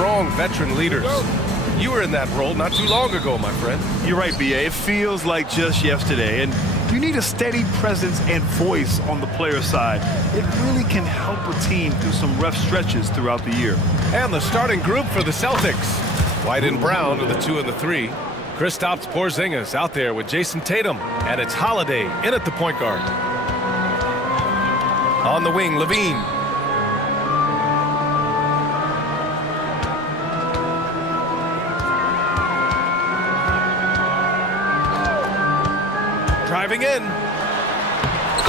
strong veteran leaders. You were in that role not too long ago, my friend. You're right, B.A. It feels like just yesterday. And you need a steady presence and voice on the player side. It really can help a team through some rough stretches throughout the year. And the starting group for the Celtics. White and Brown are the 2 and the 3. Kristaps Porzingis out there with Jason Tatum. And it's Holiday in at the point guard. On the wing, Levine. Driving in.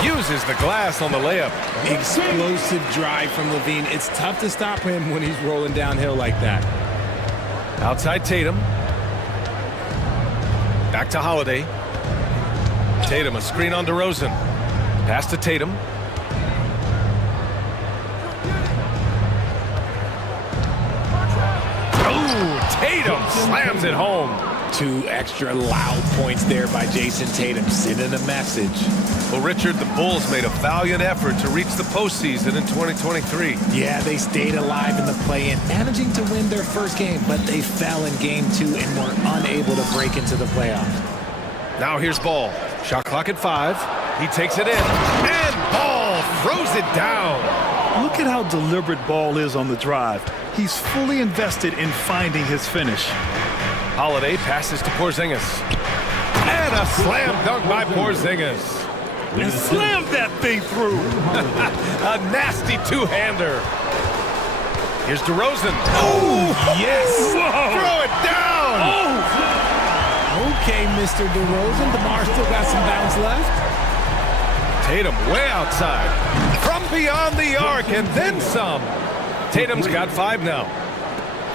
Uses the glass on the layup. Explosive drive from Levine. It's tough to stop him when he's rolling downhill like that. Outside Tatum. Back to Holiday. Tatum, a screen on DeRozan. Pass to Tatum. Ooh, Tatum slams it home. 2 extra loud points there by Jason Tatum, sending a message. Well, Richard, the Bulls made a valiant effort to reach the postseason in 2023. Yeah, they stayed alive in the play-in, managing to win their first game, but they fell in game 2 and were unable to break into the playoffs. Now here's Ball. Shot clock at 5. He takes it in, and Ball throws it down. Look at how deliberate Ball is on the drive. He's fully invested in finding his finish. Holiday passes to Porzingis. And a slam dunk by Porzingis. And slammed that thing through. A nasty two-hander. Here's DeRozan. Oh, yes. Whoa. Throw it down. Oh. Okay, Mr. DeRozan. DeMar still got some bounce left. Tatum way outside. From beyond the arc and then some. Tatum's got 5 now.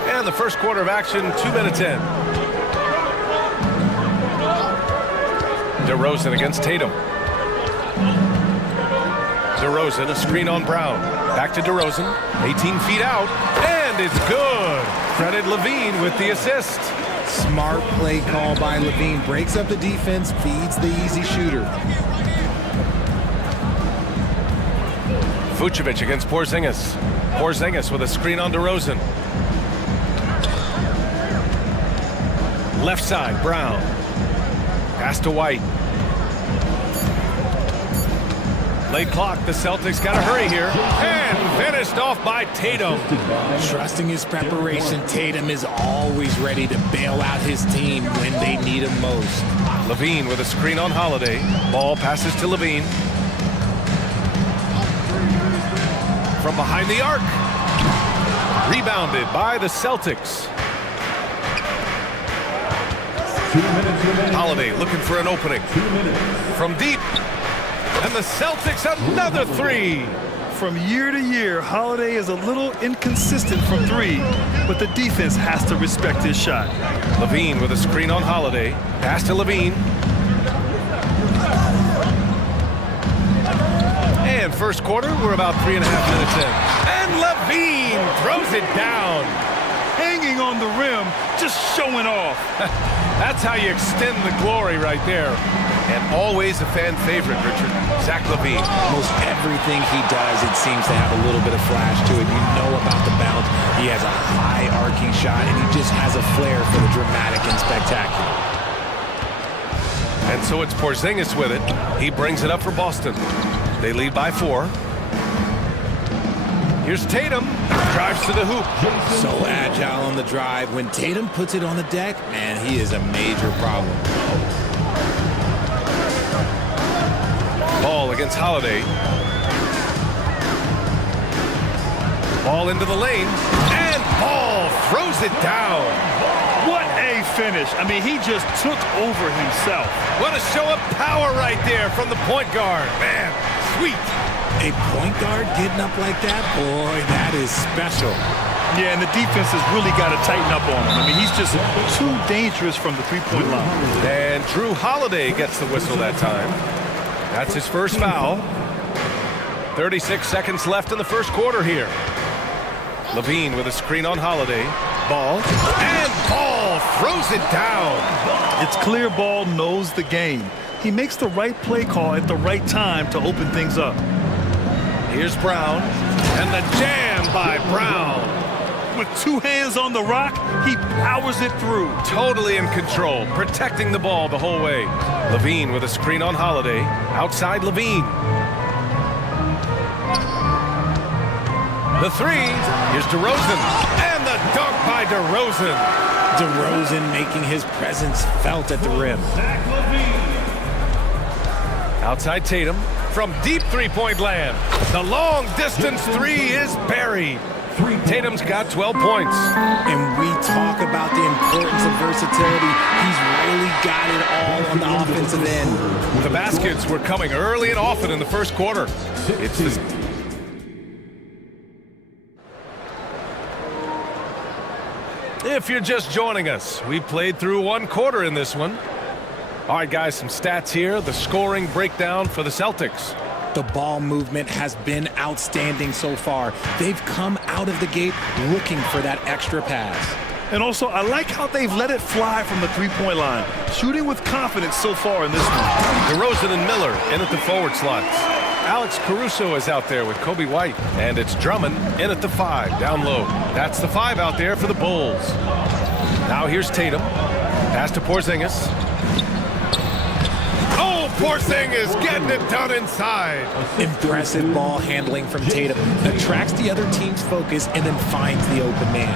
And the first quarter of action, 2 minutes in. DeRozan against Tatum. DeRozan, a screen on Brown. Back to DeRozan, 18 feet out, and it's good. Credit Levine with the assist. Smart play call by Levine. Breaks up the defense, feeds the easy shooter. Vucevic against Porzingis. Porzingis with a screen on DeRozan. Left side, Brown. Pass to White. Late clock, the Celtics got to hurry here. And finished off by Tatum. Trusting his preparation, Tatum is always ready to bail out his team when they need him most. Levine with a screen on Holiday. Ball passes to Levine. From behind the arc. Rebounded by the Celtics. Holiday looking for an opening. From deep. And the Celtics another 3. From year to year, Holiday is a little inconsistent from 3, but the defense has to respect his shot. Levine with a screen on Holiday. Pass to Levine. And first quarter, we're about 3.5 minutes in. And Levine throws it down. Hanging on the rim, just showing off. That's how you extend the glory right there. And always a fan favorite, Richard, Zach LaVine. Most everything he does, it seems to have a little bit of flash to it. You know about the bounce. He has a high arcing shot, and he just has a flair for the dramatic and spectacular. And so it's Porzingis with it. He brings it up for Boston. They lead by 4. Here's Tatum. Drives to the hoop. So agile on the drive. When Tatum puts it on the deck, man, he is a major problem. Ball against Holiday. Ball into the lane. And Ball throws it down. What a finish. I mean, he just took over himself. What a show of power right there from the point guard. Man, sweet. A point guard getting up like that? Boy, that is special. Yeah, and the defense has really got to tighten up on him. I mean, he's just too dangerous from the three-point line. And Drew Holiday gets the whistle that time. That's his first foul. 36 seconds left in the first quarter here. Levine with a screen on Holiday. Ball. And Ball throws it down. It's clear Ball knows the game. He makes the right play call at the right time to open things up. Here's Brown. And the jam by Brown. With two hands on the rock, he powers it through. Totally in control, protecting the ball the whole way. Levine with a screen on Holiday. Outside Levine. The three. Here's DeRozan. And the dunk by DeRozan. DeRozan making his presence felt at the rim. Outside Tatum. From deep three-point land. The long-distance three is buried. Tatum's got 12 points. And we talk about the importance of versatility. He's really got it all on the offensive end. The baskets were coming early and often in the first quarter. It's the... If you're just joining us, we played through one quarter in this one. All right, guys, some stats here. The scoring breakdown for the Celtics. The ball movement has been outstanding so far. They've come out of the gate looking for that extra pass. And also, I like how they've let it fly from the three-point line, shooting with confidence so far in this one. DeRozan and Miller in at the forward slots. Alex Caruso is out there with Kobe White. And it's Drummond in at the 5, down low. That's the 5 out there for the Bulls. Now here's Tatum. Pass to Porzingis. Porzingis getting it done inside. Impressive ball handling from Tatum. Attracts the other team's focus and then finds the open man.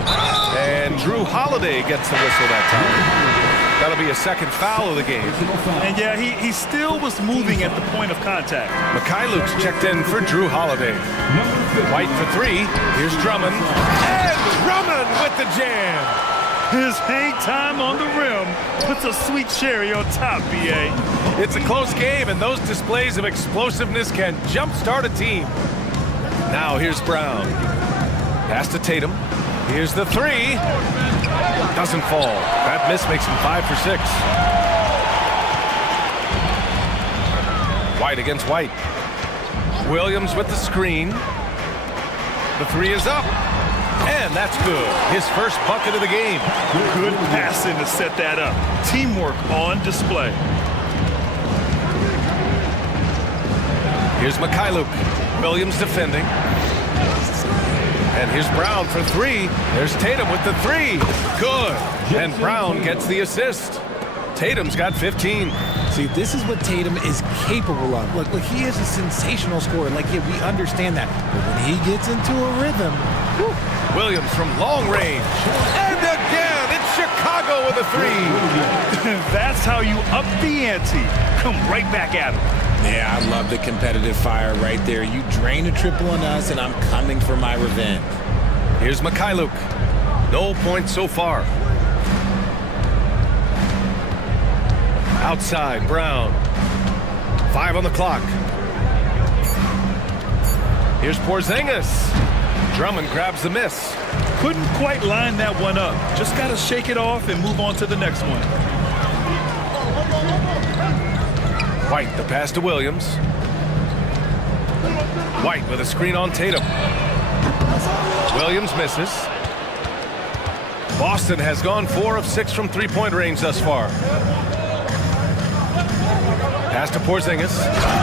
And Drew Holiday gets the whistle that time. That'll be a second foul of the game. And yeah, he still was moving at the point of contact. Mikhailuk's checked in for Drew Holiday. White for 3. Here's Drummond. And Drummond with the jam. His hang time on the rim puts a sweet cherry on top, B.A. It's a close game, and those displays of explosiveness can jumpstart a team. Now here's Brown. Pass to Tatum. Here's the 3. Doesn't fall. That miss makes him 5 for 6. White against White. Williams with the screen. The 3 is up. And that's good. His first bucket of the game. Good passing to set that up. Teamwork on display. Here's Mikhailuk. Williams defending. And here's Brown for 3. There's Tatum with the 3. Good. And Brown gets the assist. Tatum's got 15. See, this is what Tatum is capable of. Look, he is a sensational scorer. Like, yeah, we understand that. But when he gets into a rhythm, whew. Williams from long range. And again, it's Chicago with a 3. That's how you up the ante. Come right back at him. Yeah, I love the competitive fire right there. You drain a triple on us, and I'm coming for my revenge. Here's Mikhailuk. No points so far. Outside, Brown. 5 on the clock. Here's Porzingis. Drummond grabs the miss. Couldn't quite line that one up. Just got to shake it off and move on to the next one. White, the pass to Williams. White with a screen on Tatum. Williams misses. Boston has gone 4 of 6 from three-point range thus far. Pass to Porzingis.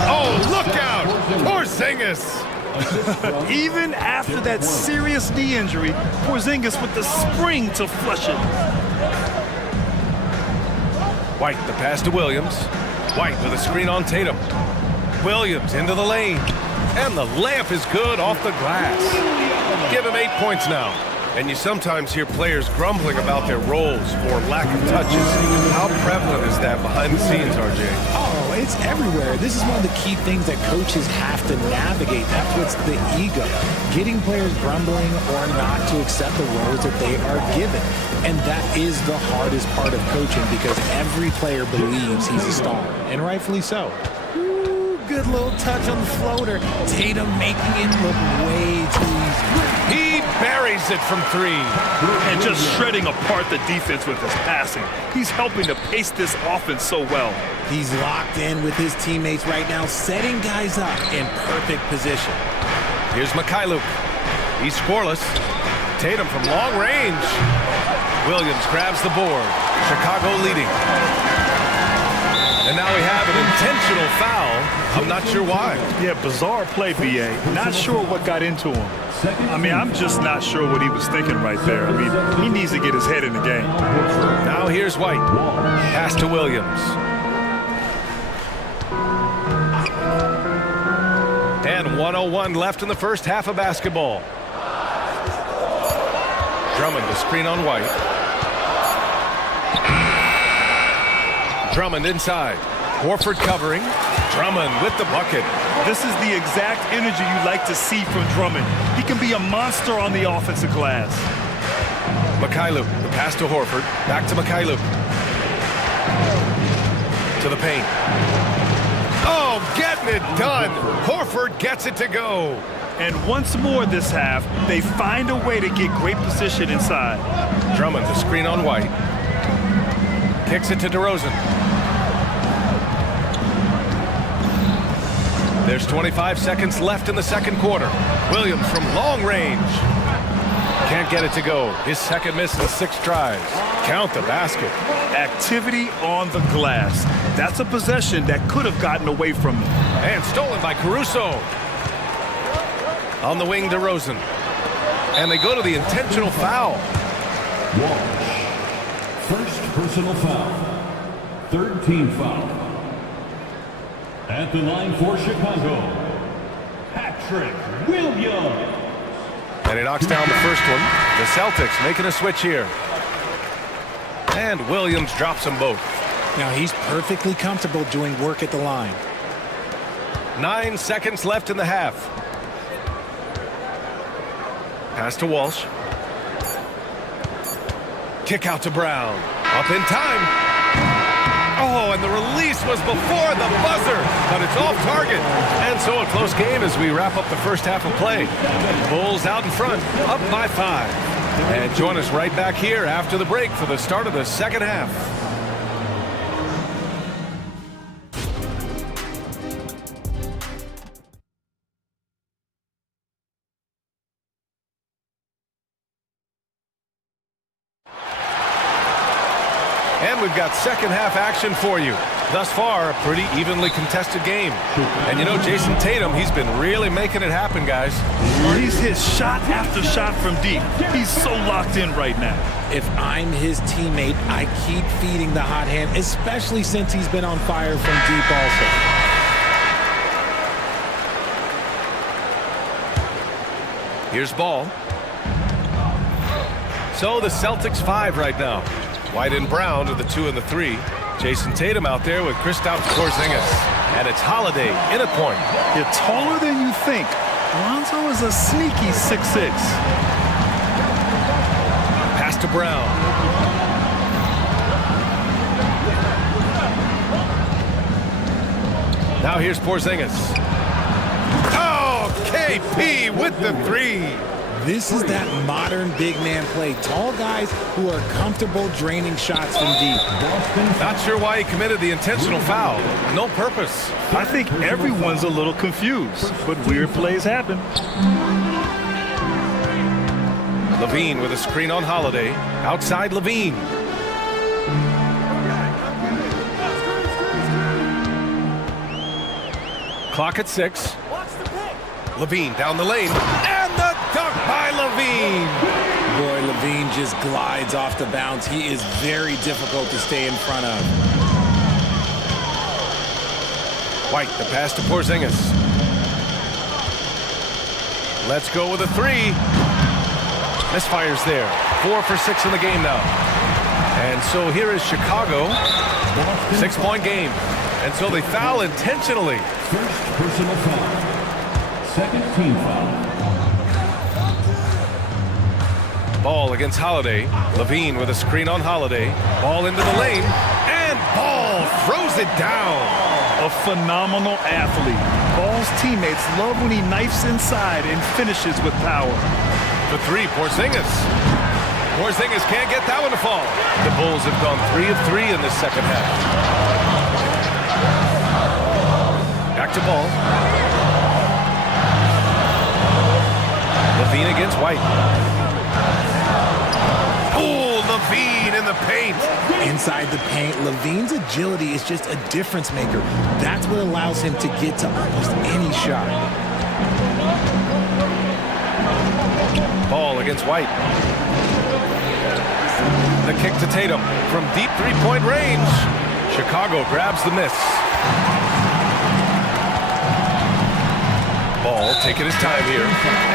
Oh, look out! Porzingis! Even after that serious knee injury, Porzingis with the spring to flush it. White, the pass to Williams. White with a screen on Tatum. Williams into the lane. And the layup is good off the glass. Give him 8 points now. And you sometimes hear players grumbling about their roles or lack of touches. How prevalent is that behind the scenes, RJ? Oh, it's everywhere. This is one of the key things that coaches have to navigate. That's what's the ego. Getting players grumbling or not to accept the roles that they are given. And that is the hardest part of coaching because every player believes he's a star. And rightfully so. Ooh, good little touch on the floater. Tatum making it look way too easy. He buries it from 3. And just shredding apart the defense with his passing. He's helping to pace this offense so well. He's locked in with his teammates right now, setting guys up in perfect position. Here's Mikhailuk. He's scoreless. Tatum from long range. Williams grabs the board. Chicago leading. And now we have an intentional foul. I'm not sure why. Yeah, bizarre play, B.A. Not sure what got into him. I mean, I'm just not sure what he was thinking right there. I mean, he needs to get his head in the game. Now here's White. Pass to Williams. And 1:01 left in the first half of basketball. Drummond to screen on White. Drummond inside. Horford covering. Drummond with the bucket. This is the exact energy you like to see from Drummond. He can be a monster on the offensive glass. Mykhailiuk, the pass to Horford. Back to Mykhailiuk. To the paint. Oh, getting it done. Horford gets it to go. And once more this half, they find a way to get great position inside. Drummond to screen on White. Kicks it to DeRozan. There's 25 seconds left in the second quarter. Williams from long range. Can't get it to go. His second miss in 6 tries. Count the basket. Activity on the glass. That's a possession that could have gotten away from them. And stolen by Caruso. On the wing, DeRozan. And they go to the intentional foul. Walsh. First personal foul. Third team foul. At the line for Chicago, Patrick Williams. And he knocks down the first one. The Celtics making a switch here. And Williams drops them both. Now he's perfectly comfortable doing work at the line. 9 seconds left in the half. Pass to Walsh. Kick out to Brown. Up in time. Oh, and the release was before the buzzer, but it's off target. And so a close game as we wrap up the first half of play. Bulls out in front, up by 5. And join us right back here after the break for the start of the second half. And we've got second half action for you. Thus far, a pretty evenly contested game. And you know, Jason Tatum, he's been really making it happen, guys. He's hit shot after shot from deep. He's so locked in right now. If I'm his teammate, I keep feeding the hot hand, especially since he's been on fire from deep also. Here's Ball. So the Celtics 5 right now. White and Brown are the 2 and the 3. Jason Tatum out there with Kristaps Porzingis. And it's Holiday in at point. You're taller than you think. Lonzo is a sneaky 6'6". Pass to Brown. Now here's Porzingis. Oh, KP with the 3. This is that modern big man play. Tall guys who are comfortable draining shots from deep. Not sure why he committed the intentional foul. No purpose. I think everyone's a little confused, but weird plays happen. Levine with a screen on Holiday. Outside Levine. Clock at 6. Levine down the lane. And the dunk by Levine. Boy, Levine just glides off the bounce. He is very difficult to stay in front of. White, the pass to Porzingis. Let's go with a 3. Misfires there. 4 for 6 in the game now. And so here is Chicago. 6-point game. And so they foul intentionally. First personal foul. Second team foul. Ball against Holiday. Levine with a screen on Holiday. Ball into the lane. And Ball throws it down. A phenomenal athlete. Ball's teammates love when he knifes inside and finishes with power. The 3, Porzingis. Porzingis can't get that one to fall. The Bulls have gone 3 of 3 in this second half. Back to Ball. Levine against White. Oh, Levine in the paint. Inside the paint, Levine's agility is just a difference maker. That's what allows him to get to almost any shot. Ball against White. The kick to Tatum from deep three-point range. Chicago grabs the miss. Ball taking his time here.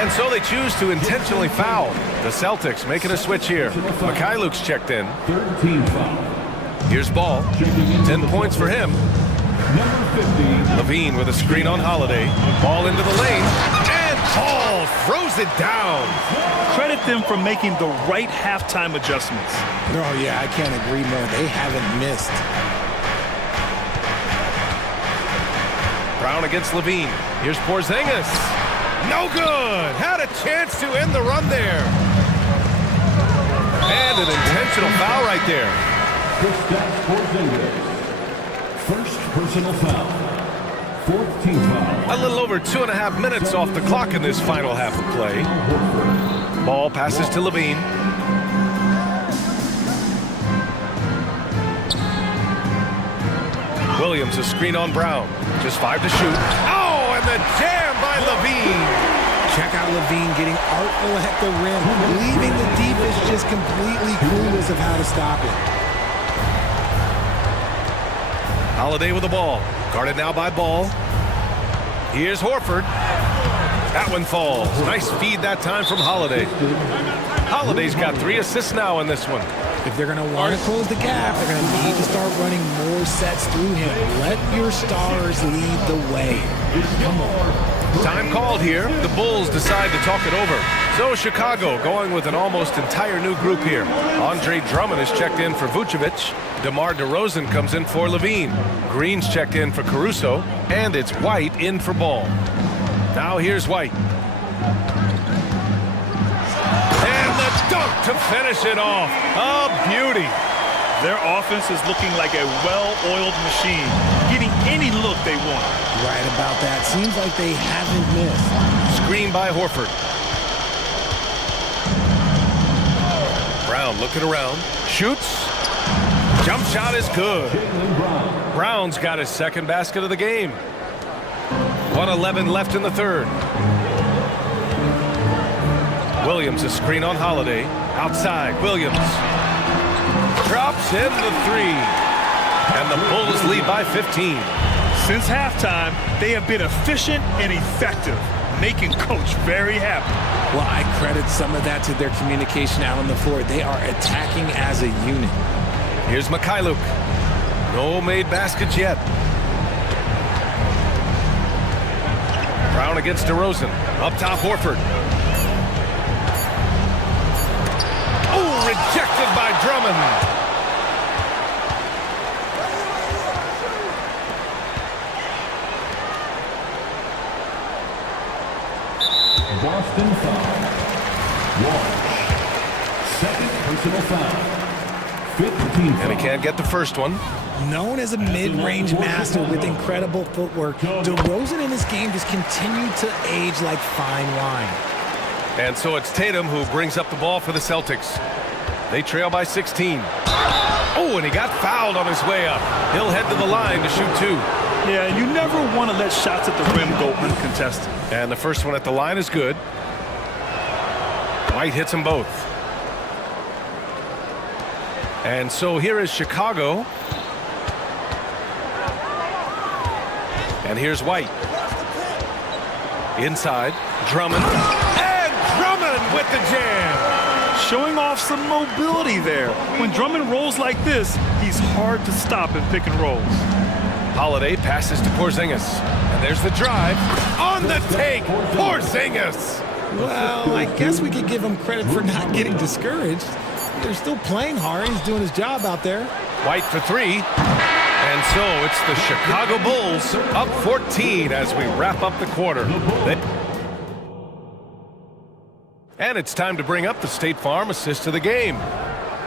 And so they choose to intentionally foul. The Celtics making a switch here. Mikhailuk's checked in. 13 foul. Here's Ball. 10 points for him. Number 50. Levine with a screen on Holiday. Ball into the lane. And Ball throws it down. Credit them for making the right halftime adjustments. Oh, yeah, I can't agree more. They haven't missed. Brown against Levine. Here's Porzingis. No good. Had a chance to end the run there. And an intentional foul right there. Kristaps Porzingis. First personal foul. 4th team foul. A little over 2.5 minutes off the clock in this final half of play. Ball passes to Levine. Williams a screen on Brown. Just 5 to shoot. Oh, and the jam by Levine. Check out Levine getting artful at the rim, leaving the defense just completely clueless of how to stop it. Holiday with the ball. Guarded now by Ball. Here's Horford. That one falls. Nice feed that time from Holiday. Holiday's got 3 assists now in this one. If they're going to want to close the gap, they're going to need to start running more sets through him. Let your stars lead the way. Come on. Time called here. The Bulls decide to talk it over. So Chicago going with an almost entire new group here. Andre Drummond is checked in for Vucevic. DeMar DeRozan comes in for Levine. Green's checked in for Caruso. And it's White in for Ball. Now here's White. And the dunk to finish it off. A beauty. Their offense is looking like a well-oiled machine, getting any look they want. Right about that. Seems like they haven't missed. Screen by Horford. Brown looking around. Shoots. Jump shot is good. Brown's got his second basket of the game. 1:11 left in the third. Williams a screen on Holiday. Outside, Williams. Drops in the 3. And the Bulls lead by 15. Since halftime, they have been efficient and effective, making Coach very happy. Well, I credit some of that to their communication out on the floor. They are attacking as a unit. Here's Mikhailuk. No made baskets yet. Brown against DeRozan. Up top, Horford. Oh, rejected by Drummond. Boston foul. Walsh. Second personal foul. 15 foul. And he can't get the first one. Known as a mid-range master with incredible footwork, DeRozan in this game just continued to age like fine wine. And so it's Tatum who brings up the ball for the Celtics. They trail by 16. Oh, and he got fouled on his way up. He'll head to the line to shoot 2. Yeah, you never want to let shots at the rim go uncontested. And the first one at the line is good. White hits them both. And so here is Chicago. And here's White. Inside, Drummond. And Drummond with the jam. Showing off some mobility there. When Drummond rolls like this, he's hard to stop in pick and rolls. Holiday passes to Porzingis. And there's the drive. On the take, Porzingis. Well, I guess we could give him credit for not getting discouraged. They're still playing hard. He's doing his job out there. White for 3. And so it's the Chicago Bulls up 14 as we wrap up the quarter. And it's time to bring up the State Farm assist of the game.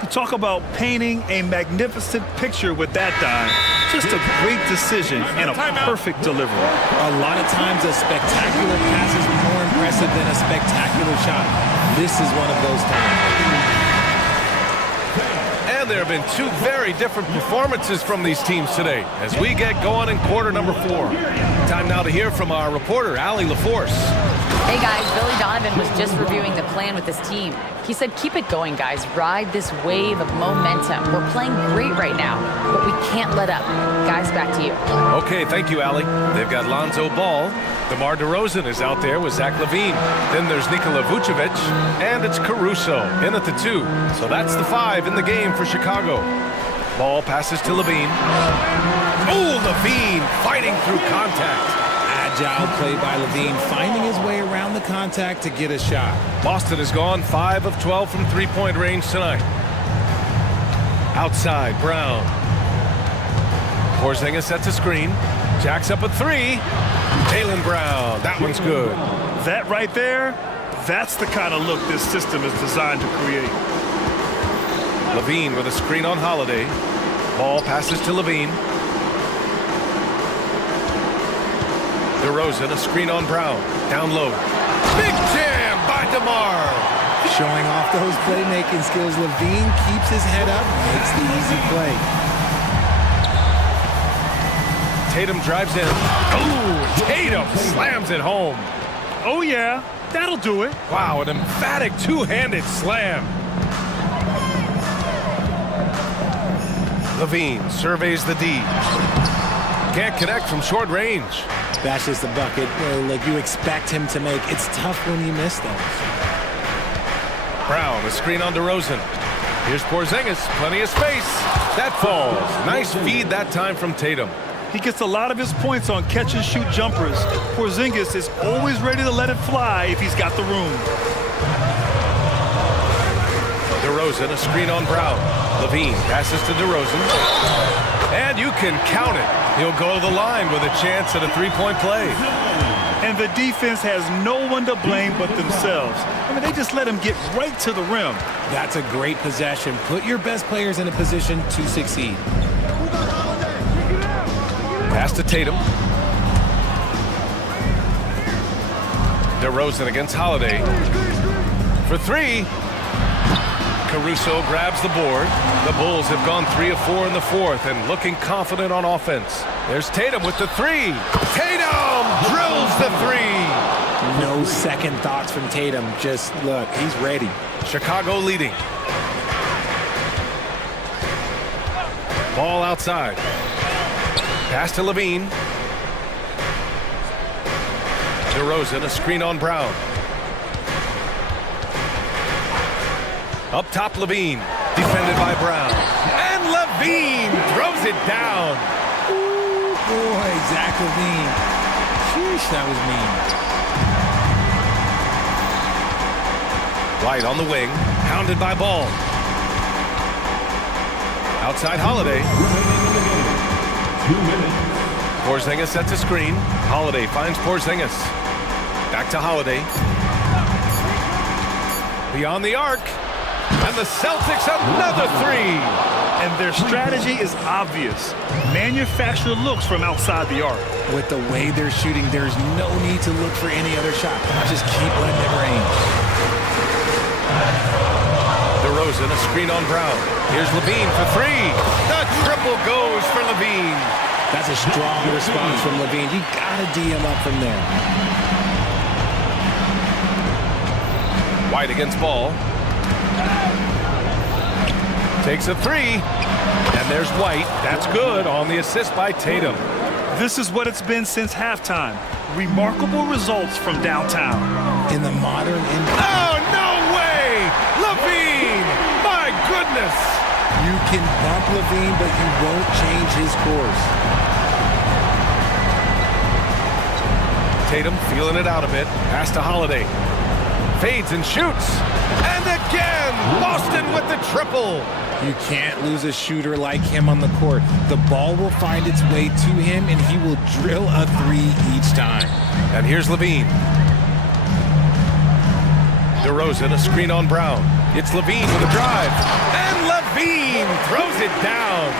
You talk about painting a magnificent picture with that dime. Just a great decision and a perfect delivery. A lot of times a spectacular pass is more impressive than a spectacular shot. This is one of those times. And there have been two very different performances from these teams today as we get going in quarter number 4. Time now to hear from our reporter, Allie LaForce. Hey guys, Billy Donovan was just reviewing the plan with his team. He said, keep it going, guys. Ride this wave of momentum. We're playing great right now, but we can't let up. Guys, back to you. Okay, thank you, Allie. They've got Lonzo Ball. DeMar DeRozan is out there with Zach LaVine. Then there's Nikola Vucevic, and it's Caruso in at the 2. So that's the 5 in the game for Chicago. Ball passes to LaVine. Oh, LaVine fighting through contact. Agile play by LaVine, finding his way around the contact to get a shot. Boston has gone 5 of 12 from three-point range tonight. Outside, Brown. Porzingis sets a screen. Jacks up a 3. Jaylen Brown, that one's good. That right there, that's the kind of look this system is designed to create. LaVine with a screen on Holiday. Ball passes to LaVine. DeRozan, a screen on Brown. Down low. Big jam by DeMar. Showing off those playmaking skills, LaVine keeps his head up, makes the easy play. Tatum drives in. Ooh, Tatum slams it home. Oh yeah, that'll do it. Wow, an emphatic two-handed slam. LaVine surveys the D. Can't connect from short range. That's just the bucket like you expect him to make. It's tough when you miss those. Brown, a screen on DeRozan. Here's Porzingis, plenty of space. That falls. Nice feed that time from Tatum. He gets a lot of his points on catch-and-shoot jumpers. Porzingis is always ready to let it fly if he's got the room. DeRozan, a screen on Brown. LaVine passes to DeRozan. And you can count it. He'll go to the line with a chance at a three-point play. And the defense has no one to blame but themselves. I mean, they just let him get right to the rim. That's a great possession. Put your best players in a position to succeed. Pass to Tatum. DeRozan against Holiday. For 3. Caruso grabs the board. The Bulls have gone 3 of 4 in the 4th and looking confident on offense. There's Tatum with the 3. Tatum drills the 3. No second thoughts from Tatum. Just look, he's ready. Chicago leading. Ball outside. Pass to LaVine. DeRozan, a screen on Brown. Up top, LaVine. Defended by Brown. And LaVine throws it down. Ooh, boy, Zach LaVine. Sheesh, that was mean. White on the wing. Hounded by Ball. Outside Holiday. 2 minutes. Porzingis sets a screen. Holiday finds Porzingis. Back to Holiday. Beyond the arc. And the Celtics another 3. And their strategy is obvious. Manufacture looks from outside the arc. With the way they're shooting, there's no need to look for any other shot. Just keep letting it rain. DeRozan, a screen on Brown. Here's LaVine for 3. The triple goes for LaVine. That's a strong response from LaVine. You gotta D him up from there. White against Ball. Takes a 3. And there's White. That's good on the assist by Tatum. This is what it's been since halftime. Remarkable results from downtown. In the modern Oh, no way! LaVine! My goodness! you can bump LaVine, but you won't change his course. Tatum feeling it out a bit. Pass to Holiday. Fades and shoots. And again, Boston with the triple. You can't lose a shooter like him on the court. The ball will find its way to him, and he will drill a 3 each time. And here's LaVine. DeRozan, a screen on Brown. It's LaVine with a drive. And LaVine throws it down.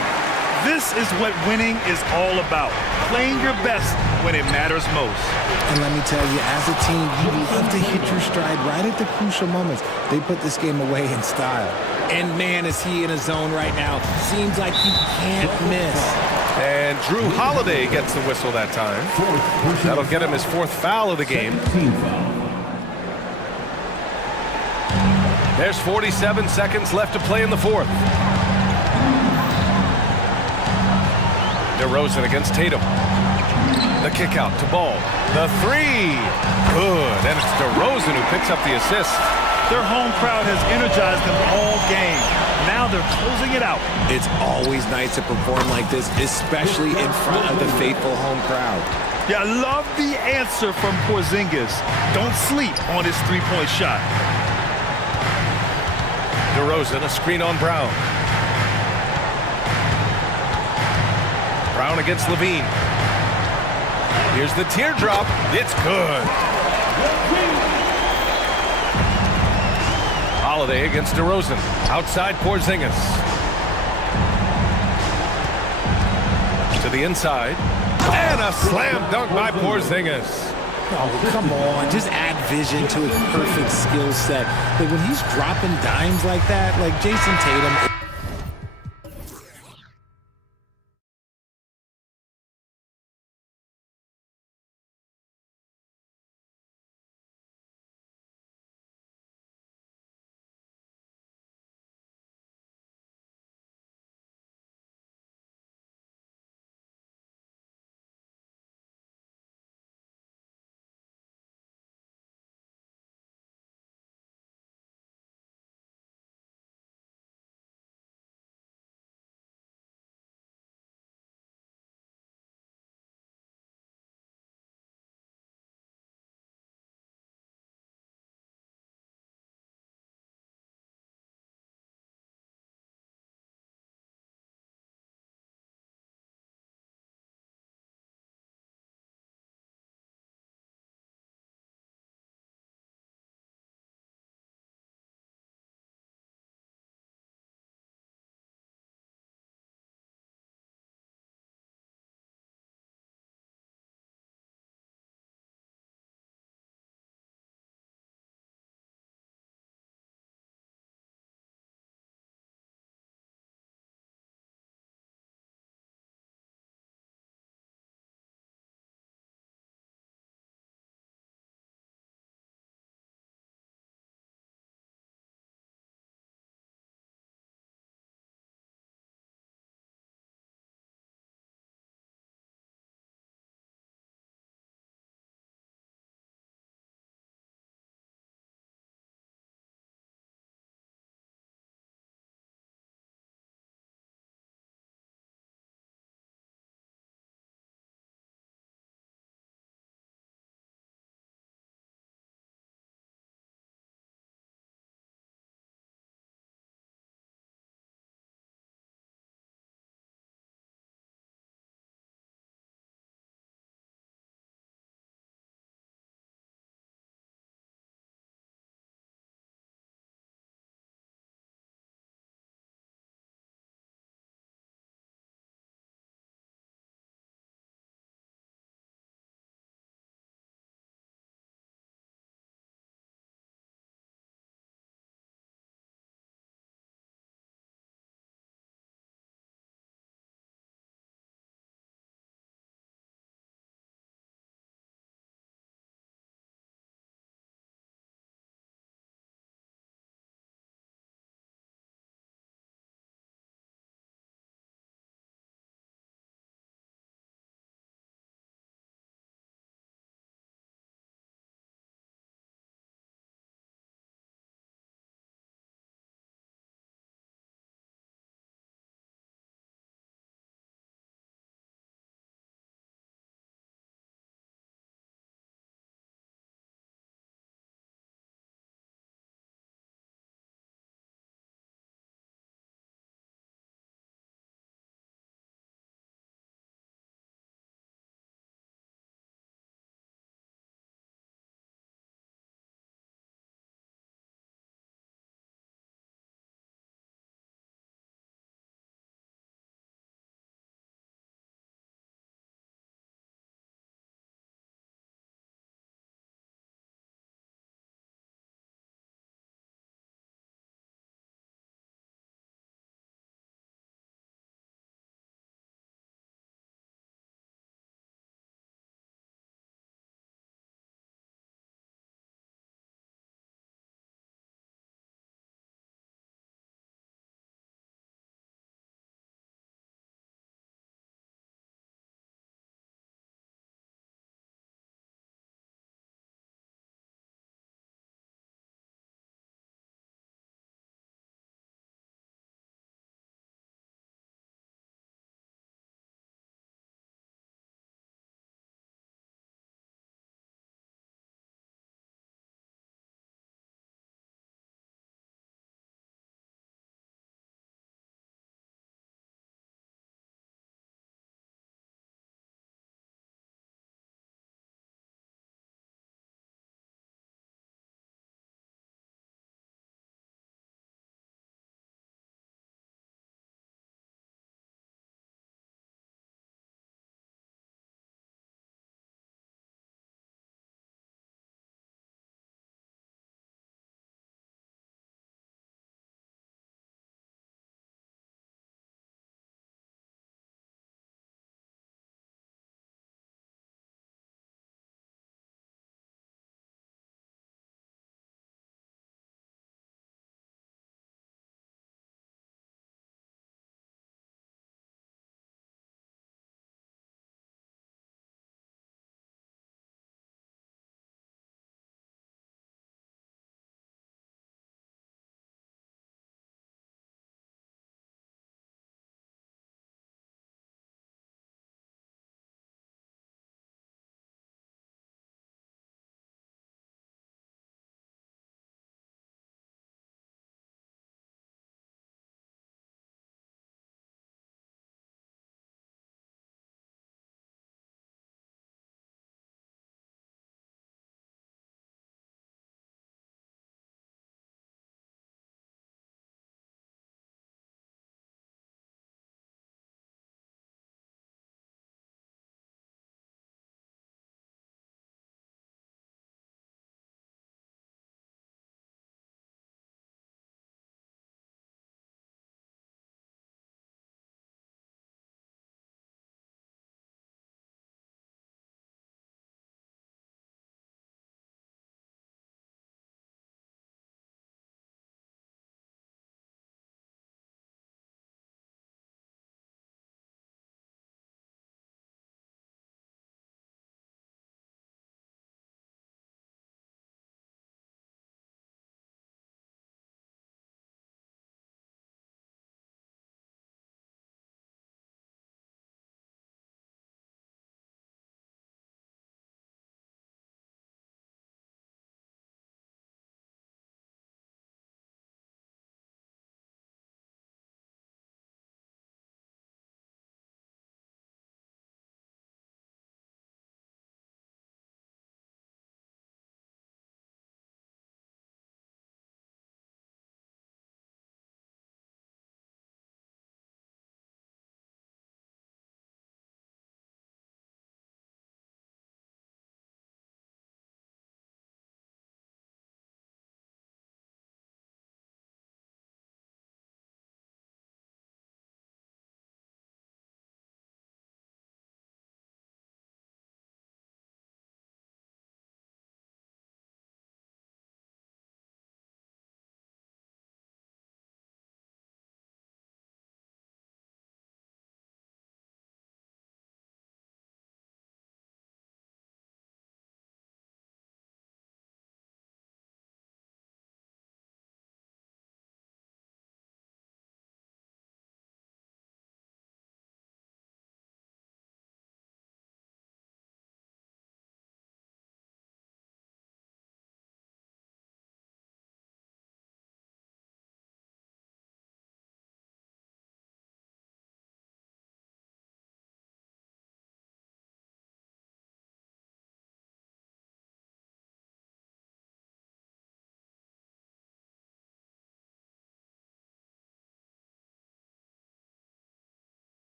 This is what winning is all about. Playing your best when it matters most. And let me tell you, as a team, you love to hit your stride right at the crucial moments. They put this game away in style. And man, is he in a zone right now. Seems like he can't miss. And Drew Holiday gets the whistle that time. That'll get him his 4th foul of the game. Team foul. There's 47 seconds left to play in the 4th. DeRozan against Tatum. The kick out to Ball. The 3. Good. And it's DeRozan who picks up the assist. Their home crowd has energized them all game. Now they're closing it out. It's always nice to perform like this, especially in front of the faithful home crowd. Yeah, I love the answer from Porzingis. Don't sleep on his three-point shot. DeRozan, a screen on Brown. Brown against Levine. Here's the teardrop. It's good. Holiday against DeRozan. Outside Porzingis. To the inside. And a slam dunk by Porzingis. Oh, come on. Just add vision to his perfect skill set. Like when he's dropping dimes like that, like Jason Tatum...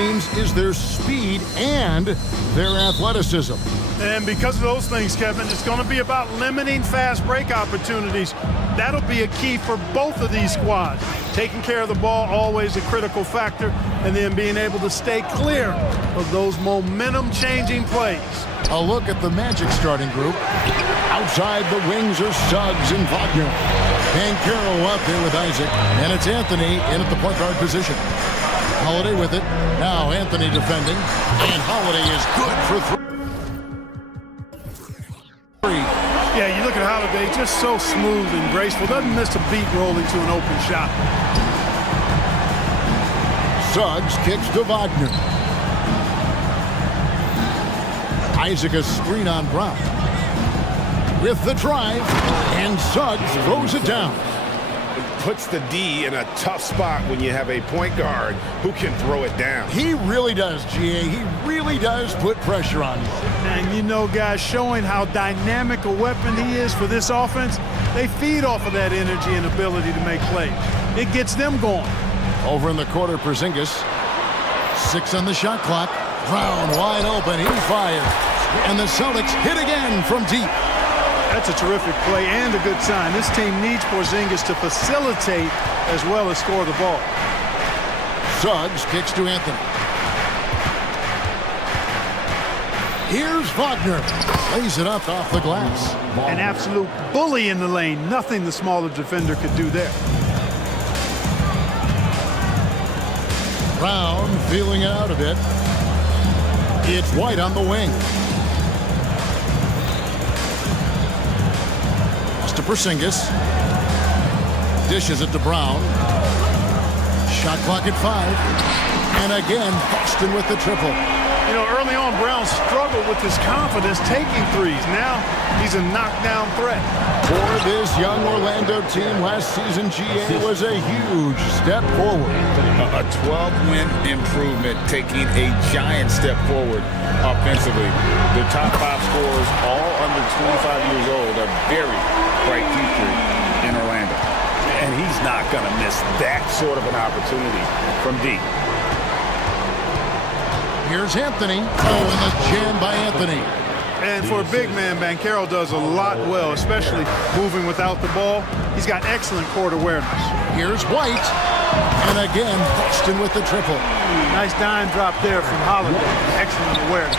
teams is their speed and their athleticism. And because of those things, Kevin, it's going to be about limiting fast break opportunities. That'll be a key for both of these squads. Taking care of the ball, always a critical factor, and then being able to stay clear of those momentum-changing plays. A look at the Magic starting group. Outside the wings are Suggs and Wagner. Bankero out there with Isaac. And it's Anthony in at the point guard position. Holiday with it. Now Anthony defending. And Holiday is good for three. Yeah, you look at Holiday, just so smooth and graceful. Doesn't miss a beat rolling to an open shot. Suggs kicks to Wagner. Isaac a screen on Brown. With the drive, and Suggs throws it down. Puts the D in a tough spot when you have a point guard who can throw it down. He really does, GA. He really does put pressure on you. And you know, guys, showing how dynamic a weapon he is for this offense, they feed off of that energy and ability to make plays. It gets them going. Over in the quarter, Porzingis. 6 on the shot clock. Brown wide open. He fires. And the Celtics hit again from deep. That's a terrific play and a good sign. This team needs Porzingis to facilitate as well as score the ball. Suggs kicks to Anthony. Here's Wagner. Lays it up off the glass. An absolute bully in the lane. Nothing the smaller defender could do there. Brown feeling it out a bit. It's White on the wing. To Porzingis. Dishes it to Brown. Shot clock at 5. And again, Boston with the triple. You know, early on, Brown struggled with his confidence taking threes. Now, he's a knockdown threat. For this young Orlando team, last season, GA was a huge step forward. A 12-win improvement, taking a giant step forward offensively. The top 5 scorers, all under 25 years old, are very bright future in Orlando. And he's not going to miss that sort of an opportunity from deep. Here's Anthony. Oh, and the jam by Anthony. And for a big man, Bankero does a lot well, especially moving without the ball. He's got excellent court awareness. Here's White. And again, Boston with the triple. Nice dime drop there from Holiday. Excellent awareness.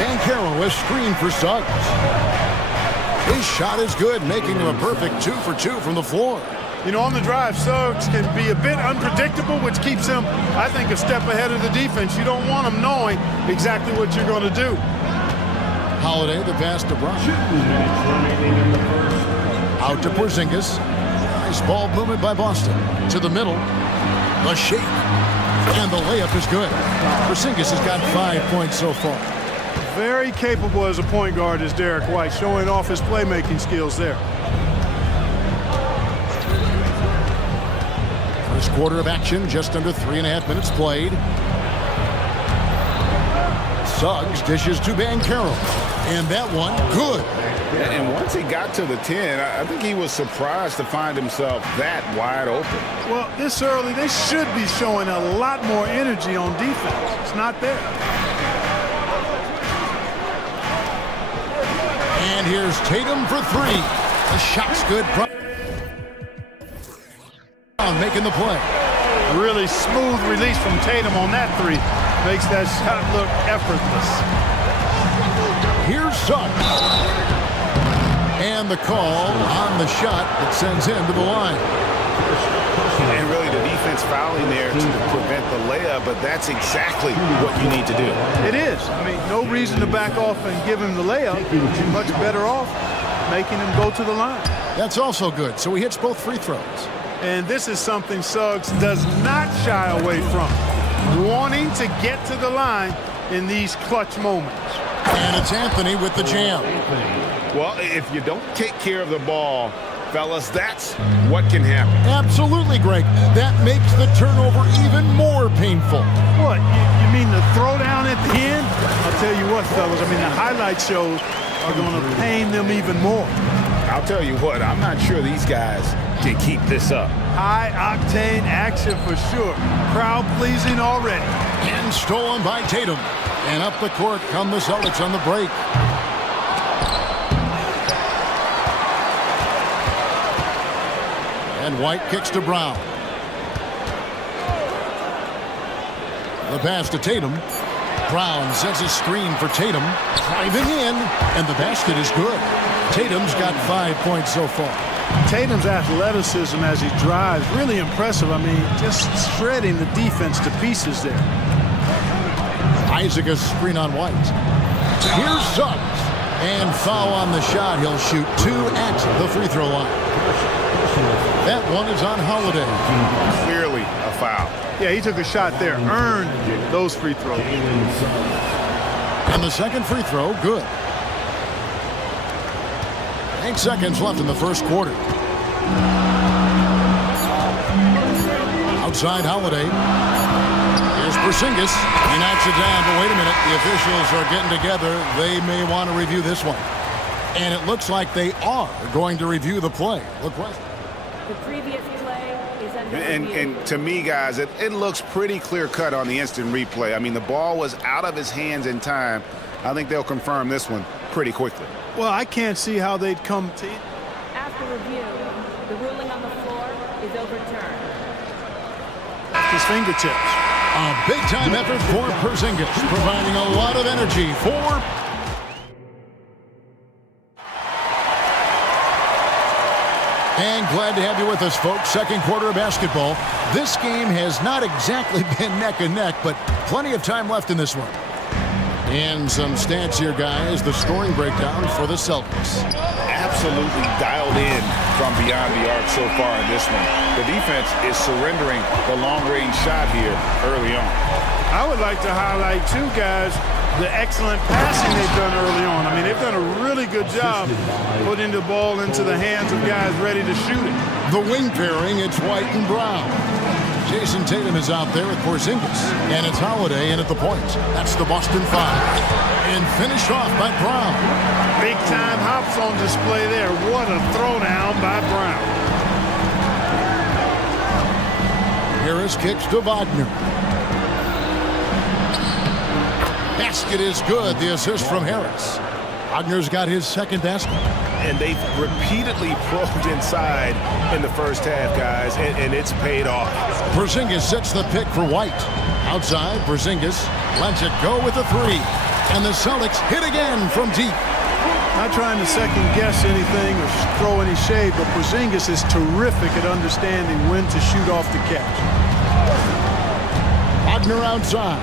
Bankero, a screen for Suggs. His shot is good, making him a perfect 2 for 2 from the floor. You know, on the drive, Suggs can be a bit unpredictable, which keeps him, I think, a step ahead of the defense. You don't want him knowing exactly what you're going to do. Holiday, the pass to Brown. Out to Porzingis. Nice ball movement by Boston. To the middle. The shake. And the layup is good. Porzingis has got 5 points so far. Very capable as a point guard is Derek White, showing off his playmaking skills there. First quarter of action, just under 3.5 minutes played. Suggs dishes to Bankero. And that one, good. And once he got to the 10, I think he was surprised to find himself that wide open. Well, this early, they should be showing a lot more energy on defense. It's not there. And here's Tatum for 3. The shot's good. Making the play. Really smooth release from Tatum on that 3. Makes that shot look effortless. Here's Suggs. And the call on the shot that sends him to the line. And really the defense fouling there to prevent the layup, but that's exactly what you need to do. It is. I mean, no reason to back off and give him the layup. You're much better off making him go to the line. That's also good. So he hits both free throws. And this is something Suggs does not shy away from. Wanting to get to the line in these clutch moments. And it's Anthony with the jam. Well, if you don't take care of the ball, fellas, that's what can happen. Absolutely, Greg. That makes the turnover even more painful. What? You mean the throwdown at the end? I'll tell you what, fellas. I mean, the highlight shows are going to pain them even more. I'll tell you what, I'm not sure these guys can keep this up. High-octane action for sure. Crowd-pleasing already. And stolen by Tatum. And up the court come the Celtics on the break. And White kicks to Brown. The pass to Tatum. Brown sends a screen for Tatum. Driving in, and the basket is good. Tatum's got 5 points so far. Tatum's athleticism as he drives, really impressive. I mean, just shredding the defense to pieces there. Isaac a screen on White. Here's Suggs. And foul on the shot. He'll shoot 2 at the free throw line. That one is on Holiday. Clearly a foul. Yeah, he took a shot there, earned those free throws. And the second free throw, good. 8 seconds left in the first quarter. Outside Holiday. Here's Porzingis. He knocks it down, but wait a minute. The officials are getting together. They may want to review this one. And it looks like they are going to review the play. Look what. The previous play is under review. And to me, guys, it looks pretty clear-cut on the instant replay. I mean, the ball was out of his hands in time. I think they'll confirm this one pretty quickly. Well, I can't see how they'd come to... After review, the ruling on the floor is overturned. His fingertips. A big-time effort for Porzingis, providing a lot of energy for... And glad to have you with us, folks. Second quarter of basketball. This game has not exactly been neck and neck, but plenty of time left in this one. And some stats here, guys. The scoring breakdown for the Celtics. Absolutely dialed in from beyond the arc so far in this one. The defense is surrendering the long-range shot here early on. I would like to highlight, too, guys, the excellent passing they've done early on. I mean, they've done a really good job putting the ball into the hands of guys ready to shoot it. The wing pairing, it's White and Brown. Jason Tatum is out there with Porzingis, and it's Holiday in at the point. That's the Boston Five. And finished off by Brown. Big-time hops on display there. What a throwdown by Brown. Harris kicks to Wagner. Basket is good. The assist from Harris. Wagner's got his second basket. And they've repeatedly probed inside in the first half, guys, and it's paid off. Porzingis sets the pick for White. Outside, Porzingis lets it go with a three. And the Celtics hit again from deep. Not trying to second-guess anything or throw any shade, but Porzingis is terrific at understanding when to shoot off the catch. Wagner outside.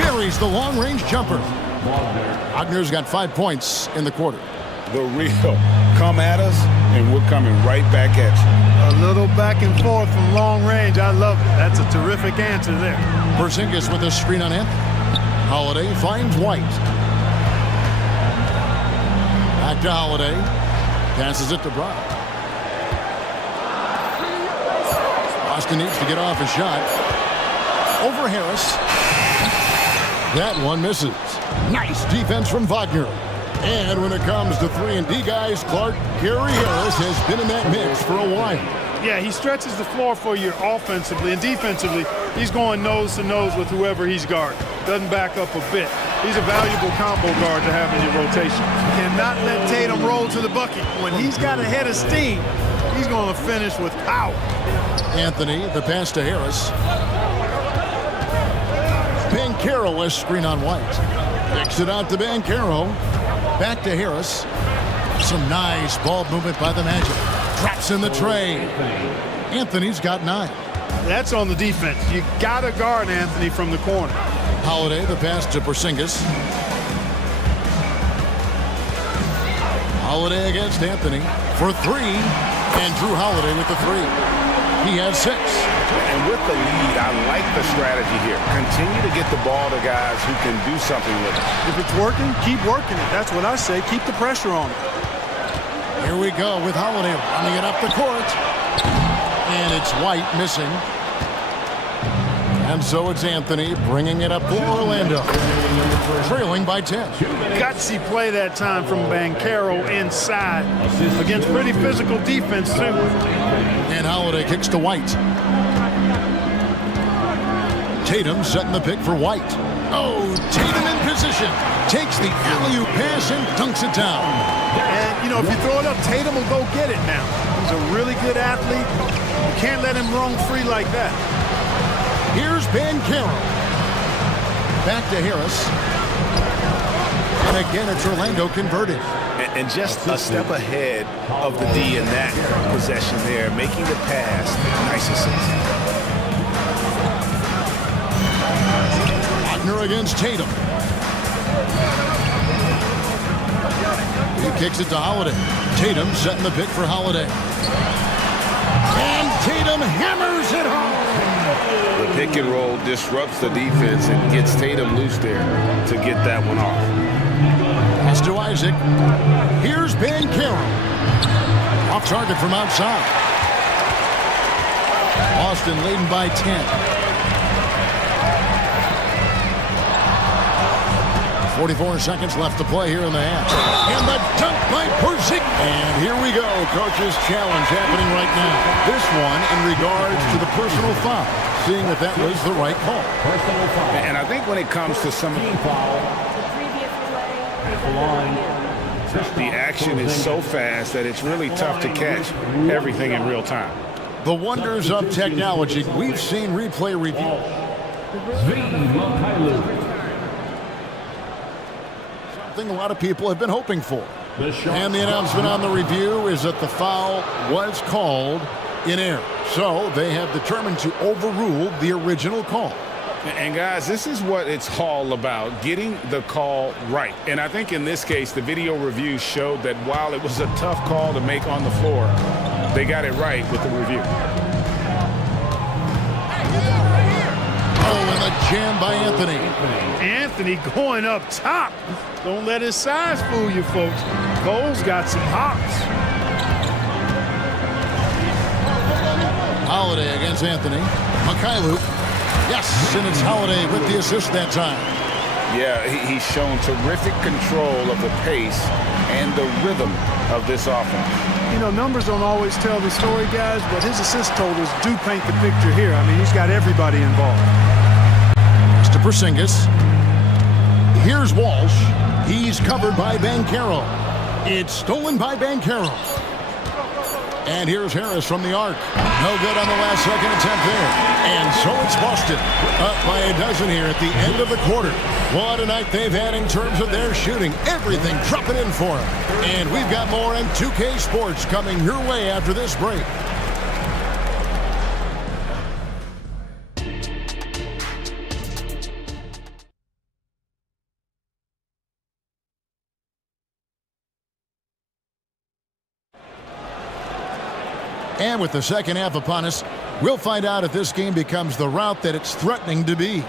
Buries the long-range jumper. Wagner's got 5 points in the quarter. The real come at us, and we're coming right back at you. A little back and forth from long range. I love it. That's a terrific answer there. Porzingis with a screen on him. Holiday finds White. Back to Holiday. Passes it to Brown. Boston needs to get off a shot. Over Harris. That one misses. Nice defense from Wagner. And when it comes to 3-and-D guys, Gary Harris has been in that mix for a while. Yeah, he stretches the floor for you offensively, and defensively, he's going nose to nose with whoever he's guarding. Doesn't back up a bit. He's a valuable combo guard to have in your rotation. Cannot let Tatum roll to the bucket. When he's got a head of steam, he's going to finish with power. Anthony, the pass to Harris. Banchero, a screen on White. Kicks it out to Banchero. Back to Harris. Some nice ball movement by the Magic. Drops in the tray. Anthony's got 9. That's on the defense. You got to guard Anthony from the corner. Holiday, the pass to Porzingis. Holiday against Anthony for 3. And Drew Holiday with the 3. He has 6. And with the lead, I like the strategy here. Continue to get the ball to guys who can do something with it. If it's working, keep working it. That's what I say. Keep the pressure on it. Here we go with Holiday running it up the court. And it's White missing. And so it's Anthony bringing it up for Orlando. Trailing by 10. Gutsy play that time from Banchero inside against pretty physical defense, too. And Holiday kicks to White. Tatum setting the pick for White. Oh, Tatum in position. Takes the alley-oop pass and dunks it down. And, you know, if you throw it up, Tatum will go get it now. He's a really good athlete. You can't let him roam free like that. Here's Banchero. Back to Harris. And again, it's Orlando converted. And just a step ahead of the D in that possession there, making the pass. Nice assist. Wagner against Tatum. He kicks it to Holiday. Tatum setting the pick for Holiday. And Tatum hammers it home. The pick and roll disrupts the defense and gets Tatum loose there to get that one off. Pass to Isaac. Here's Banchero. Off target from outside. Boston leading by 10. 44 seconds left to play here in the half. And the dunk by Porzingis. And here we go. Coach's challenge happening right now. This one in regards to the personal foul. Seeing that that was the right call. And I think when it comes to some of the action is so fast that it's really tough to catch everything in real time. The wonders of technology. We've seen replay review. Something a lot of people have been hoping for. And the announcement on the review is that the foul was called in error. So they have determined to overrule the original call. And guys, this is what it's all about, getting the call right. And I think in this case, the video review showed that while it was a tough call to make on the floor, they got it right with the review. Oh, and the jam by Anthony. Anthony going up top. Don't let his size fool you, folks. Cole's got some hops. Holiday against Anthony. Mikhailuk. Yes, and it's Holiday with the assist that time. Yeah, he's shown terrific control of the pace and the rhythm of this offense. You know, numbers don't always tell the story, guys, but his assist totals do paint the picture here. I mean, he's got everybody involved. It's to Porzingis. Here's Walsh. He's covered by Banchero. It's stolen by Banchero. And here's Harris from the arc. No good on the last second attempt there. And so it's Boston. Up by a dozen here at the end of the quarter. What a night they've had in terms of their shooting. Everything dropping in for them. And we've got more in 2K Sports coming your way after this break. And with the second half upon us, we'll find out if this game becomes the route that it's threatening to be.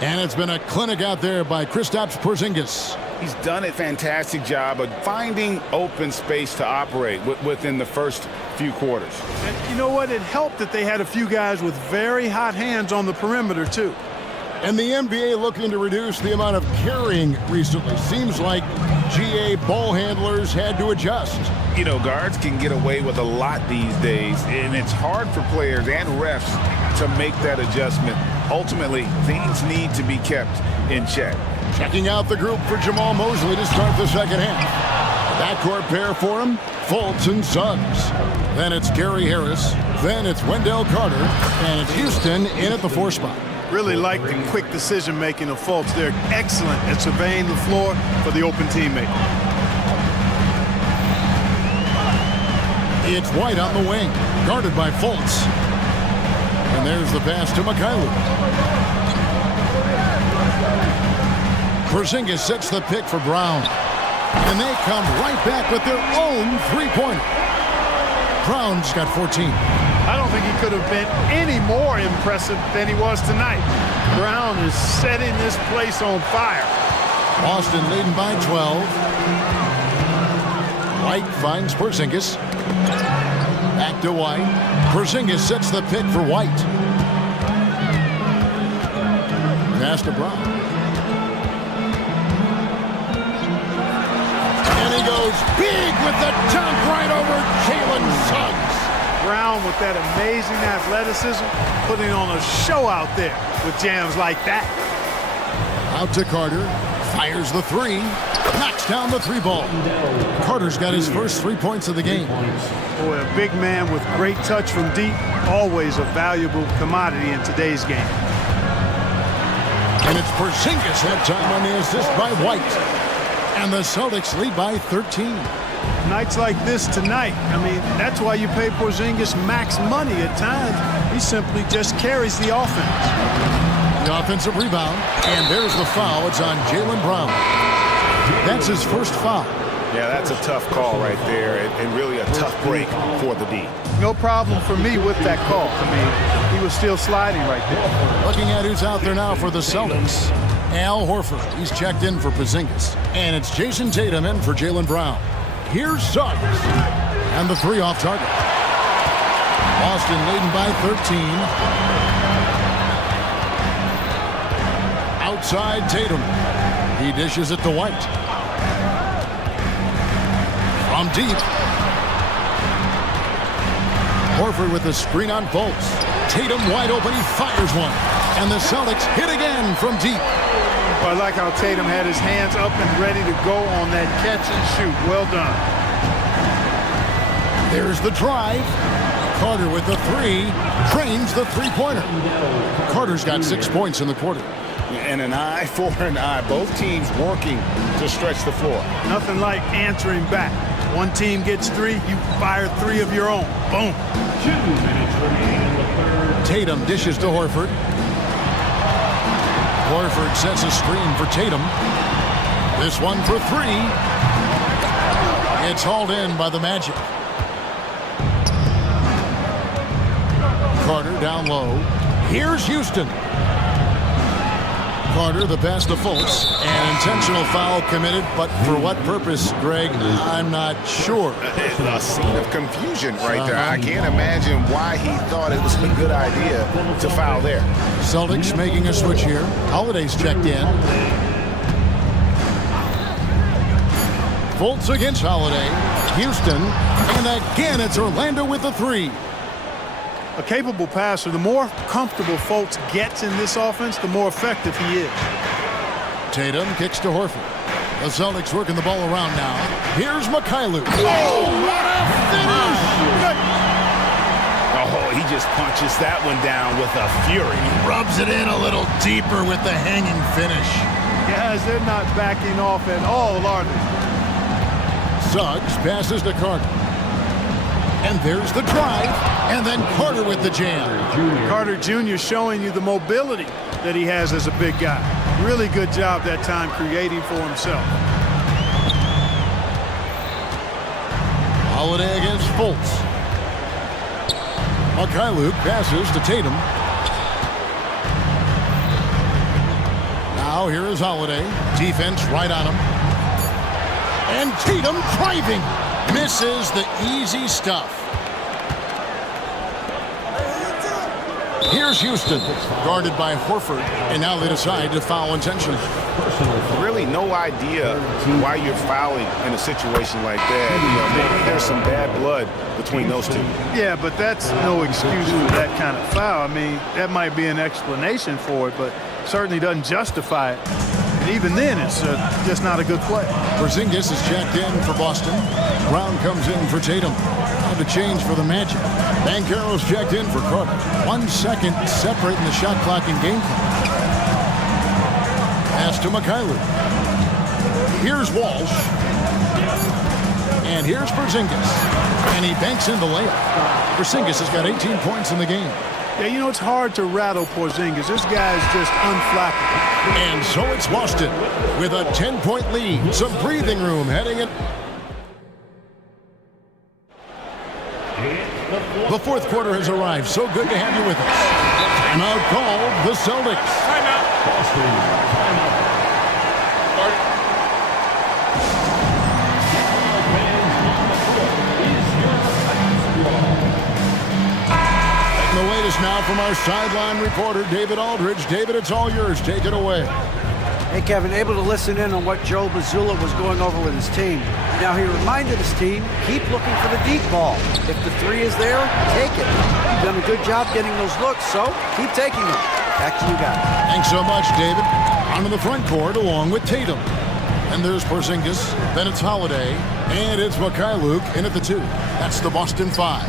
And it's been a clinic out there by Kristaps Porzingis. He's done a fantastic job of finding open space to operate within the first few quarters. And you know what? It helped that they had a few guys with very hot hands on the perimeter, too. And the NBA looking to reduce the amount of carrying recently. Seems like GA ball handlers had to adjust. You know, guards can get away with a lot these days, and it's hard for players and refs to make that adjustment. Ultimately, things need to be kept in check. Checking out the group for Jamal Mosley to start the second half. Backcourt pair for him, Fultz and Suggs. Then it's Gary Harris. Then it's Wendell Carter. And it's Houston in at the 4 spot. Really like the quick decision-making of Fultz. They're excellent at surveying the floor for the open teammate. It's White on the wing, guarded by Fultz. And there's the pass to Mikhailuk. Porzingis sets the pick for Brown. And they come right back with their own three-pointer. Brown's got 14. I don't think he could have been any more impressive than he was tonight. Brown is setting this place on fire. Boston leading by 12. White finds Porzingis. Back to White. Porzingis sets the pick for White. Pass to Brown. And he goes big with the dunk right over Jalen Suggs. Brown with that amazing athleticism, putting on a show out there with jams like that. Out to Carter. Fires the three. Knocks down the three ball. Carter's got his first 3 points of the game. Boy, a big man with great touch from deep, always a valuable commodity in today's game. And it's Porzingis that time on the assist by White. And the Celtics lead by 13. Nights like this tonight, I mean, that's why you pay Porzingis max money at times. He simply just carries the offense. The offensive rebound, and there's the foul. It's on Jaylen Brown. That's his first foul. Yeah, that's a tough call right there, and really a tough break for the D. No problem for me with that call. I mean, he was still sliding right there. Looking at who's out there now for the Celtics. Al Horford, he's checked in for Porzingis. And it's Jason Tatum in for Jaylen Brown. Here's Suggs. And the three off target. Boston leading by 13. Outside Tatum. He dishes it to White. From deep. Horford with the screen on Fultz. Tatum wide open. He fires one. And the Celtics hit again from deep. I like how Tatum had his hands up and ready to go on that catch and shoot. Well done. There's the drive. Carter with the three. Drains the three-pointer. Carter's got 6 points in the quarter. And an eye for an eye. Both teams working to stretch the floor. Nothing like answering back. One team gets three, you fire three of your own. Boom. 2 minutes remaining in the third. Tatum dishes to Horford. Horford sets a screen for Tatum. This one for three. It's hauled in by the Magic. Carter down low. Here's Houston. Carter, the pass to Fultz. An intentional foul committed, but for what purpose, Greg? I'm not sure. A scene of confusion right there. I can't imagine why he thought it was a good idea to foul there. Celtics making a switch here. Holiday's checked in. Fultz against Holiday. Houston. And again, it's Orlando with the three. A capable passer, the more comfortable Fultz gets in this offense, the more effective he is. Tatum kicks to Horford. The Celtics working the ball around now. Here's Mikhailuk. Oh, what a finish! Oh, he just punches that one down with a fury. Rubs it in a little deeper with the hanging finish. Guys, they're not backing off at all, are they? Suggs passes to Carter. And there's the drive. And then Carter with the jam. Carter Jr. showing you the mobility that he has as a big guy. Really good job that time creating for himself. Holiday against Fultz. Mikhailuk passes to Tatum. Now here is Holiday. Defense right on him. And Tatum driving. Misses the easy stuff. Here's Houston, guarded by Horford, and now they decide to foul intentionally. Really no idea why you're fouling in a situation like that. You know, maybe there's some bad blood between those two. Yeah, but that's no excuse for that kind of foul. I mean, that might be an explanation for it, but certainly doesn't justify it. And even then, it's just not a good play. Porzingis is checked in for Boston. Brown comes in for Tatum. Time to change for the Magic. Banchero's checked in for Carter. 1 second separating the shot clock and game clock. Pass to Mikhailuk. Here's Walsh. And here's Porzingis. And he banks in the layup. Porzingis has got 18 points in the game. Yeah, you know, it's hard to rattle Porzingis. This guy is just unflappable. And so it's Boston with a 10-point lead. Some breathing room heading in. The fourth quarter has arrived. So good to have you with us. Timeout called the Celtics. Timeout. Boston. Timeout. The wait is now from our sideline reporter, David Aldridge. David, it's all yours. Take it away. Hey, Kevin, able to listen in on what Joe Mazzulla was going over with his team. Now, he reminded his team, keep looking for the deep ball. If the three is there, take it. You've done a good job getting those looks, so keep taking them. Back to you guys. Thanks so much, David. Onto the front court along with Tatum. And there's Porzingis, then it's Holiday, and it's Mikhailuk in at the 2. That's the Boston 5.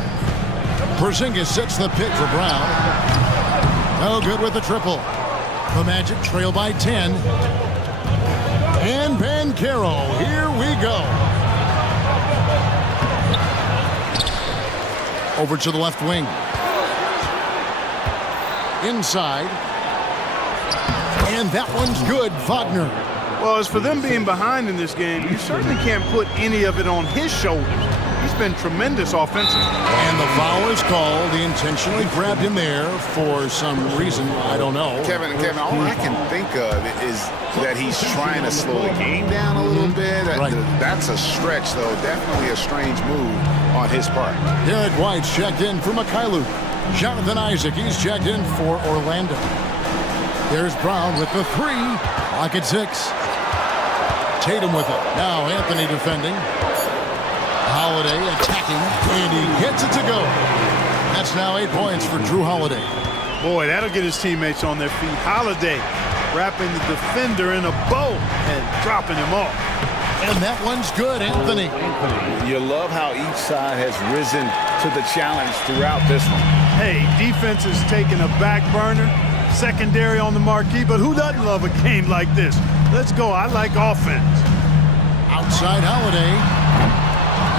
Porzingis sets the pick for Brown. No good with the triple. The Magic trail by 10. And Banchero, here we go. Over to the left wing. Inside. And that one's good, Wagner. Well, as for them being behind in this game, you certainly can't put any of it on his shoulders. He's been tremendous offensively. And the foul is called. He intentionally grabbed him there for some reason. I don't know. Kevin, all I can think of is that he's trying to slow the game down a little bit. Right. That's a stretch, though. Definitely a strange move on his part. Derek White's checked in for Mikhailuk. Jonathan Isaac, he's checked in for Orlando. There's Brown with the 3. Lock at 6. Tatum with it. Now Anthony defending. Holiday attacking, and he gets it to go. That's now 8 points for Drew Holiday. Boy, that'll get his teammates on their feet. Holiday wrapping the defender in a bow and dropping him off. And that one's good, Anthony. You love how each side has risen to the challenge throughout this one. Hey, defense is taking a back burner, secondary on the marquee, but who doesn't love a game like this? Let's go. I like offense. Outside Holiday.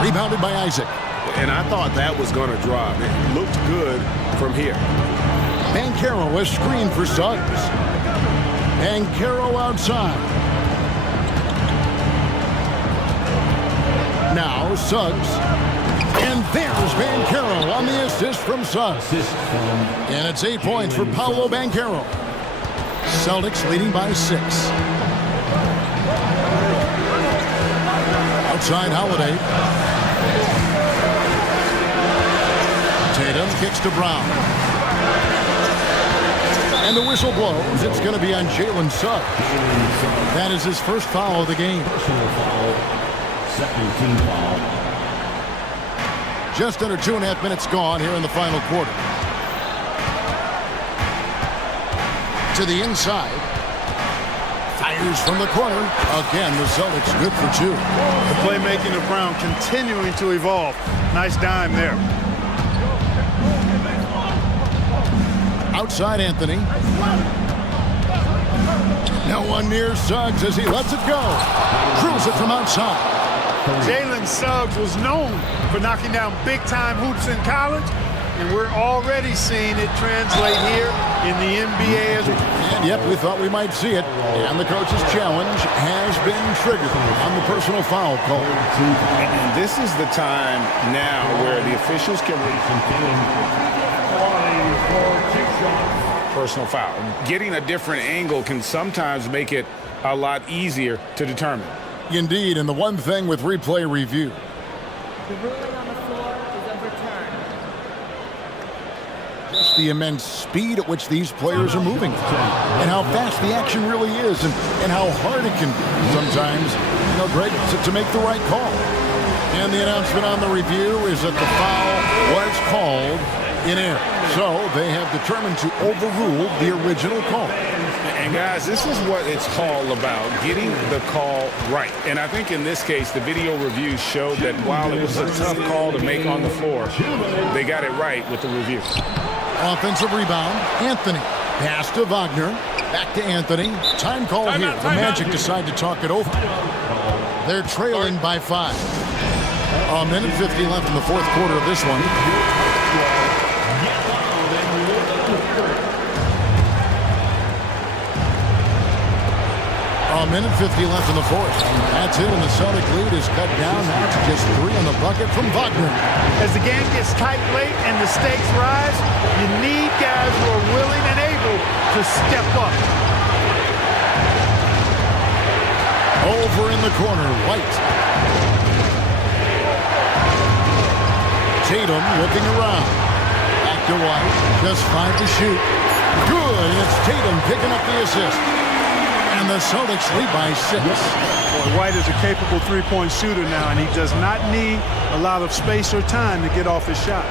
Rebounded by Isaac. And I thought that was going to drop. It looked good from here. Banchero was screened for Suggs. Banchero outside. Now Suggs. And there's Banchero on the assist from Suggs. And it's 8 points for Paolo Banchero. Celtics leading by 6. Outside Holiday. Tatum kicks to Brown. And the whistle blows. It's going to be on Jalen Suggs. That is his first foul of the game. Second team foul. Just under 2.5 minutes gone here in the final quarter. To the inside. Fires from the corner. Again, the Celtics good for 2. The playmaking of Brown continuing to evolve. Nice dime there. Outside Anthony. No one near Suggs as he lets it go. Drills it from outside. Jalen Suggs was known for knocking down big-time hoops in college, and we're already seeing it translate here in the NBA as well. And yep, we thought we might see it. And the coach's challenge has been triggered on the personal foul call. And this is the time now where the officials can personal foul. Getting a different angle can sometimes make it a lot easier to determine. Indeed, and the one thing with replay review. The ruling on the floor is overturned. Just the immense speed at which these players are moving. And how fast the action really is. And how hard it can be sometimes, Greg, to make the right call. And the announcement on the review is that the foul was called in air. So they have determined to overrule the original call. And guys, this is what it's all about, getting the call right. And I think in this case, the video review showed that while it was a tough call to make on the floor, they got it right with the review. Offensive rebound, Anthony. Pass to Wagner. Back to Anthony. Time call here. The Magic decide to talk it over. They're trailing by 5. A minute 50 left in the fourth quarter of this one. A minute 50 left in the fourth. That's it, and the Celtic lead is cut down now to just 3 on the bucket from Wagner. As the game gets tight late and the stakes rise, you need guys who are willing and able to step up. Over in the corner, White. Tatum looking around. Back to to White. Just 5 to shoot. Good. It's Tatum picking up the assist. And the Celtics lead by 6. Boy, White is a capable three-point shooter now, and he does not need a lot of space or time to get off his shot.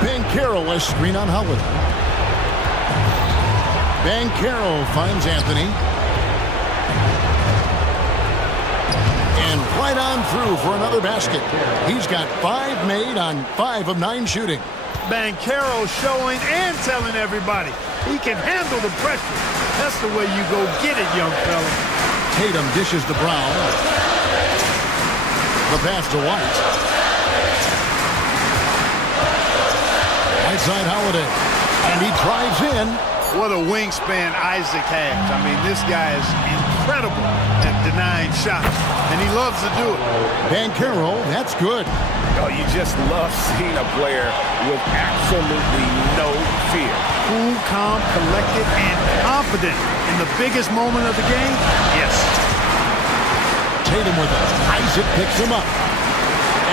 Banchero, a screen on Holiday. Banchero finds Anthony. And right on through for another basket. He's got 5 made on 5 of 9 shooting. Banchero showing and telling everybody he can handle the pressure. That's the way you go get it, young fella. Tatum dishes to Brown. The pass to White. Right side Holiday. And he drives in. What a wingspan Isaac has. I mean, this guy is incredible at denying shots, and he loves to do it. Banchero, that's good. Oh, you just love seeing a player with absolutely no fear. Cool, calm, collected, and confident in the biggest moment of the game? Yes. Tatum with it. Isaac picks him up.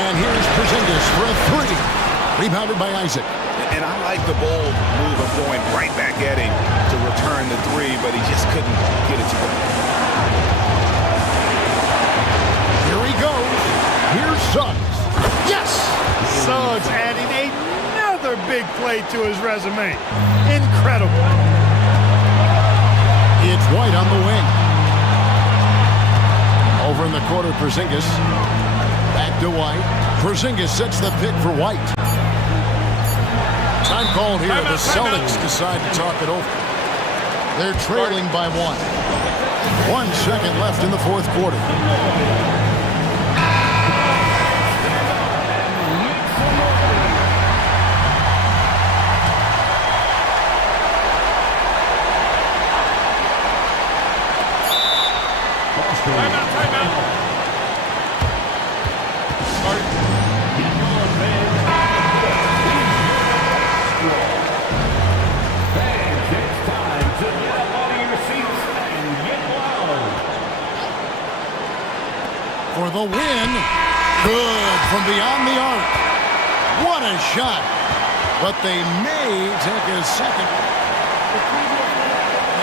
And here's Porzingis for a 3. Rebounded by Isaac. And I like the bold move of going right back at him to return the 3, but he just couldn't get it to go. Here he goes. Here's Suggs. Yes! Suggs adding another big play to his resume. Incredible. It's White on the wing. Over in the corner, Porzingis. Back to White. Porzingis sets the pick for White. Time called here. The Celtics decide to talk it over. They're trailing by 1. 1 second left in the fourth quarter. For the win. Good from beyond the arc. What a shot. But they may take a second.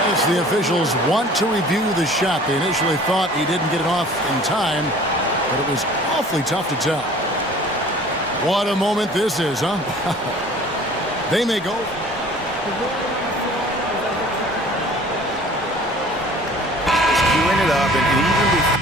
As the officials want to review the shot. They initially thought he didn't get it off in time, but it was awfully tough to tell. What a moment this is, huh? They may go. Queuing it up, and even before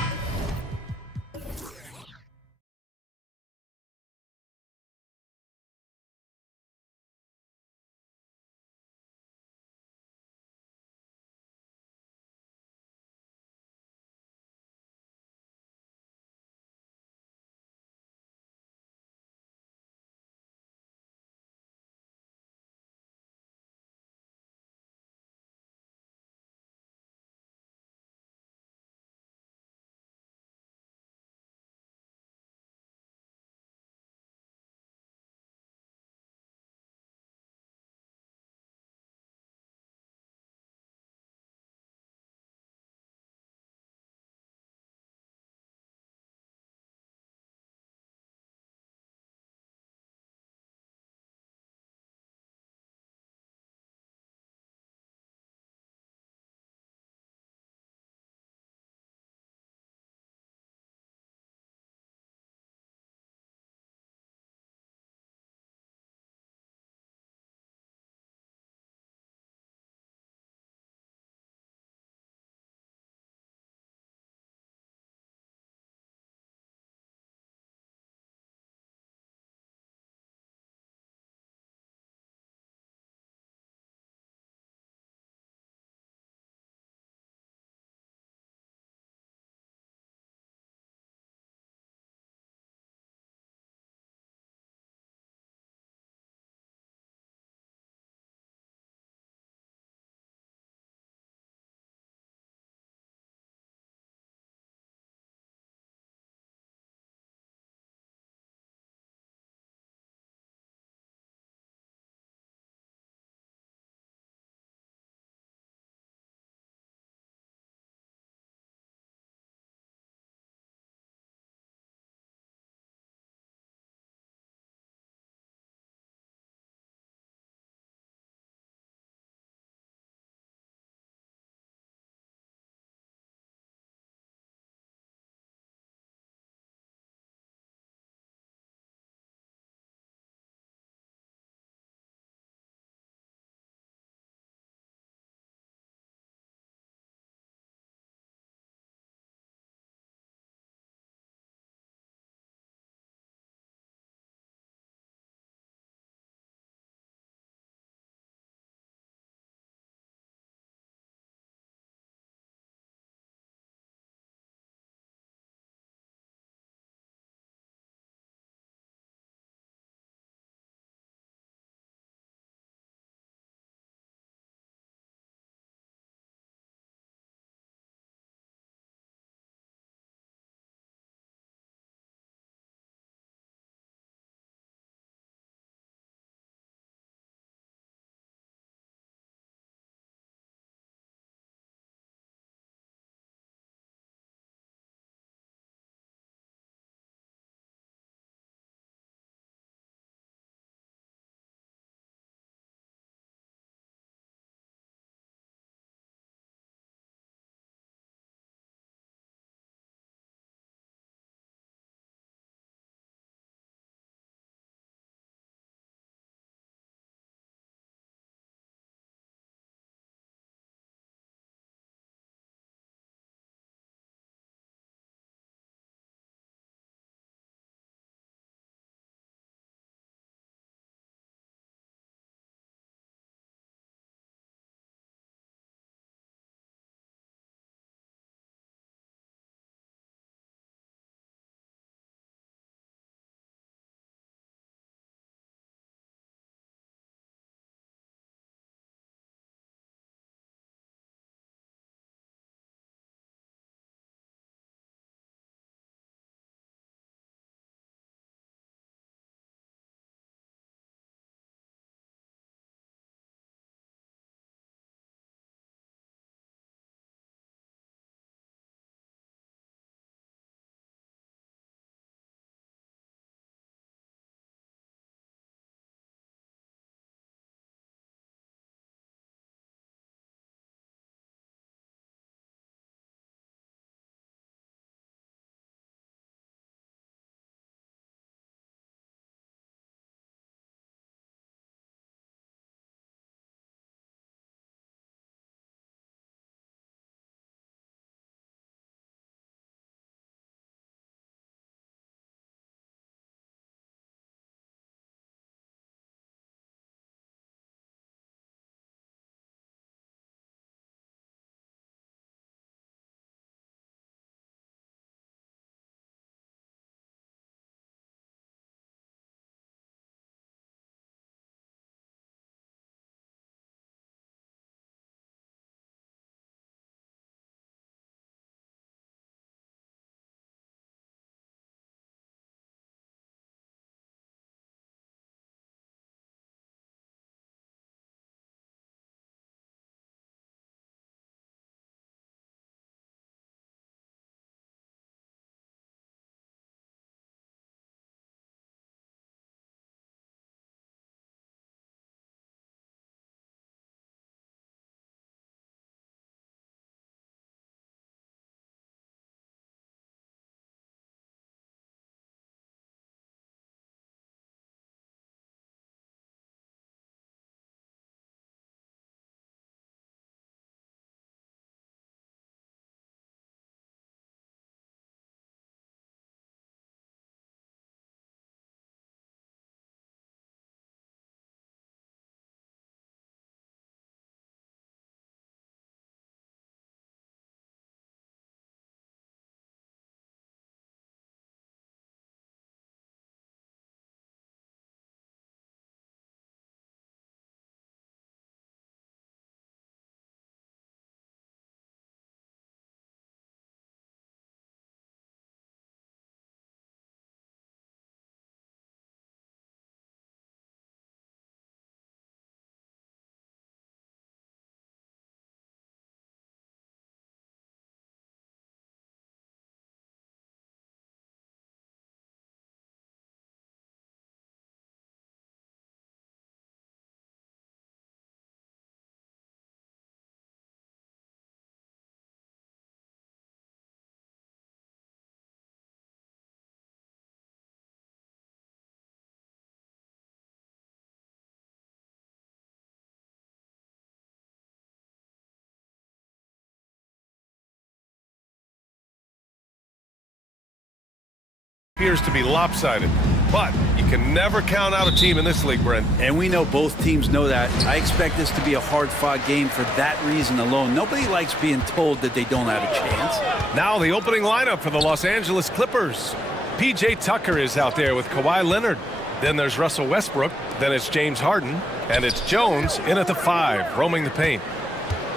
appears to be lopsided. But you can never count out a team in this league, Brent. And we know both teams know that. I expect this to be a hard-fought game for that reason alone. Nobody likes being told that they don't have a chance. Now the opening lineup for the Los Angeles Clippers. P.J. Tucker is out there with Kawhi Leonard. Then there's Russell Westbrook. Then it's James Harden. And it's Jones in at the 5, roaming the paint.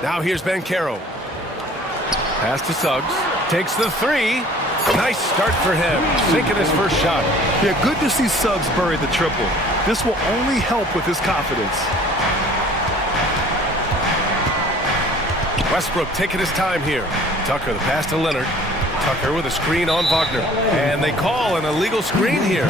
Now here's Banchero. Pass to Suggs. Takes the 3. Nice start for him. Sinking his first shot. Yeah, good to see Suggs bury the triple. This will only help with his confidence. Westbrook taking his time here. Tucker, the pass to Leonard. Tucker with a screen on Wagner. And they call an illegal screen here.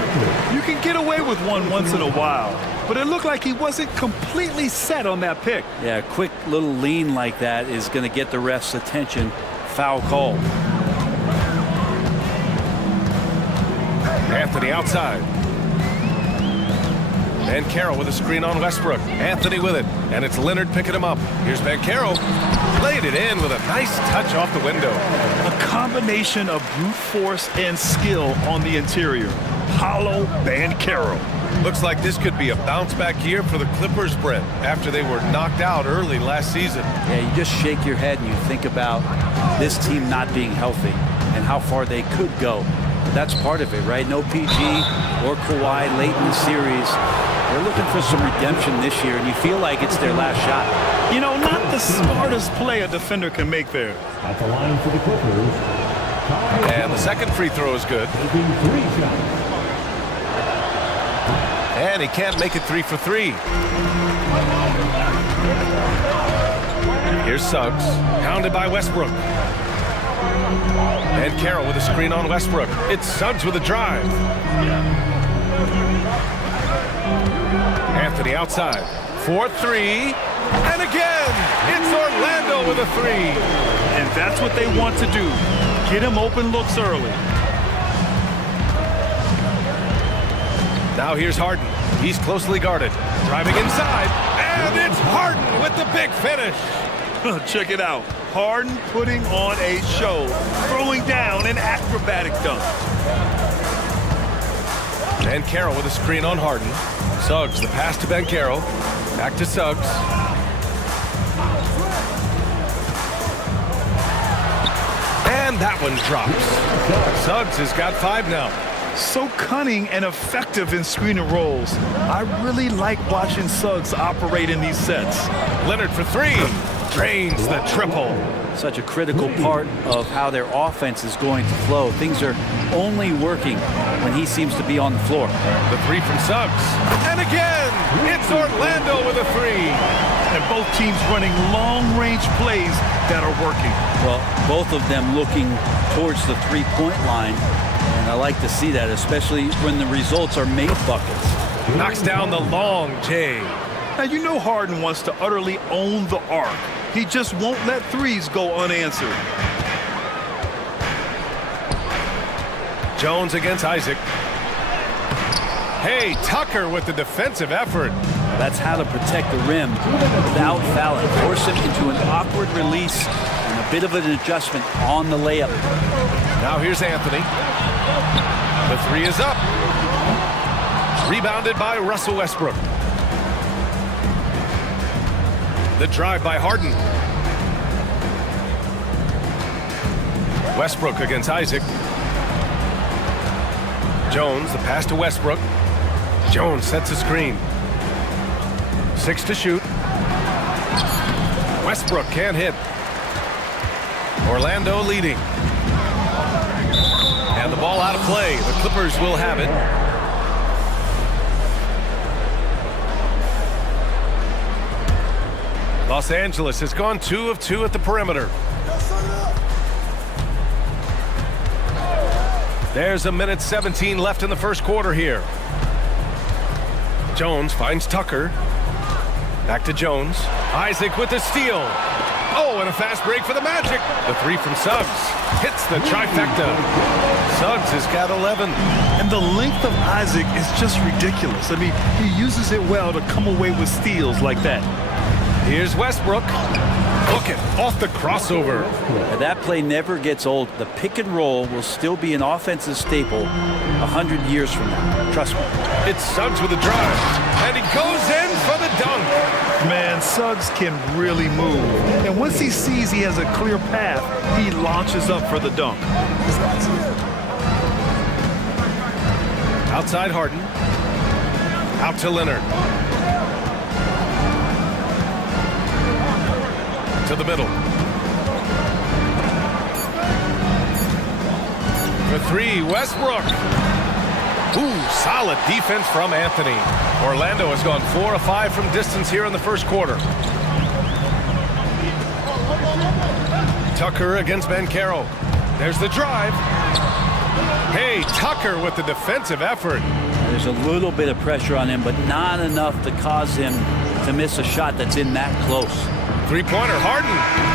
You can get away with one once in a while, but it looked like he wasn't completely set on that pick. Yeah, a quick little lean like that is going to get the ref's attention. Foul call. Anthony outside. Banchero with a screen on Westbrook. Anthony with it, and it's Leonard picking him up. Here's Banchero. Played it in with a nice touch off the window. A combination of brute force and skill on the interior. Paulo Banchero. Looks like this could be a bounce-back year for the Clippers, Brent, after they were knocked out early last season. Yeah, you just shake your head and you think about this team not being healthy and how far they could go. That's part of it, right? No PG or Kawhi late in the series. They're looking for some redemption this year, and you feel like it's their last shot. You know, not the smartest play a defender can make there. At the line for the Clippers. And the second free throw is good. Taking 3 shots. And he can't make it 3 for 3. Here's Suggs, hounded by Westbrook. And Carroll with a screen on Westbrook. It's Suggs with a drive. Anthony outside. 4-3. And again, it's Orlando with a 3. And that's what they want to do. Get him open looks early. Now here's Harden. He's closely guarded. Driving inside. And it's Harden with the big finish. Check it out. Harden putting on a show, throwing down an acrobatic dunk. Banchero with a screen on Harden. Suggs, the pass to Banchero. Back to Suggs. And that one drops. Suggs has got 5 now. So cunning and effective in screen and rolls. I really like watching Suggs operate in these sets. Leonard for 3. Drains the triple. Such a critical part of how their offense is going to flow. Things are only working when he seems to be on the floor. The 3 from Suggs. And again, it's Orlando with a 3. And both teams running long-range plays that are working. Well, both of them looking towards the three-point line. And I like to see that, especially when the results are made buckets. Knocks down the long J. Now, you know Harden wants to utterly own the arc. He just won't let threes go unanswered. Jones against Isaac. Hey, Tucker with the defensive effort. That's how to protect the rim without fouling. Force him into an awkward release and a bit of an adjustment on the layup. Now here's Anthony. The 3 is up. Rebounded by Russell Westbrook. The drive by Harden. Westbrook against Isaac. Jones, the pass to Westbrook. Jones sets a screen. 6 to shoot. Westbrook can't hit. Orlando leading. And the ball out of play. The Clippers will have it. Los Angeles has gone 2 of 2 at the perimeter. There's a minute 17 left in the first quarter here. Jones finds Tucker. Back to Jones. Isaac with the steal. Oh, and a fast break for the Magic. The 3 from Suggs. Hits the trifecta. Suggs has got 11. And the length of Isaac is just ridiculous. I mean, he uses it well to come away with steals like that. Here's Westbrook. book it off the crossover. And that play never gets old. The pick and roll will still be an offensive staple 100 years from now. Trust me. It's Suggs with a drive, and he goes in for the dunk. Man, Suggs can really move. And once he sees he has a clear path, he launches up for the dunk. Outside Harden. Out to Leonard. To the middle. For three, Westbrook. Ooh, solid defense from Anthony. Orlando has gone 4 of 5 from distance here in the first quarter. Tucker against Bancaro. There's the drive. Hey, Tucker with the defensive effort. There's a little bit of pressure on him, but not enough to cause him to miss a shot that's in that close. Three-pointer, Harden.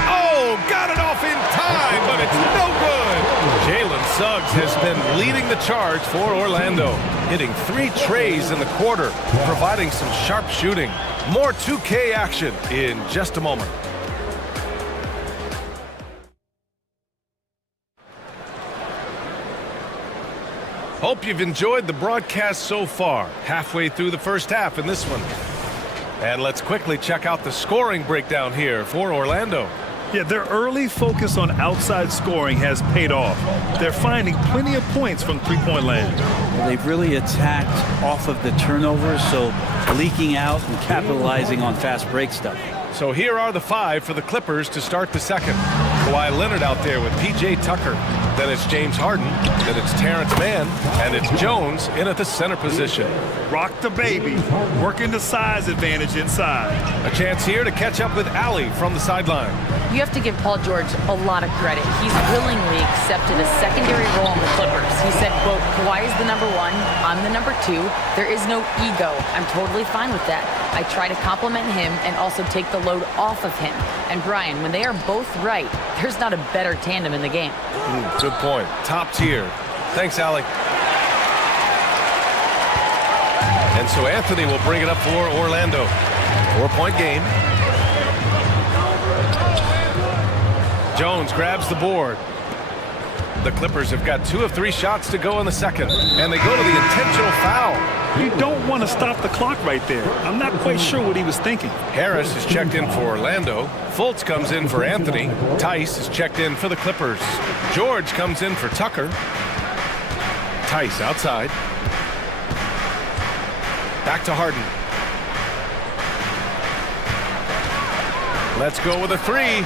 Oh, got it off in time, but it's no good. Jalen Suggs has been leading the charge for Orlando, hitting 3 trays in the quarter, providing some sharp shooting. More 2K action in just a moment. Hope you've enjoyed the broadcast so far. Halfway through the first half in this one. And let's quickly check out the scoring breakdown here for Orlando. Yeah, their early focus on outside scoring has paid off. They're finding plenty of points from three-point land. Well, they've really attacked off of the turnovers, so leaking out and capitalizing on fast break stuff. So here are the 5 for the Clippers to start the second. Kawhi Leonard out there with P.J. Tucker. Then it's James Harden. Then it's Terrence Mann. And it's Jones in at the center position. Rock the baby. Working the size advantage inside. A chance here to catch up with Allie from the sideline. You have to give Paul George a lot of credit. He's willingly accepted a secondary role in the Clippers. He said, quote, Kawhi is the number 1, I'm the number 2. There is no ego. I'm totally fine with that. I try to compliment him and also take the load off of him. And Brian, when they are both right, there's not a better tandem in the game. Good point. Top tier. Thanks, Allie. And so Anthony will bring it up for Orlando. 4-point game. Jones grabs the board. The Clippers have got 2 of 3 shots to go in the second, and they go to the intentional foul. You don't want to stop the clock right there. I'm not quite sure what he was thinking. Harris is checked in for Orlando. Fultz comes in for Anthony. Tice is checked in for the Clippers. George comes in for Tucker. Tice outside. Back to Harden. Let's go with a 3.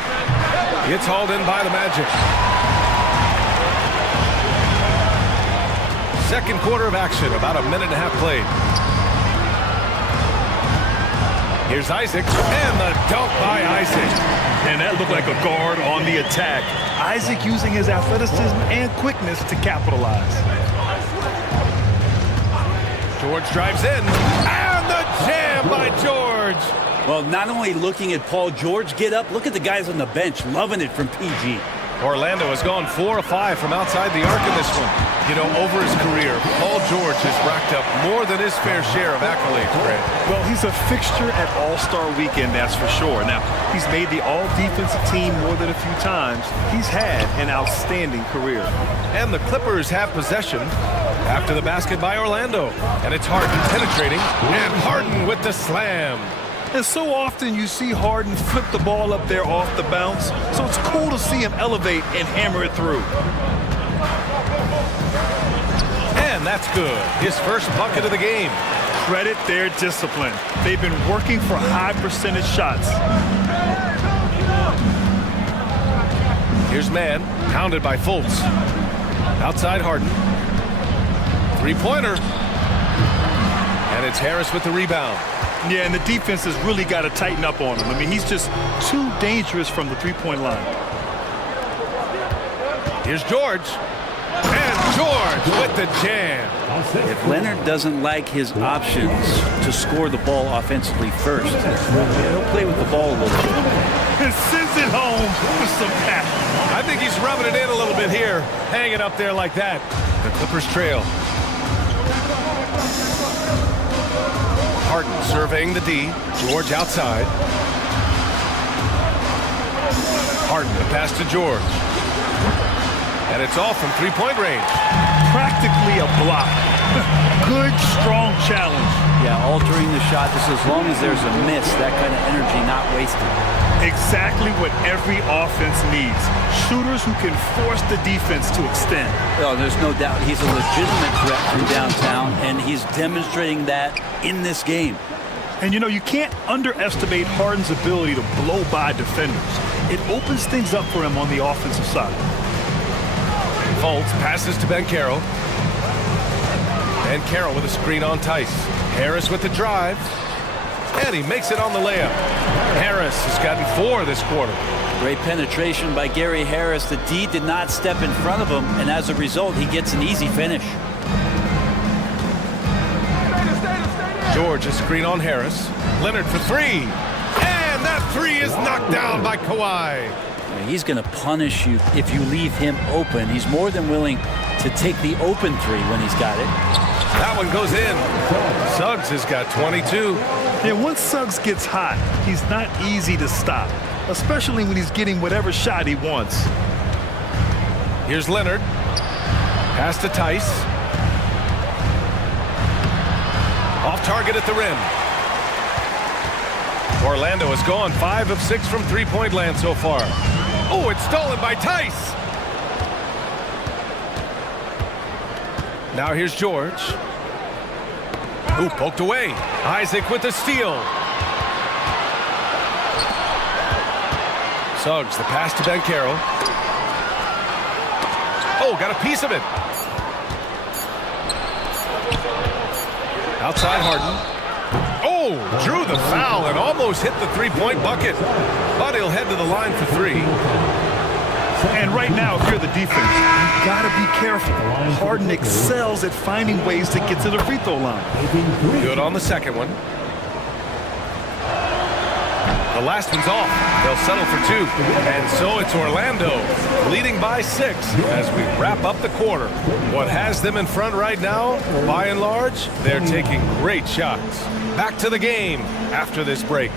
It's hauled in by the Magic. Second quarter of action, about a minute and a half played. Here's Isaac, and the dunk by Isaac. And that looked like a guard on the attack. Isaac using his athleticism and quickness to capitalize. George drives in, and the jam by George. Well, not only looking at Paul George get up, look at the guys on the bench loving it from PG. Orlando has gone 4 of 5 from outside the arc in this one. You know, over his career, Paul George has racked up more than his fair share of accolades, Greg. Well, he's a fixture at All-Star Weekend, that's for sure. Now, he's made the All-Defensive team more than a few times. He's had an outstanding career. And the Clippers have possession after the basket by Orlando. And it's Harden penetrating, and Harden with the slam. And so often you see Harden flip the ball up there off the bounce, so it's cool to see him elevate and hammer it through. And that's good. His first bucket of the game. Credit their discipline. They've been working for high percentage shots. Here's Mann, pounded by Fultz. Outside Harden. Three-pointer. And it's Harris with the rebound. Yeah, and the defense has really got to tighten up on him. I mean, he's just too dangerous from the three-point line. Here's George. And George with the jam. If Leonard doesn't like his options to score the ball offensively first, he'll play with the ball a little bit. And sends it home with some passion. I think he's rubbing it in a little bit here, hanging up there like that. The Clippers trail. Harden surveying the D. George outside. Harden, the pass to George. And it's all from three-point range. Practically a block. Good, strong challenge. Yeah, altering the shot just as long as there's a miss, that kind of energy not wasted. Exactly what every offense needs. Shooters who can force the defense to extend. Oh, there's no doubt he's a legitimate threat from downtown, and he's demonstrating that in this game. And you know, you can't underestimate Harden's ability to blow by defenders. It opens things up for him on the offensive side. Fultz passes to Ben Carroll. Ben Carroll with a screen on Tice. Harris with the drive. And he makes it on the layup. Harris has gotten 4 this quarter. Great penetration by Gary Harris. The D did not step in front of him, and as a result, he gets an easy finish. George, a screen on Harris. Leonard for 3. And that 3 is knocked down by Kawhi. He's going to punish you if you leave him open. He's more than willing to take the open 3 when he's got it. That one goes in. Suggs has got 22. Yeah, once Suggs gets hot, he's not easy to stop, especially when he's getting whatever shot he wants. Here's Leonard. Pass to Tice. Off target at the rim. Orlando has gone 5 of 6 from three-point land so far. Oh, it's stolen by Tice. Now here's George. Ooh, poked away. Isaac with the steal. Suggs, the pass to Ben Carroll. Oh, got a piece of it. Outside Harden. Oh, drew the foul and almost hit the three-point bucket. But he'll head to the line for 3. And right now, if you're the defense, you gotta be careful. Harden excels at finding ways to get to the free throw line. Good on the second one. The last one's off. They'll settle for 2. And so it's Orlando leading by 6 as we wrap up the quarter. What has them in front right now, by and large, they're taking great shots. Back to the game after this break.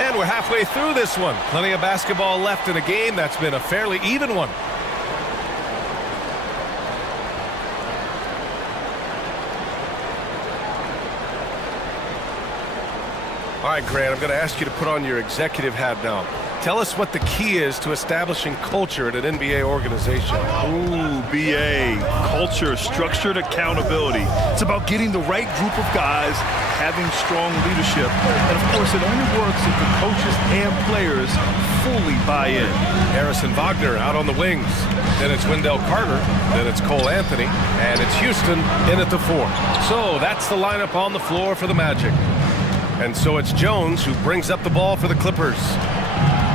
And we're halfway through this one. Plenty of basketball left in a game that's been a fairly even one. All right, Grant, I'm going to ask you to put on your executive hat now. Tell us what the key is to establishing culture at an NBA organization. Ooh, BA. Culture, structured accountability. It's about getting the right group of guys, having strong leadership. And, of course, it only works if the coaches and players fully buy in. Harrison Wagner out on the wings. Then it's Wendell Carter. Then it's Cole Anthony. And it's Houston in at the 4. So that's the lineup on the floor for the Magic. And so it's Jones who brings up the ball for the Clippers.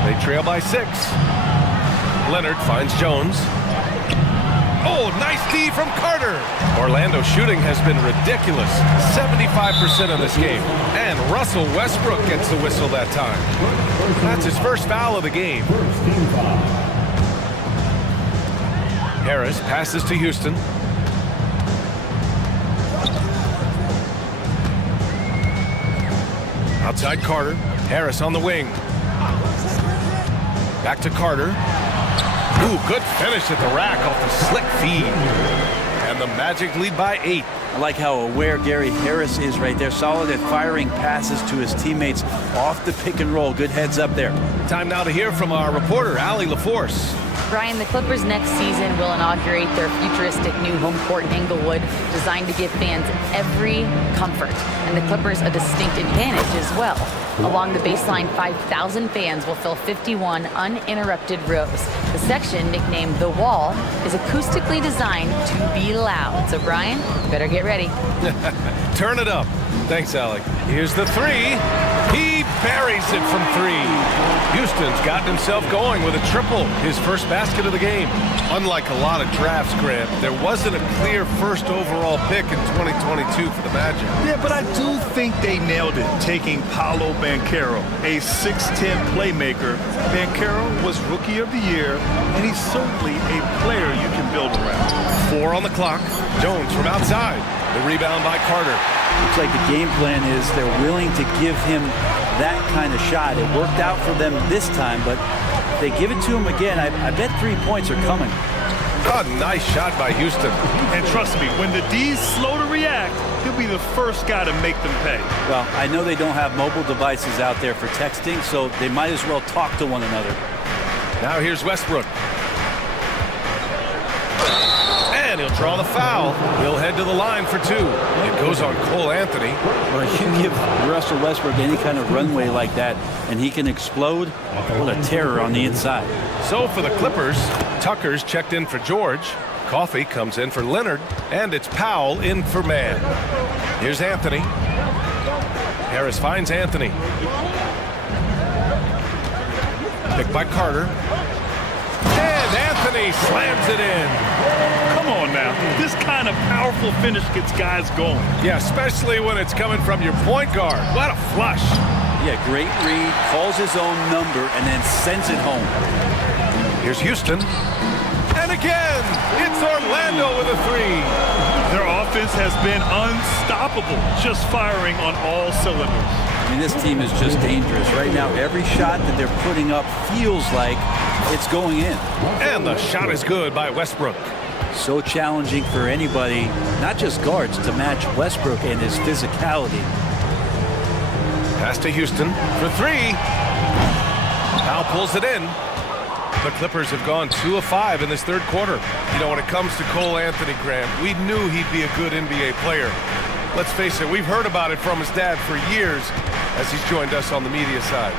They trail by 6. Leonard finds Jones. Oh, nice D from Carter. Orlando shooting has been ridiculous. 75% of this game. And Russell Westbrook gets the whistle that time. That's his first foul of the game. Harris passes to Houston. Outside Carter. Harris on the wing. Back to Carter. Ooh, good finish at the rack off the slick feed. And the Magic lead by 8. I like how aware Gary Harris is right there. Solid at firing passes to his teammates off the pick and roll. Good heads up there. Time now to hear from our reporter, Allie LaForce. Brian, the Clippers next season will inaugurate their futuristic new home court in Inglewood, designed to give fans every comfort, and the Clippers a distinct advantage as well. Along the baseline, 5,000 fans will fill 51 uninterrupted rows. The section, nicknamed The Wall, is acoustically designed to be loud. So, Brian, better get ready. Turn it up. Thanks, Allie. Here's the 3. He He buries it from three. Houston's gotten himself going with a triple, his first basket of the game. Unlike a lot of drafts, Grant, there wasn't a clear first overall pick in 2022 for the Magic. Yeah, but I do think they nailed it, taking Paolo Banchero, a 6'10 playmaker. Banchero was Rookie of the Year, and he's certainly a player you can build around. 4 on the clock. Jones from outside. The rebound by Carter. Looks like the game plan is they're willing to give him that kind of shot. It worked out for them this time, but if they give it to him again, I bet 3 points are coming. Oh, nice shot by Houston. And trust me, when the D's slow to react, he'll be the first guy to make them pay. Well, I know they don't have mobile devices out there for texting, so they might as well talk to one another. Now here's Westbrook. And he'll draw the foul. He'll head to the line for 2. It goes on Cole Anthony. Well, you give Russell Westbrook any kind of runway like that, and he can explode. What a terror on the inside. So for the Clippers, Tucker's checked in for George. Coffey comes in for Leonard. And it's Powell in for Mann. Here's Anthony. Harris finds Anthony. Picked by Carter. And Anthony slams it in. Come on now. This kind of powerful finish gets guys going. Yeah, especially when it's coming from your point guard. What a flush. Yeah, great read, calls his own number, and then sends it home. Here's Houston. And again, it's Orlando with a 3. Their offense has been unstoppable, just firing on all cylinders. I mean, this team is just dangerous. Right now, every shot that they're putting up feels like it's going in. And the shot is good by Westbrook. So challenging for anybody, not just guards, to match Westbrook and his physicality. Pass to Houston for 3. Powell pulls it in. The Clippers have gone 2 of 5 in this third quarter. You know, when it comes to Cole Anthony, Grant, we knew he'd be a good NBA player. Let's face it, we've heard about it from his dad for years as he's joined us on the media side.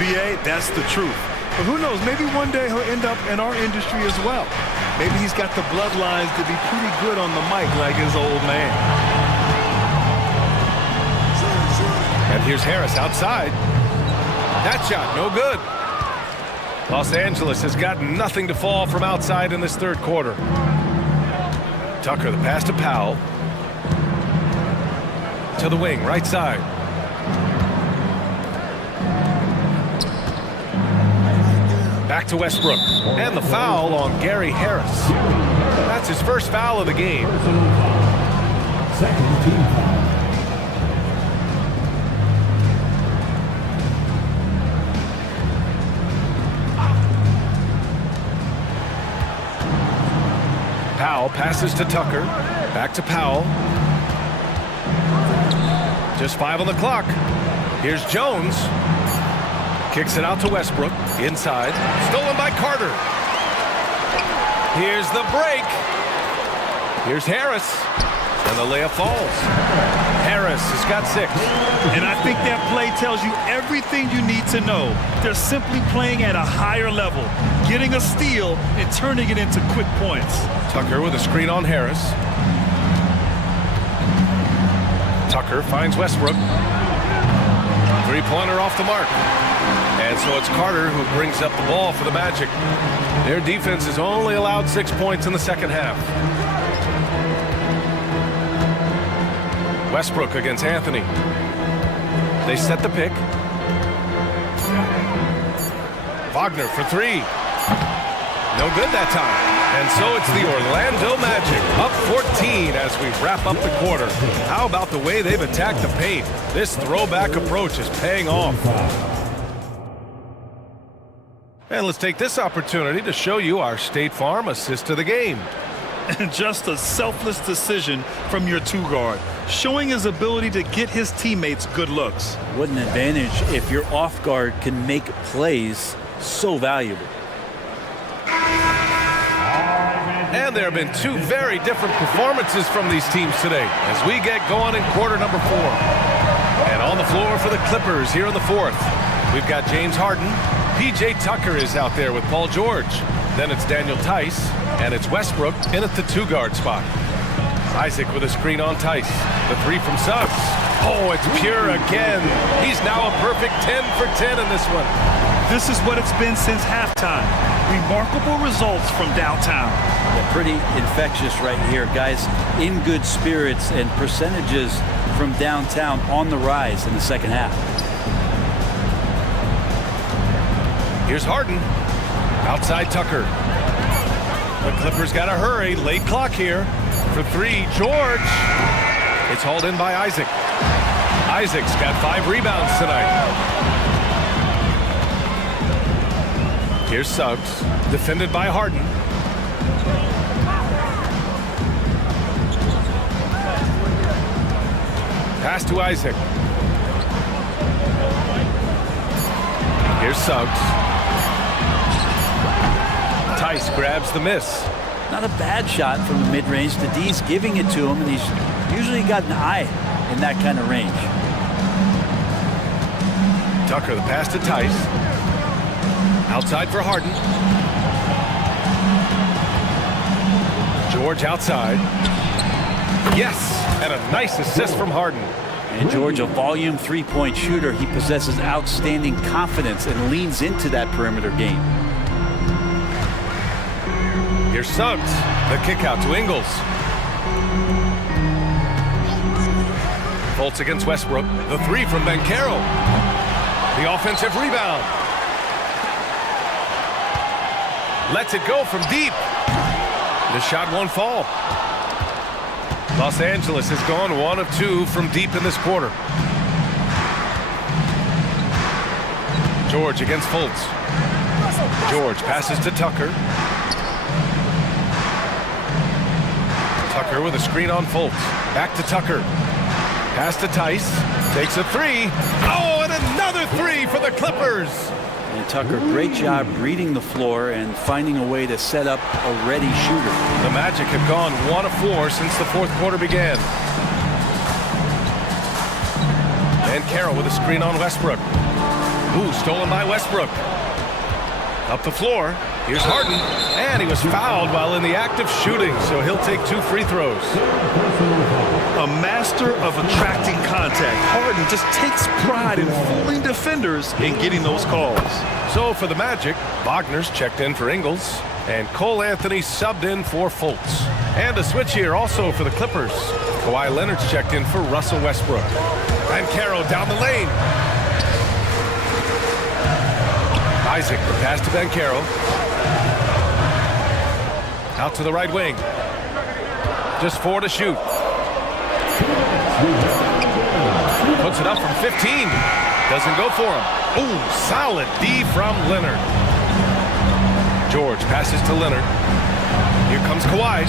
VA, that's the truth. But who knows, maybe one day he'll end up in our industry as well. Maybe he's got the bloodlines to be pretty good on the mic like his old man. And here's Harris outside. That shot, no good. Los Angeles has got nothing to fall from outside in this third quarter. Tucker, the pass to Powell. To the wing, right side. Back to Westbrook. And the foul on Gary Harris. That's his first foul of the game. Second team foul. Powell passes to Tucker. Back to Powell. Just 5 on the clock. Here's Jones. Kicks it out to Westbrook. Inside. Stolen by Carter. Here's the break. Here's Harris. And the layup falls. Harris has got 6. And I think that play tells you everything you need to know. They're simply playing at a higher level, getting a steal and turning it into quick points. Tucker with a screen on Harris. Tucker finds Westbrook. 3-pointer off the mark. And so it's Carter who brings up the ball for the Magic. Their defense has only allowed 6 points in the second half. Westbrook against Anthony. They set the pick. Wagner for 3. No good that time. And so it's the Orlando Magic up 14 as we wrap up the quarter. How about the way they've attacked the paint? This throwback approach is paying off. And let's take this opportunity to show you our State Farm assist to the game. Just a selfless decision from your 2-guard, showing his ability to get his teammates good looks. What an advantage if your off guard can make plays so valuable. And there have been 2 very different performances from these teams today as we get going in quarter number 4. And on the floor for the Clippers here in the 4th, we've got James Harden. P.J. Tucker is out there with Paul George. Then it's Daniel Tice, and it's Westbrook in at the 2-guard spot. Isaac with a screen on Tice. The three from Suggs. Oh, it's pure again. He's now a perfect 10 for 10 in this one. This is what it's been since halftime. Remarkable results from downtown. Yeah, pretty infectious right here. Guys in good spirits and percentages from downtown on the rise in the second half. Here's Harden. Outside Tucker. The Clippers got to hurry. Late clock here. For three, George. It's hauled in by Isaac. Isaac's got 5 rebounds tonight. Here's Suggs, defended by Harden. Pass to Isaac. Here's Suggs. Tice grabs the miss. Not a bad shot from the mid-range. The D's giving it to him, and he's usually got an eye in that kind of range. Tucker, the pass to Tice. Outside for Harden. George outside. Yes, and a nice assist from Harden. And George, a volume three-point shooter, he possesses outstanding confidence and leans into that perimeter game. Here's Suggs. The kick out to Ingles. Fultz against Westbrook. The three from Banchero. The offensive rebound. Lets it go from deep. The shot won't fall. Los Angeles has gone 1 of 2 from deep in this quarter. George against Fultz. George passes to Tucker. Tucker with a screen on Fultz. Back to Tucker. Pass to Tice. Takes a three. Oh, and another three for the Clippers. And Tucker, great job reading the floor and finding a way to set up a ready shooter. The Magic have gone 1 of 4 since the fourth quarter began. And Carroll with a screen on Westbrook. Ooh, stolen by Westbrook. Up the floor. Here's Harden. And he was fouled while in the act of shooting, so he'll take 2 free throws. A master of attracting contact. Harden just takes pride in fooling defenders and getting those calls. So for the Magic, Wagner's checked in for Ingles, and Cole Anthony subbed in for Fultz. And a switch here also for the Clippers. Kawhi Leonard's checked in for Russell Westbrook. And Carroll down the lane. Isaac, the pass to Banchero. Out to the right wing. Just 4 to shoot. Puts it up from 15. Doesn't go for him. Ooh, solid D from Leonard. George passes to Leonard. Here comes Kawhi.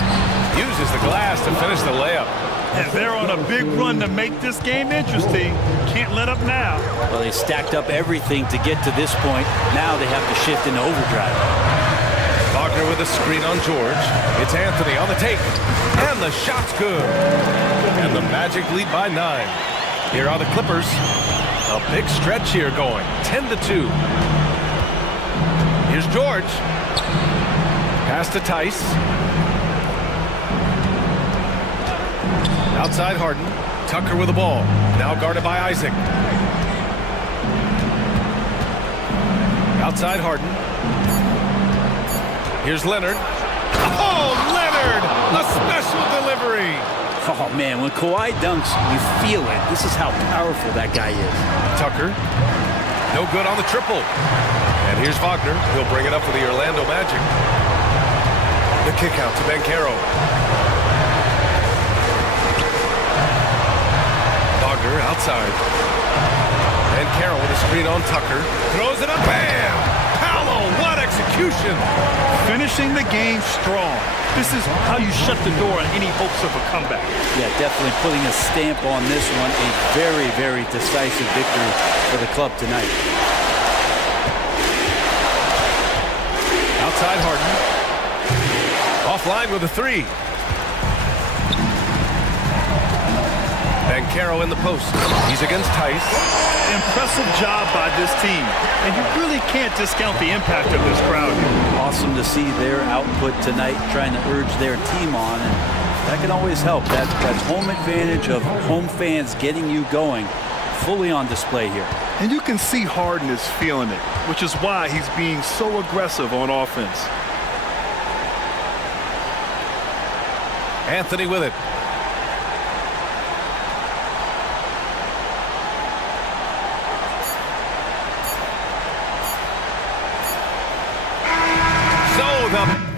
Uses the glass to finish the layup. And they're on a big run to make this game interesting. Can't let up now. Well, they stacked up everything to get to this point. Now they have to shift into overdrive. Wagner with a screen on George. It's Anthony on the take. And the shot's good. And the Magic lead by 9. Here are the Clippers. A big stretch here going. 10 to 2. Here's George. Pass to Tice. Outside Harden. Tucker with the ball. Now guarded by Isaac. Outside Harden. Here's Leonard. Oh, Leonard! A special delivery. Oh, man, when Kawhi dunks, you feel it. This is how powerful that guy is. Tucker. No good on the triple. And here's Wagner. He'll bring it up for the Orlando Magic. The kick out to Banchero. Wagner outside. And Carroll with a screen on Tucker. Throws it up. Bam! Paolo, what execution! Finishing the game strong. This is how you shut the door on any hopes of a comeback. Yeah, definitely putting a stamp on this one. A very, very decisive victory for the club tonight. Outside Harden. Offline with a three. Banchero in the post. He's against Tice. Impressive job by this team. And you really can't discount the impact of this crowd here. Awesome to see their output tonight, trying to urge their team on. And That can always help. That home advantage of home fans getting you going fully on display here. And you can see Harden is feeling it, which is why he's being so aggressive on offense. Anthony with it. So the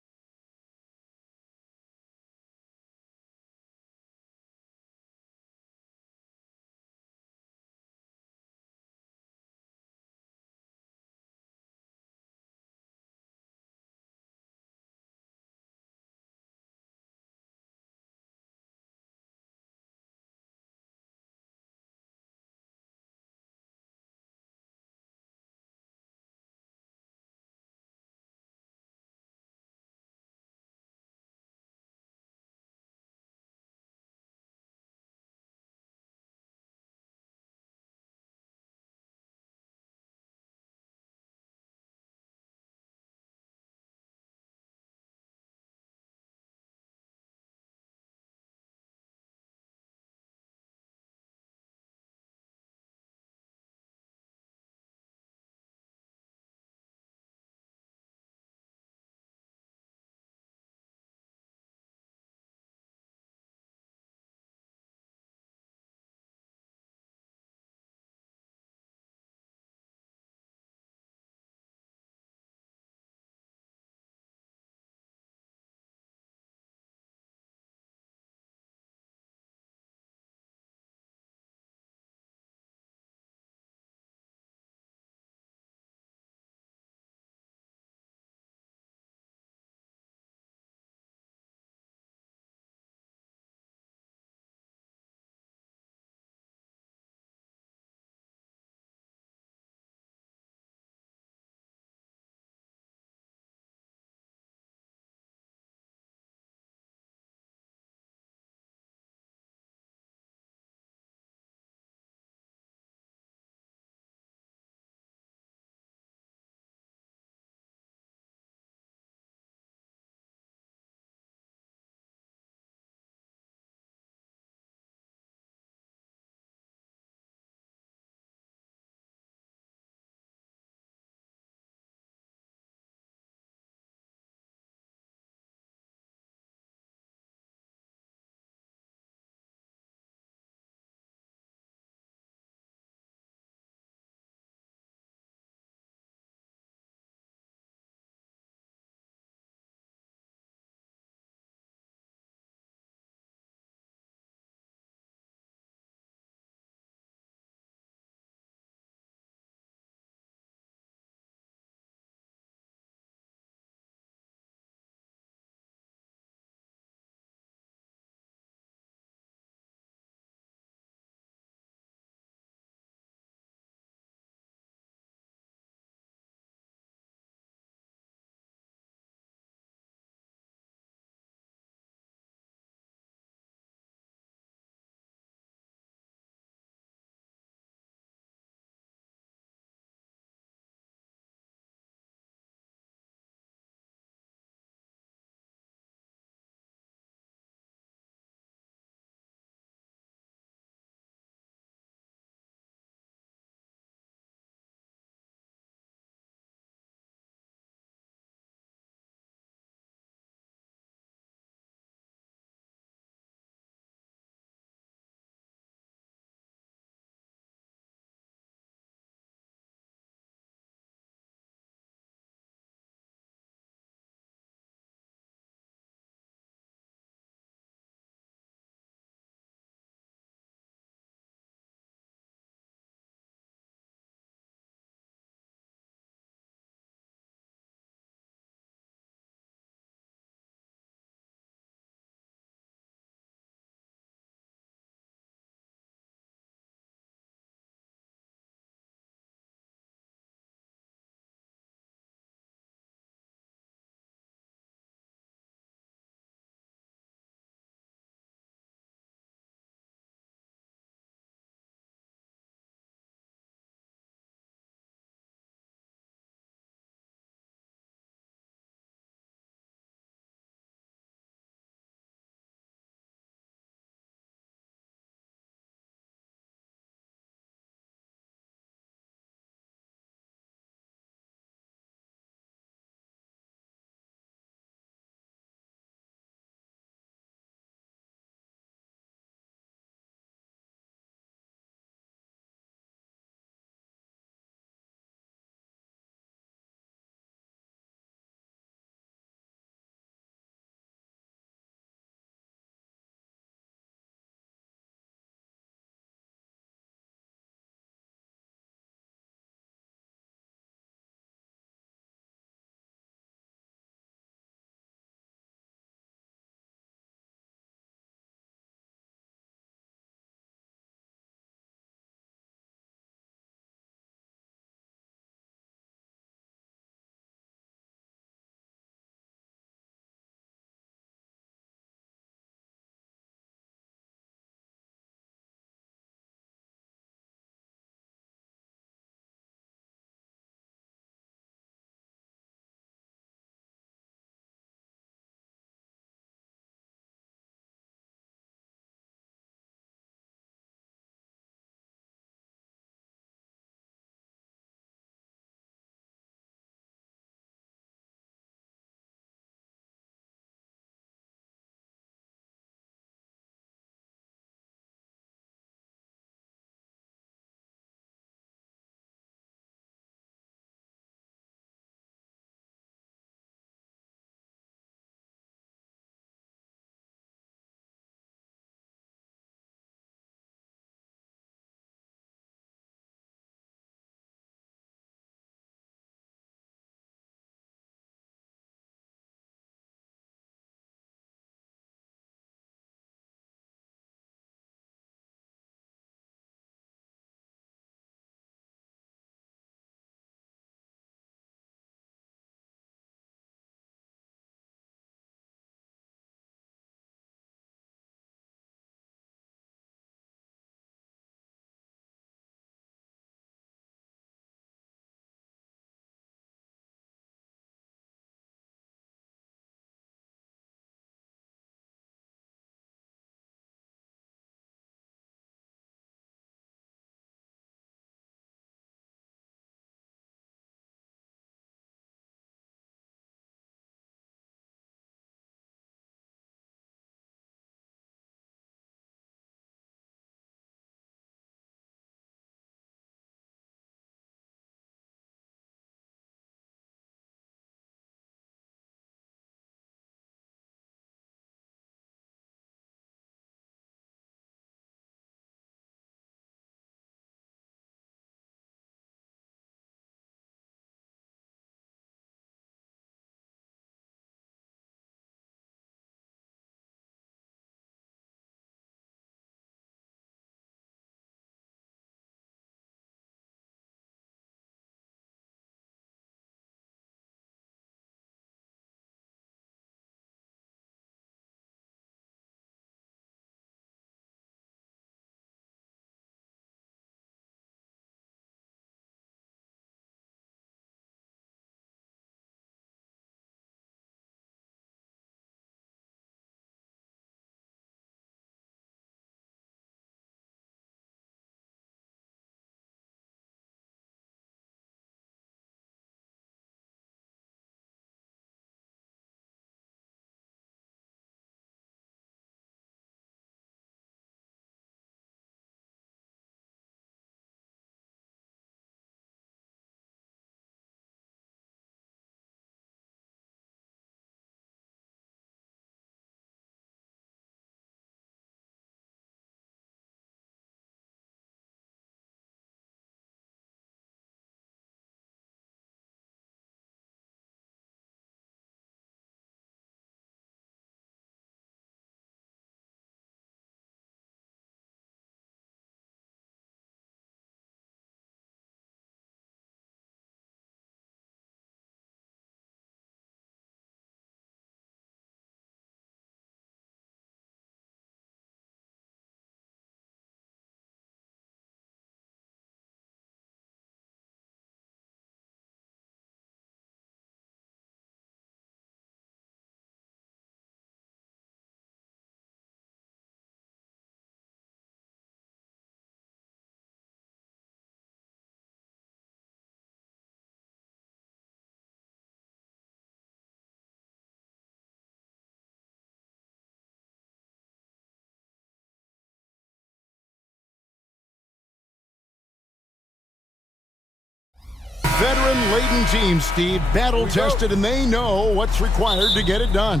veteran-laden team, Steve. Battle-tested, and they know what's required to get it done.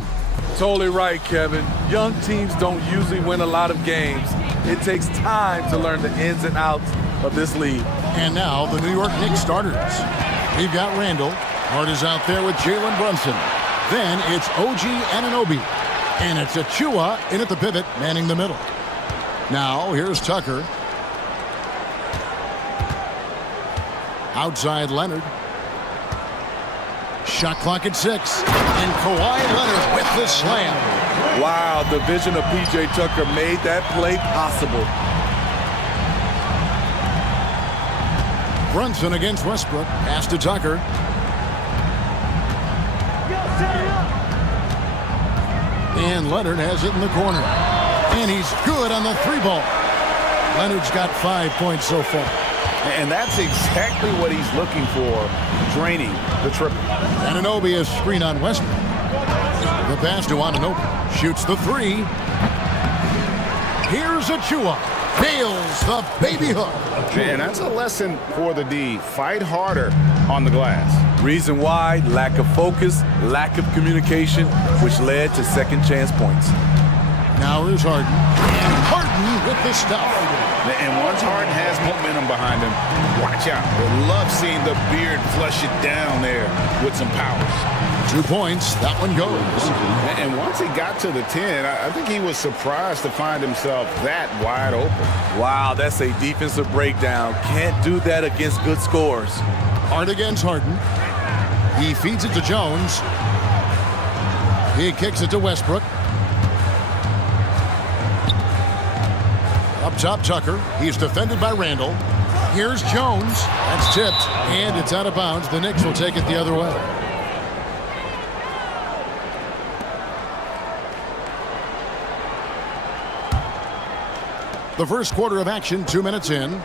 Totally right, Kevin. Young teams don't usually win a lot of games. It takes time to learn the ins and outs of this league. And now the New York Knicks starters. We've got Randall. Hart is out there with Jalen Brunson. Then it's OG Anunoby. And it's Achua in at the pivot, manning the middle. Now here's Tucker. Outside Leonard. Shot clock at 6. And Kawhi Leonard with the slam. Wow, the vision of P.J. Tucker made that play possible. Brunson against Westbrook. Pass to Tucker. And Leonard has it in the corner. And he's good on the 3-ball. Leonard's got 5 points so far. And that's exactly what he's looking for, draining the triple. Anunoby is screen on Westbrook. The pass to Anunoby. Shoots the 3. Here's Achua. Nails the baby hook. And that's a lesson for the D. Fight harder on the glass. Reason why, lack of focus, lack of communication, which led to second chance points. Now here's Harden. And Harden with the stuff. And once Harden has momentum behind him, watch out. I love seeing the beard flush it down there with some powers. 2 points. That one goes. And once he got to the 10, I think he was surprised to find himself that wide open. Wow, that's a defensive breakdown. Can't do that against good scores. Hart against Harden. He feeds it to Jones. He kicks it to Westbrook. Up top, Tucker. He's defended by Randall. Here's Jones. That's tipped, and it's out of bounds. The Knicks will take it the other way. The first quarter of action, 2 minutes in.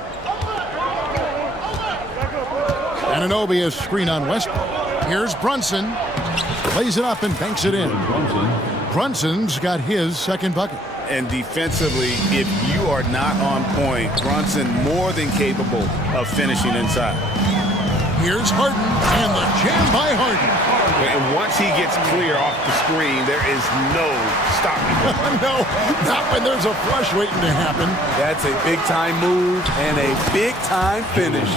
Anunoby is screen on Westbrook. Here's Brunson. Plays it up and banks it in. Brunson's got his second bucket. And defensively, if you are not on point, Brunson more than capable of finishing inside. Here's Harden, and the jam by Harden. And once he gets clear off the screen, there is no stopping him. No, not when there's a flush waiting to happen. That's a big-time move and a big-time finish.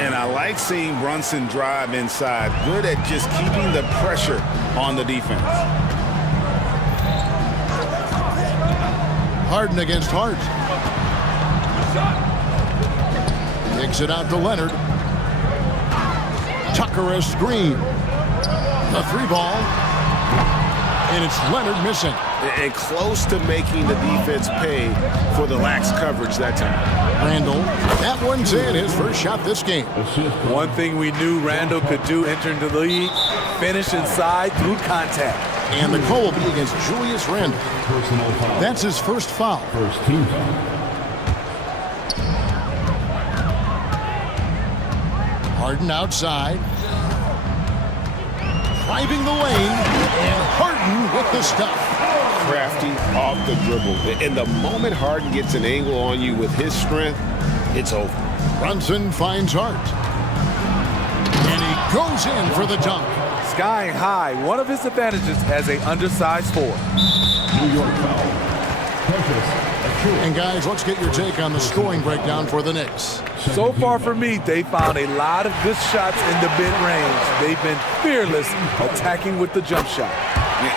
And I like seeing Brunson drive inside. Good at just keeping the pressure on the defense. Harden against Hart. Takes it out to Leonard. Tucker a screen. The 3-ball. And it's Leonard missing. And close to making the defense pay for the lax coverage that time. Randall. That one's in. His first shot this game. One thing we knew Randall could do entering the league, finish inside through contact. And the call will be against Julius Randall. That's his first foul. First team foul. Harden outside. Driving the lane. And Harden with the stuff. Crafty off the dribble. And the moment Harden gets an angle on you with his strength, it's over. Brunson finds Hart. And he goes in for the dunk. Skying high, one of his advantages as an undersized forward. New York foul. And guys, let's get your take on the scoring breakdown for the Knicks. So far for me, they found a lot of good shots in the mid-range. They've been fearless attacking with the jump shot.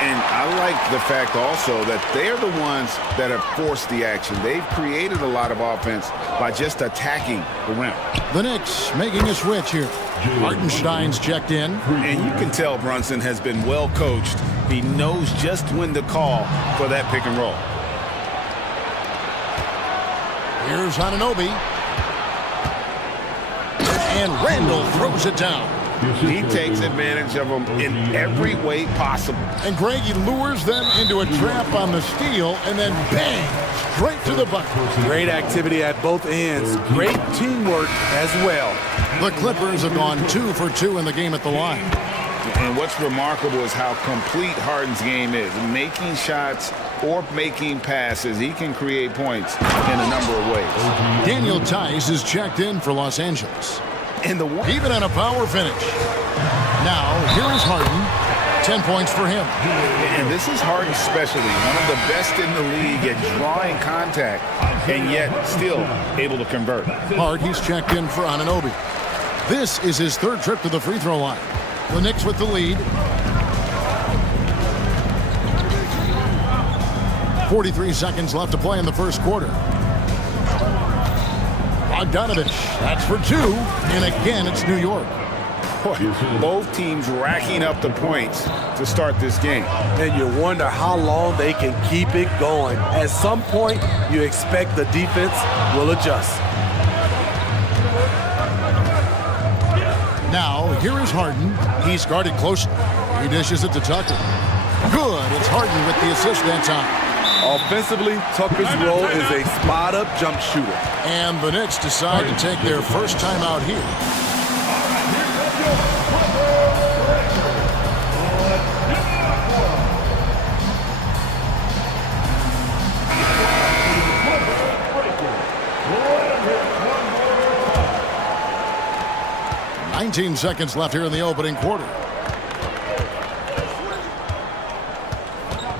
And I like the fact also that they're the ones that have forced the action. They've created a lot of offense by just attacking the rim. The Knicks making a switch here. Hartenstein's checked in. And you can tell Brunson has been well coached. He knows just when to call for that pick and roll. Here's Anunoby. And Randall throws it down. He takes advantage of them in every way possible. And Greg, he lures them into a trap on the steal, and then bang, straight to the bucket. Great activity at both ends. Great teamwork as well. The Clippers have gone 2 for 2 in the game at the line. And what's remarkable is how complete Harden's game is. Making shots or making passes, he can create points in a number of ways. Daniel Tice is checked in for Los Angeles. And the one... Even on a power finish. Now, here is Harden. 10 points for him. And this is Harden especially, one of the best in the league at drawing contact, and yet still able to convert. Hard, he's checked in for Anunoby. This is his third trip to the free throw line. The Knicks with the lead. 43 seconds left to play in the first quarter. Bogdanovich, that's for two, and again it's New York. Both teams racking up the points to start this game. And you wonder how long they can keep it going. At some point, you expect the defense will adjust. Now, here is Harden. He's guarded closely. He dishes it to Tucker. Good. It's Harden with the assist that time. Offensively, Tucker's role is a spot-up jump shooter. And the Knicks decide to take their first time out here. $19 seconds left here in the opening quarter.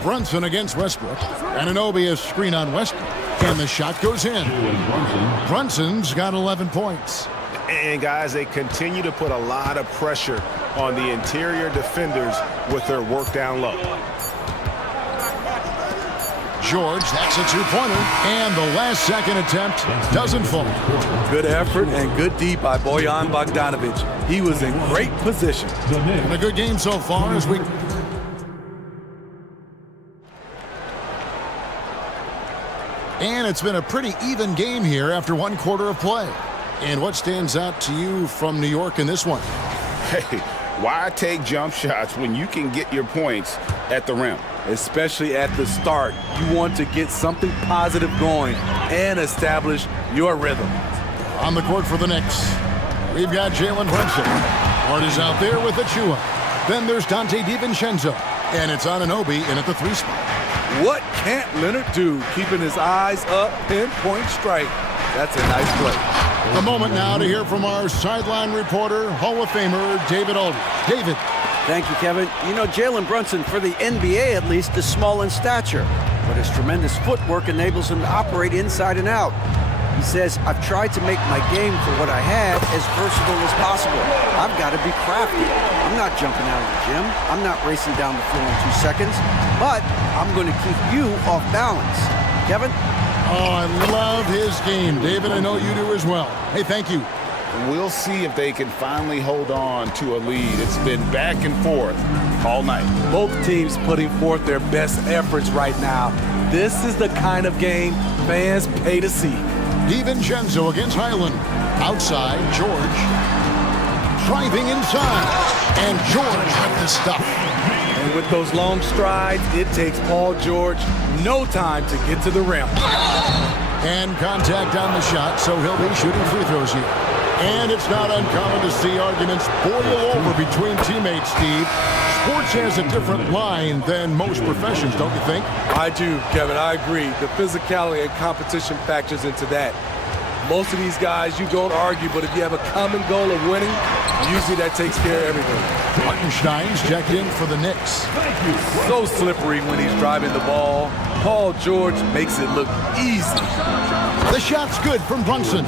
Brunson against Westbrook. Anunoby is screen on Westbrook. And the shot goes in. Brunson's got 11 points. And guys, they continue to put a lot of pressure on the interior defenders with their work down low. George, that's a two-pointer. And the last second attempt doesn't fall. Good effort and good D by Bojan Bogdanovic. He was in great position. And a good game so far as we... And it's been a pretty even game here after one quarter of play. And what stands out to you from New York in this one? Hey, why take jump shots when you can get your points at the rim? Especially at the start. You want to get something positive going and establish your rhythm. On the court for the Knicks, we've got Jalen Brunson. Hart is out there with Achua. Then there's Dante DiVincenzo. And it's Anunoby in at the three spot. What can't Leonard do? Keeping his eyes up, pinpoint strike. That's a nice play. The moment now to hear from our sideline reporter, Hall of Famer David Aldridge. David. Thank you, Kevin. You know, Jalen Brunson, for the NBA at least, is small in stature, but his tremendous footwork enables him to operate inside and out. He says, I've tried to make my game for what I have as versatile as possible. I've got to be crafty. I'm not jumping out of the gym. I'm not racing down the floor in 2 seconds, but I'm going to keep you off balance. Kevin? Oh, I love his game. David, I know you do as well. Hey, thank you. We'll see if they can finally hold on to a lead. It's been back and forth all night. Both teams putting forth their best efforts right now. This is the kind of game fans pay to see. DiVincenzo against Highland. Outside, George. Driving inside. And George with the stuff. And with those long strides, it takes Paul George no time to get to the rim. And contact on the shot, so he'll be shooting free throws here. And it's not uncommon to see arguments boil over between teammates, Steve. Sports has a different line than most professions, don't you think? I do, Kevin. I agree. The physicality and competition factors into that. Most of these guys, you don't argue, but if you have a common goal of winning, usually that takes care of everything. Martenstein's checked in for the Knicks. So slippery when he's driving the ball. Paul George makes it look easy. The shot's good from Brunson.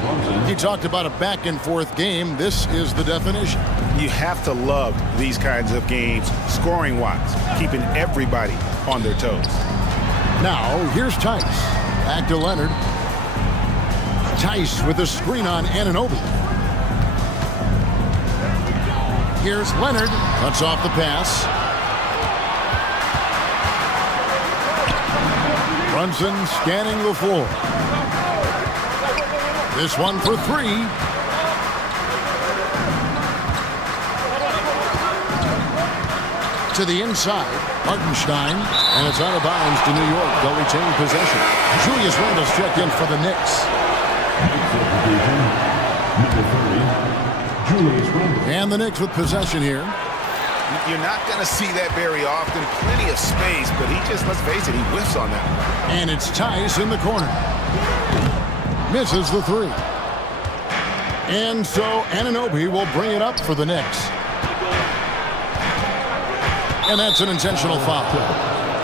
He talked about a back-and-forth game. This is the definition. You have to love these kinds of games, scoring-wise, keeping everybody on their toes. Now, here's Tice. Back to Leonard. Tice with a screen on Anunoby. Here's Leonard. Cuts off the pass. Brunson scanning the floor. This one for three. To the inside, Hartenstein, and it's out of bounds to New York. They'll retain possession. Julius Randle's checked in for the Knicks. And the Knicks with possession here. You're not going to see that very often. Plenty of space, but he just, let's face it, he whiffs on that. And it's Tice in the corner. Misses the three. And so Anunoby will bring it up for the Knicks. And that's an intentional foul.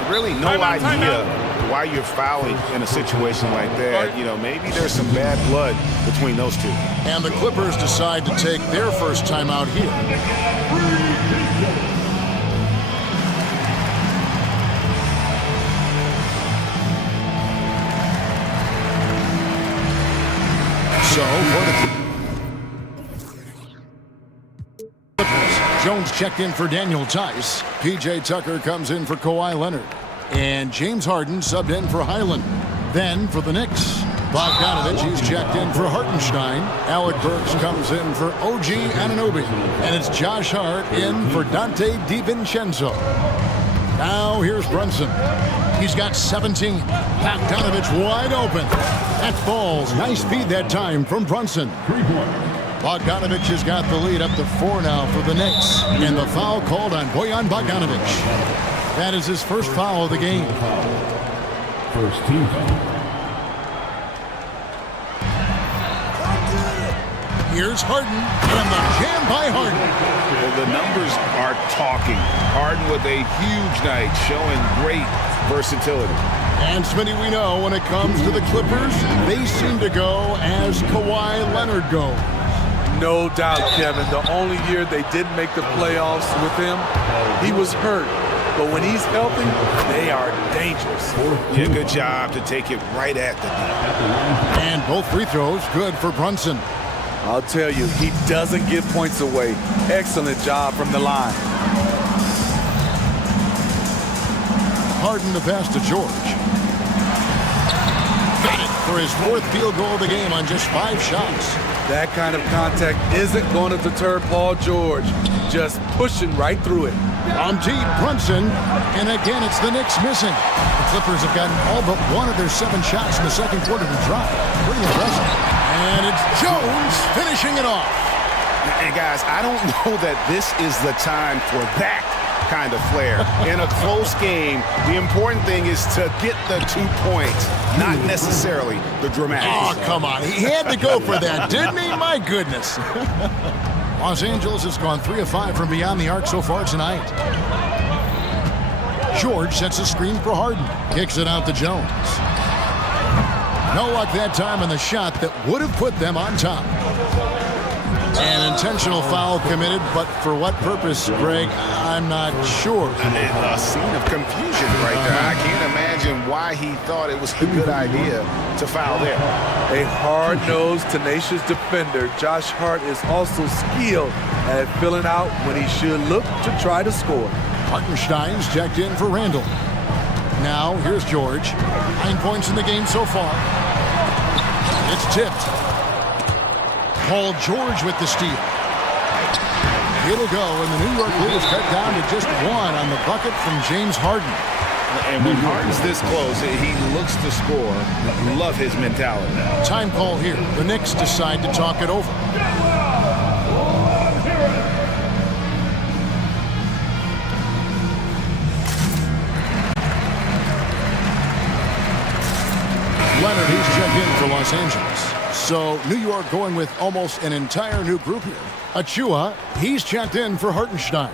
Really no idea why you're fouling in a situation like that. You know, maybe there's some bad blood between those two. And the Clippers decide to take their first timeout here. So, for the Clippers, Jones checked in for Daniel Tice. P.J. Tucker comes in for Kawhi Leonard. And James Harden subbed in for Highland. Then for the Knicks, Bogdanovich, he's checked in for Hartenstein. Alec Burks comes in for OG Anunoby. And it's Josh Hart in for Dante DiVincenzo. Now here's Brunson. He's got 17. Bogdanovich wide open. That falls. Nice feed that time from Brunson. Bogdanovich has got the lead up to 4 now for the Knicks. And the foul called on Bojan Bogdanovich. That is his first foul of the game. First team foul. Here's Harden, and the jam by Harden. Well, the numbers are talking. Harden with a huge night, showing great versatility. And Smitty, we know when it comes to the Clippers, they seem to go as Kawhi Leonard goes. No doubt, Kevin. The only year they didn't make the playoffs with him, he was hurt. But when he's healthy, they are dangerous. Yeah, good job to take it right at the net. And both free throws good for Brunson. I'll tell you, he doesn't give points away. Excellent job from the line. Harden the pass to George. Got it for his 4th field goal of the game on just 5 shots. That kind of contact isn't going to deter Paul George. Just pushing right through it. On deep, Brunson, and again it's the Knicks missing. The Clippers have gotten all but 1 of their 7 shots in the second quarter to drop. Pretty impressive. And it's Jones finishing it off. And guys, I don't know that this is the time for that kind of flair. In a close game, the important thing is to get the 2 points, not necessarily the dramatic. Oh, come on. He had to go for that, didn't he? My goodness. Los Angeles has gone 3 of 5 from beyond the arc so far tonight. George sets a screen for Harden. Kicks it out to Jones. No luck that time on the shot that would have put them on top. An intentional foul committed, but for what purpose, Greg, I'm not sure. A scene of confusion right there. I can't imagine why he thought it was a good idea to foul there. A hard-nosed, tenacious defender, Josh Hart is also skilled at filling out when he should look to try to score. Hartenstein's checked in for Randall. Now, here's George. 9 points in the game so far. It's tipped. Paul George with the steal. It'll go, and the New York lead is cut down to just 1 on the bucket from James Harden. And when Harden's this close, he looks to score. Love his mentality. Time call here. The Knicks decide to talk it over. Leonard, he's checked in for Los Angeles. So New York going with almost an entire new group here. Achua, he's checked in for Hartenstein.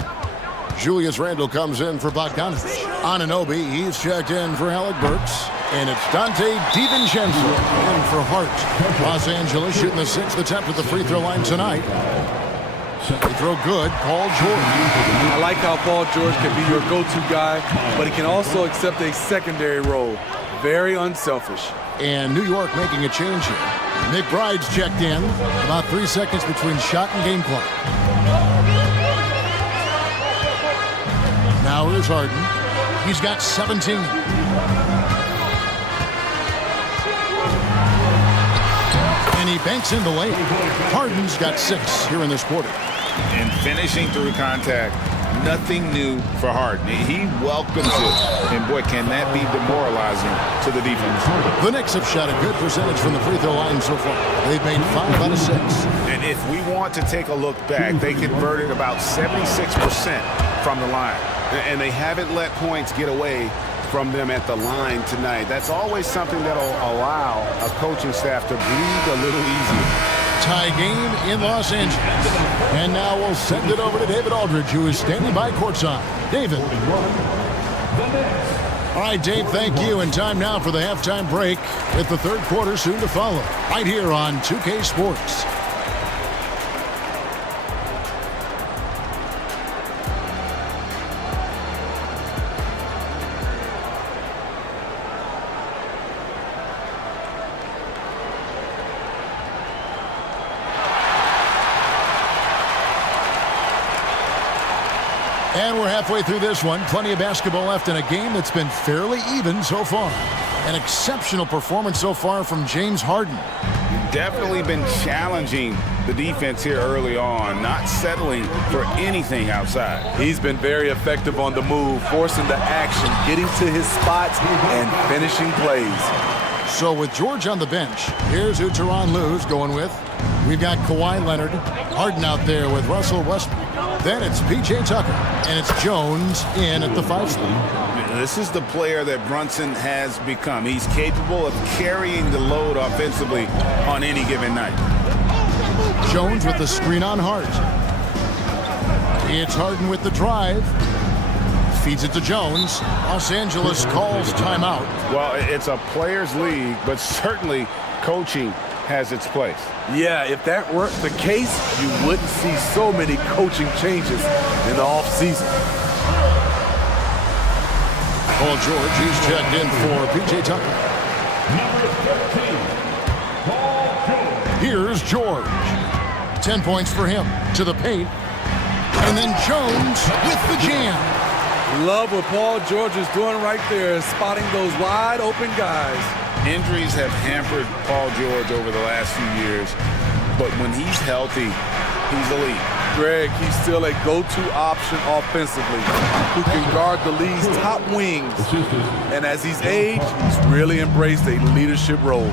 Julius Randle comes in for Bogdanovich. Anunoby, he's checked in for Alec Burks. And it's Dante DiVincenzo in for Hart. Los Angeles shooting the 6th attempt at the free throw line tonight. Free throw good, Paul George. I like how Paul George can be your go-to guy, but he can also accept a secondary role. Very unselfish. And New York making a change here. McBride's checked in. About 3 seconds between shot and game clock. Now here's Harden. He's got 17. And he banks in the lane. Harden's got 6 here in this quarter. And finishing through contact, nothing new for Harden. He welcomes it. And boy, can that be demoralizing to the defense. The Knicks have shot a good percentage from the free throw line so far. They've made 5 out of 6. And if we want to take a look back, they converted about 76% from the line. And they haven't let points get away from them at the line tonight. That's always something that'll allow a coaching staff to breathe a little easier. Tie game in Los Angeles. And now we'll send it over to David Aldridge, who is standing by courtside. David. All right, Dave, thank you. And time now for the halftime break with the third quarter soon to follow. Right here on 2K Sports. And we're halfway through this one. Plenty of basketball left in a game that's been fairly even so far. An exceptional performance so far from James Harden. Definitely been challenging the defense here early on, not settling for anything outside. He's been very effective on the move, forcing the action, getting to his spots, and finishing plays. So with George on the bench, here's who Tyronn Lue's going with. We've got Kawhi Leonard, Harden out there with Russell Westbrook. Then it's P.J. Tucker, and it's Jones in at the 5 slot. This is the player that Brunson has become. He's capable of carrying the load offensively on any given night. Jones with the screen on Hart. It's Harden with the drive. Feeds it to Jones. Los Angeles calls timeout. Well, it's a players' league, but certainly coaching has its place. Yeah, if that weren't the case, you wouldn't see so many coaching changes in the offseason. Paul George, he's checked in for P.J. Tucker. Number 13, Paul George. Here's George. 10 points for him. To the paint. And then Jones with the jam. Love what Paul George is doing right there, spotting those wide open guys. Injuries have hampered Paul George over the last few years, but when he's healthy, he's elite. Greg, he's still a go-to option offensively, who can guard the league's top wings. And as he's aged, he's really embraced a leadership role.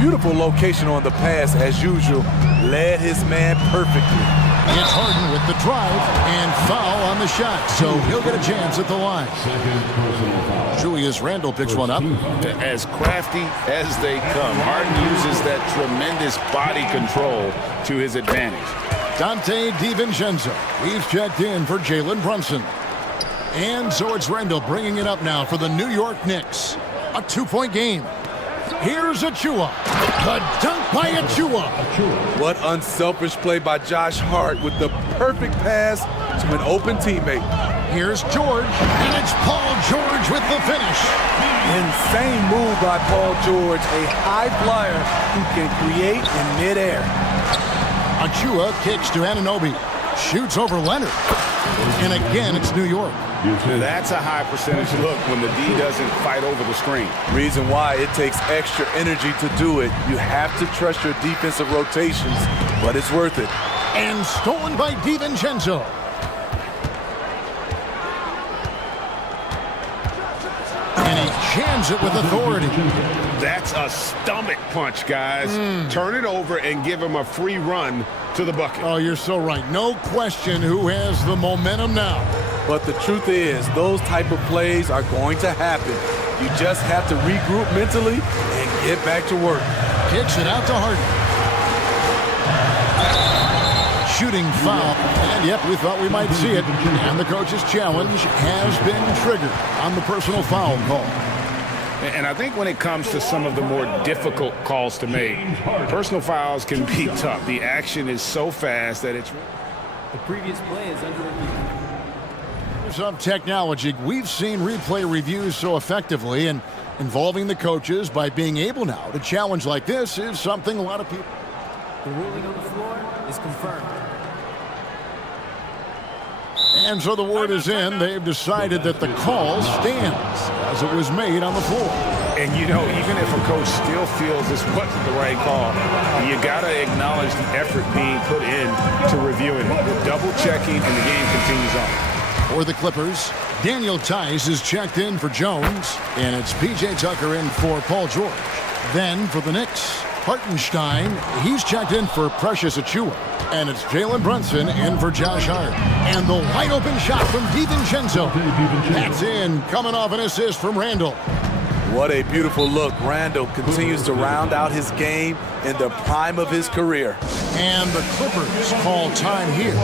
Beautiful location on the pass, as usual. Led his man perfectly. It's Harden with the drive and foul on the shot, so he'll get a chance at the line. Julius Randle picks one up. As crafty as they come, Harden uses that tremendous body control to his advantage. Dante DiVincenzo, he's checked in for Jalen Brunson. And so it's Randle bringing it up now for the New York Knicks. A 2-point game. Here's Achua. The dunk by Achua. What unselfish play by Josh Hart with the perfect pass to an open teammate. Here's George, and it's Paul George with the finish. Insane move by Paul George, a high flyer who can create in midair. Achua kicks to Anunoby. Shoots over Leonard. And again, it's New York. That's a high percentage look when the D doesn't fight over the screen. Reason why it takes extra energy to do it. You have to trust your defensive rotations, but it's worth it. And stolen by DiVincenzo. And he jams it with authority. That's a stomach punch, guys. Turn it over and give him a free run to the bucket. Oh, you're so right. No question who has the momentum now. But the truth is, those type of plays are going to happen. You just have to regroup mentally and get back to work. Kicks it out to Harden. Shooting foul. And yep, we thought we might see it. And the coach's challenge has been triggered on the personal foul call. And I think when it comes to some of the more difficult calls to make, personal fouls can be tough. The action is so fast that it's... The previous play is under review. Of technology, we've seen replay reviews so effectively, and involving the coaches by being able now to challenge like this is something a lot of people. The ruling on the floor is confirmed. And so the word is in. They've decided that the call stands as it was made on the floor. And you know, even if a coach still feels this wasn't the right call, you gotta acknowledge the effort being put in to reviewing it. The double checking, and the game continues on. For the Clippers, Daniel Tice is checked in for Jones, and it's P.J. Tucker in for Paul George. Then for the Knicks, Hartenstein, he's checked in for Precious Achua, and it's Jalen Brunson in for Josh Hart. And the wide open shot from DiVincenzo. That's in, coming off an assist from Randle. What a beautiful look. Randall continues to round out his game in the prime of his career. And the Clippers call time here.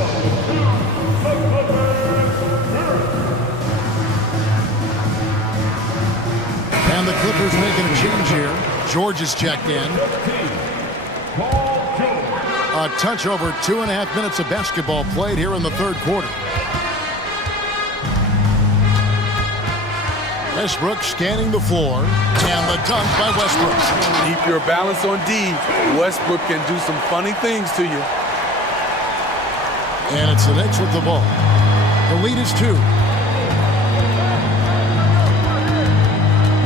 And the Clippers making a change here. George is checked in. A touch over 2.5 minutes of basketball played here in the third quarter. Westbrook scanning the floor, and the dunk by Westbrook. Keep your balance on D. Westbrook can do some funny things to you. And it's the Knicks with the ball. The lead is 2.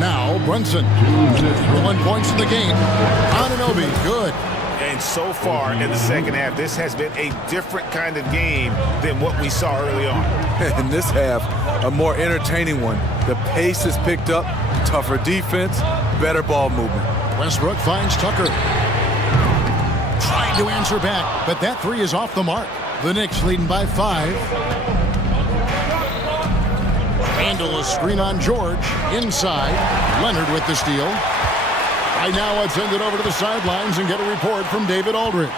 Now Brunson. 1 points in the game. Anunoby, good. And so far in the second half, this has been a different kind of game than what we saw early on. In this half, a more entertaining one. The pace has picked up, tougher defense, better ball movement. Westbrook finds Tucker. Trying to answer back, but that 3 is off the mark. The Knicks leading by 5. Randall, a screen on George. Inside, Leonard with the steal. Right now, let's send it over to the sidelines and get a report from David Aldridge.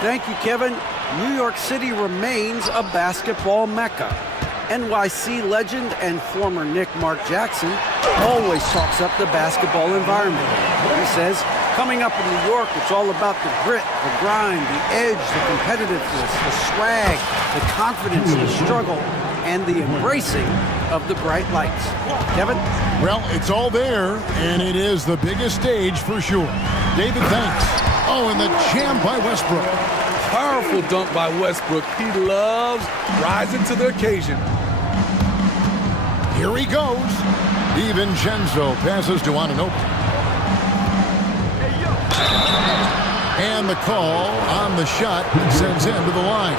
Thank you, Kevin. New York City remains a basketball mecca. NYC legend and former Knick Mark Jackson always talks up the basketball environment. He says, coming up in New York, it's all about the grit, the grind, the edge, the competitiveness, the swag, the confidence, the struggle, and the embracing of the bright lights. Kevin? Well, it's all there, and it is the biggest stage for sure. David, thanks. Oh, and the jam by Westbrook. Powerful dunk by Westbrook. He loves rising to the occasion. Here he goes. DiVincenzo passes to Anunoby. And the call on the shot sends him to the line.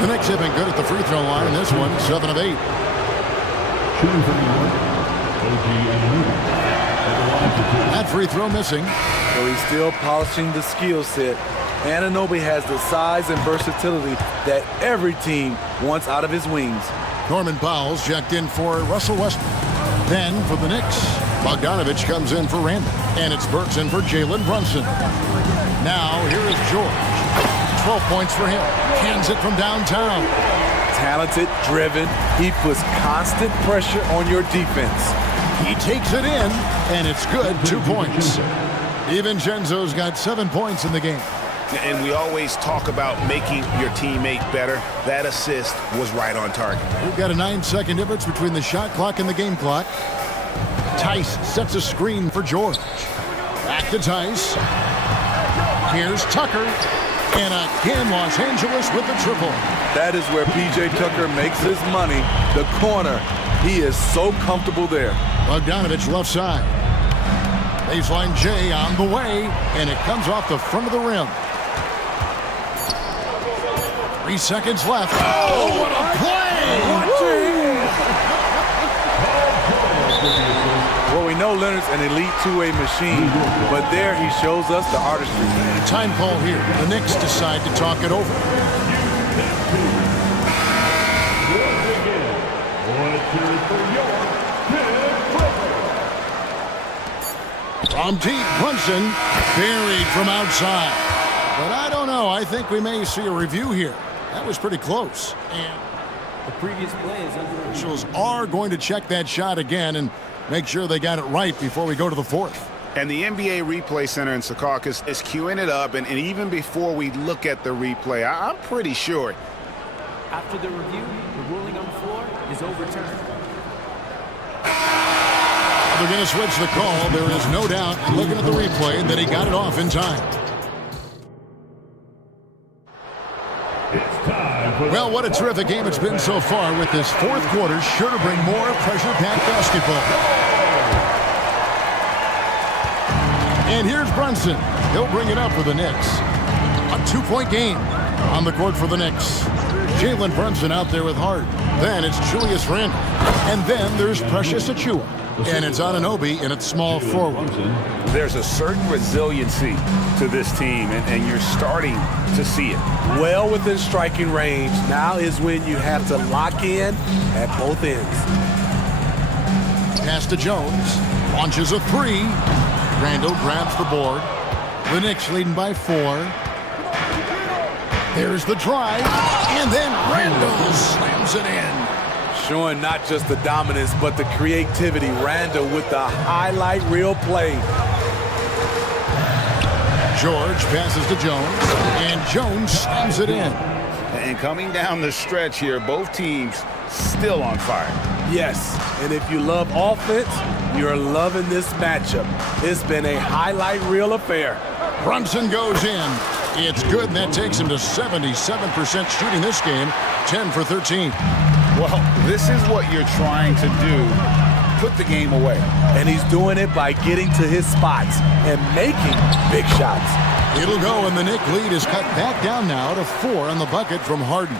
The Knicks have been good at the free throw line in this one, 7 of 8. That free throw missing. So he's still polishing the skill set. Anunoby has the size and versatility that every team wants out of his wings. Norman Powell's checked in for Russell Westbrook. Then for the Knicks, Bogdanovich comes in for Randall. And it's Burks in for Jalen Brunson. Now here is George. 12 points for him. Cans it from downtown. Talented, driven. He puts constant pressure on your defense. He takes it in, and it's good. 2 points. DiVincenzo's got 7 points in the game. And we always talk about making your teammate better. That assist was right on target. We've got a 9-second difference between the shot clock and the game clock. Tice sets a screen for George. Back to Tice. Here's Tucker. And again, Los Angeles with the triple. That is where P.J. Tucker makes his money. The corner. He is so comfortable there. Bogdanovich left side. Baseline J on the way. And it comes off the front of the rim. 3 seconds left. Oh, what a play! Well, we know Leonard's an elite two-way machine, but there he shows us the artistry. Time call here. The Knicks decide to talk it over. From deep, Brunson buried from outside. But I don't know. I think we may see a review here. That was pretty close. And the previous play is under review. Officials are going to check that shot again and make sure they got it right before we go to the fourth. And the NBA Replay Center in Secaucus is queuing it up, and even before we look at the replay, I'm pretty sure. After the review, the ruling on the floor is overturned. They're going to switch the call. There is no doubt, looking at the replay, that he got it off in time. Well, what a terrific game it's been so far, with this fourth quarter sure to bring more pressure-packed basketball. And here's Brunson. He'll bring it up for the Knicks. A 2-point game on the court for the Knicks. Jalen Brunson out there with Hart. Then it's Julius Randle. And then there's Precious Achiuwa. And it's Anunoby in its small forward. There's a certain resiliency to this team, and you're starting to see it. Well within striking range. Now is when you have to lock in at both ends. Pass to Jones. Launches a three. Randall grabs the board. The Knicks leading by 4. There's the drive. And then Randall slams it in. Showing not just the dominance, but the creativity. Randall with the highlight reel play. George passes to Jones. And Jones slams it in. And coming down the stretch here, both teams still on fire. Yes, and if you love offense, you're loving this matchup. It's been a highlight reel affair. Brunson goes in. It's good, and that takes him to 77% shooting this game, 10 for 13. Well, this is what you're trying to do. Put the game away. And he's doing it by getting to his spots and making big shots. It'll go, and the Knick lead is cut back down now to 4 on the bucket from Harden.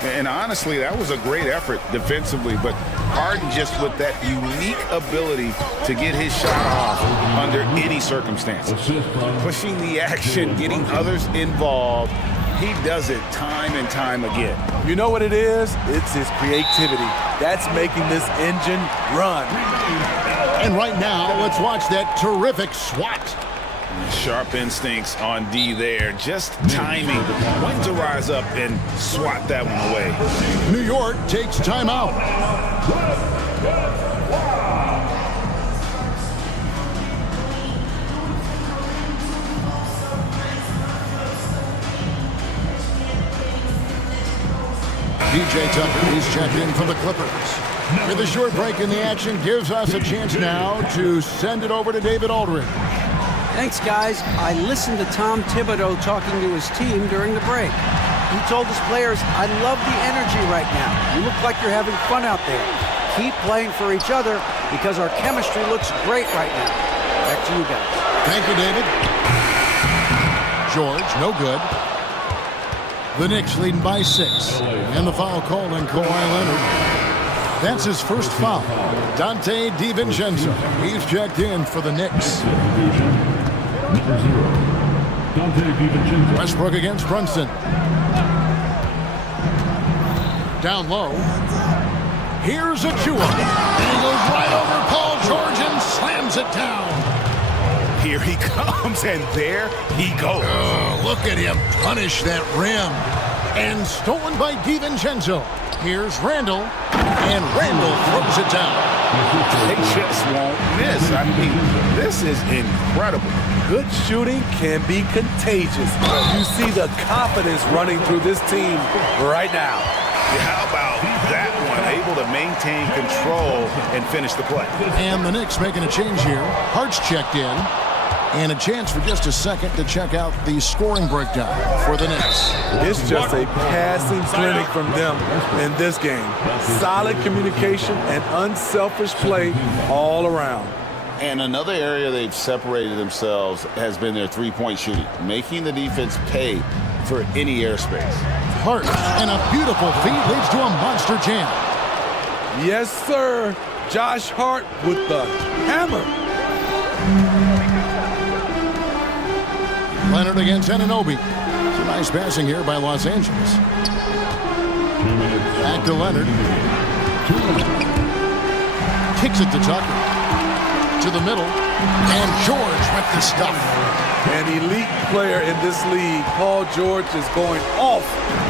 And honestly, that was a great effort defensively, but Harden just with that unique ability to get his shot off under any circumstances. Pushing the action, getting others involved, he does it time and time again. You know what it is? It's his creativity. That's making this engine run. And right now, let's watch that terrific swat. Sharp instincts on D there. Just timing when to rise up and swat that one away. New York takes timeout. DJ Tucker is checked in for the Clippers. With a short break in the action, gives us a chance now to send it over to David Aldridge. Thanks, guys. I listened to Tom Thibodeau talking to his team during the break. He told his players, I love the energy right now. You look like you're having fun out there. Keep playing for each other because our chemistry looks great right now. Back to you guys. Thank you, David. George, no good. The Knicks leading by 6. And the foul called on Kawhi Leonard. That's his first foul. Dante DiVincenzo. He's checked in for the Knicks. Westbrook against Brunson. Down low. Here's Achua. And he goes right over Paul George and slams it down. Here he comes, and there he goes. Oh, look at him punish that rim. And stolen by DiVincenzo. Here's Randall. And Randall throws it down. They just won't miss. I mean, this is incredible. Good shooting can be contagious. You see the confidence running through this team right now. How about that one? Able to maintain control and finish the play. And the Knicks making a change here. Hart's checked in. And a chance for just a second to check out the scoring breakdown for the Knicks. It's just a passing clinic from them in this game. Solid communication and unselfish play all around. And another area they've separated themselves has been their three-point shooting, making the defense pay for any airspace. Hart, and a beautiful feed leads to a monster jam. Yes, sir. Josh Hart with the hammer. Leonard against Anunoby. It's a nice passing here by Los Angeles. Back to Leonard. Kicks it to Tucker. To the middle. And George with the stuff. An elite player in this league. Paul George is going off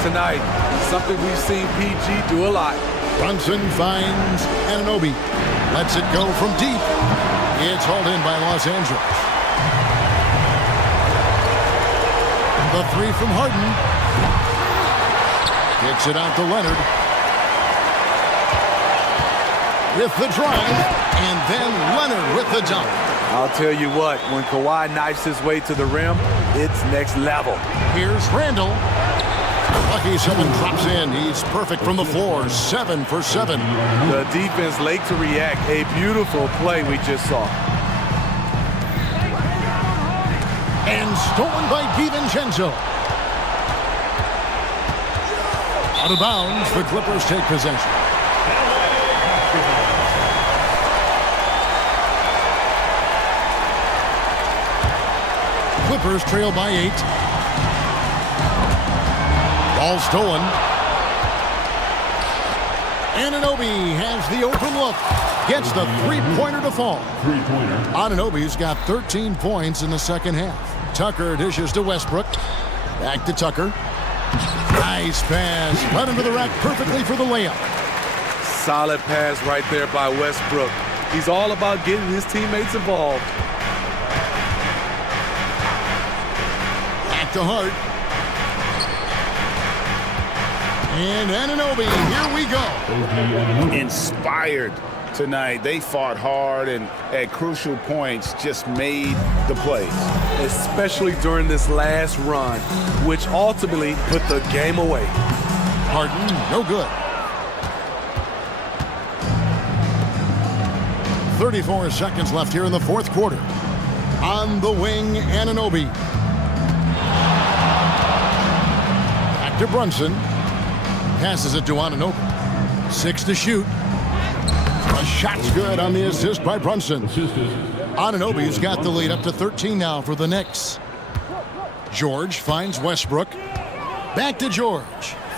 tonight. Something we've seen PG do a lot. Brunson finds Anunoby. Lets it go from deep. It's hauled in by Los Angeles. The three from Harden. Kicks it out to Leonard. With the drive. And then Leonard with the dunk. I'll tell you what, when Kawhi knifes his way to the rim, it's next level. Here's Randall. Lucky someone drops in. He's perfect from the floor. 7 for 7. The defense late to react. A beautiful play we just saw. And stolen by DiVincenzo. Out of bounds, the Clippers take possession. Clippers trail by 8. Ball stolen. Anunoby has the open look. gets the three-pointer to fall. Three-pointer. Anunoby's got 13 points in the second half. Tucker dishes to Westbrook. Back to Tucker. Nice pass. Right under the rack perfectly for the layup. Solid pass right there by Westbrook. He's all about getting his teammates involved. Back to Hart. And Anunoby, here we go. Inspired tonight. They fought hard and at crucial points just made the plays. Especially during this last run, which ultimately put the game away. Harden, no good. 34 seconds left here in the fourth quarter. On the wing, Anunoby. Back to Brunson. Passes it to Anunoby. 6 to shoot. A shot's good on the assist by Brunson. Anunoby's got the lead up to 13 now for the Knicks. George finds Westbrook. Back to George.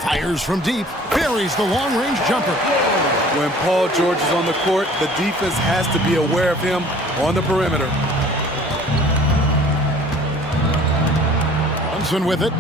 Fires from deep. Buries the long-range jumper. When Paul George is on the court, the defense has to be aware of him on the perimeter. Brunson with it.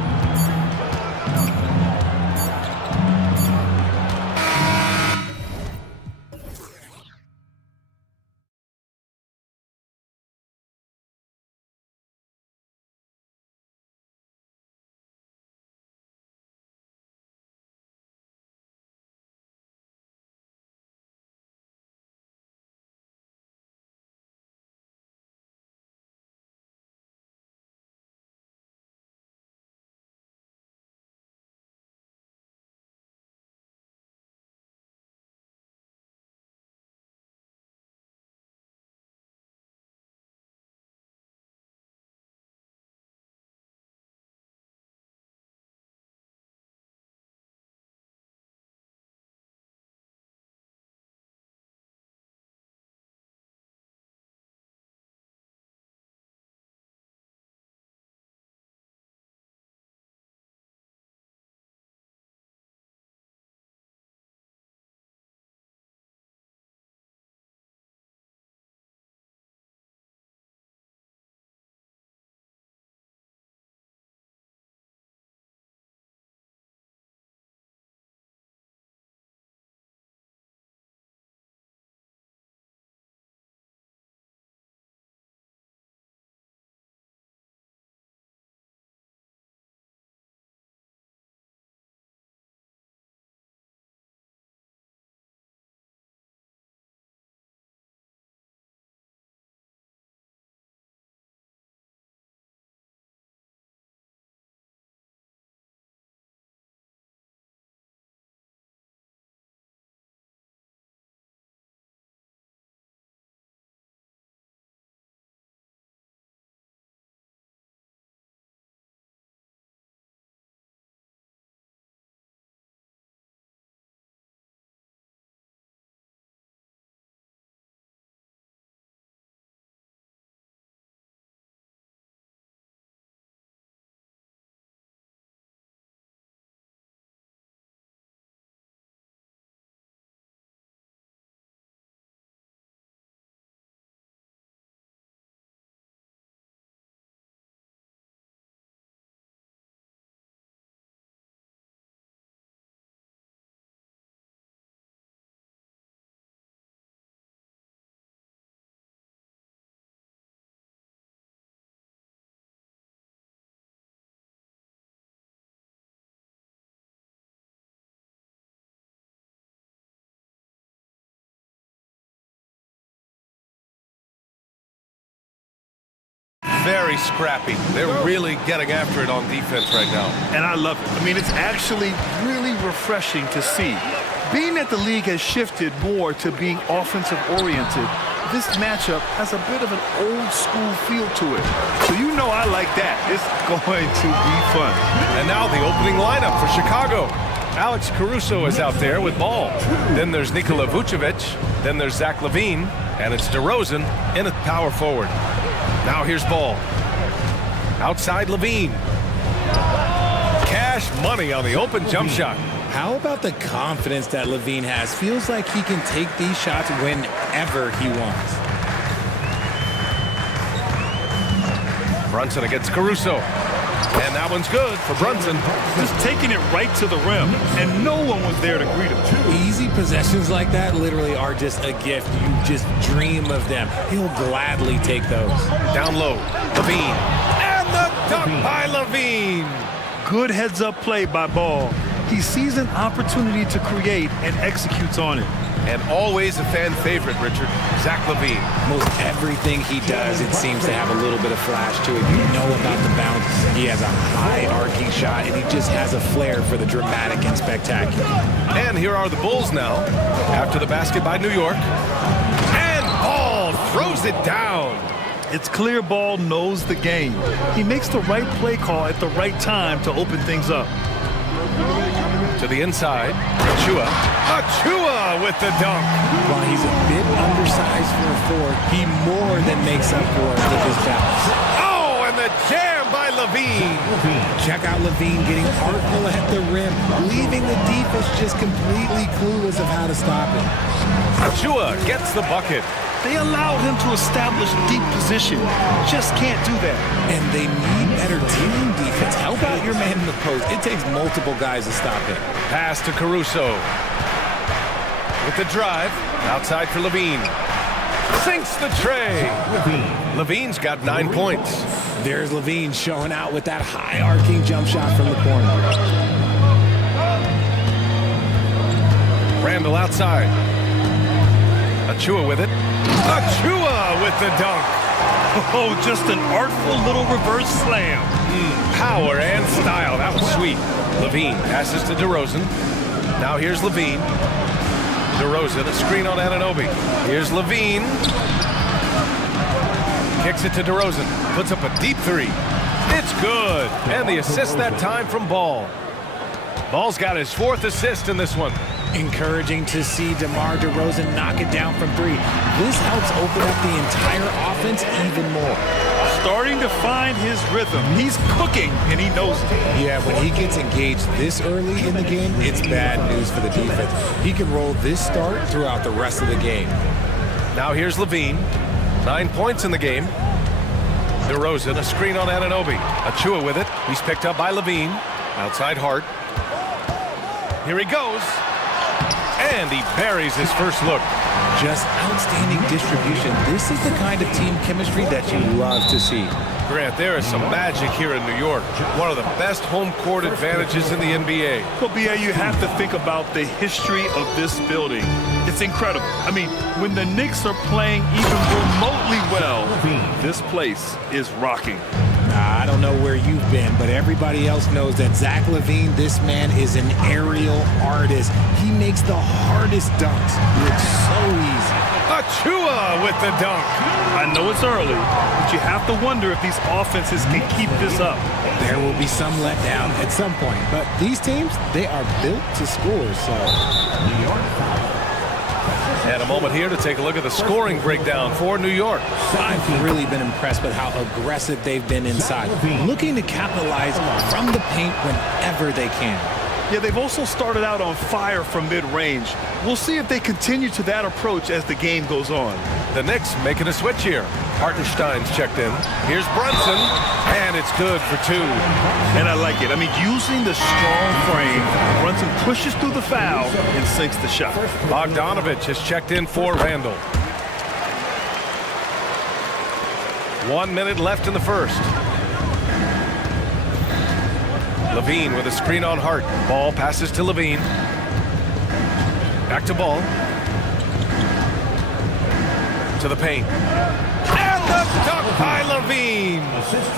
Very scrappy. They're really getting after it on defense right now. And I love it. I mean, it's actually really refreshing to see. Being that the league has shifted more to being offensive-oriented, this matchup has a bit of an old-school feel to it. So you know I like that. It's going to be fun. And now the opening lineup for Chicago. Alex Caruso is out there with ball. Then there's Nikola Vucevic. Then there's Zach LaVine. And it's DeRozan in at power forward. Now here's Ball. Outside LaVine. Cash money on the open jump shot. How about the confidence that Levine has? Feels like he can take these shots whenever he wants. Brunson against Caruso. And that one's good for Brunson. Just taking it right to the rim, and no one was there to greet him. Easy possessions like that literally are just a gift. You just dream of them. He'll gladly take those. Down low, Levine. And the dunk by Levine. Good heads-up play by Ball. He sees an opportunity to create and executes on it. And always a fan favorite, Richard, Zach LaVine. Most everything he does, it seems to have a little bit of flash to it. You know about the bounce. He has a high arcing shot, and he just has a flair for the dramatic and spectacular. And here are the Bulls now, after the basket by New York. And Ball throws it down. It's clear Ball knows the game. He makes the right play call at the right time to open things up. To the inside, Achua with the dunk. While he's a bit undersized for a forward, he more than makes up for it with his bounce. Oh, and the jam by Levine. Check out Levine getting artful at the rim, leaving the defense just completely clueless of how to stop it. Achua gets the bucket. They allowed him to establish deep position. Just can't do that. And they need better team defense. How about your man in the post? It takes multiple guys to stop it. Pass to Caruso. With the drive, outside for Levine. Sinks the tray. Levine's got 9 points. There's Levine showing out with that high arcing jump shot from the corner. Randall outside. Achua with it. Achua with the dunk. Oh, just an artful little reverse slam. Power and style. That was sweet. Levine passes to DeRozan. Now here's Levine. DeRozan, a screen on Anunoby. Here's Levine. Kicks it to DeRozan. Puts up a deep three. It's good. And the assist that time from Ball. Ball's got his 4th assist in this one. Encouraging to see DeMar DeRozan knock it down from 3. This helps open up the entire offense even more. Starting to find his rhythm. He's cooking, and he knows it. Yeah, when he gets engaged this early in the game, it's bad news for the defense. He can roll this start throughout the rest of the game. Now here's Levine. 9 points in the game. DeRozan, a screen on Anunoby. Achua with it. He's picked up by Levine. Outside Hart. Here he goes. And he buries his first look. Just outstanding distribution. This is the kind of team chemistry that you love to see. Grant, there is some magic here in New York. One of the best home court advantages in the NBA. Well, B.A., you have to think about the history of this building. It's incredible. I mean, when the Knicks are playing even remotely well, this place is rocking. I don't know where you've been, but everybody else knows that Zach LaVine, this man is an aerial artist. He makes the hardest dunks look so easy. Achua with the dunk. I know it's early, but you have to wonder if these offenses can keep this up. There will be some letdown at some point, but these teams, they are built to score, so. New York. And a moment here to take a look at the scoring breakdown for New York. I've really been impressed with how aggressive they've been inside, looking to capitalize from the paint whenever they can. Yeah, they've also started out on fire from mid-range. We'll see if they continue to that approach as the game goes on. The Knicks making a switch here. Hartenstein's checked in. Here's Brunson, and it's good for 2. And I like it. I mean, using the strong frame, Brunson pushes through the foul and sinks the shot. Bogdanovich has checked in for Randall. 1 minute left in the first. Levine with a screen on Hart. Ball passes to Levine. Back to Ball. To the paint. And the dunk by Levine.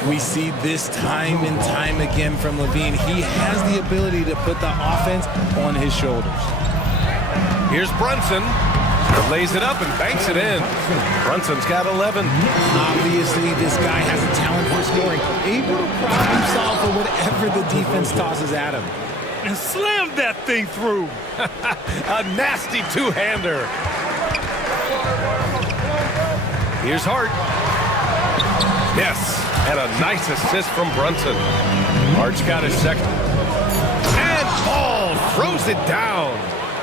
We see this time and time again from Levine. He has the ability to put the offense on his shoulders. Here's Brunson. Lays it up and banks it in. Brunson's got 11. Obviously, this guy has a talent for scoring, able to problem solve for whatever the defense tosses at him. And slammed that thing through. A nasty two-hander. Here's Hart. Yes, and a nice assist from Brunson. Hart's got his second. And Ball throws it down.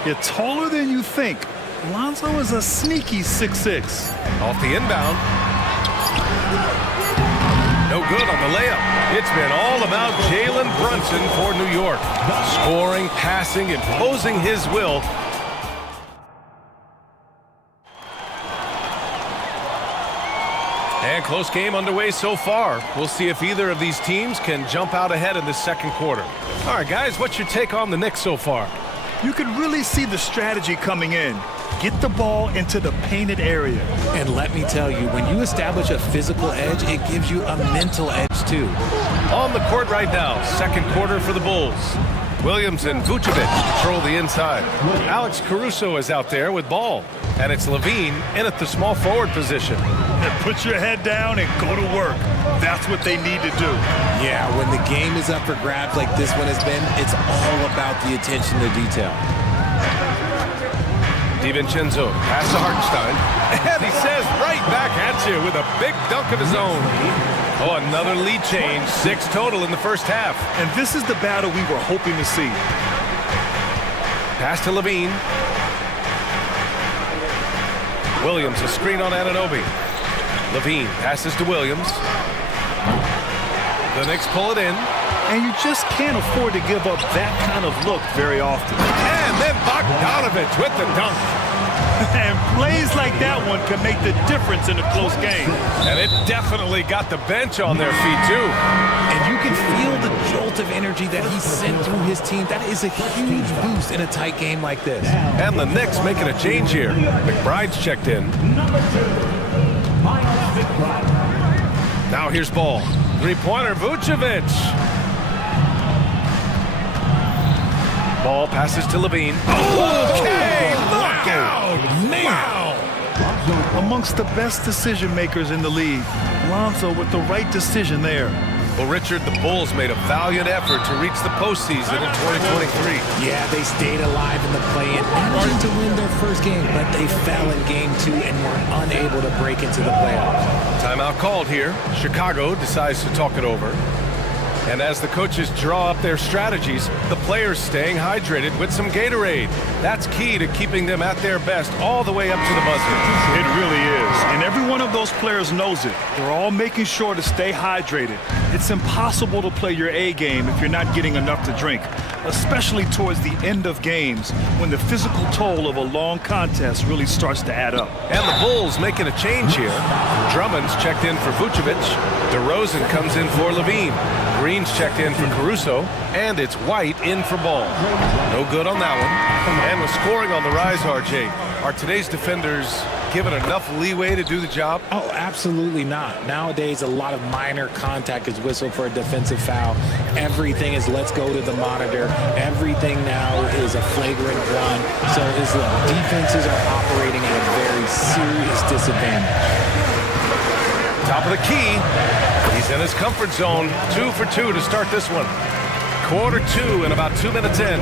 You're taller than you think. Lonzo is a sneaky 6'6". Off the inbound. No good on the layup. It's been all about Jalen Brunson for New York. Scoring, passing, imposing his will. And close game underway so far. We'll see if either of these teams can jump out ahead in the second quarter. All right, guys, what's your take on the Knicks so far? You can really see the strategy coming in. Get the ball into the painted area. And let me tell you, when you establish a physical edge, it gives you a mental edge too. On the court right now, second quarter for the Bulls. Williams and Vucevic control the inside. Alex Caruso is out there with ball. And it's Levine in at the small forward position. Put your head down and go to work. That's what they need to do. Yeah, when the game is up for grabs like this one has been, it's all about the attention to detail. DiVincenzo pass to Hartenstein. And he says right back at you with a big dunk of his own. Oh, another lead change. 6 total in the first half. And this is the battle we were hoping to see. Pass to Levine. Williams, a screen on Anunoby. Levine passes to Williams. The Knicks pull it in. And you just can't afford to give up that kind of look very often. And then Bogdanovich with the dunk. And plays like that one can make the difference in a close game. And it definitely got the bench on their feet, too. And you can feel the jolt of energy that he sent through his team. That is a huge boost in a tight game like this. And the Knicks making a change here. McBride's checked in. Now here's ball. Three-pointer, Vucevic. Ball passes to Levine. Okay, knockout! Wow! Amongst the best decision makers in the league. Lonzo with the right decision there. Well, Richard, the Bulls made a valiant effort to reach the postseason in 2023. Yeah, they stayed alive in the play-in, managing to win their first game, but they fell in game 2 and were unable to break into the playoffs. Timeout called here. Chicago decides to talk it over. And as the coaches draw up their strategies, the players staying hydrated with some Gatorade. That's key to keeping them at their best all the way up to the buzzer. It really is. And every one of those players knows it. They're all making sure to stay hydrated. It's impossible to play your A game if you're not getting enough to drink, especially towards the end of games when the physical toll of a long contest really starts to add up. And the Bulls making a change here. Drummond's checked in for Vucevic. DeRozan comes in for Levine. Green's checked in for Caruso, and it's White in for Ball. No good on that one. And with scoring on the rise, RJ, are today's defenders given enough leeway to do the job? Oh, absolutely not. Nowadays, a lot of minor contact is whistled for a defensive foul. Everything is let's go to the monitor. Everything now is a flagrant run. So defenses are operating at a very serious disadvantage. Top of the key. He's in his comfort zone. 2 for 2 to start this one. Quarter 2 and about 2 minutes in.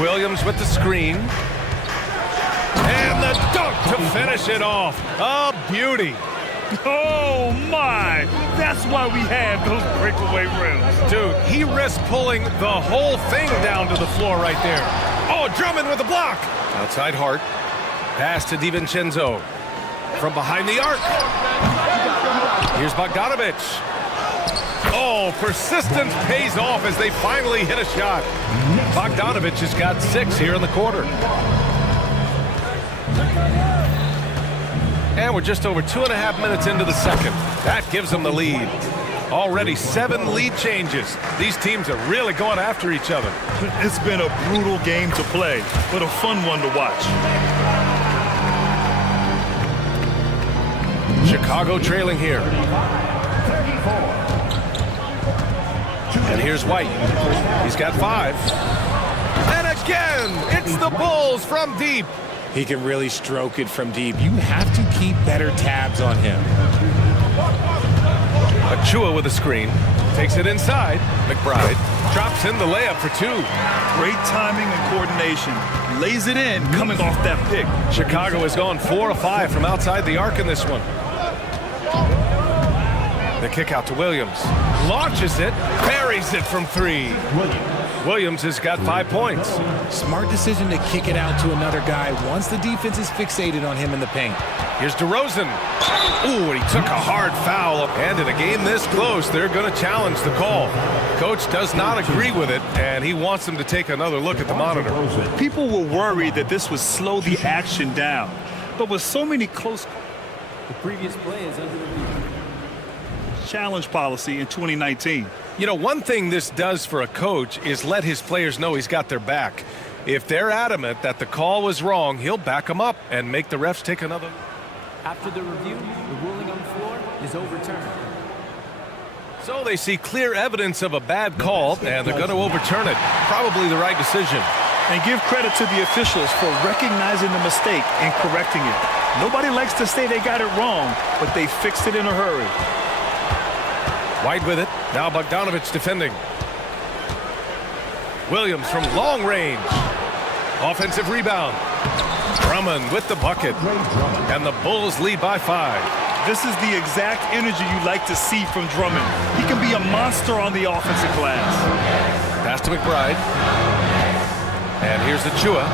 Williams with the screen. And the dunk to finish it off. A beauty. Oh, my. That's why we have those breakaway rims. Dude, he risked pulling the whole thing down to the floor right there. Oh, Drummond with the block. Outside Hart. Pass to DiVincenzo. From behind the arc. Here's Bogdanovich. Oh, persistence pays off as they finally hit a shot. Bogdanovich has got 6 here in the quarter. And we're just over 2.5 minutes into the second. That gives them the lead. Already 7 lead changes. These teams are really going after each other. It's been a brutal game to play, but a fun one to watch. Chicago trailing here. And here's White. He's got 5. And again, it's the Bulls from deep. He can really stroke it from deep. You have to keep better tabs on him. Achua with a screen. Takes it inside. McBride drops in the layup for 2. Great timing and coordination. Lays it in coming off that pick. Chicago has gone 4 of 5 from outside the arc in this one. The kick out to Williams. Launches it. Buries it from 3. Williams has got 5 points. Smart decision to kick it out to another guy once the defense is fixated on him in the paint. Here's DeRozan. Ooh, and he took a hard foul. And in a game this close, they're going to challenge the call. Coach does not agree with it, and he wants them to take another look at the monitor. People were worried that this would slow the action down. But with so many close... The previous play is under review. Challenge policy in 2019. You know, one thing this does for a coach is let his players know he's got their back. If they're adamant that the call was wrong, he'll back them up and make the refs take another. After the review, the ruling on the floor is overturned. So they see clear evidence of a bad call, and they're going to overturn it. Probably the right decision. And give credit to the officials for recognizing the mistake and correcting it. Nobody likes to say they got it wrong, but they fixed it in a hurry. White with it. Now Bogdanovich defending. Williams from long range. Offensive rebound. Drummond with the bucket. And the Bulls lead by 5. This is the exact energy you like to see from Drummond. He can be a monster on the offensive glass. Pass to McBride. And here's Achua.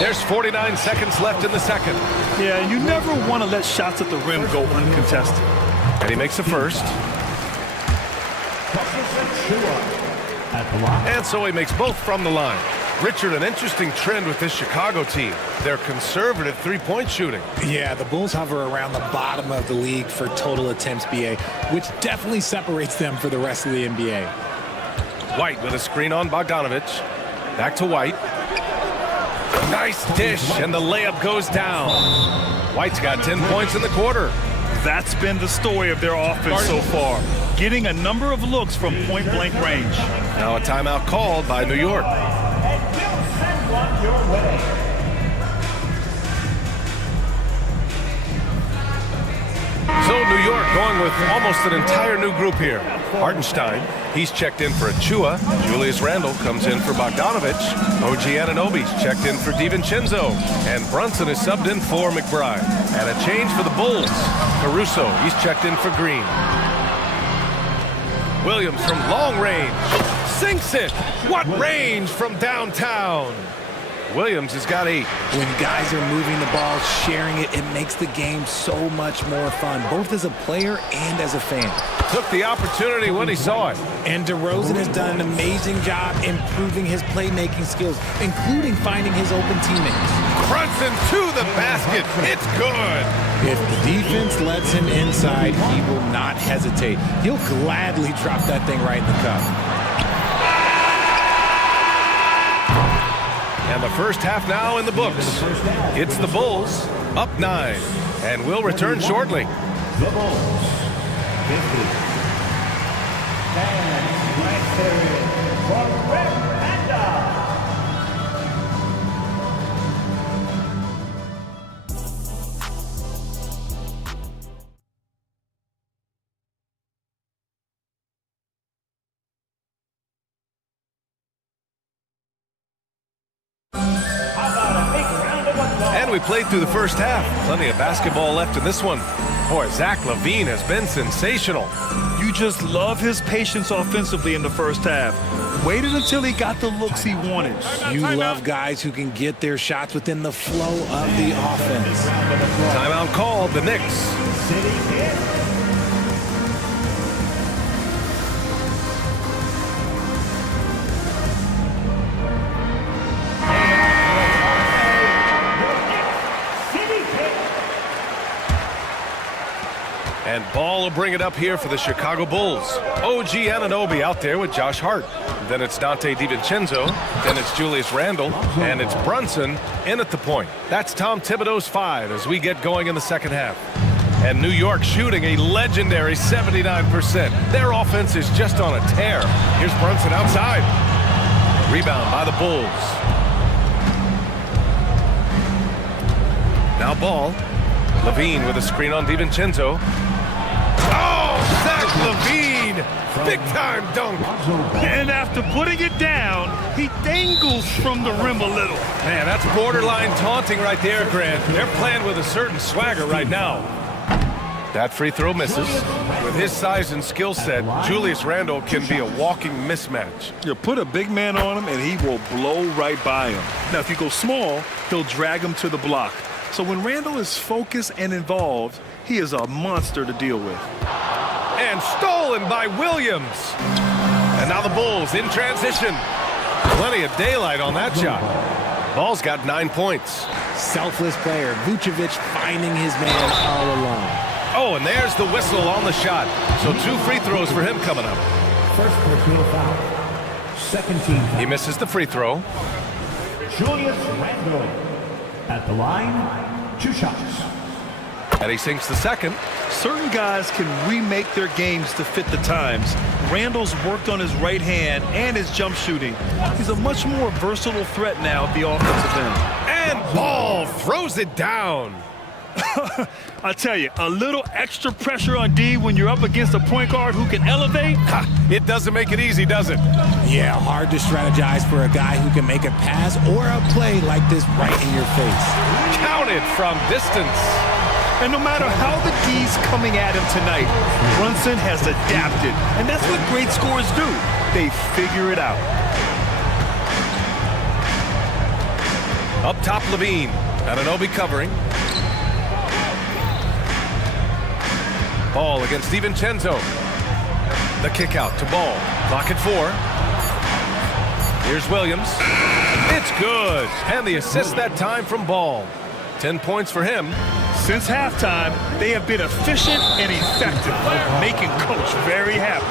There's 49 seconds left in the second. Yeah, you never want to let shots at the rim go uncontested. And he makes a first. And so he makes both from the line. Richard, an interesting trend with this Chicago team. They're conservative three-point shooting. Yeah, the Bulls hover around the bottom of the league for total attempts, BA, which definitely separates them for the rest of the NBA. White with a screen on Bogdanovich. Back to White. Nice dish, and the layup goes down. White's got 10 points in the quarter. That's been the story of their offense so far. Getting a number of looks from point-blank range. Now a timeout called by New York. So New York going with almost an entire new group here. Hartenstein, he's checked in for Achua. Julius Randle comes in for Bogdanovich. OG Anunoby's checked in for DiVincenzo. And Brunson is subbed in for McBride. And a change for the Bulls. Caruso, he's checked in for Green. Williams from long range. Sinks it. What range from downtown? Williams has got 8. When guys are moving the ball, sharing it, it makes the game so much more fun, both as a player and as a fan. Took the opportunity when he saw it. And DeRozan has done an amazing job improving his playmaking skills, including finding his open teammates. Brunson to the basket. It's good. If the defense lets him inside, he will not hesitate. He'll gladly drop that thing right in the cup. And the first half now in the books. It's the Bulls up 9, and we'll return shortly. The Bulls, 50. And right there for Red Panda. And we played through the first half. Plenty of basketball left in this one. Boy, Zach LaVine has been sensational. You just love his patience offensively in the first half. Waited until he got the looks he wanted. You love guys who can get their shots within the flow of the offense. Timeout called, the Knicks. And Ball will bring it up here for the Chicago Bulls. OG Anunoby out there with Josh Hart. Then it's Dante DiVincenzo. Then it's Julius Randle. And it's Brunson in at the point. That's Tom Thibodeau's 5 as we get going in the second half. And New York shooting a legendary 79%. Their offense is just on a tear. Here's Brunson outside. Rebound by the Bulls. Now Ball. LaVine with a screen on DiVincenzo. Oh, Zach LaVine! Big-time dunk. And after putting it down, he dangles from the rim a little. Man, that's borderline taunting right there, Grant. They're playing with a certain swagger right now. That free throw misses. With his size and skill set, Julius Randle can be a walking mismatch. You put a big man on him and he will blow right by him. Now, if you go small, he'll drag him to the block. So when Randle is focused and involved, he is a monster to deal with. And stolen by Williams. And now the Bulls in transition. Plenty of daylight on that shot. Ball's got 9 points. Selfless player. Vucevic finding his man all alone. Oh, and there's the whistle on the shot. So 2 free throws for him coming up. First personal foul. Second team foul. He misses the free throw. Julius Randle at the line, 2 shots. And he sinks the second. Certain guys can remake their games to fit the times. Randle's worked on his right hand and his jump shooting. He's a much more versatile threat now at the offensive end. And Ball throws it down. I tell you, a little extra pressure on D when you're up against a point guard who can elevate. It doesn't make it easy, does it? Yeah, hard to strategize for a guy who can make a pass or a play like this right in your face. Counted from distance. And no matter how the D's coming at him tonight, Brunson has adapted. And that's what great scorers do. They figure it out. Up top, Levine. Anunoby covering. Ball against DiVincenzo. The kick out to Ball. Clock at 4. Here's Williams. It's good. And the assist that time from Ball. 10 points for him. Since halftime, they have been efficient and effective, making Coach very happy.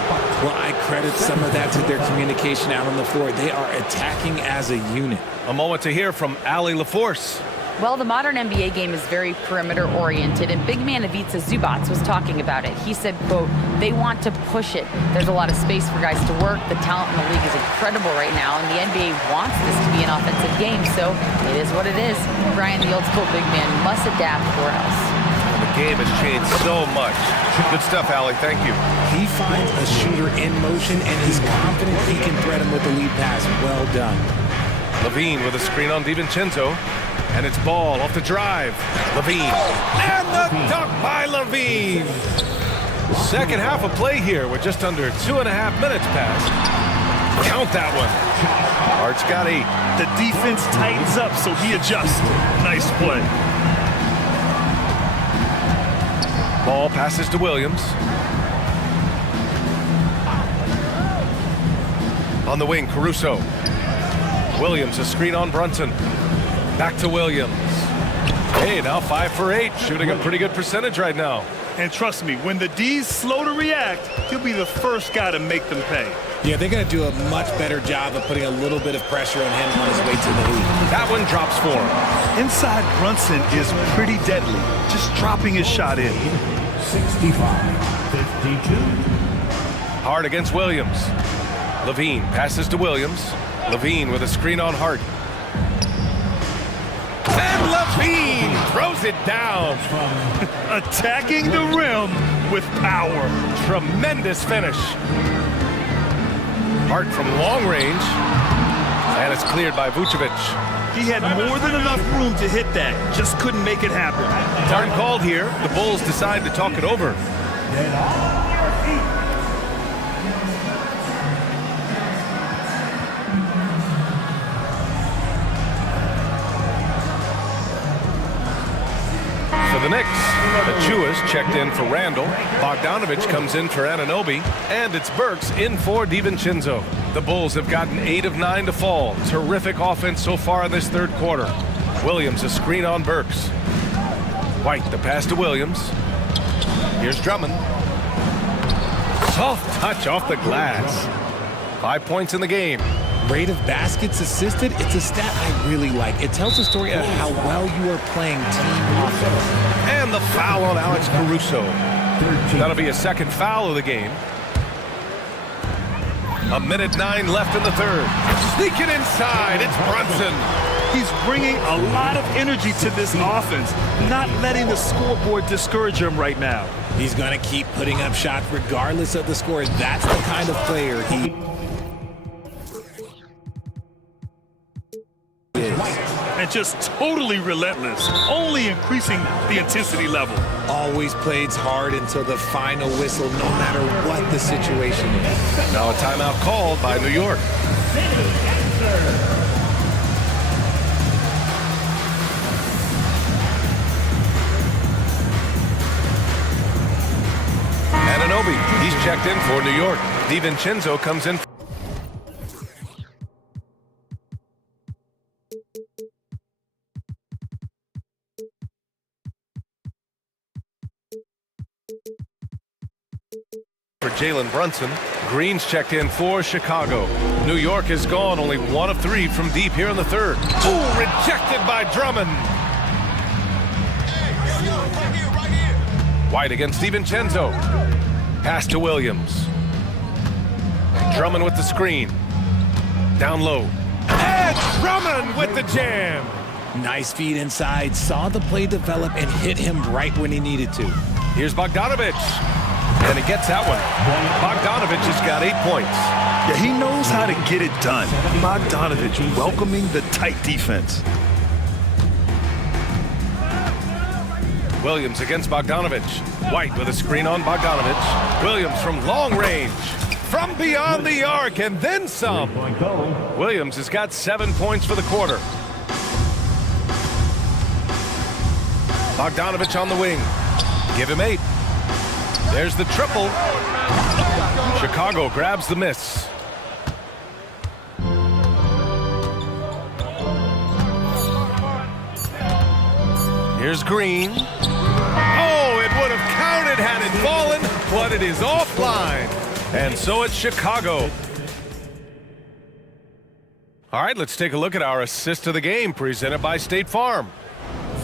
Well, I credit some of that to their communication out on the floor. They are attacking as a unit. A moment to hear from Allie LaForce. Well, the modern NBA game is very perimeter-oriented, and big man Ivica Zubac was talking about it. He said, quote, they want to push it. There's a lot of space for guys to work. The talent in the league is incredible right now, and the NBA wants this to be an offensive game, so it is what it is. Brian, the old-school big man, must adapt or else. The game has changed so much. Good stuff, Allie. Thank you. He finds a shooter in motion, and he's confident he can thread him with the lead pass. Well done. Levine with a screen on DiVincenzo. And it's Ball off the drive. Levine. And the dunk by Levine. Second half of play here with just under 2.5 minutes passed. Count that one. Hart's got 8. The defense tightens up, so he adjusts. Nice play. Ball passes to Williams. On the wing, Caruso. Williams, a screen on Brunson. Back to Williams. Hey, now 5 for 8, shooting a pretty good percentage right now. And trust me, when the D's slow to react, he'll be the first guy to make them pay. Yeah, they're going to do a much better job of putting a little bit of pressure on him on his way to the lead. That one drops for him. Inside Brunson is pretty deadly, just dropping his shot in. 65-52. Hart against Williams. Levine passes to Williams. Levine with a screen on Hart. And Levine throws it down. Attacking the rim with power. Tremendous finish. Hart from long range. And it's cleared by Vucevic. He had more than enough room to hit that. Just couldn't make it happen. Time called here. The Bulls decide to talk it over. For the Knicks, Achua's checked in for Randle. Bogdanovich comes in for Anunoby. And it's Burks in for DiVincenzo. The Bulls have gotten 8 of 9 to fall. Terrific offense so far in this third quarter. Williams, a screen on Burks. White, the pass to Williams. Here's Drummond. Soft touch off the glass. 5 points in the game. Rate of baskets assisted, it's a stat I really like. It tells a story of how well you are playing team offense. And the foul on Alex Caruso. That'll be a second foul of the game. 1:09 left in the third. Sneaking inside, it's Brunson. He's bringing a lot of energy to this offense, not letting the scoreboard discourage him right now. He's going to keep putting up shots regardless of the score. That's the kind of player he is. and just totally relentless, only increasing the intensity level. Always plays hard until the final whistle, no matter what the situation is. Now a timeout called by New York. Ananobi, he's checked in for New York. DiVincenzo comes in for Jalen Brunson. Green's checked in for Chicago. New York is gone, only 1 of 3 from deep here in the third. Ooh, rejected by Drummond. White against DiVincenzo. Pass to Williams. Drummond with the screen. Down low. And Drummond with the jam. Nice feed inside, saw the play develop and hit him right when he needed to. Here's Bogdanovic. And he gets that one. Bogdanovic has got 8 points. Yeah, he knows how to get it done. Bogdanovic welcoming the tight defense. Williams against Bogdanovic. White with a screen on Bogdanovic. Williams from long range. From beyond the arc and then some. Williams has got 7 points for the quarter. Bogdanovic on the wing. Give him 8. There's the triple. Chicago grabs the miss. Here's Green. Oh, it would have counted had it fallen, but it is offline. And so it's Chicago. All right, let's take a look at our assist of the game presented by State Farm.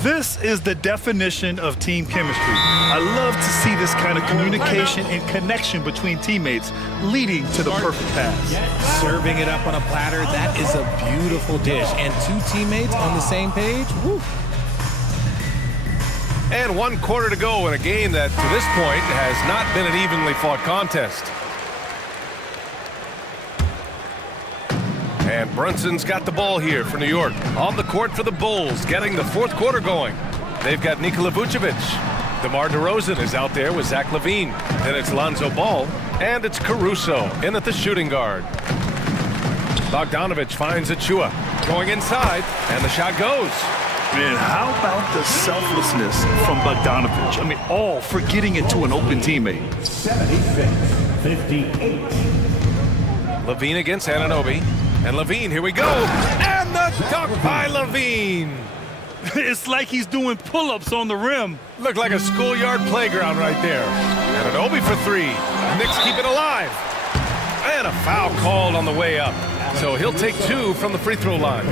This is the definition of team chemistry. I love to see this kind of communication and connection between teammates leading to the perfect pass. Serving it up on a platter, that is a beautiful dish. And 2 teammates on the same page, woo. And 1 quarter to go in a game that, to this point, has not been an evenly fought contest. And Brunson's got the ball here for New York. On the court for the Bulls, getting the 4th quarter going. They've got Nikola Vucevic. DeMar DeRozan is out there with Zach LaVine. Then it's Lonzo Ball, and it's Caruso in at the shooting guard. Bogdanovic finds Achua. Going inside, and the shot goes. Man, how about the selflessness from Bogdanovic? I mean, all for getting it to an open teammate. 76-58. LaVine against Ananobi. And LaVine, here we go. And the dunk by LaVine. It's like he's doing pull-ups on the rim. Looked like a schoolyard playground right there. Ananobi for 3. Knicks keep it alive. And a foul called on the way up. So he'll take 2 from the free throw line.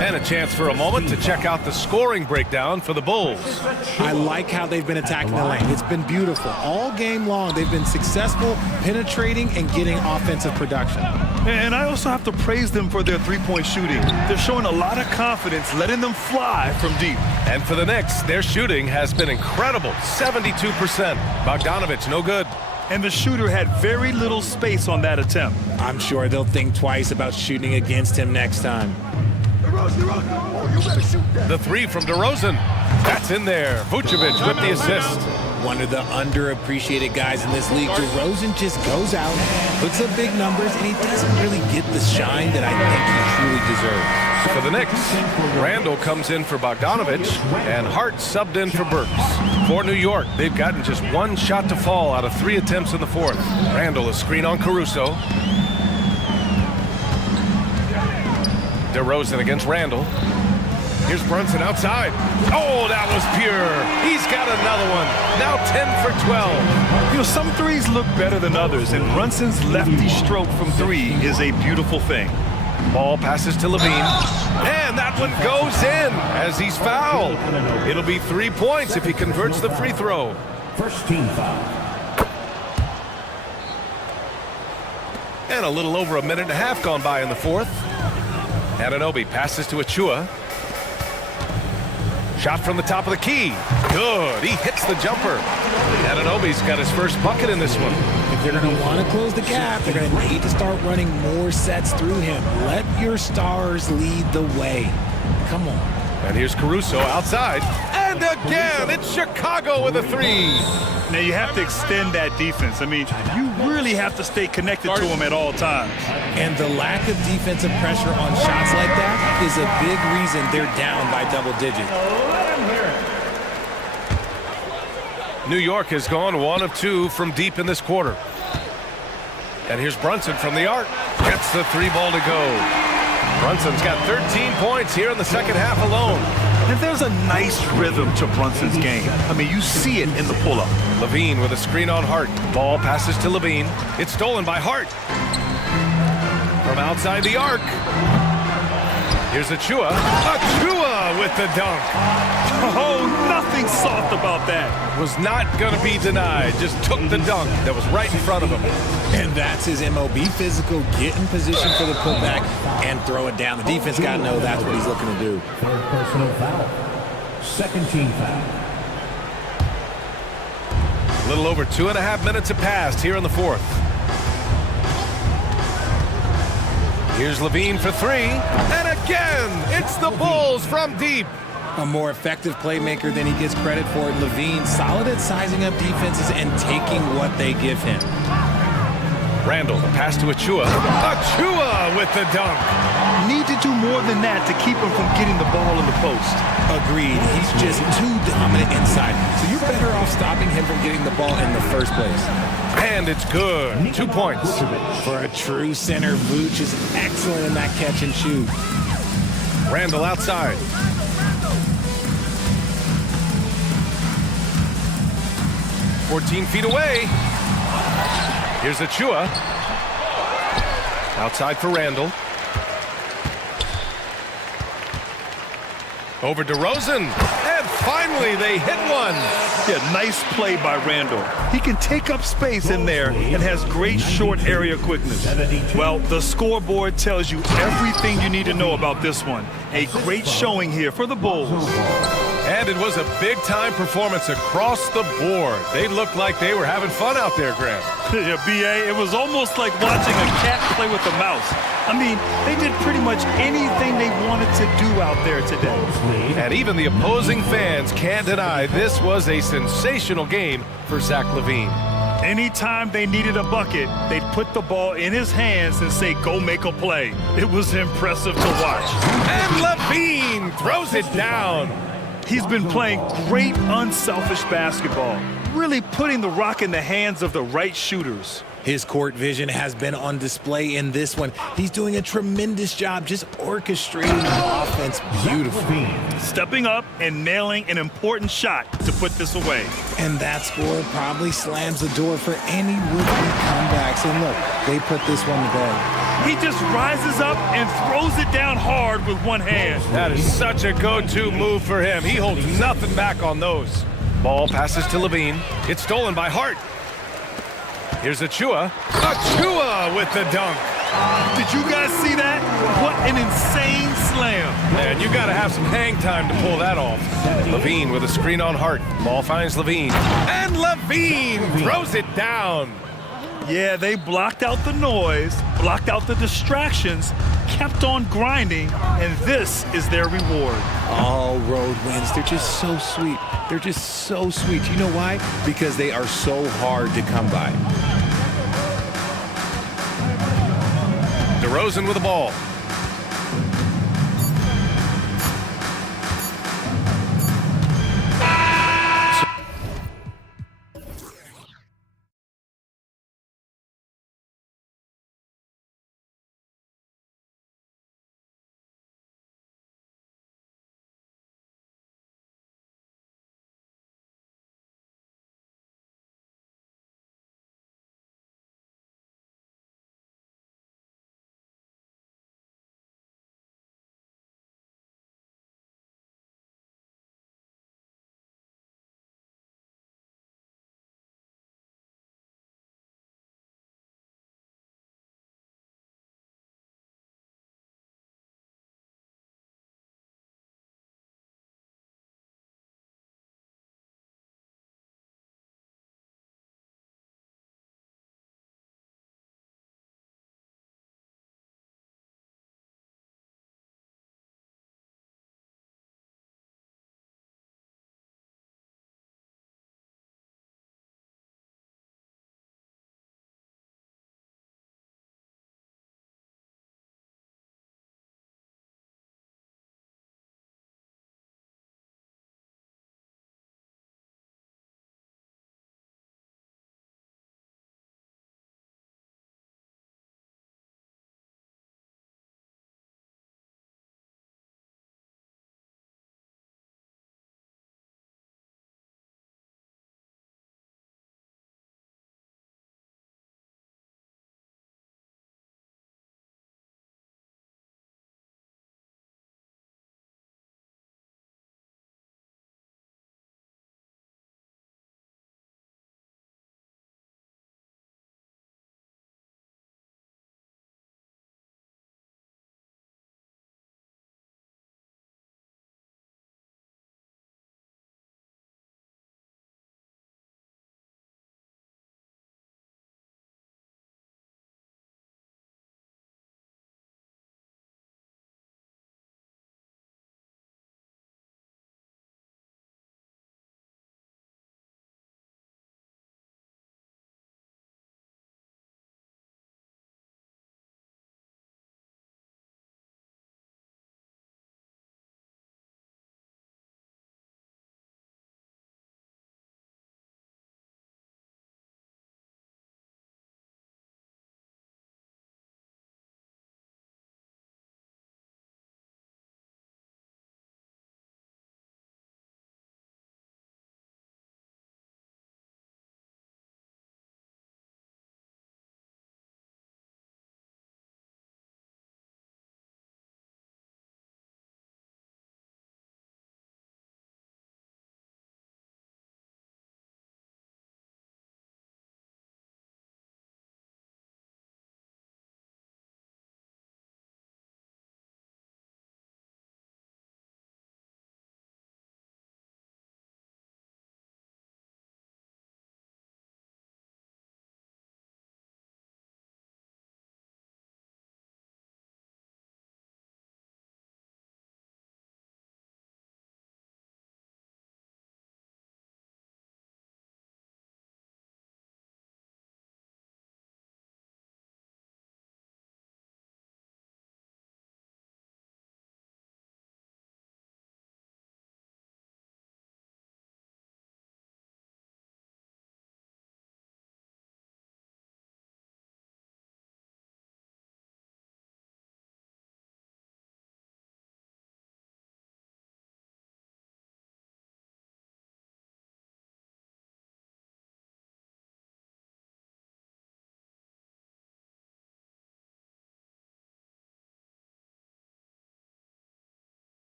And a chance for a moment to check out the scoring breakdown for the Bulls. I like how they've been attacking the lane. It's been beautiful. All game long, they've been successful penetrating and getting offensive production. And I also have to praise them for their three-point shooting. They're showing a lot of confidence, letting them fly from deep. And for the Knicks, their shooting has been incredible. 72%. Bogdanovic, no good. And the shooter had very little space on that attempt. I'm sure they'll think twice about shooting against him next time. The 3 from DeRozan. That's in there. Vucevic with the assist. One of the underappreciated guys in this league. DeRozan just goes out, puts up big numbers, and he doesn't really get the shine that I think he truly deserves. For the Knicks, Randall comes in for Bogdanovic, and Hart subbed in for Burks. For New York, they've gotten just 1 shot to fall out of 3 attempts in the 4th. Randall, a screen on Caruso. DeRozan against Randall. Here's Brunson outside. Oh, that was pure. He's got another one. Now 10 for 12. You know, some threes look better than others, and Brunson's lefty stroke from 3 is a beautiful thing. Ball passes to LaVine. And that one goes in as he's fouled. It'll be 3 points if he converts the free throw. First team foul. And a little over a minute and a half gone by in the 4th. Ananobi passes to Achua. Shot from the top of the key. Good. He hits the jumper. Ananobi's got his first bucket in this one. If they're going to want to close the gap, they're going to need to start running more sets through him. Let your stars lead the way. Come on. And here's Caruso outside. And again, it's Chicago with a three. Now you have to extend that defense. I mean, you really have to stay connected to them at all times. And the lack of defensive pressure on shots like that is a big reason they're down by double digits. New York has gone 1 of 2 from deep in this quarter. And here's Brunson from the arc. Gets the three ball to go. Brunson's got 13 points here in the second half alone. And there's a nice rhythm to Brunson's game. I mean, you see it in the pull-up. Levine with a screen on Hart. Ball passes to Levine. It's stolen by Hart. From outside the arc. Here's Achua. Achua with the dunk. Oh, nothing soft about that. Was not going to be denied. Just took the dunk that was right in front of him. And that's his MOB, physical, get in position for the putback and throw it down. The defense got to know that's what he's looking to do. Third personal foul. Second team foul. A little over 2.5 minutes have passed here in the fourth. Here's Levine for three. And again, it's the Bulls from deep. A more effective playmaker than he gets credit for. Levine, solid at sizing up defenses and taking what they give him. Randall, the pass to Achua. Achua with the dunk. Need to do more than that to keep him from getting the ball in the post. Agreed. He's just too dominant inside. So you're better off stopping him from getting the ball in the first place. And it's good. 2 points. For a true center, Vooch is excellent in that catch and shoot. Randall outside. "14 feet away. Here's Achua. Outside for Randall. Over to Rosen. And finally they hit one. Yeah, nice play by Randall. He can take up space in there and has great short area quickness. Well, the scoreboard tells you everything you need to know about this one. A great showing here for the Bulls. And it was a big-time performance across the board. They looked like they were having fun out there, Graham. Yeah, B.A., it was almost like watching a cat play with a mouse. I mean, they did pretty much anything they wanted to do out there today. And even the opposing fans can't deny this was a sensational game for Zach LaVine. Anytime they needed a bucket, they'd put the ball in his hands and say, go make a play. It was impressive to watch. And LaVine throws it down. He's been playing great, unselfish basketball, really putting the rock in the hands of the right shooters. His court vision has been on display in this one. He's doing a tremendous job just orchestrating the offense beautifully. Stepping up and nailing an important shot to put this away. And that score probably slams the door for any would-be comebacks. And look, they put this one to bed. He just rises up and throws it down hard with one hand. That is such a go-to move for him. He holds nothing back on those. Ball passes to Levine. It's stolen by Hart. Here's Achua. Achua with the dunk. Did you guys see that? What an insane slam. Man, you got to have some hang time to pull that off. Levine with a screen on Hart. Ball finds Levine. And Levine throws it down. Yeah, they blocked out the noise, blocked out the distractions, kept on grinding, and this is their reward. All road wins. They're just so sweet. They're just so sweet. You know why? Because they are so hard to come by. DeRozan with the ball.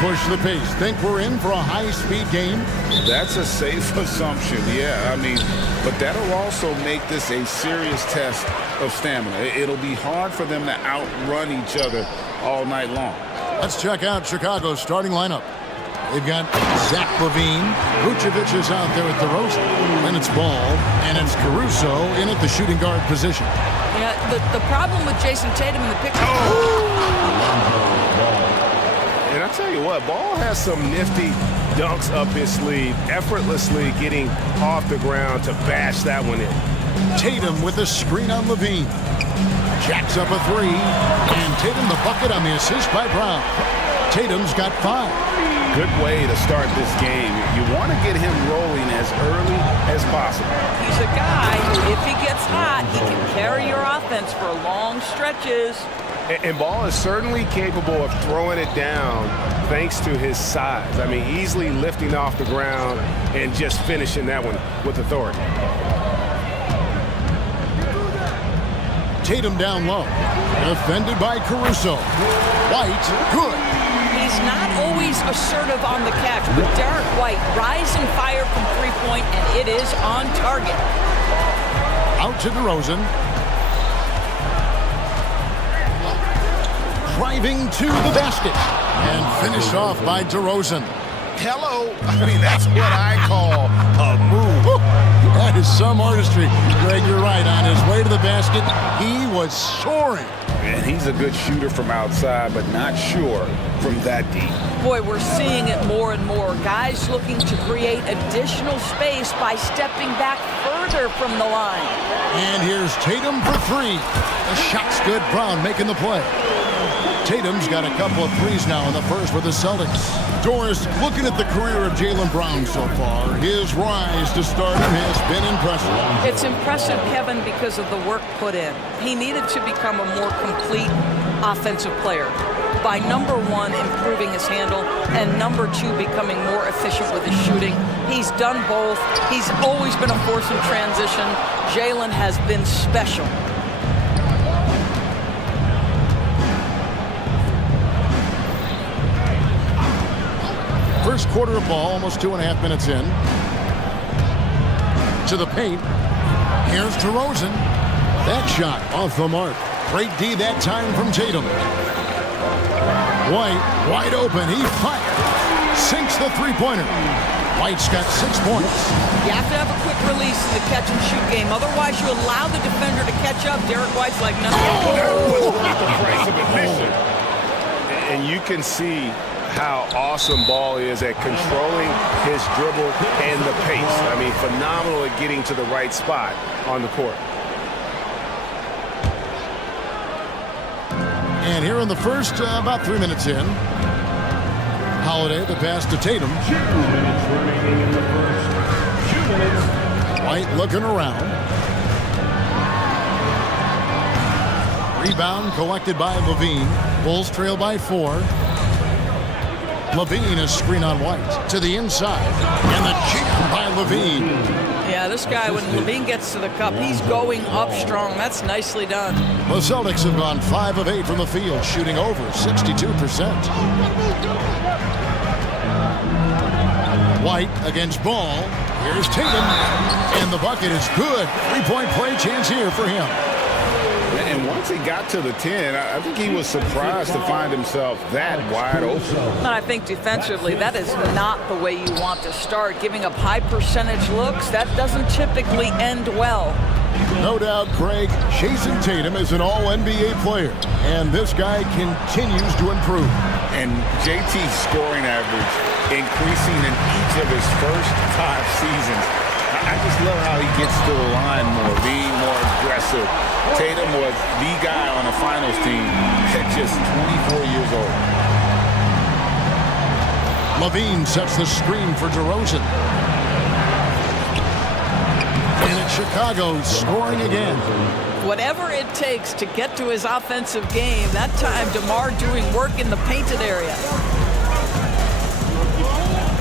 push the pace. Think we're in for a high-speed game? That's a safe assumption, yeah. I mean, but that'll also make this a serious test of stamina. It'll be hard for them to outrun each other all night long. Let's check out Chicago's starting lineup. They've got Zach LaVine. Vucevic is out there at DeRozan. Then it's Ball, and it's Caruso in at the shooting guard position. Yeah, the problem with Jason Tatum in the picture. And I tell you what, Ball has some nifty dunks up his sleeve, effortlessly getting off the ground to bash that one in. Tatum with a screen on LaVine. Jacks up a three, and Tatum the bucket on the assist by Brown. Tatum's got 5. Good way to start this game. You want to get him rolling as early as possible. He's a guy who, if he gets hot, he can carry your offense for long stretches. And Ball is certainly capable of throwing it down thanks to his size. I mean, easily lifting off the ground and just finishing that one with authority. Tatum down low. Defended by Caruso. White, good. He's not always assertive on the catch, but Derek White rising fire from three-point, and it is on target. Out to DeRozan. Driving to the basket. And finished off by DeRozan. Hello. I mean, that's what I call a move. Woo. That is some artistry. Greg, you're right. On his way to the basket, he was soaring. And he's a good shooter from outside, but not sure from that deep. Boy, we're seeing it more and more. Guys looking to create additional space by stepping back further from the line. And here's Tatum for 3. The shot's good. Brown making the play. Tatum's got a couple of threes now in the first with the Celtics. Doris, looking at the career of Jaylen Brown so far, his rise to stardom has been impressive. It's impressive, Kevin, because of the work put in. He needed to become a more complete offensive player by, number 1, improving his handle, and number 2, becoming more efficient with his shooting. He's done both. He's always been a force in transition. Jaylen has been special. First quarter of ball, almost 2.5 minutes in. To the paint. Here's DeRozan. That shot off the mark. Great D that time from Tatum. White, wide open. He fires. Sinks the three-pointer. White's got 6 points. You have to have a quick release in the catch-and-shoot game. Otherwise, you allow the defender to catch up. Derek White's like, no. That was the price of admission. And you can see how awesome Ball is at controlling his dribble and the pace. I mean, phenomenal at getting to the right spot on the court. And here in the first, about 3 minutes in, Holiday, the pass to Tatum. 2 minutes remaining in the first. 2 minutes. White looking around. Rebound collected by LaVine. Bulls trail by 4. LaVine is screen on White to the inside, and the jam by LaVine. Yeah, this guy, when LaVine gets to the cup, he's going up strong. That's nicely done. The Celtics have gone 5 of 8 from the field, shooting over 62%. White against Ball. Here's Tatum, and the bucket is good. 3-point play chance here for him. And once he got to the 10, I think he was surprised to find himself that wide open. And I think defensively, that is not the way you want to start. Giving up high percentage looks, that doesn't typically end well. No doubt, Craig, Jason Tatum is an all-NBA player, and this guy continues to improve. And JT's scoring average increasing in each of his first 5 seasons. I just love how he gets to the line more, being more aggressive. Tatum was the guy on the finals team at just 24 years old. LaVine sets the screen for DeRozan. And it's Chicago scoring again. Whatever it takes to get to his offensive game, that time DeMar doing work in the painted area.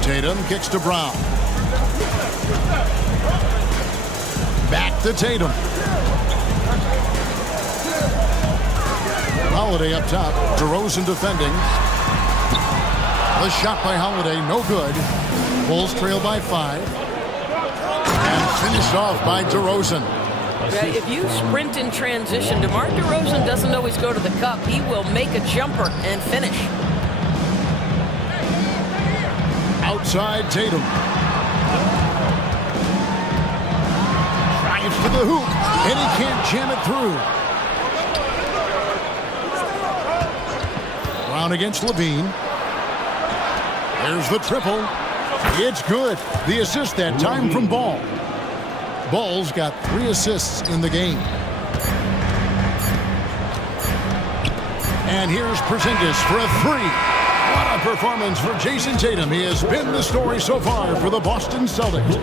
Tatum kicks to Brown. Back to Tatum. Holiday up top. DeRozan defending. The shot by Holiday, no good. Bulls trail by 5. And finished off by DeRozan. Yeah, if you sprint in transition, DeMar DeRozan doesn't always go to the cup. He will make a jumper and finish. Outside Tatum. Drives to the hoop, and he can't jam it through. Brown against Levine. There's the triple. It's good. The assist that time from Ball. Ball's got 3 assists in the game. And here's Porzingis for a 3. What a performance for Jason Tatum. He has been the story so far for the Boston Celtics.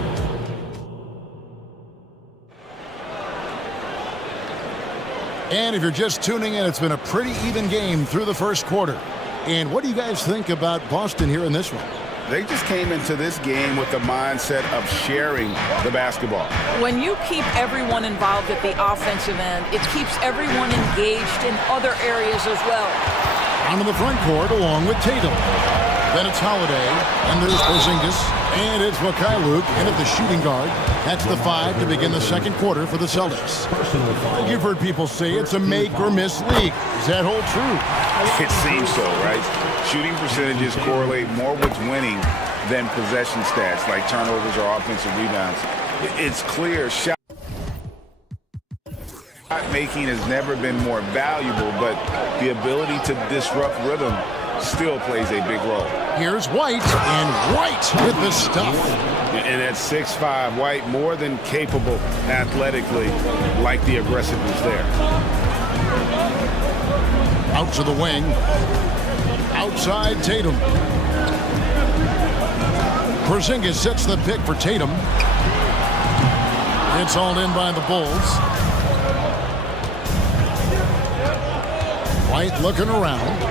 And if you're just tuning in, it's been a pretty even game through the first quarter. And what do you guys think about Boston here in this one? They just came into this game with the mindset of sharing the basketball. When you keep everyone involved at the offensive end, it keeps everyone engaged in other areas as well. Onto the front court along with Tatum. Then it's Holiday, and there's Porzingis, and it's Mikhailuk in at the shooting guard. That's the 5 to begin the second quarter for the Celtics. You've heard people say it's a make-or-miss league. Does that hold true? It seems so, right? Shooting percentages correlate more with winning than possession stats like turnovers or offensive rebounds. It's clear shot making has never been more valuable, but the ability to disrupt rhythm still plays a big role. Here's White, and White with the stuff. And at 6'5", White more than capable athletically, like the aggressiveness there. Out to the wing. Outside Tatum. Porzingis sets the pick for Tatum. It's hauled in by the Bulls. White looking around.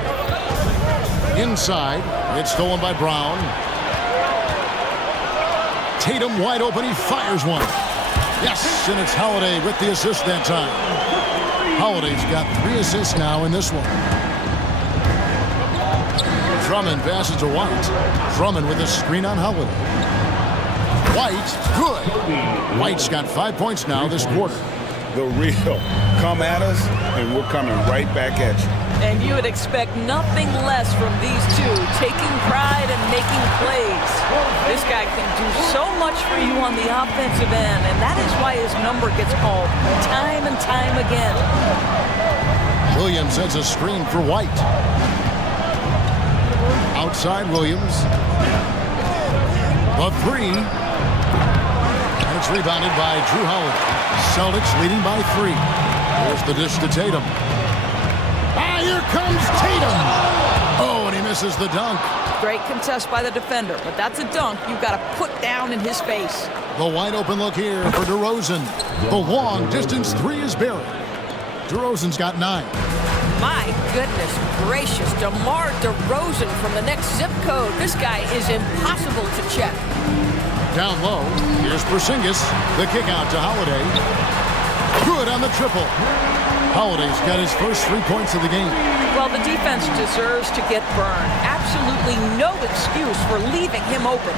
Inside. It's stolen by Brown. Tatum wide open. He fires one. Yes, and it's Holiday with the assist that time. Holiday's got 3 assists now in this one. Drummond passes to White. Drummond with a screen on Holiday. White, good. White's got 5 points now this quarter. The real come at us, and we're coming right back at you. And you would expect nothing less from these two, taking pride and making plays. This guy can do so much for you on the offensive end, and that is why his number gets called time and time again. Williams sets a screen for White. Outside Williams. The 3. And it's rebounded by Drew Holiday. Celtics leading by 3. Here's the dish to Tatum. Ah, here comes Tatum. Oh, and he misses the dunk. Great contest by the defender, but that's a dunk you've got to put down in his face. The wide open look here for DeRozan. The long distance 3 is buried. DeRozan's got 9. My goodness gracious, DeMar DeRozan from the next zip code. This guy is impossible to check. Down low, here's Porzingis. The kick out to Holiday. Good on the triple. Holiday's got his first 3 points of the game. Well, the defense deserves to get burned. Absolutely no excuse for leaving him open.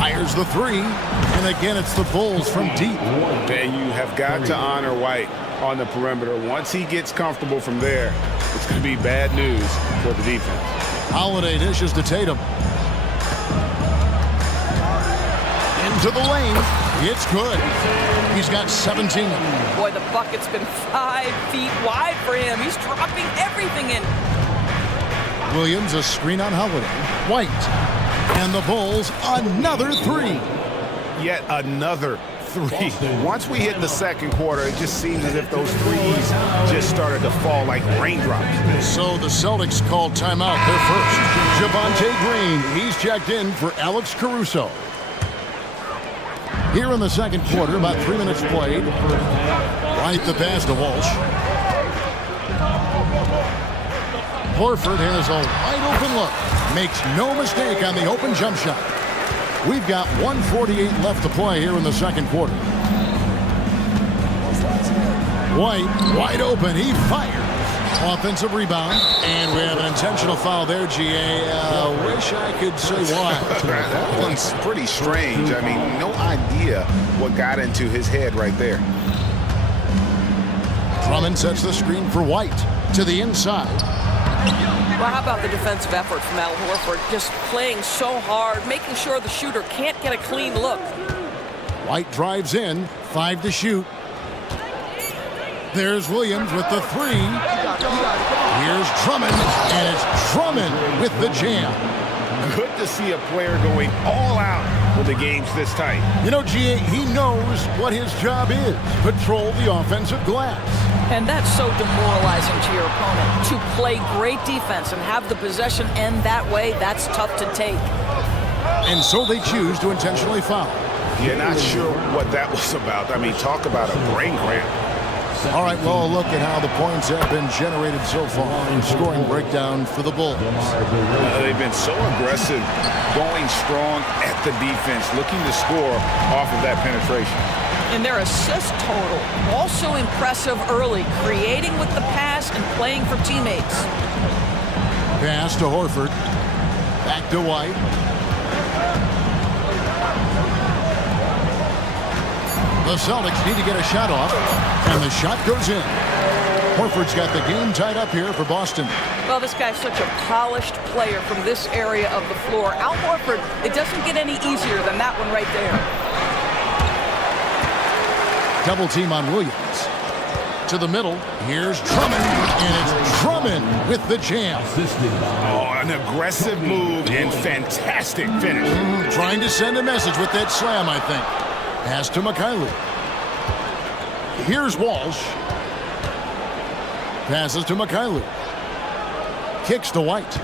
Fires the 3, and again it's the Bulls from deep. And you have got to honor White on the perimeter. Once he gets comfortable from there, it's going to be bad news for the defense. Holiday dishes to Tatum. Into the lane. It's good. He's got 17. Boy, the bucket's been 5 feet wide for him. He's dropping everything in. Williams, a screen on Holiday. White. And the Bulls, another 3. Yet another 3. Once we hit the second quarter, it just seems as if those threes just started to fall like raindrops. So the Celtics called timeout. They're first. Javonte Green, he's checked in for Alex Caruso. Here in the second quarter, about 3 minutes played. White the pass to Walsh. Horford has a wide open look. Makes no mistake on the open jump shot. We've got 1:48 left to play here in the second quarter. White, wide open, he fires. Offensive rebound, and we have an intentional foul there, GA. Wish I could say why. That one's pretty strange. I mean, no idea what got into his head right there. Drummond sets the screen for White to the inside. Well, how about the defensive effort from Al Horford? Just playing so hard, making sure the shooter can't get a clean look. White drives in, 5 to shoot. There's Williams with the 3. Here's Drummond, and it's Drummond with the jam. Good to see a player going all out when the game's this tight. You know, GA, he knows what his job is. Patrol the offensive glass. And that's so demoralizing to your opponent. To play great defense and have the possession end that way, that's tough to take. And so they choose to intentionally foul. You're not sure what that was about. I mean, talk about a brain cramp. All right, well, look at how the points have been generated so far. Scoring breakdown for the Bulls. They've been so aggressive, going strong at the defense, looking to score off of that penetration. And their assist total, also impressive early, creating with the pass and playing for teammates. Pass to Horford. Back to White. The Celtics need to get a shot off, and the shot goes in. Horford's got the game tied up here for Boston. Well, this guy's such a polished player from this area of the floor. Al Horford, it doesn't get any easier than that one right there. Double team on Williams. To the middle, here's Drummond, and it's Drummond with the jam. Oh, an aggressive move and fantastic finish. Trying to send a message with that slam, I think. Pass to Mikhailuk. Here's Walsh. Passes to Mikhailuk. Kicks to White.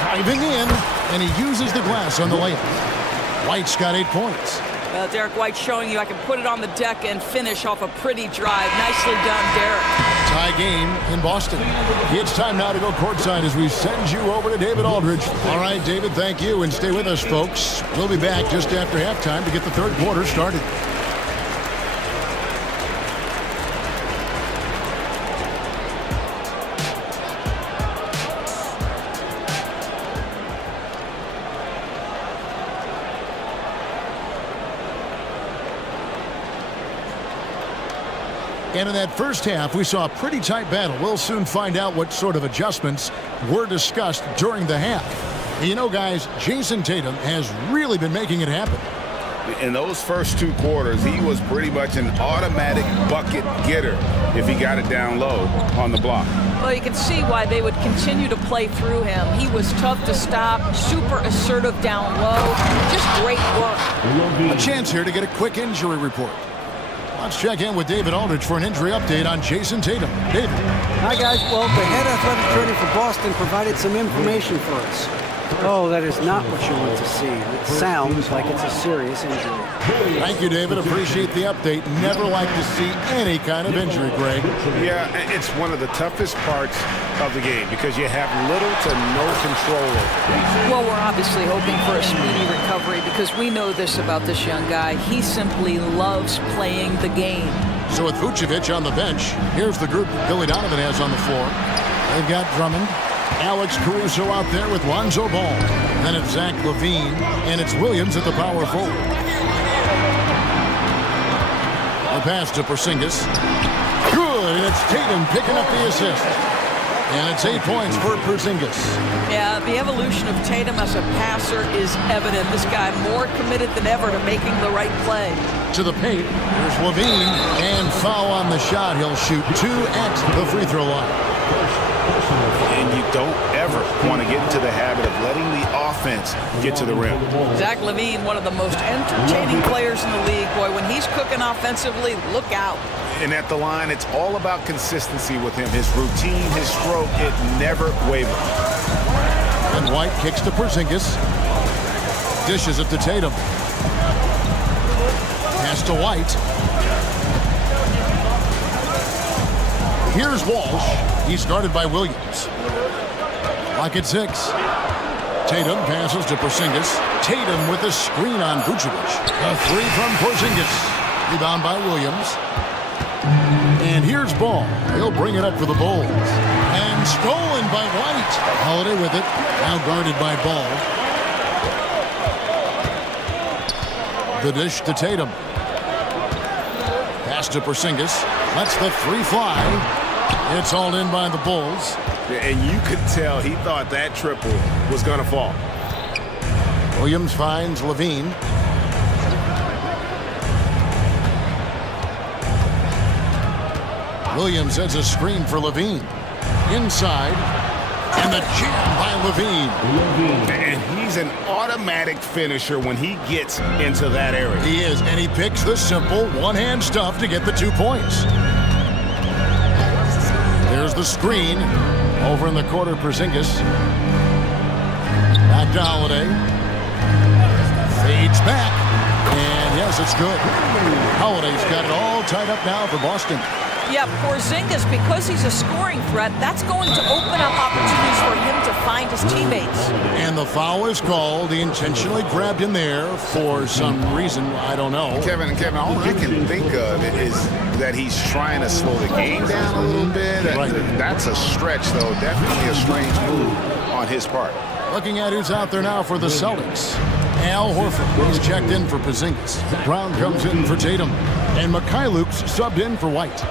Driving in, and he uses the glass on the layup. White's got 8 points. Well, Derek White showing you I can put it on the deck and finish off a pretty drive. Nicely done, Derek. Tie game in Boston. It's time now to go courtside as we send you over to David Aldridge. All right, David, thank you, and stay with us, folks. We'll be back just after halftime to get the third quarter started. And in that first half, we saw a pretty tight battle. We'll soon find out what sort of adjustments were discussed during the half. And you know, guys, Jason Tatum has really been making it happen. In those first 2 quarters, he was pretty much an automatic bucket getter if he got it down low on the block. Well, you can see why they would continue to play through him. He was tough to stop, super assertive down low. Just great work. A chance here to get a quick injury report. Let's check in with David Aldridge for an injury update on Jason Tatum. David. Hi, guys. Well, the head athletic trainer for Boston provided some information for us. Oh, that is not what you want to see. It sounds like it's a serious injury. Thank you, David. Appreciate the update. Never like to see any kind of injury, Greg. Yeah, it's one of the toughest parts of the game because you have little to no control over it. Well, we're obviously hoping for a speedy recovery because we know this about this young guy. He simply loves playing the game. So with Vucevic on the bench, here's the group Billy Donovan has on the floor. They've got Drummond, Alex Caruso out there with Lonzo Ball. Then it's Zach LaVine, and it's Williams at the power forward. The pass to Porzingis. Good, and it's Tatum picking up the assist. And it's 8 points for Porzingis. Yeah, the evolution of Tatum as a passer is evident. This guy more committed than ever to making the right play. To the paint, here's LaVine, and foul on the shot. He'll shoot 2 at the free throw line. And you don't ever want to get into the habit of letting the offense get to the rim. Zach LaVine, one of the most entertaining players in the league. Boy, when he's cooking offensively, look out. And at the line, it's all about consistency with him. His routine, his stroke, it never wavers. And White kicks to Porzingis. Dishes it to Tatum. Pass to White. Here's Walsh. He's guarded by Williams. Lock at 6. Tatum passes to Porzingis. Tatum with a screen on Vucevic. A 3 from Porzingis. Rebound by Williams. And here's ball. He'll bring it up for the Bulls. And stolen by White. Holiday with it. Now guarded by Ball. The dish to Tatum. Pass to Porzingis. Lets the three fly. It's hauled in by the Bulls. And you could tell he thought that triple was going to fall. Williams finds Levine. Williams has a screen for Levine. Inside. And the jam by Levine. And he's an automatic finisher when he gets into that area. He is, and he picks the simple one-hand stuff to get the 2 points. There's the screen. Over in the corner, Porzingis. Back to Holiday. Fades back. And yes, it's good. Holiday's got it all tied up now for Boston. Yeah, Porzingis, because he's a scoring threat, that's going to open up opportunities for him to find his teammates. And the foul is called. He intentionally grabbed him there for some reason. I don't know. Kevin, all I can think of is that he's trying to slow the game down a little bit. Right. That's a stretch, though. Definitely a strange move on his part. Looking at who's out there now for the Celtics. Al Horford is checked in for Porzingis. Brown comes in for Tatum. And Mikhailuk's subbed in for White.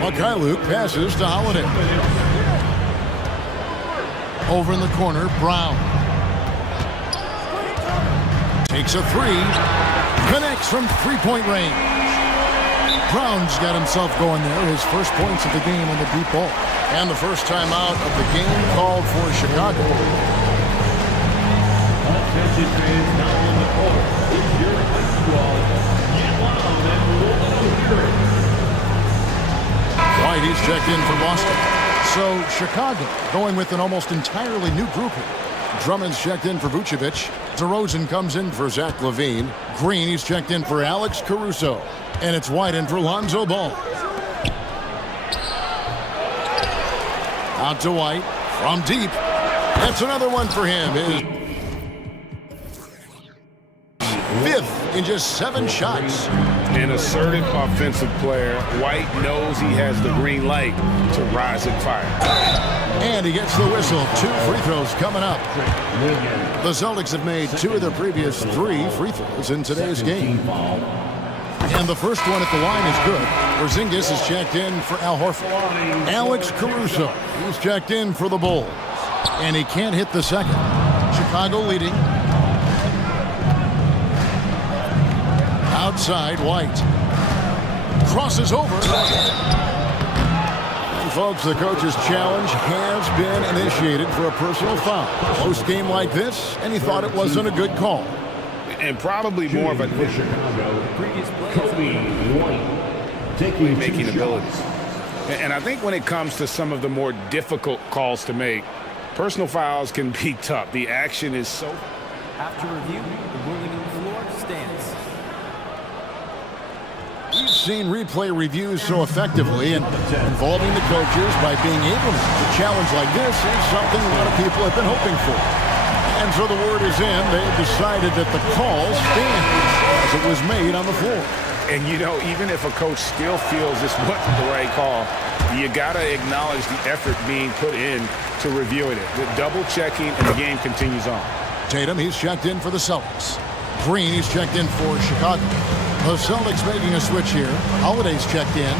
Mikhailuk passes to Holiday. Over in the corner, Brown. Takes a three. Connects from three-point range. Brown's got himself going there. His first points of the game on the deep ball. And the first time out of the game called for Chicago. Attention fans now on the court. It's your basketball. Get loud and roll the White, he's checked in for Boston. So Chicago going with an almost entirely new group here. Drummond's checked in for Vucevic. DeRozan comes in for Zach LaVine. Green, he's checked in for Alex Caruso. And it's White in for Lonzo Ball. Out to White from deep. That's another one for him. His fifth in just 7 shots. An assertive offensive player. White knows he has the green light to rise and fire. And he gets the whistle. 2 free throws coming up. The Celtics have made 2 of their previous 3 free throws in today's game. And the first one at the line is good. Porzingis is checked in for Al Horford. Alex Caruso, he's checked in for the Bulls. And he can't hit the second. Chicago leading. Outside, White. Crosses over. And folks, the coach's challenge has been initiated for a personal foul. Post game like this, and he thought it wasn't a good call. And probably more of a making abilities. And I think when it comes to some of the more difficult calls to make, personal fouls can be tough. The action is so... After review, the ruling on the floor stands. We've seen replay reviews so effectively and involving the coaches by being able to challenge like this is something a lot of people have been hoping for. And so the word is in. They've decided that the call stands as it was made on the floor. And, you know, even if a coach still feels this wasn't the right call, you got to acknowledge the effort being put in to reviewing it. The double checking, and the game continues on. Tatum, he's checked in for the Celtics. Green, he's checked in for Chicago. The Celtics making a switch here. Holiday's checked in.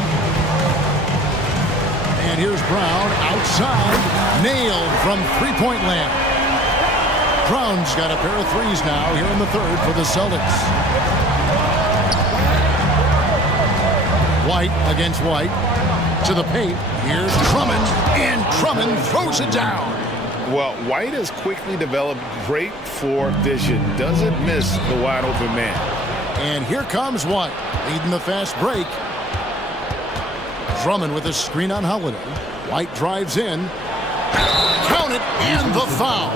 And here's Brown outside. Nailed from three-point land. Brown's got a pair of threes now here in the third for the Celtics. White against White. To the paint. Here's Drummond. And Drummond throws it down. Well, White has quickly developed great floor vision. Doesn't miss the wide open man. And here comes White, leading the fast break. Drummond with a screen on Holiday. White drives in. Count it, and the foul.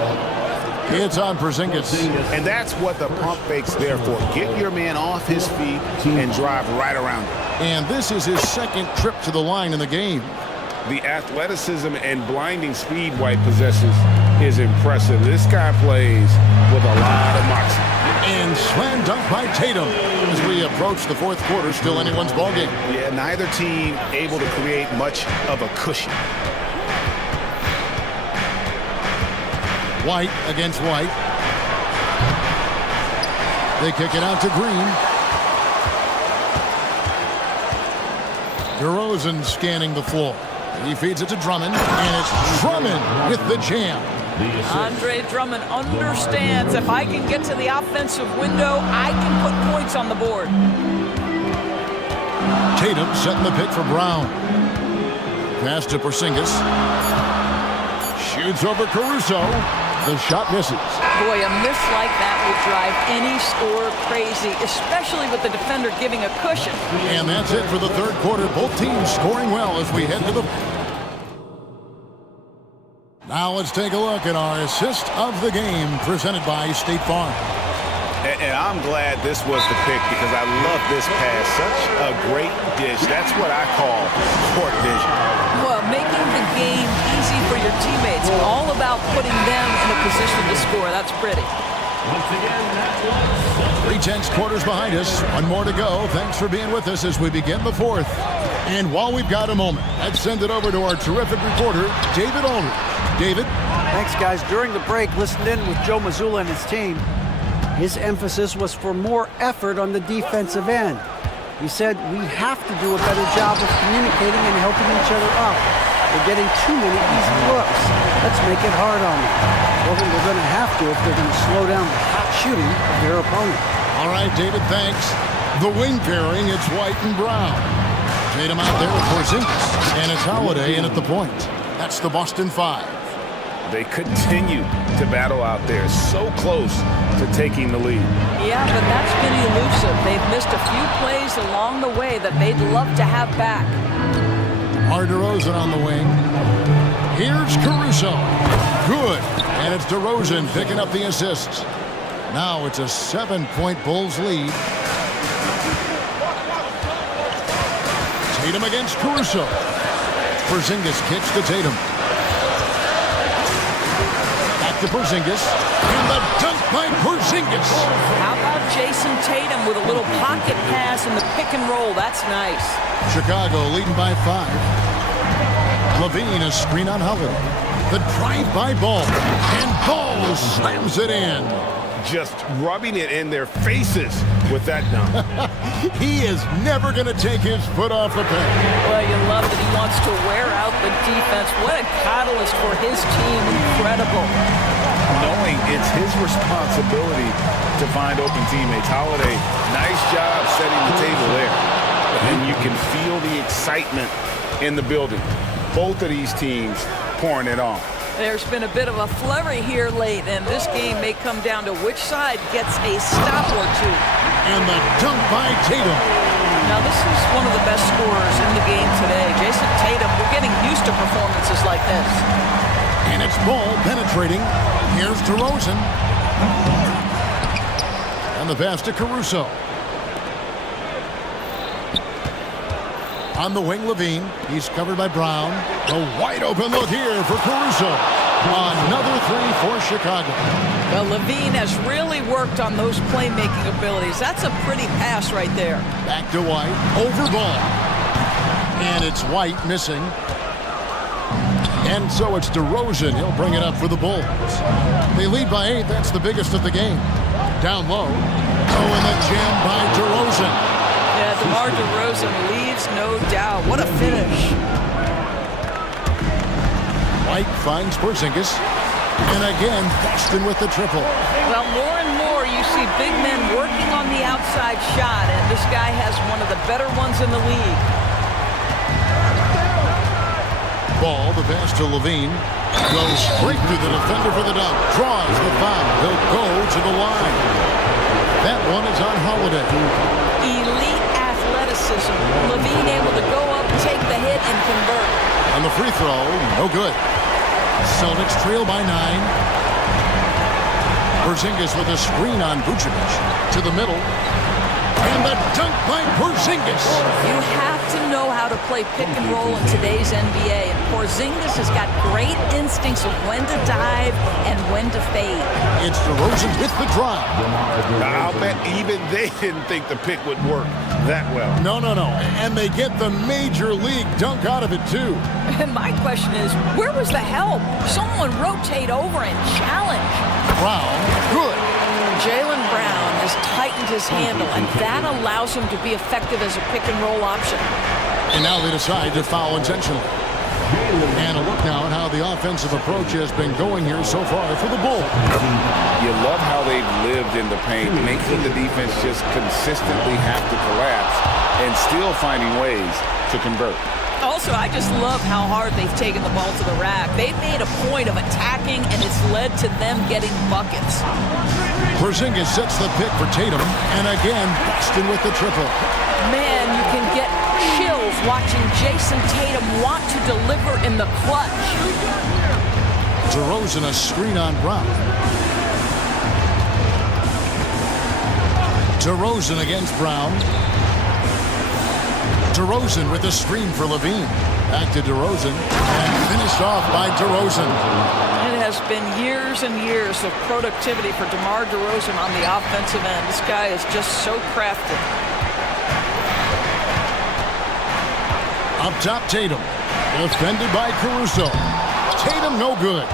It's on Porzingis. And that's what the pump fake's there for. Get your man off his feet and drive right around him. And this is his second trip to the line in the game. The athleticism and blinding speed White possesses is impressive. This guy plays with a lot of moxie. And slam dunk by Tatum. As we approach the fourth quarter, still anyone's ballgame. Yeah, neither team able to create much of a cushion. White against White. They kick it out to Green. DeRozan scanning the floor. He feeds it to Drummond, and it's Drummond with the jam. Andre Drummond understands if I can get to the offensive window, I can put points on the board. Tatum setting the pick for Brown. Pass to Porzingis. Shoots over Caruso. The shot misses. Boy, a miss like that would drive any scorer crazy, especially with the defender giving a cushion. And that's it for the third quarter. Both teams scoring well as we head to the... Now let's take a look at our assist of the game presented by State Farm. And I'm glad this was the pick because I love this pass. Such a great dish. That's what I call court vision. Well, making the game easy for your teammates. All about putting them in a position to score. That's pretty. Once again, that was 3/10 quarters behind us. One more to go. Thanks for being with us as we begin the fourth. And while we've got a moment, let's send it over to our terrific reporter, David Aldridge. David? Thanks, guys. During the break, listened in with Joe Mazzulla and his team. His emphasis was for more effort on the defensive end. He said, we have to do a better job of communicating and helping each other out. We're getting too many easy looks. Let's make it hard on them. Well, then they're going to have to if they're going to slow down the hot shooting of their opponent. All right, David, thanks. The wing pairing, it's White and Brown. Tatum out there with Porzingis, and it's Holiday in at the point. That's the Boston Five. They continue to battle out there, so close to taking the lead. Yeah, but that's been elusive. They've missed a few plays along the way that they'd love to have back. DeRozan on the wing. Here's Caruso. Good. And it's DeRozan picking up the assists. Now it's a 7-point Bulls lead. Tatum against Caruso. Porzingis kicks to Tatum. To Porzingis, and the dunk by Porzingis. How about Jason Tatum with a little pocket pass in the pick and roll? That's nice. Chicago leading by 5. Levine a screen on Holiday. The drive-by Ball, and Ball slams it in. Just rubbing it in their faces with that dunk. He is never going to take his foot off the peg. Well, you love that he wants to wear out the defense. What a catalyst for his team. Incredible. Knowing it's his responsibility to find open teammates. Holiday, nice job setting the table there. And you can feel the excitement in the building. Both of these teams pouring it on. There's been a bit of a flurry here late, and this game may come down to which side gets a stop or two. And the dunk by Tatum. Now, this is one of the best scorers in the game today. Jason Tatum, we're getting used to performances like this. And it's Ball penetrating. Here's DeRozan. And the pass to Caruso. On the wing, Levine. He's covered by Brown. A wide open look here for Caruso. Another three for Chicago. Well, Levine has really worked on those playmaking abilities. That's a pretty pass right there. Back to White. Over Ball. And it's White missing. And so it's DeRozan. He'll bring it up for the Bulls. They lead by 8. That's the biggest of the game. Down low. Oh, and the jam by DeRozan. Yeah, DeMar DeRozan leads, no doubt. What a finish. White finds Porzingis. And again, Boston with the triple. Well, more and more you see big men working on the outside shot, and this guy has one of the better ones in the league. Ball, the pass to Levine. Goes straight through the defender for the dunk. Draws the foul. He'll go to the line. That one is on Holiday. Elite athleticism. Levine able to go up, take the hit, and convert. On the free throw, no good. Celtics trail by 9. Porzingis with a screen on Vucevic. To the middle. And the dunk by Porzingis. You have to know how to play pick and roll in today's NBA, and Porzingis has got great instincts of when to dive and when to fade. It's DeRozan with the drive. I'll bet even they didn't think the pick would work that well. No. And they get the major league dunk out of it, too. And my question is, where was the help? Someone rotate over and challenge. Brown, good. Jaylen Brown has tightened his handle, and that allows him to be effective as a pick-and-roll option. And now they decide to foul intentionally. And a look now at how the offensive approach has been going here so far for the Bulls. You love how they've lived in the paint, making the defense just consistently have to collapse and still finding ways to convert. Also, I just love how hard they've taken the ball to the rack. They've made a point of attacking, and it's led to them getting buckets. Porzingis sets the pick for Tatum, and again, Boston with the triple. Man, you can get chills watching Jason Tatum want to deliver in the clutch. DeRozan a screen on Brown. DeRozan against Brown. DeRozan with a screen for Levine. Back to DeRozan, and finished off by DeRozan. It has been years and years of productivity for DeMar DeRozan on the offensive end. This guy is just so crafty. Up top, Tatum. Defended by Caruso. Tatum no good.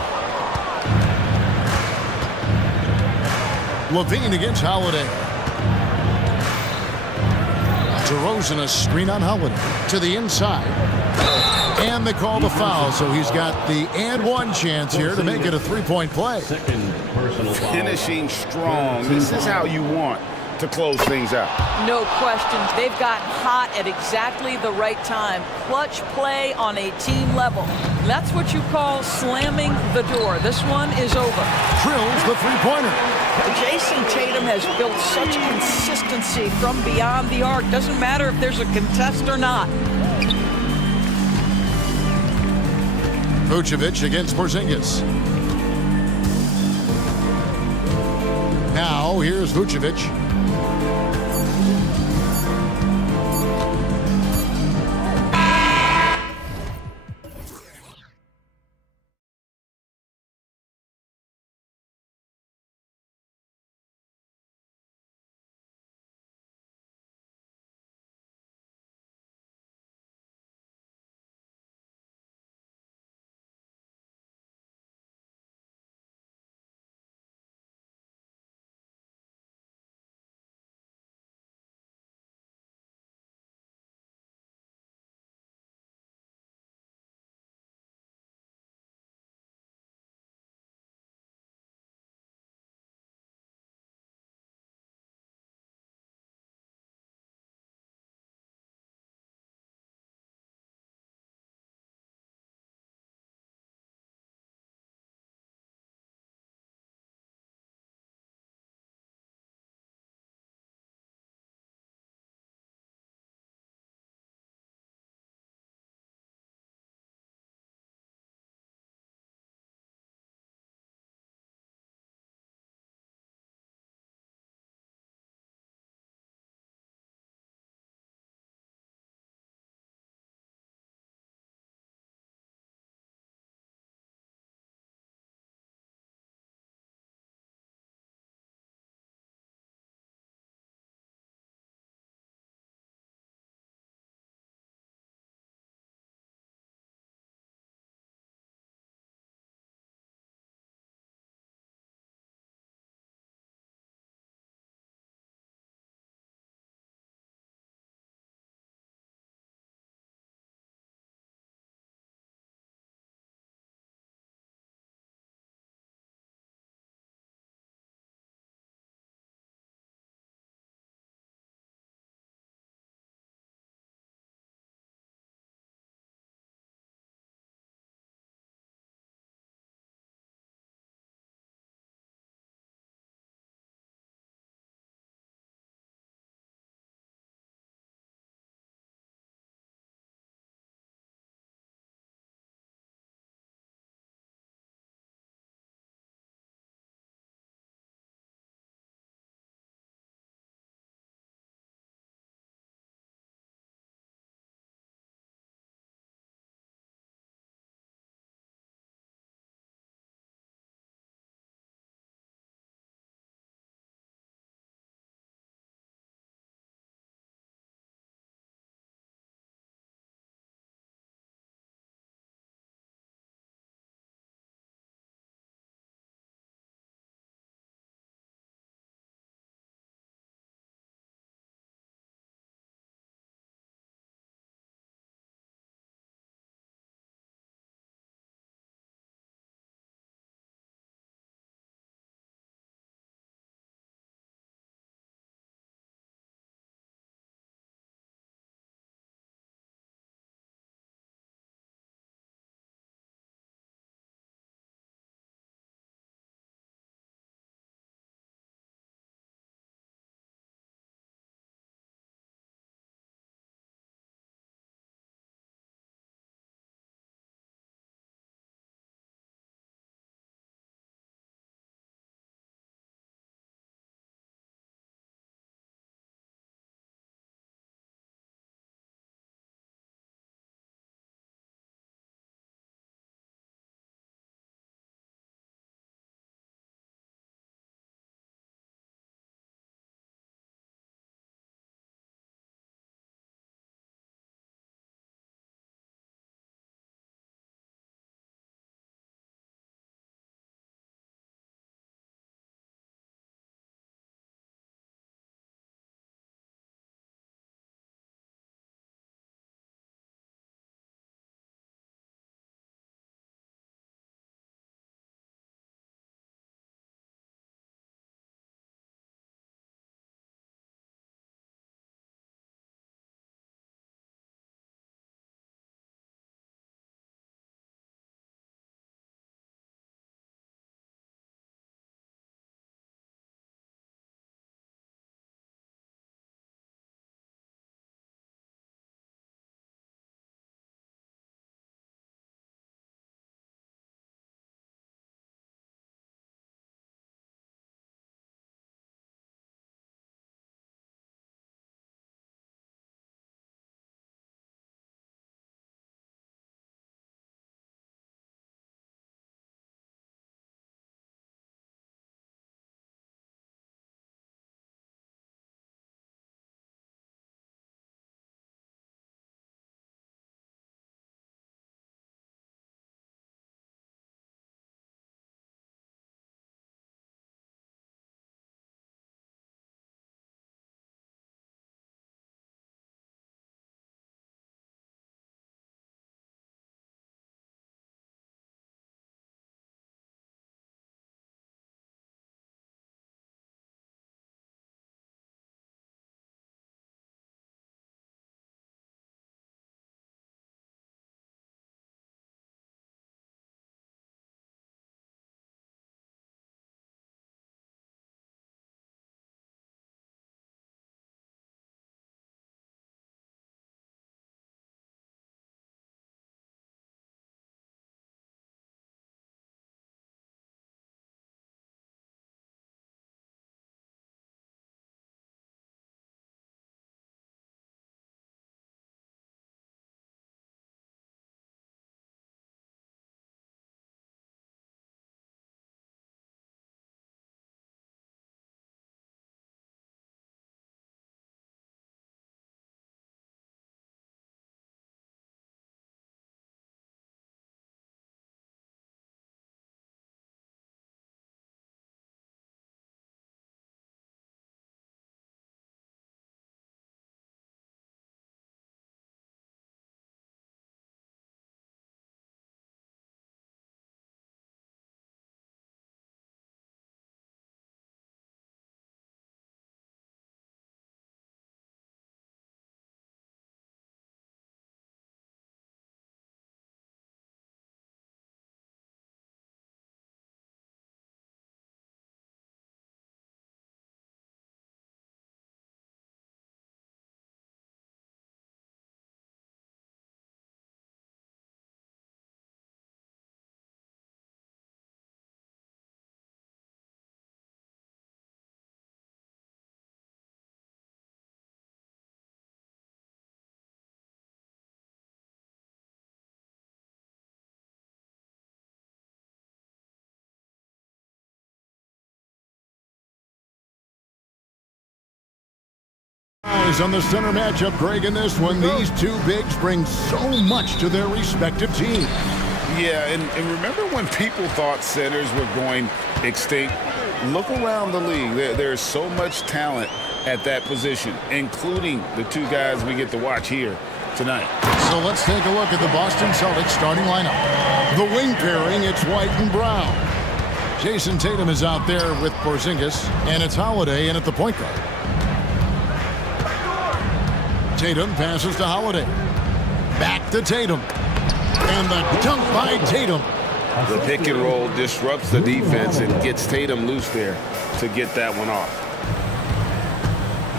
Levine against Holiday. DeRozan a screen on Holiday to the inside. And they call the foul, so he's got the and one chance here to make it a three-point play. Finishing strong. This is how you want to close things out. No question. They've gotten hot at exactly the right time. Clutch play on a team level. That's what you call slamming the door. This one is over. Drills the three-pointer. Jason Tatum has built such consistency from beyond the arc. Doesn't matter if there's a contest or not. Vucevic against Porzingis. Now here's Vucevic. Eyes on the center matchup, Greg, in this one. These two bigs bring so much to their respective teams. Yeah, and remember when people thought centers were going extinct? Look around the league. There's so much talent at that position, including the two guys we get to watch here tonight. So let's take a look at the Boston Celtics starting lineup. The wing pairing, it's White and Brown. Jason Tatum is out there with Porzingis, and it's Holiday in at the point guard. Tatum passes to Holiday. Back to Tatum. And the dunk by Tatum. The pick and roll disrupts the defense and gets Tatum loose there to get that one off.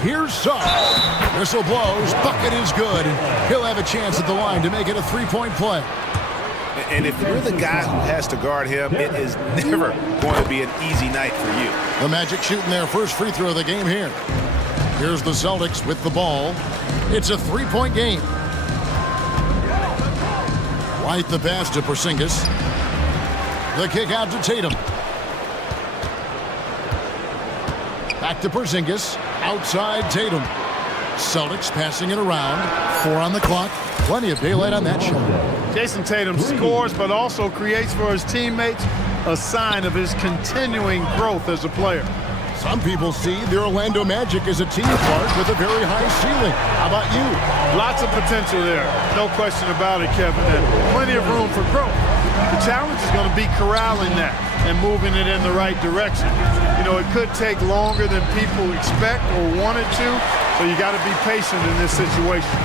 Here's Suggs. Whistle blows. Bucket is good. He'll have a chance at the line to make it a three-point play. And if you're the guy who has to guard him, it is never going to be an easy night for you. The Magic shooting their first free throw of the game here. Here's the Celtics with the ball. It's a three-point game. White the pass to Porzingis. The kick out to Tatum. Back to Porzingis. Outside Tatum. Celtics passing it around. 4 on the clock. Plenty of daylight on that shot. Jason Tatum scores, but also creates for his teammates a sign of his continuing growth as a player. Some people see the Orlando Magic as a team part with a very high ceiling. How about you? Lots of potential there. No question about it, Kevin. And plenty of room for growth. The challenge is going to be corralling that and moving it in the right direction. You know, it could take longer than people expect or want it to, so you got to be patient in this situation.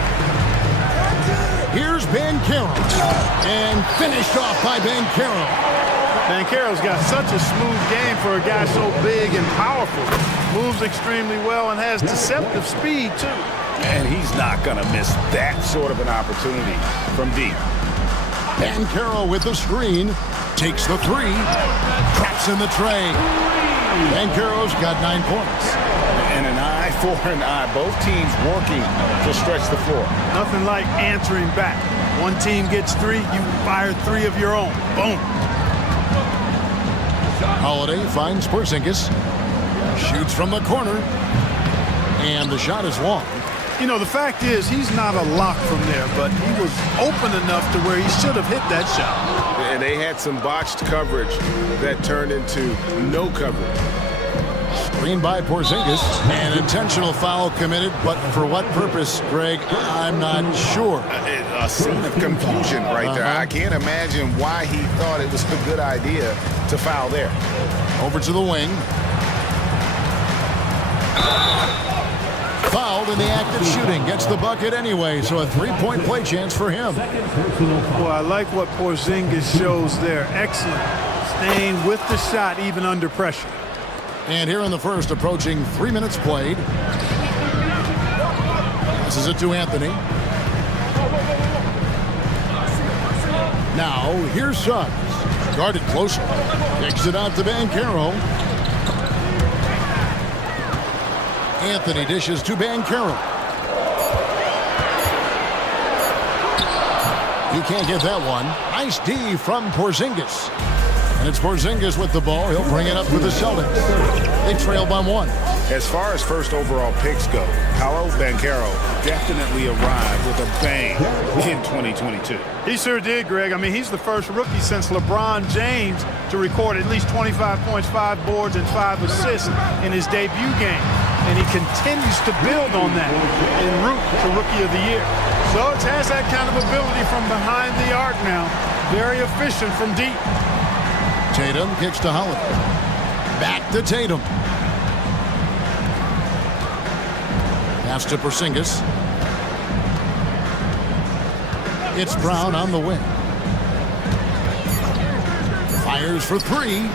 Here's Banchero. And finished off by Banchero. Banchero's got such a smooth game for a guy so big and powerful. Moves extremely well and has deceptive speed, too. And he's not going to miss that sort of an opportunity from deep. Banchero with the screen. Takes the three. Traps in the tray. Banchero's got 9 points. And an eye for an eye. Both teams working to stretch the floor. Nothing like answering back. One team gets 3, you fire 3 of your own. Boom. Holiday finds Porzingis. Shoots from the corner. And the shot is long. You know, the fact is, he's not a lock from there, but he was open enough to where he should have hit that shot. And they had some botched coverage that turned into no coverage. Screen by Porzingis. An intentional foul committed, but for what purpose, Greg? I'm not sure. A scene of confusion right there. I can't imagine why he thought it was a good idea to foul there. Over to the wing. Fouled in the act of shooting. Gets the bucket anyway, so a three-point play chance for him. Well, I like what Porzingis shows there. Excellent. Staying with the shot even under pressure. And here in the first, approaching 3 minutes played. Passes it to Anthony. Now, here's Suggs. Guarded closer. Kicks it out to Banchero. Anthony dishes to Banchero. You can't get that one. Nice D from Porzingis. And it's Porzingis with the ball. He'll bring it up with the Celtics. They trail by 1. As far as first overall picks go, Paolo Banchero definitely arrived with a bang in 2022. He sure did, Greg. I mean, he's the first rookie since LeBron James to record at least 25 points, 5 boards, and 5 assists in his debut game. And he continues to build on that en route to Rookie of the Year. Suggs has that kind of ability from behind the arc now. Very efficient from deep. Tatum kicks to Holiday. Back to Tatum. Pass to Porzingis. It's Brown on the wing. Fires for 3.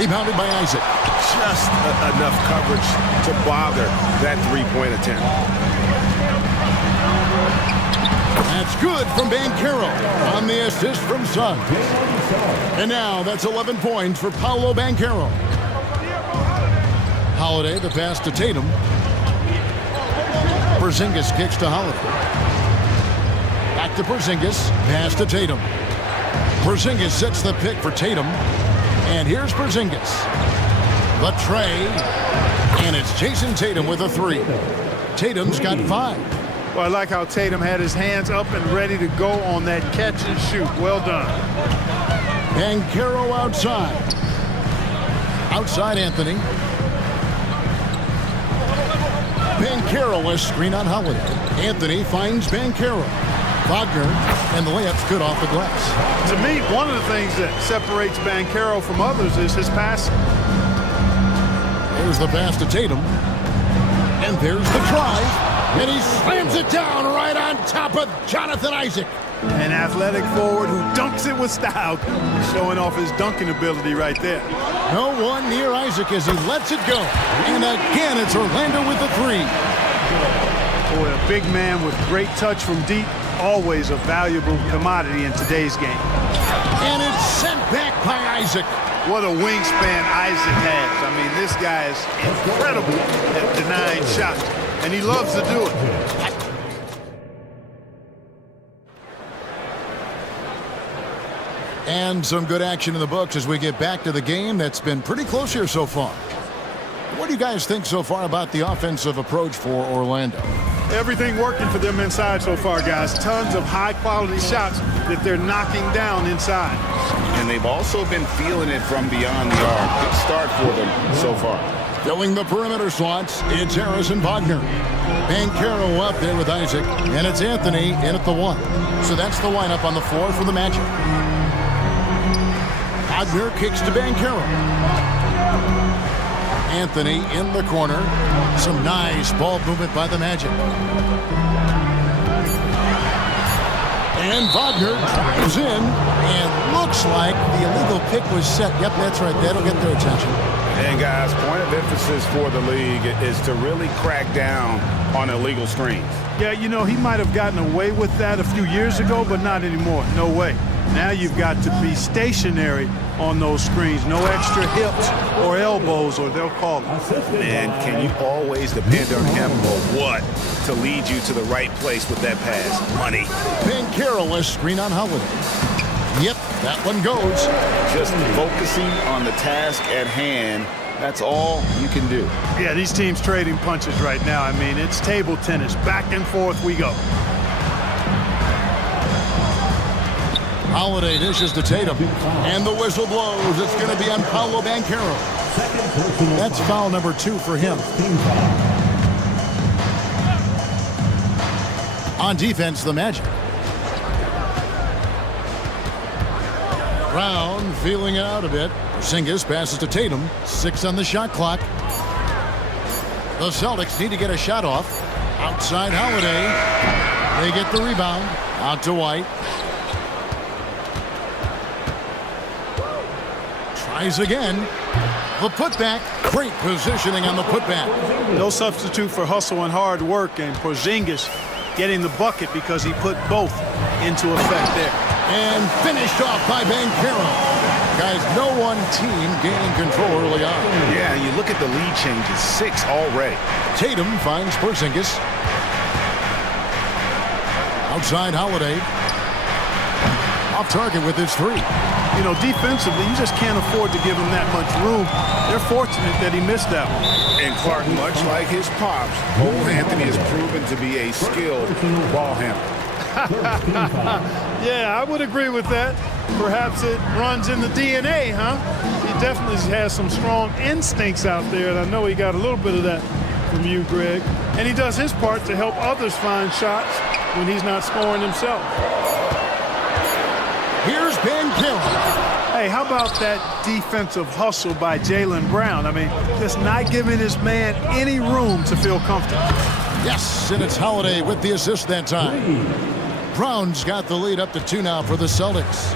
Rebounded by Isaac. Just enough coverage to bother that three-point attempt. That's good from Banchero on the assist from Suggs. And now that's 11 points for Paolo Banchero. Holiday, the pass to Tatum. Porzingis kicks to Holiday. Back to Porzingis. Pass to Tatum. Porzingis sets the pick for Tatum. And here's Porzingis. The tray. And it's Jason Tatum with a 3. Tatum's got 5. Well, I like how Tatum had his hands up and ready to go on that catch and shoot. Well done. Banchero outside. Outside Anthony. Banchero, a screen on Holiday. Anthony finds Banchero. Wagner, and the layup's good off the glass. To me, one of the things that separates Banchero from others is his passing. There's the pass to Tatum. And there's the drive. And he slams it down right on top of Jonathan Isaac. An athletic forward who dunks it with style. Showing off his dunking ability right there. No one near Isaac as he lets it go. And again, it's Orlando with the 3. Boy, a big man with great touch from deep. Always a valuable commodity in today's game. And it's sent back by Isaac. What a wingspan Isaac has. I mean, this guy is incredible at denying shots, and he loves to do it. And some good action in the books as we get back to the game that's been pretty close here so far. What do you guys think so far about the offensive approach for Orlando? Everything working for them inside so far, guys. Tons of high-quality shots that they're knocking down inside. And they've also been feeling it from beyond the arc. Good start for them so far. Filling the perimeter slots, it's Harrison Wagner. Banchero up there with Isaac, and it's Anthony in at the 1. So that's the lineup on the floor for the Magic. Wagner kicks to Banchero. Anthony in the corner. Some nice ball movement by the Magic. And Wagner drives in, and looks like the illegal pick was set. Yep, that's right. That'll get their attention. And guys, point of emphasis for the league is to really crack down on illegal screens. Yeah, you know, he might have gotten away with that a few years ago, but not anymore. No way. Now you've got to be stationary on those screens. No extra hips or elbows, or they'll call it. Man, can you always depend on him or what to lead you to the right place with that pass? Money. Banchero, a screen on Holiday. Yep, that one goes. Just focusing on the task at hand. That's all you can do. Yeah, these teams trading punches right now. I mean, it's table tennis. Back and forth we go. Holiday dishes to Tatum, and the whistle blows. It's going to be on Paolo Banchero. That's foul number 2 for him. On defense, the Magic. Brown feeling it out a bit. Porzingis passes to Tatum. 6 on the shot clock. The Celtics need to get a shot off. Outside Holiday. They get the rebound. Out to White. Tries again. The putback. Great positioning on the putback. No substitute for hustle and hard work, and Porzingis getting the bucket because he put both into effect there. And finished off by Banchero. Guys, no one team gaining control early on. Yeah, you look at the lead changes. 6 already. Tatum finds Porzingis. Outside Holiday. Off target with his 3. You know, defensively, you just can't afford to give him that much room. They're fortunate that he missed that one. And Clark, much like his pops, old Anthony has proven to be a skilled ball handler. Yeah, I would agree with that. Perhaps it runs in the DNA, huh? He definitely has some strong instincts out there, and I know he got a little bit of that from you, Greg. And he does his part to help others find shots when he's not scoring himself. Here's Banchero. Hey, how about that defensive hustle by Jaylen Brown? I mean, just not giving this man any room to feel comfortable. Yes, and it's Holiday with the assist that time. Brown's got the lead up to 2 now for the Celtics.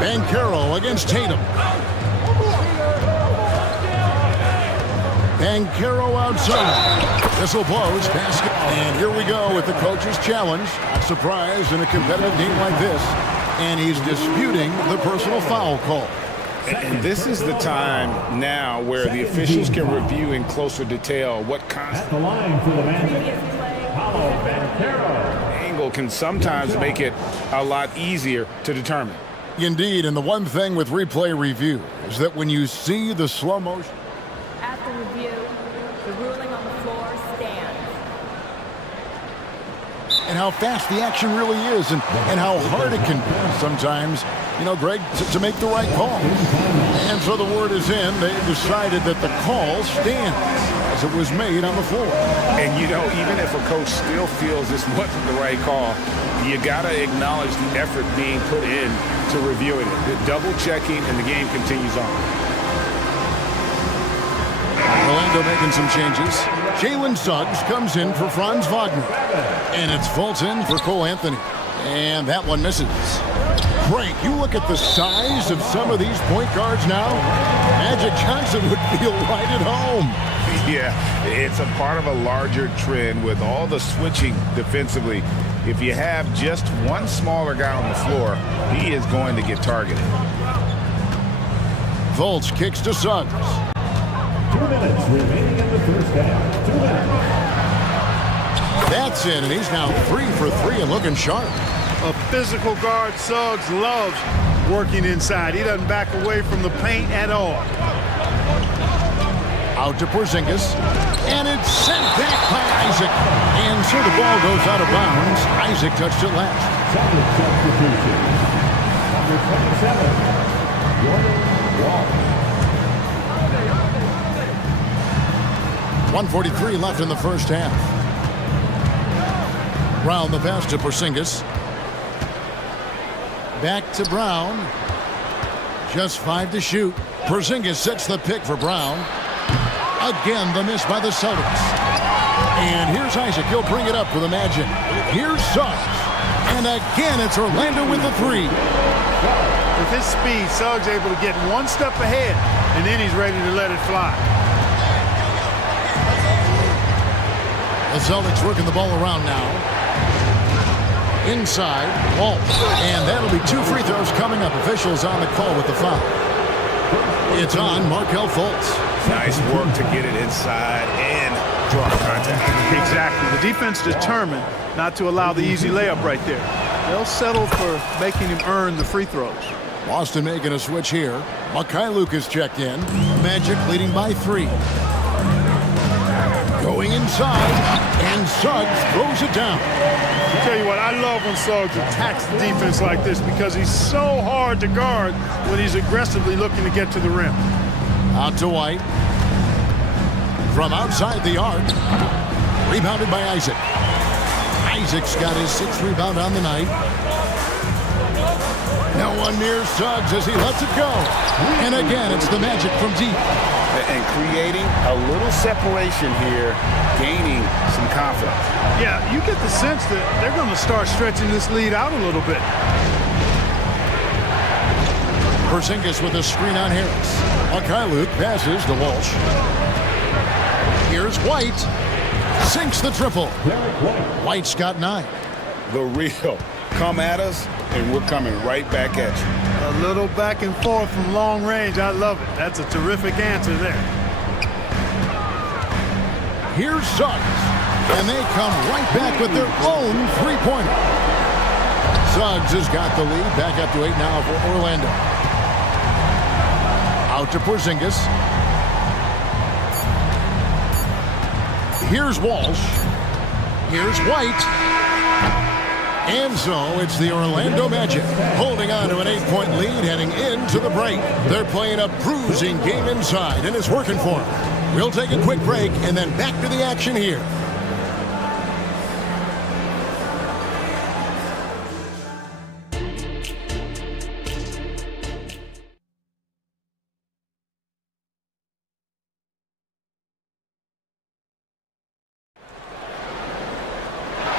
Banchero against Tatum. Banchero outside. Whistle blows, basket. And here we go with the coach's challenge. Not surprised in a competitive game like this. And he's disputing the personal foul call. And this is the time now where the officials can review in closer detail what At the line for the Magic, Paolo Banchero. angle can sometimes make it a lot easier to determine. Indeed, and the one thing with replay review is that when you see the slow motion. After review, and how fast the action really is and how hard it can be sometimes, you know, Greg, to make the right call. And so the word is in. They've decided that the call stands as it was made on the floor. And, you know, even if a coach still feels this wasn't the right call, you got to acknowledge the effort being put in to reviewing it. The double checking, and the game continues on. Orlando making some changes. Jalen Suggs comes in for Franz Wagner. And it's Fulton for Cole Anthony. And that one misses. Frank, you look at the size of some of these point guards now. Magic Johnson would feel right at home. Yeah, it's a part of a larger trend with all the switching defensively. If you have just one smaller guy on the floor, he is going to get targeted. Fultz kicks to Suggs. 2 minutes remaining in the first half. 2 minutes. That's in, and he's now 3 for 3 and looking sharp. A physical guard, Suggs loves working inside. He doesn't back away from the paint at all. Out to Porzingis, and it's sent back by Isaac. And so the ball goes out of bounds. Isaac touched it last. Second substitution. Number 27, Jordan Wall. 1:43 left in the first half. Brown the pass to Porzingis. Back to Brown. Just 5 to shoot. Porzingis sets the pick for Brown. Again, the miss by the Celtics. And here's Isaac. He'll bring it up for the Magic. Here's Suggs. And again, it's Orlando with the 3. With his speed, Suggs able to get one step ahead, and then he's ready to let it fly. The Celtics working the ball around now. Inside, Walt. And that'll be 2 free throws coming up. Officials on the call with the foul. It's on Markelle Fultz. Nice work to get it inside and draw contact. Exactly. The defense determined not to allow the easy layup right there. They'll settle for making him earn the free throws. Boston making a switch here. Mikhailuk is checked in. Magic leading by 3. Going inside, and Suggs throws it down. I'll tell you what, I love when Suggs attacks the defense like this because he's so hard to guard when he's aggressively looking to get to the rim. Out to White. From outside the arc. Rebounded by Isaac. Isaac's got his 6th rebound on the night. No one near Suggs as he lets it go. And again, it's the Magic from deep. And creating a little separation here, gaining some confidence. Yeah, you get the sense that they're going to start stretching this lead out a little bit. Porzingis with a screen on Harris. Mikhailuk passes to Walsh. Here's White. Sinks the triple. White's got 9. The real. Come at us, and we're coming right back at you. A little back and forth from long range. I love it. That's a terrific answer there. Here's Suggs. And they come right back with their own 3-pointer. Suggs has got the lead. Back up to 8 now for Orlando. Out to Porzingis. Here's Walsh. Here's White. And so it's the Orlando Magic holding on to an 8-point lead heading into the break. They're playing a bruising game inside, and it's working for them. We'll take a quick break and then back to the action here.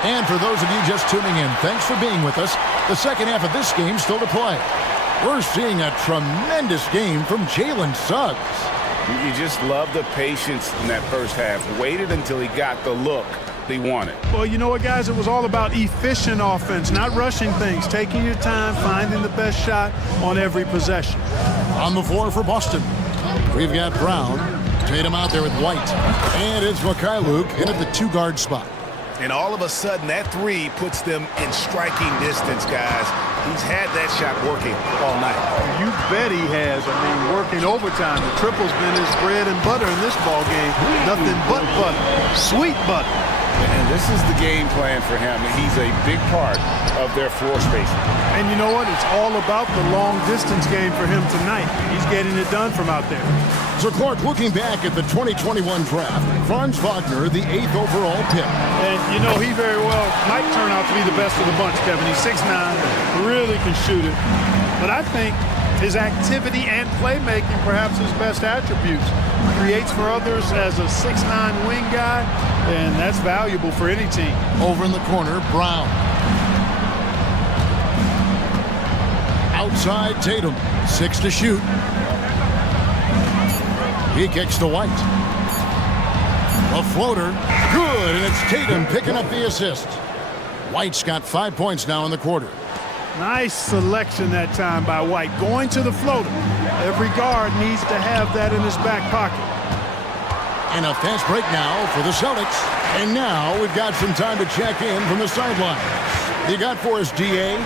And for those of you just tuning in, thanks for being with us. The second half of this game still to play. We're seeing a tremendous game from Jalen Suggs. You just love the patience in that first half. Waited until he got the look he wanted. Well, you know what, guys? It was all about efficient offense, not rushing things, taking your time, finding the best shot on every possession. On the floor for Boston, we've got Brown. Tatum out there with White. And it's Mikhailuk in at the 2-guard spot. And all of a sudden, that 3 puts them in striking distance, guys. He's had that shot working all night. You bet he has. I mean, working overtime. The triple's been his bread and butter in this ball game. Nothing but butter. Sweet butter. And this is the game plan for him. He's a big part of their floor spacing. And you know what? It's all about the long-distance game for him tonight. He's getting it done from out there. So, Clark, looking back at the 2021 draft, Franz Wagner, the 8th overall pick. And, you know, he very well might turn out to be the best of the bunch, Kevin. He's 6'9", really can shoot it. But I think his activity and playmaking, perhaps his best attributes. Creates for others as a 6'9" wing guy, and that's valuable for any team. Over in the corner, Brown. Outside, Tatum. 6 to shoot. He kicks to White. A floater. Good, and it's Tatum picking up the assist. White's got 5 points now in the quarter. Nice selection that time by White. Going to the floater. Every guard needs to have that in his back pocket. And a fast break now for the Celtics. And now we've got some time to check in from the sidelines. You got for us, DA?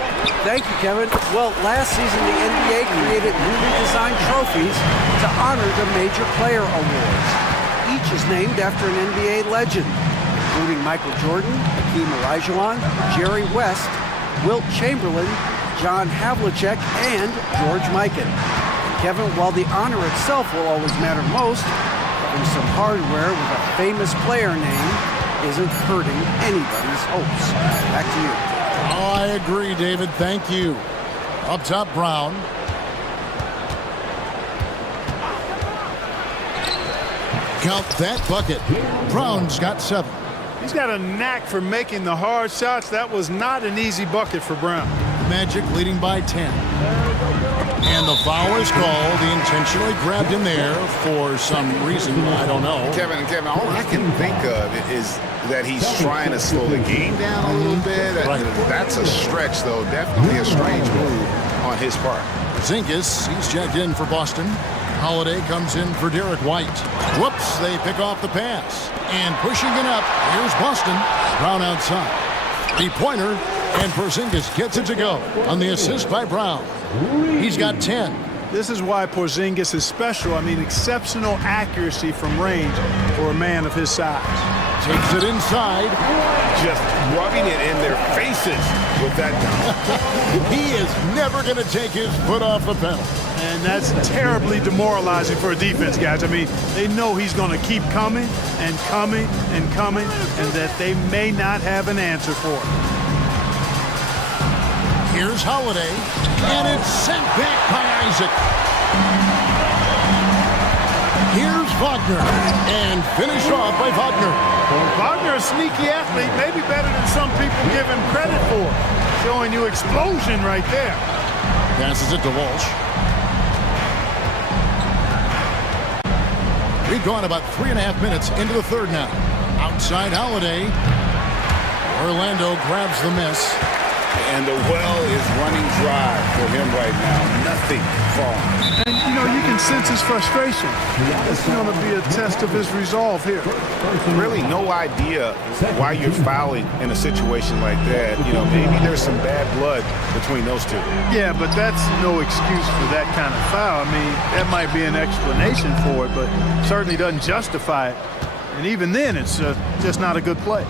Thank you, Kevin. Well, last season the NBA created newly designed trophies to honor the major player awards. Each is named after an NBA legend, including Michael Jordan, Hakeem Olajuwon, Jerry West, Wilt Chamberlain, John Havlicek, and George Mikan. Kevin, while the honor itself will always matter most, having some hardware with a famous player name isn't hurting anybody's hopes. Back to you. Oh, I agree, David. Thank you. Up top, Brown. Count that bucket. Brown's got 7. He's got a knack for making the hard shots. That was not an easy bucket for Brown. Magic leading by 10. And the foul is called. He intentionally grabbed him there for some reason. I don't know. Kevin, all I can think of is that he's trying to slow the game down a little bit. Right. That's a stretch, though. Definitely a strange move on his part. Porzingis, he's checked in for Boston. Holiday comes in for Derek White. Whoops, they pick off the pass. And pushing it up, here's Boston. Brown outside. 3-pointer, and Porzingis gets it to go on the assist by Brown. He's got 10. This is why Porzingis is special. I mean, exceptional accuracy from range for a man of his size. Takes it inside. Just rubbing it in their faces with that dunk. He is never going to take his foot off the pedal. And that's terribly demoralizing for a defense, guys. I mean, they know he's going to keep coming and coming and coming, and that they may not have an answer for it. Here's Holiday, and it's sent back by Isaac. Here's Wagner, and finished off by Wagner. Wagner, a sneaky athlete, maybe better than some people give him credit for. Showing you explosion right there. Passes it to Walsh. We've gone about 3.5 minutes into the third now. Outside Holiday. Orlando grabs the miss. And the well is running dry for him right now. Nothing falling. And, you know, you can sense his frustration. It's going to be a test of his resolve here. Really no idea why you're fouling in a situation like that. You know, maybe there's some bad blood between those two. Yeah, but that's no excuse for that kind of foul. I mean, that might be an explanation for it, but certainly doesn't justify it. And even then, it's just not a good play.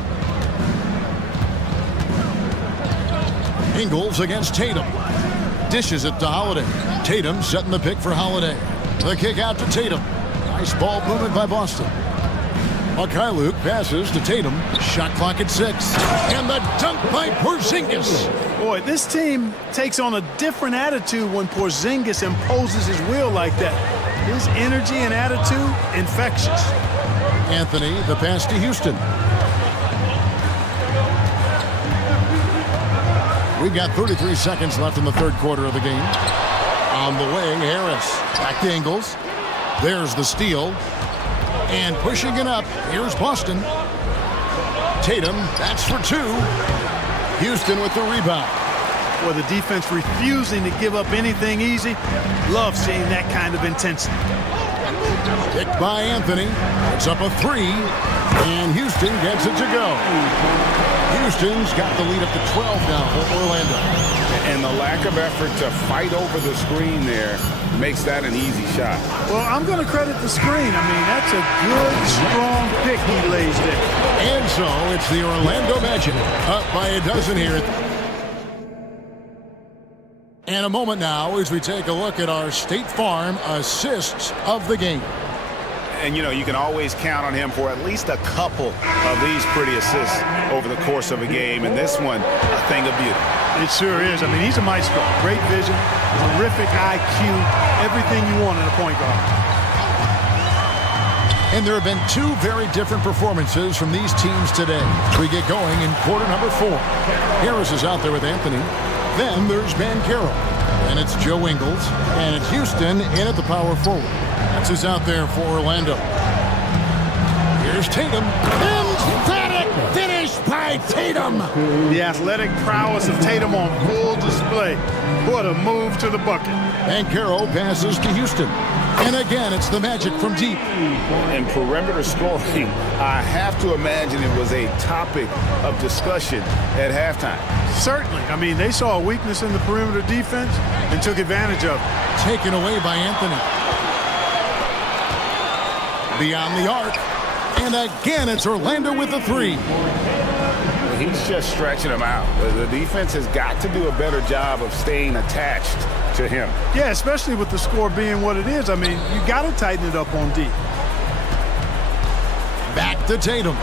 Ingles against Tatum. Dishes it to Holiday. Tatum setting the pick for Holiday. The kick out to Tatum. Nice ball movement by Boston. Luke passes to Tatum. Shot clock at 6. And the dunk by Porzingis. Boy, this team takes on a different attitude when Porzingis imposes his will like that. His energy and attitude, infectious. Anthony, the pass to Houston. We've got 33 seconds left in the third quarter of the game. On the wing, Harris. Back to Ingles. There's the steal. And pushing it up, here's Boston. Tatum, that's for 2. Houston with the rebound. or the defense refusing to give up anything easy. Love seeing that kind of intensity. Picked by Anthony. It's up a 3, and Houston gets it to go. Houston's got the lead up to 12 now for Orlando. And the lack of effort to fight over the screen there makes that an easy shot. Well, I'm going to credit the screen. I mean, that's a good, strong pick he lays there. And so it's the Orlando Magic up by a dozen here. And a moment now as we take a look at our State Farm assists of the game. And, you know, you can always count on him for at least a couple of these pretty assists over the course of a game. And this one, a thing of beauty. It sure is. I mean, he's a maestro. Great vision, terrific IQ, everything you want in a point guard. And there have been 2 very different performances from these teams today. We get going in quarter number 4. Harris is out there with Anthony. Then there's Banchero. And it's Joe Ingles. And it's Houston in at the power forward. That's who's out there for Orlando. Here's Tatum. Emphatic finish by Tatum. The athletic prowess of Tatum on full display. What a move to the bucket. Banchero passes to Houston. And again, it's the Magic from deep. And perimeter scoring, I have to imagine it was a topic of discussion at halftime. Certainly. I mean, they saw a weakness in the perimeter defense and took advantage of it. Taken away by Anthony. Beyond the arc. And again, it's Orlando with the 3. He's just stretching him out. The defense has got to do a better job of staying attached to him. Yeah, especially with the score being what it is. I mean, you got to tighten it up on D. Back to Tatum.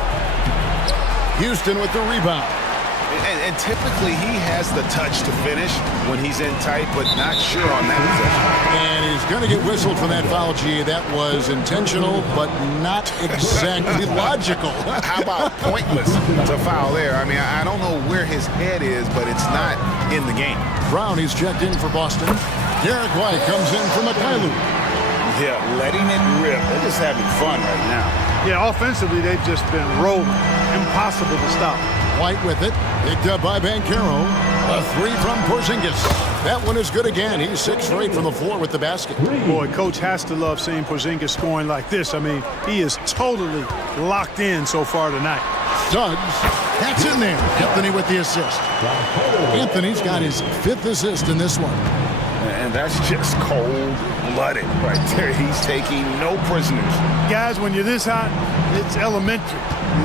Houston with the rebound. And typically he has the touch to finish when he's in tight, but not sure on that possession. And he's going to get whistled for that foul, G. That was intentional, but not exactly logical. How about pointless to foul there? I mean, I don't know where his head is, but it's not in the game. Brown, he's checked in for Boston. Derek White comes in for Mikhailuk. Yeah, letting it rip. They're just having fun right now. Yeah, offensively, they've just been rolling. Impossible to stop. White with it. Picked up by Banchero. A 3 from Porzingis. That one is good again. He's 6 for 8 from the floor with the basket. Boy, Coach has to love seeing Porzingis scoring like this. I mean, he is totally locked in so far tonight. Suggs. That's in there. Anthony with the assist. Anthony's got his 5th assist in this one. And that's just cold-blooded right there. He's taking no prisoners. Guys, when you're this hot, it's elementary.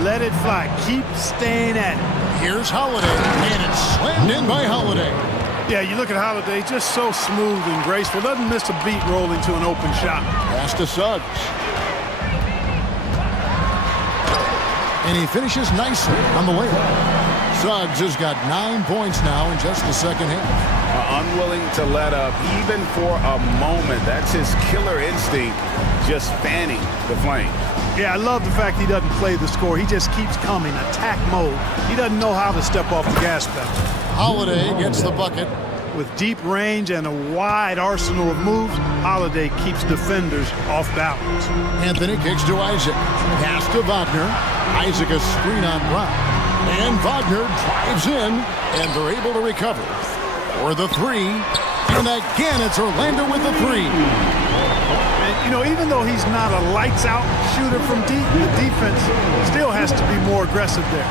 Let it fly. Keep staying at it. Here's Holiday, and it's slammed in by Holiday. Yeah, you look at Holiday, just so smooth and graceful. Doesn't miss a beat rolling to an open shot. Pass to Suggs. And he finishes nicely on the layup. Suggs has got 9 points now in just the second half. Unwilling to let up even for a moment. That's his killer instinct, just fanning the flame. Yeah, I love the fact he doesn't play the score. He just keeps coming, attack mode. He doesn't know how to step off the gas pedal. Holiday gets the bucket. With deep range and a wide arsenal of moves, Holiday keeps defenders off balance. Anthony kicks to Isaac. Pass to Wagner. Isaac a screen on Brown. And Wagner drives in, and they're able to recover. For the 3. And again, it's Orlando with the 3. And, you know, even though he's not a lights-out shooter from deep, the defense still has to be more aggressive there.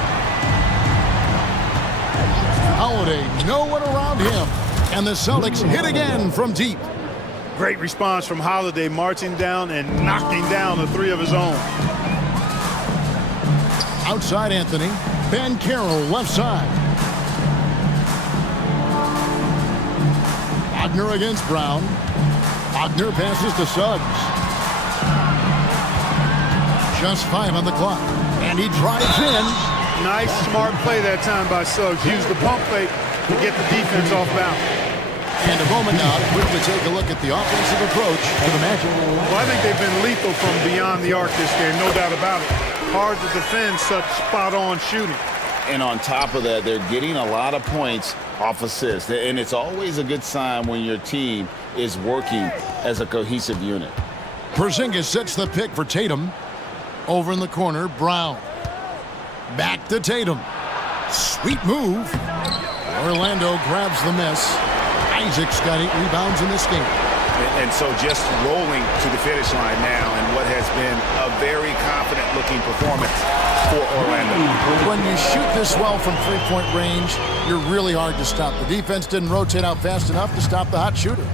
Holiday, no one around him. And the Celtics hit again from deep. Great response from Holiday, marching down and knocking down the 3 of his own. Outside Anthony. Banchero left side. Wagner against Brown. Wagner passes to Suggs. Just 5 on the clock. And he drives in. Nice, smart play that time by Suggs. Used the pump fake to get the defense off balance. And a moment now to quickly take a look at the offensive approach for the Magic. Well, I think they've been lethal from beyond the arc this game, no doubt about it. Hard to defend such spot-on shooting. And on top of that, they're getting a lot of points off assists. And it's always a good sign when your team is working as a cohesive unit. Porzingis sets the pick for Tatum. Over in the corner, Brown. Back to Tatum. Sweet move. Orlando grabs the miss. Isaac's got 8 rebounds in this game. And so just rolling to the finish line now in what has been a very confident-looking performance for Orlando. When you shoot this well from three-point range, you're really hard to stop. The defense didn't rotate out fast enough to stop the hot shooters.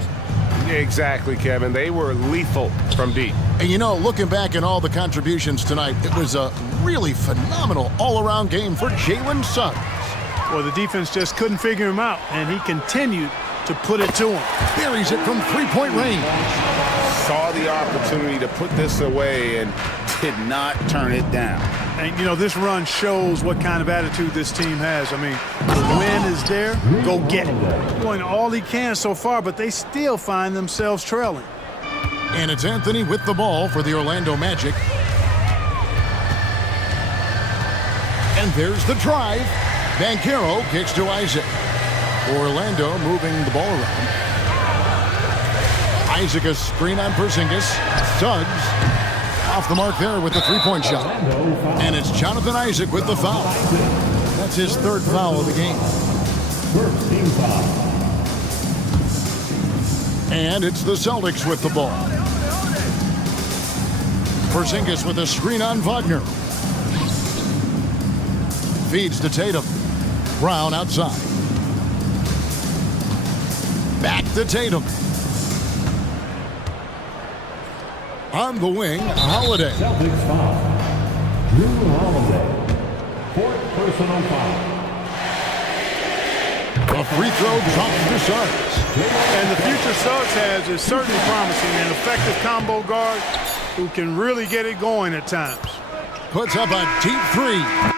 Exactly, Kevin. They were lethal from deep. And you know, looking back at all the contributions tonight, it was a really phenomenal all-around game for Jalen Suggs. Well, the defense just couldn't figure him out, and he continued to put it to him. Buries it from three-point range. Saw the opportunity to put this away and did not turn it down. And, you know, this run shows what kind of attitude this team has. I mean, the win is there, go get it. Doing all he can so far, but they still find themselves trailing. And it's Anthony with the ball for the Orlando Magic. And there's the drive. Banchero kicks to Isaac. Orlando moving the ball around. Isaac a screen on Porzingis. Suggs off the mark there with the three-point shot. And it's Jonathan Isaac with the foul. That's his 3rd foul of the game. First team foul. And it's the Celtics with the ball. Porzingis with a screen on Wagner. Feeds to Tatum. Brown outside. Back to Tatum. On the wing, Holiday. Celtics foul. Drew Holiday. 4th personal foul. A free throw dropped to Suggs. And the future Suggs has is certainly promising, an effective combo guard who can really get it going at times. Puts up a deep 3.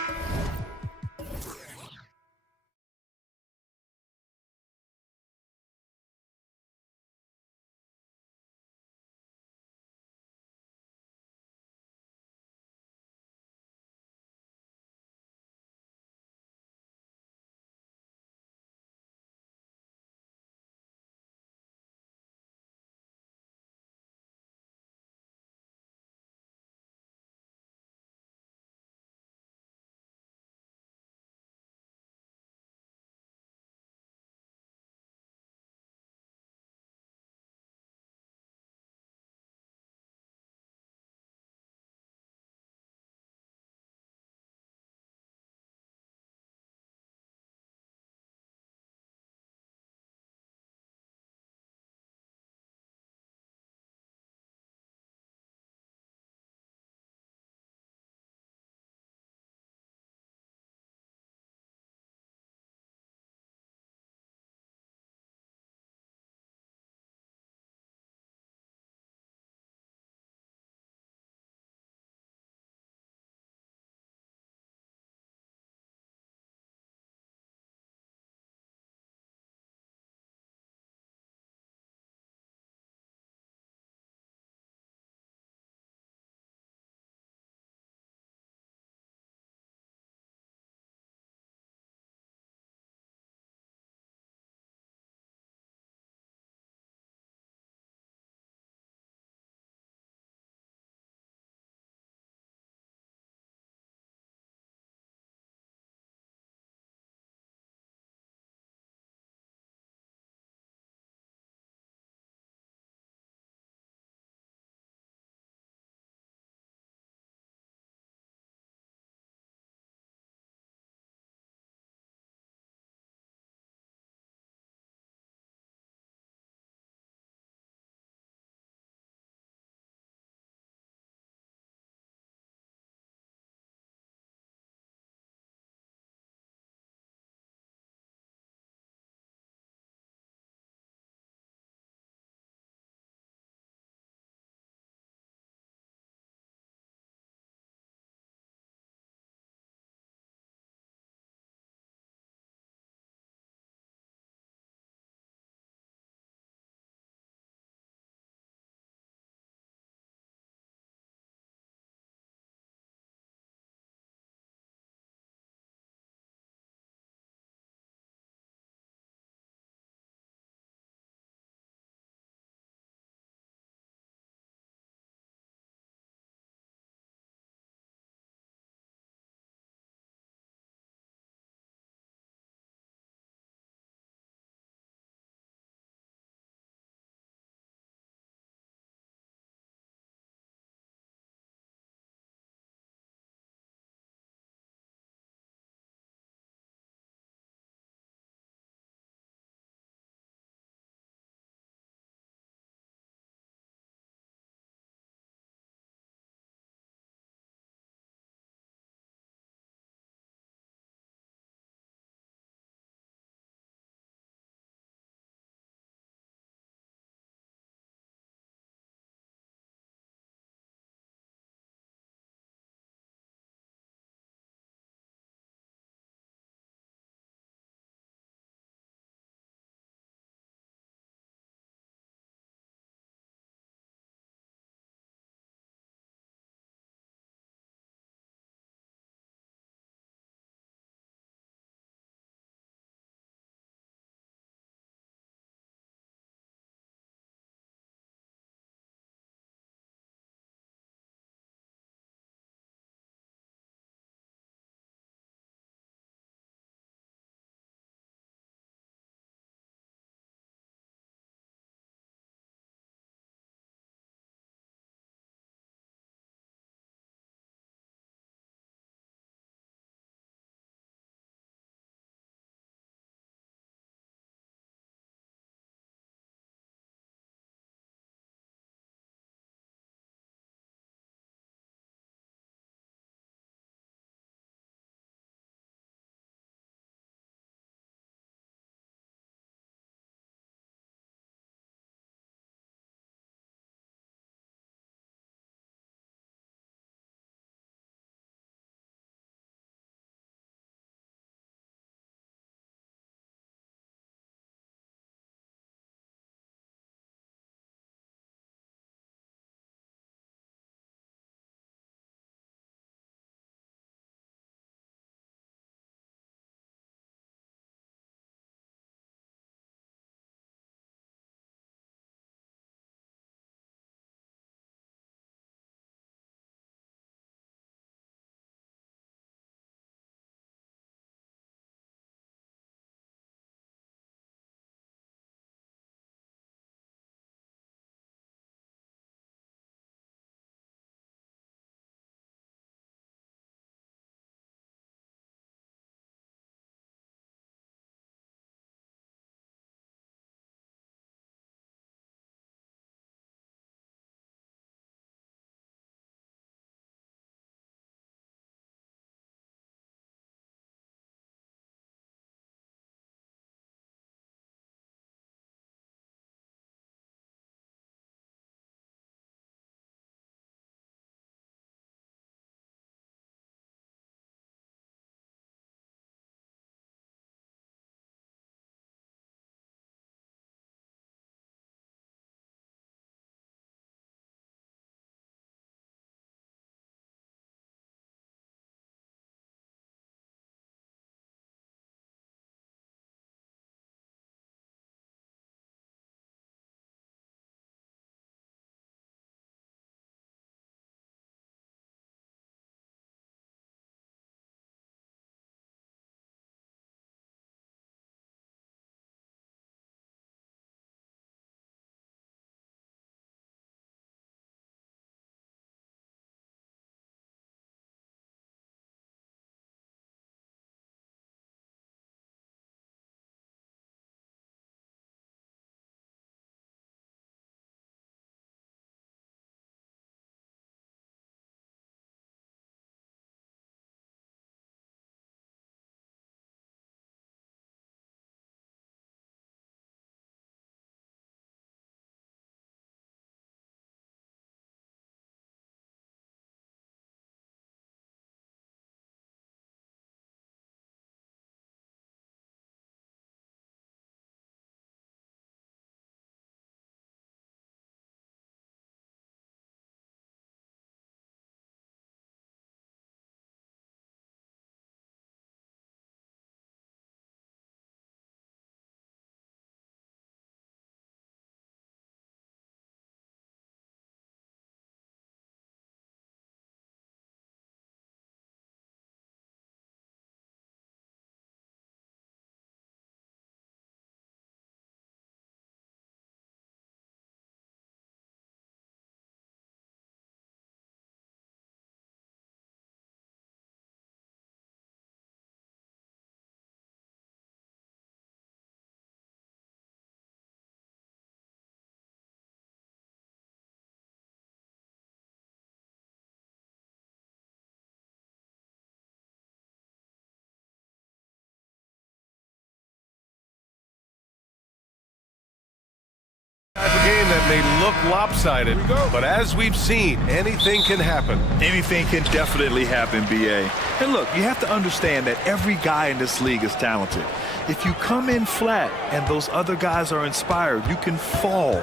game that may look lopsided, but as we've seen, anything can happen. Anything can definitely happen, BA. And look, you have to understand that every guy in this league is talented. If you come in flat and those other guys are inspired, you can fall.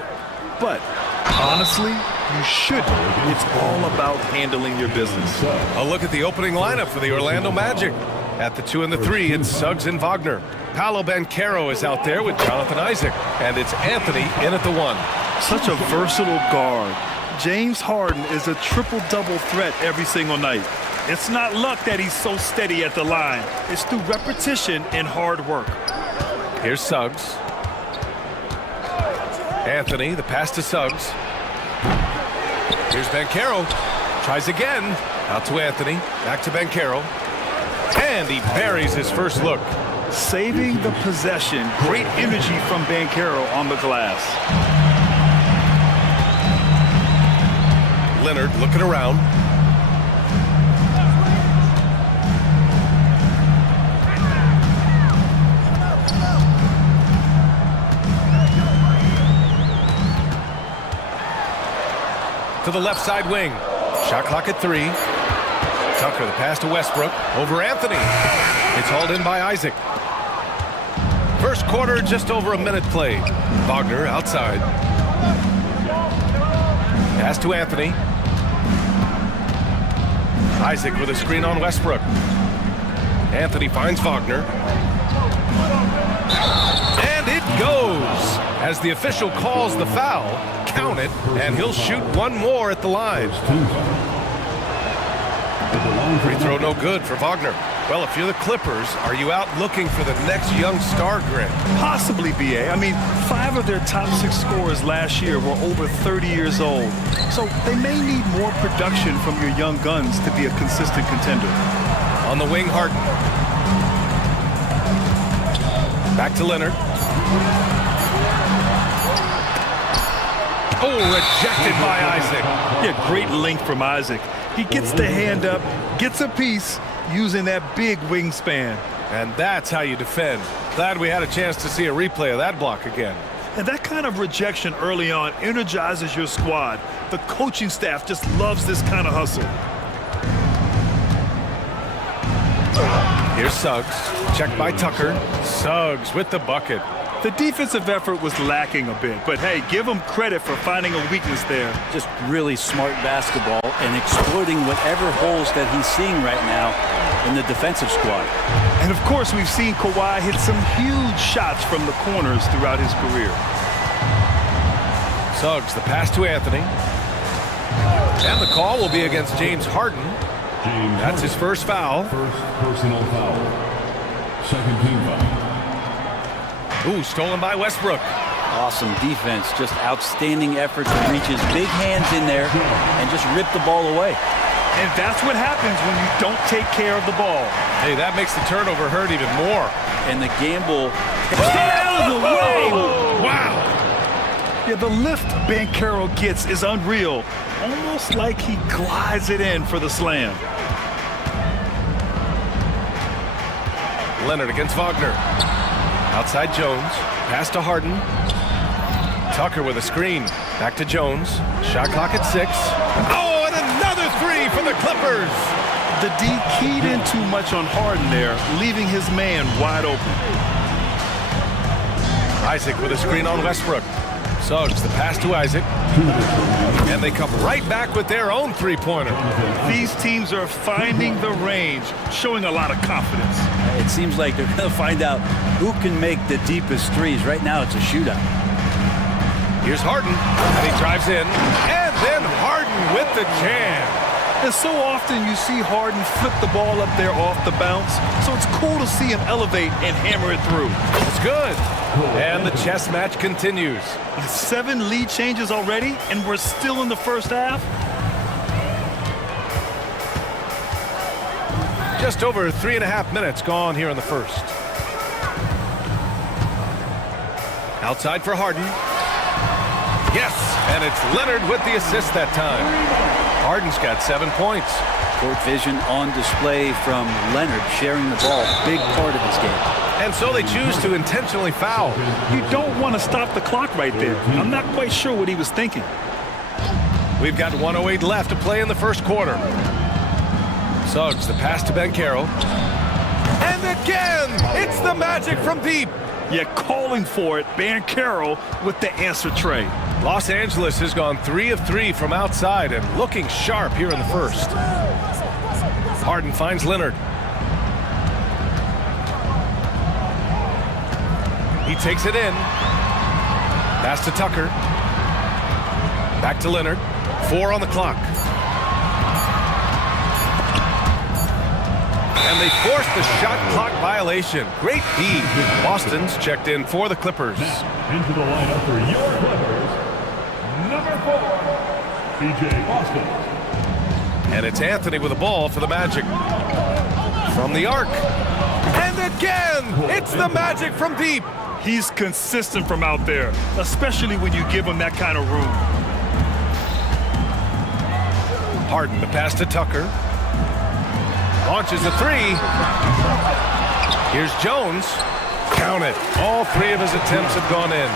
But honestly, you shouldn't. It's all about handling your business. A look at the opening lineup for the Orlando Magic. At the 2 and the 3, it's Suggs and Wagner. Paolo Banchero is out there with Jonathan Isaac. And it's Anthony in at the 1. Such a versatile guard. James Harden is a triple-double threat every single night. It's not luck that he's so steady at the line. It's through repetition and hard work. Here's Suggs. Anthony, the pass to Suggs. Here's Banchero. Tries again. Out to Anthony. Back to Banchero. And he buries his first look. Saving the possession. Great energy from Banchero on the glass. Leonard looking around. To the left side wing. Shot clock at 3. Tucker, the pass to Westbrook. Over Anthony. It's hauled in by Isaac. First quarter, just over a minute played. Wagner outside. Pass to Anthony. Isaac with a screen on Westbrook. Anthony finds Wagner. And it goes. As the official calls the foul, count it, and he'll shoot one more at the line. Free throw no good for Wagner. Well, if you're the Clippers, are you out looking for the next young star grid? Possibly, BA. I mean, 5 of their top 6 scorers last year were over 30 years old. So they may need more production from your young guns to be a consistent contender. On the wing, Harden. Back to Leonard. Oh, rejected by Isaac. Yeah, great length from Isaac. He gets the hand up, gets a piece, using that big wingspan. And that's how you defend. Glad we had a chance to see a replay of that block again. And that kind of rejection early on energizes your squad. The coaching staff just loves this kind of hustle. Here's Suggs. Checked by Tucker. Suggs with the bucket. The defensive effort was lacking a bit, but hey, give him credit for finding a weakness there. Just really smart basketball and exploiting whatever holes that he's seeing right now in the defensive squad. And of course, we've seen Kawhi hit some huge shots from the corners throughout his career. Suggs, the pass to Anthony. And the call will be against James Harden. That's his first foul. First personal foul. Second team foul. Ooh, stolen by Westbrook. Awesome defense, just outstanding effort to reach his big hands in there and just rip the ball away. And that's what happens when you don't take care of the ball. Hey, that makes the turnover hurt even more. And the gamble. Stay out of the way! Wow! Yeah, the lift Banchero gets is unreal. Almost like he glides it in for the slam. Leonard against Wagner. Outside Jones. Pass to Harden. Tucker with a screen. Back to Jones. Shot clock at 6. Oh, and another 3 for the Clippers. The D keyed in too much on Harden there, leaving his man wide open. Isaac with a screen on Westbrook. Suggs, the pass to Isaac. And they come right back with their own three-pointer. These teams are finding the range, showing a lot of confidence. It seems like they're going to find out who can make the deepest threes. Right now, it's a shootout. Here's Harden, and he drives in. And then Harden with the jam. And so often you see Harden flip the ball up there off the bounce, so it's cool to see him elevate and hammer it through. It's good. And the chess match continues. 7 lead changes already, and we're still in the first half. Just over 3.5 minutes gone here in the first. Outside for Harden. Yes! And it's Leonard with the assist that time. Harden's got 7 points. Court vision on display from Leonard, sharing the ball, big part of his game. And so they choose to intentionally foul. You don't want to stop the clock right there. I'm not quite sure what he was thinking. We've got 1:08 left to play in the first quarter. Suggs, the pass to Banchero. And again, it's the Magic from deep. Yeah, calling for it, Banchero with the answer tray. Los Angeles has gone 3 of 3 from outside and looking sharp here in the first. Harden finds Leonard. He takes it in. Pass to Tucker. Back to Leonard. 4 on the clock. And they force the shot clock violation. Great D. Boston's checked in for the Clippers. Into the lineup for your Clippers, number 4, PJ Boston. And it's Anthony with the ball for the Magic. From the arc. And again, it's the Magic from deep. He's consistent from out there, especially when you give him that kind of room. Harden, the pass to Tucker. Launches a 3. Here's Jones. Count it. All 3 of his attempts have gone in.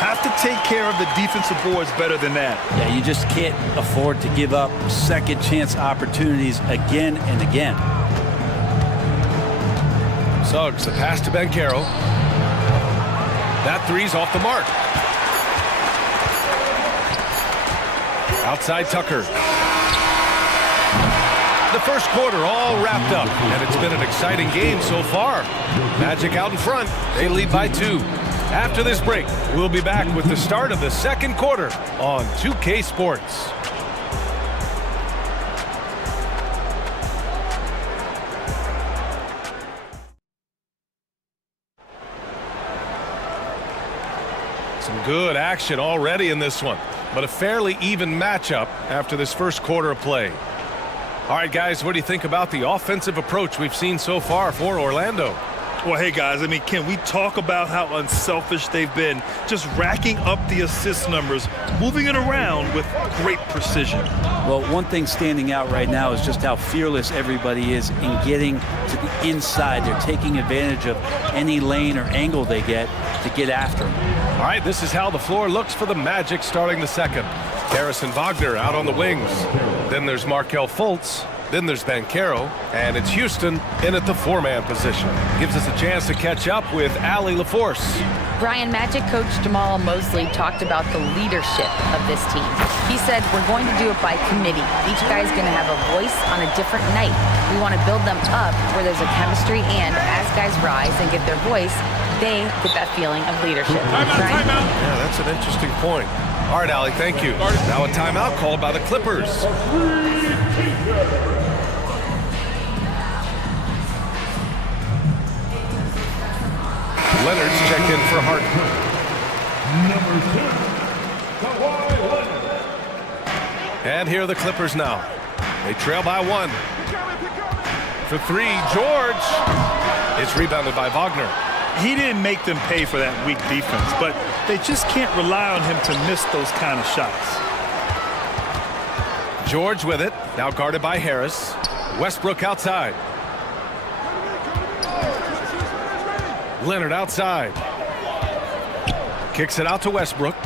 Have to take care of the defensive boards better than that. Yeah, you just can't afford to give up second chance opportunities again and again. Suggs, the pass to Banchero. That 3's off the mark. Outside Tucker. The first quarter all wrapped up, and it's been an exciting game so far. Magic out in front. They lead by 2. After this break, we'll be back with the start of the second quarter on 2K Sports. Some good action already in this one, but a fairly even matchup after this first quarter of play. All right, guys, what do you think about the offensive approach we've seen so far for Orlando? Well, hey, guys, I mean, can we talk about how unselfish they've been? Just racking up the assist numbers, moving it around with great precision. Well, one thing standing out right now is just how fearless everybody is in getting to the inside. They're taking advantage of any lane or angle they get to get after them. All right, this is how the floor looks for the Magic starting the second. Harrison Wagner out on the wings. Then there's Markelle Fultz. Then there's Banchero, and it's Houston in at the 4-man position. Gives us a chance to catch up with Allie LaForce. Brian, Magic coach Jamal Mosley talked about the leadership of this team. He said, we're going to do it by committee. Each guy's going to have a voice on a different night. We want to build them up where there's a chemistry, and as guys rise and get their voice, they get that feeling of leadership. Timeout. Yeah, that's an interesting point. All right, Allie, thank you. Now a timeout called by the Clippers. Leonard's checked in for Harden. Number 10, Kawhi Leonard. And here are the Clippers now. They trail by 1. For 3, George. It's rebounded by Wagner. He didn't make them pay for that weak defense, but they just can't rely on him to miss those kind of shots. George with it, now guarded by Harris. Westbrook outside. Leonard outside. Kicks it out to Westbrook.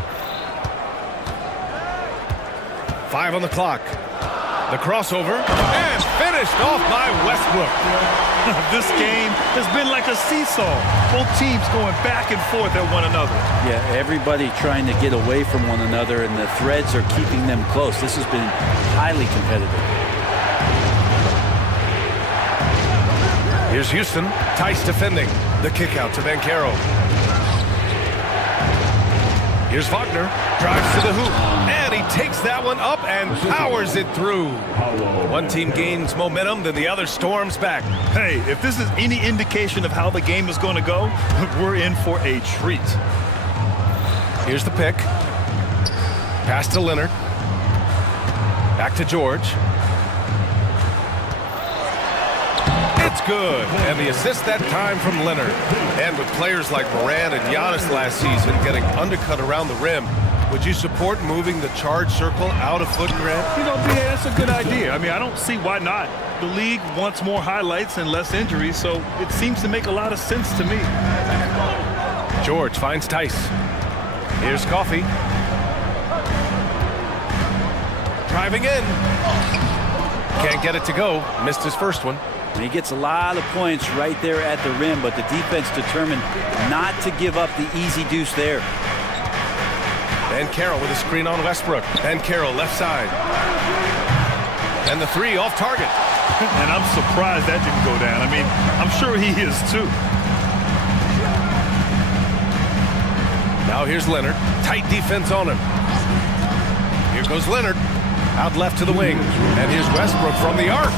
5 on the clock. The crossover, and finished off by Westbrook. This game has been like a seesaw. Both teams going back and forth at one another. Yeah, everybody trying to get away from one another, and the threads are keeping them close. This has been highly competitive. Here's Houston. Tice defending. The kick out to Banchero. Here's Wagner. Drives to the hoop. And he takes that one up and powers it through. One team gains momentum, then the other storms back. Hey, if this is any indication of how the game is going to go, we're in for a treat. Here's the pick. Pass to Leonard. Back to George. It's good. And the assist that time from Leonard. And with players like Morant and Giannis last season getting undercut around the rim, Would you support moving the charge circle out of foot and red? You know, BA, that's a good idea. I mean, I don't see why not. The league wants more highlights and less injuries, so it seems to make a lot of sense to me. George finds Tice. Here's Coffee. Driving in. Can't get it to go. Missed his first one. And he gets a lot of points right there at the rim, but the defense determined not to give up the easy deuce there. And Carroll with a screen on Westbrook. And Carroll left side. And the three off target. And I'm surprised that didn't go down. I mean, I'm sure he is too. Now here's Leonard. Tight defense on him. Here goes Leonard. Out left to the wing. And here's Westbrook from the arc.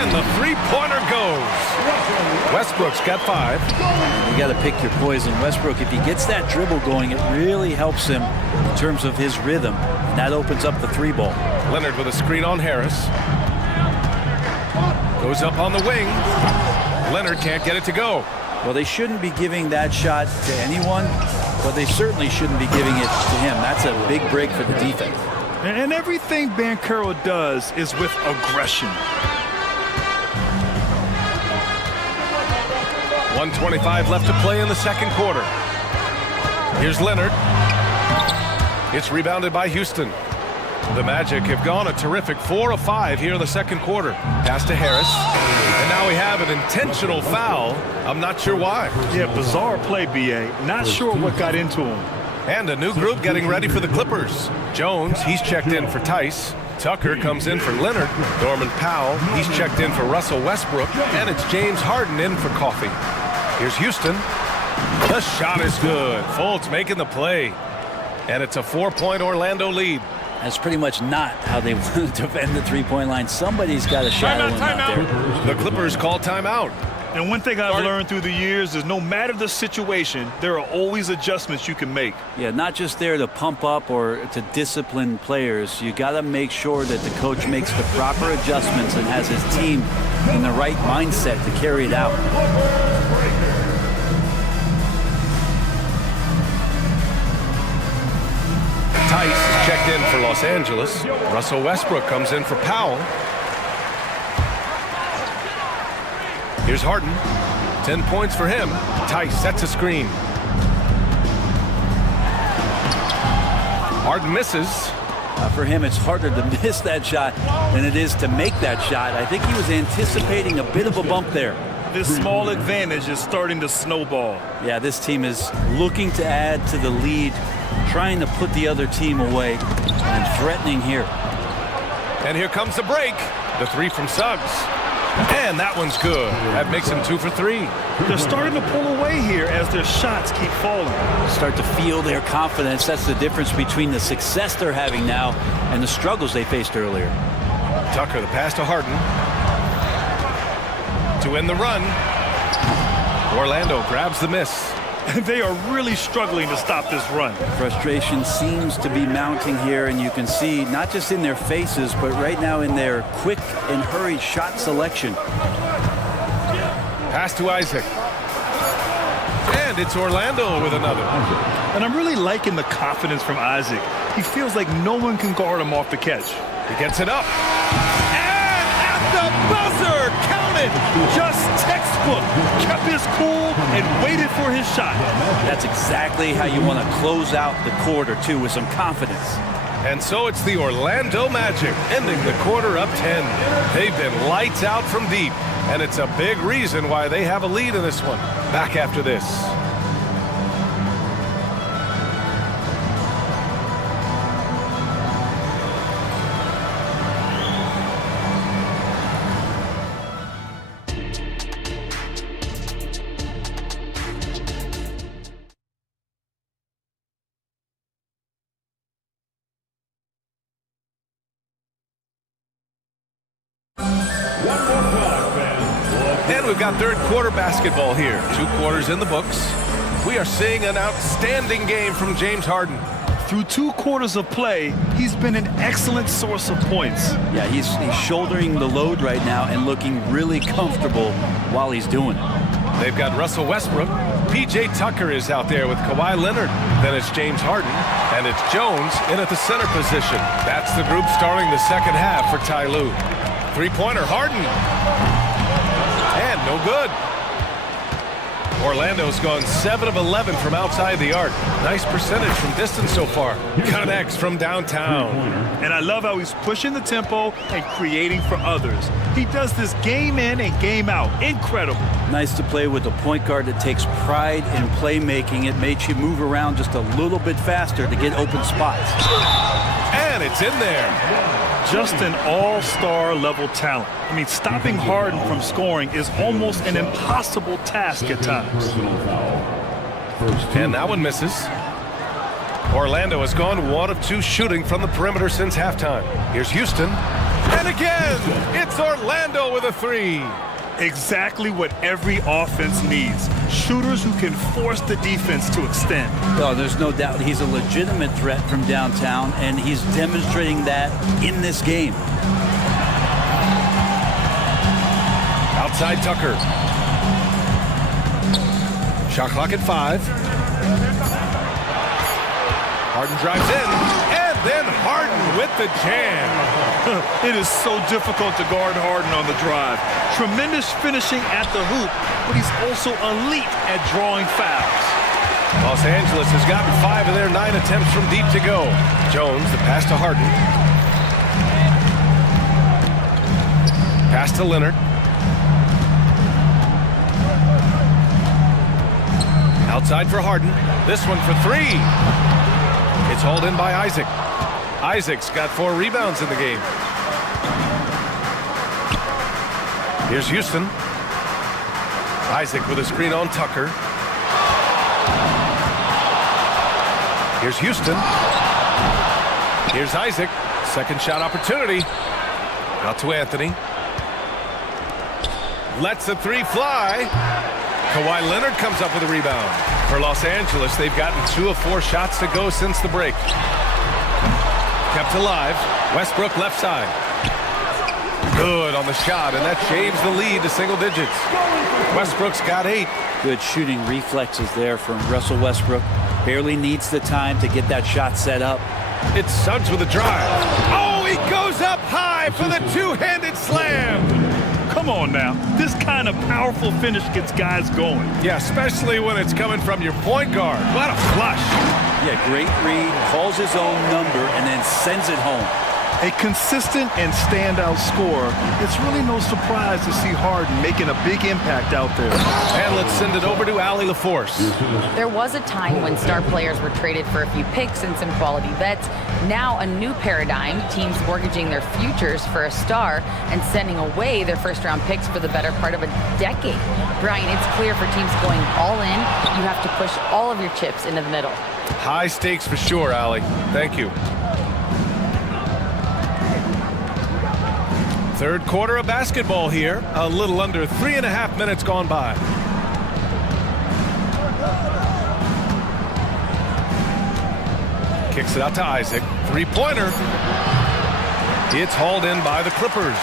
And the three-pointer goes. Westbrook's got 5. You got to pick your poison. Westbrook, if he gets that dribble going, it really helps him in terms of his rhythm. And that opens up the 3-ball. Leonard with a screen on Harris. Goes up on the wing. Leonard can't get it to go. Well, they shouldn't be giving that shot to anyone, but they certainly shouldn't be giving it to him. That's a big break for the defense. And everything Banchero does is with aggression. 1:25 left to play in the second quarter. Here's Leonard. It's rebounded by Houston. The Magic have gone a terrific 4 of 5 here in the second quarter. Pass to Harris. And now we have an intentional foul. I'm not sure why. Yeah, bizarre play, BA. Not sure what got into him. And a new group getting ready for the Clippers. Jones, he's checked in for Tice. Tucker comes in for Leonard. Norman Powell, he's checked in for Russell Westbrook. And it's James Harden in for Coffee. Here's Houston. The shot is good. Fultz making the play. And it's a 4-point Orlando lead. That's pretty much not how they want to defend the three-point line. Somebody's got a shadow him out there. The Clippers call timeout. And one thing I've learned through the years is no matter the situation, there are always adjustments you can make. Yeah, not just there to pump up or to discipline players. You got to make sure that the coach makes the proper adjustments and has his team in the right mindset to carry it out. Tice is checked in for Los Angeles. Russell Westbrook comes in for Powell. Here's Harden. 10 points for him. Tice sets a screen. Harden misses. For him, it's harder to miss that shot than it is to make that shot. I think he was anticipating a bit of a bump there. This small advantage is starting to snowball. Yeah, this team is looking to add to the lead, trying to put the other team away, and threatening here. And here comes the break. The three from Suggs. And that one's good. That makes him 2 for 3. They're starting to pull away here as their shots keep falling. Start to feel their confidence. That's the difference between the success they're having now and the struggles they faced earlier. Tucker, the pass to Harden. To end the run. Orlando grabs the miss. They are really struggling to stop this run. Frustration seems to be mounting here, and you can see not just in their faces, but right now in their quick and hurried shot selection. Pass to Isaac. And it's Orlando with another. And I'm really liking the confidence from Isaac. He feels like no one can guard him off the catch. He gets it up. And at the buzzer, counted. Just textbook. Kept his cool and waited for his shot. That's exactly how you want to close out the quarter, too, with some confidence. And so it's the Orlando Magic ending the quarter up 10. They've been lights out from deep, and it's a big reason why they have a lead in this one. Back after this. And we've got third quarter basketball here. 2 quarters in the books. We are seeing an outstanding game from James Harden. Through 2 quarters of play, he's been an excellent source of points. Yeah, he's shouldering the load right now and looking really comfortable while he's doing it. They've got Russell Westbrook. P.J. Tucker is out there with Kawhi Leonard. Then it's James Harden. And it's Jones in at the center position. That's the group starting the second half for Ty Lue. Three-pointer, Harden. And no good. Orlando's gone 7 of 11 from outside the arc. Nice percentage from distance so far. Connects from downtown. And I love how he's pushing the tempo and creating for others. He does this game in and game out. Incredible. Nice to play with a point guard that takes pride in playmaking. It makes you move around just a little bit faster to get open spots. And it's in there. Just an all-star level talent. I mean, stopping Harden from scoring is almost an impossible task at times. And that one misses. Orlando has gone 1 of 2 shooting from the perimeter since halftime. Here's Houston. And again, it's Orlando with a 3. Exactly what every offense needs. Shooters who can force the defense to extend. Well, there's no doubt he's a legitimate threat from downtown, and he's demonstrating that in this game. Outside Tucker. Shot clock at 5. Harden drives in, and then Harden with the jam. It is so difficult to guard Harden on the drive. Tremendous finishing at the hoop, but he's also elite at drawing fouls. Los Angeles has gotten 5 of their 9 attempts from deep to go. Jones, the pass to Harden. Pass to Leonard. Outside for Harden. This one for 3. It's hauled in by Isaac. Isaac's got 4 rebounds in the game. Here's Houston. Isaac with a screen on Tucker. Here's Houston. Here's Isaac. Second shot opportunity. Out to Anthony. Lets the 3 fly. Kawhi Leonard comes up with a rebound. For Los Angeles, they've gotten 2 of 4 shots to go since the break. Kept alive. Westbrook left side. Good on the shot, and that shaves the lead to single digits. Westbrook's got 8. Good shooting reflexes there from Russell Westbrook. Barely needs the time to get that shot set up. It's Suggs with a drive. Oh, he goes up high for the two-handed slam. Come on now. This kind of powerful finish gets guys going. Yeah, especially when it's coming from your point guard. What a flush. Yeah, great read, calls his own number, and then sends it home. A consistent and standout scorer. It's really no surprise to see Harden making a big impact out there. And let's send it over to Allie LaForce. There was a time when star players were traded for a few picks and some quality vets. Now a new paradigm, teams mortgaging their futures for a star and sending away their first-round picks for the better part of a decade. Brian, it's clear for teams going all in, you have to push all of your chips into the middle. High stakes for sure, Allie. Thank you. Third quarter of basketball here. A little under 3.5 minutes gone by. Kicks it out to Isaac. 3-pointer. It's hauled in by the Clippers.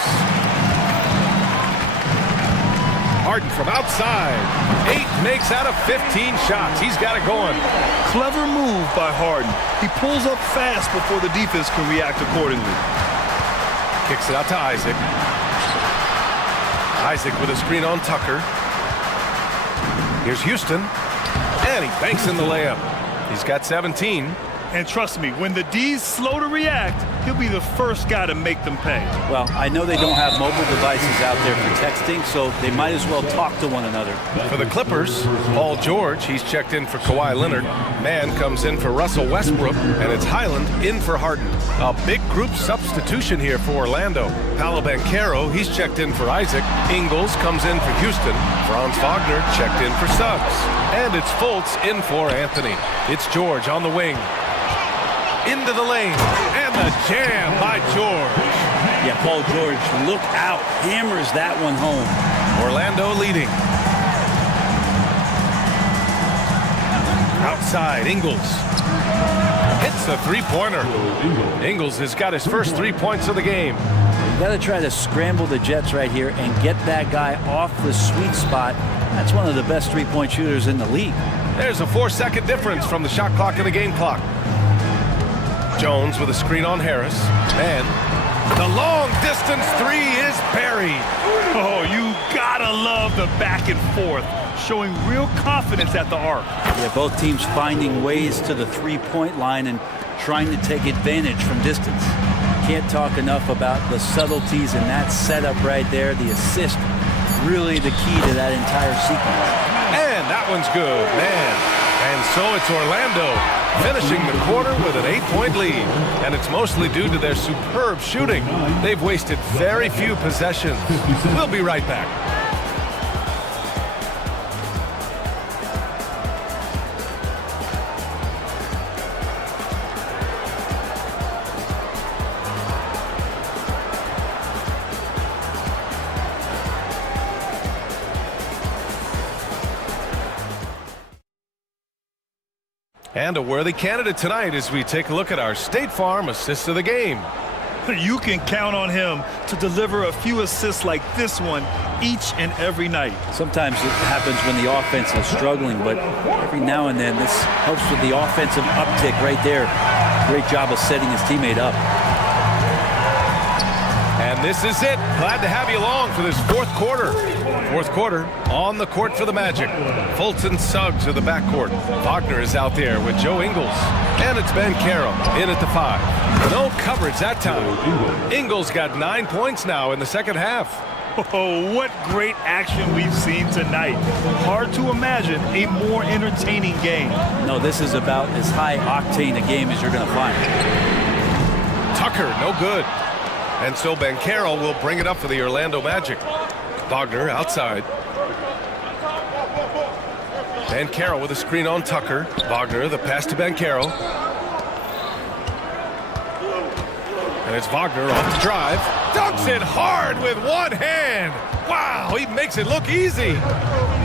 Harden from outside. 8 makes out of 15 shots. He's got it going. Clever move by Harden. He pulls up fast before the defense can react accordingly. Kicks it out to Isaac. Isaac with a screen on Tucker. Here's Houston. And he banks in the layup. He's got 17. And trust me, when the D's slow to react, he'll be the first guy to make them pay. Well, I know they don't have mobile devices out there for texting, so they might as well talk to one another. For the Clippers, Paul George, he's checked in for Kawhi Leonard. Mann comes in for Russell Westbrook, and it's Highland in for Harden. A big group substitution here for Orlando. Paolo Banchero, he's checked in for Isaac. Ingles comes in for Houston. Franz Wagner checked in for Suggs. And it's Fultz in for Anthony. It's George on the wing. Into the lane, and the jam by George. Yeah, Paul George, look out, hammers that one home. Orlando leading. Outside, Ingles. Hits the 3-pointer. Ingles has got his first 3 points of the game. You got to try to scramble the Jets right here and get that guy off the sweet spot. That's one of the best three-point shooters in the league. There's a 4-second difference from the shot clock and the game clock. Jones with a screen on Harris. And the long distance three is buried. Oh, you gotta love the back and forth, showing real confidence at the arc. Yeah, both teams finding ways to the three-point line and trying to take advantage from distance. Can't talk enough about the subtleties in that setup right there. The assist, really the key to that entire sequence. And that one's good, man. And so it's Orlando finishing the quarter with an 8-point lead. And it's mostly due to their superb shooting. They've wasted very few possessions. We'll be right back. And a worthy candidate tonight as we take a look at our State Farm assist of the game. You can count on him to deliver a few assists like this one each and every night. Sometimes it happens when the offense is struggling, but every now and then this helps with the offensive uptick right there. Great job of setting his teammate up. And this is it. Glad to have you along for this fourth quarter. Fourth quarter on the court for the Magic. Fultz and Suggs are the backcourt. Wagner is out there with Joe Ingles. And it's Ben Carroll in at the 5. No coverage that time. Ingles got 9 points now in the second half. Oh, what great action we've seen tonight. Hard to imagine a more entertaining game. No, this is about as high octane a game as you're going to find. Tucker, no good. And so Ben Carroll will bring it up for the Orlando Magic. Wagner outside. Ben Carroll with a screen on Tucker. Wagner, the pass to Ben Carroll. And it's Wagner off the drive. Dunks it hard with one hand. Wow, he makes it look easy.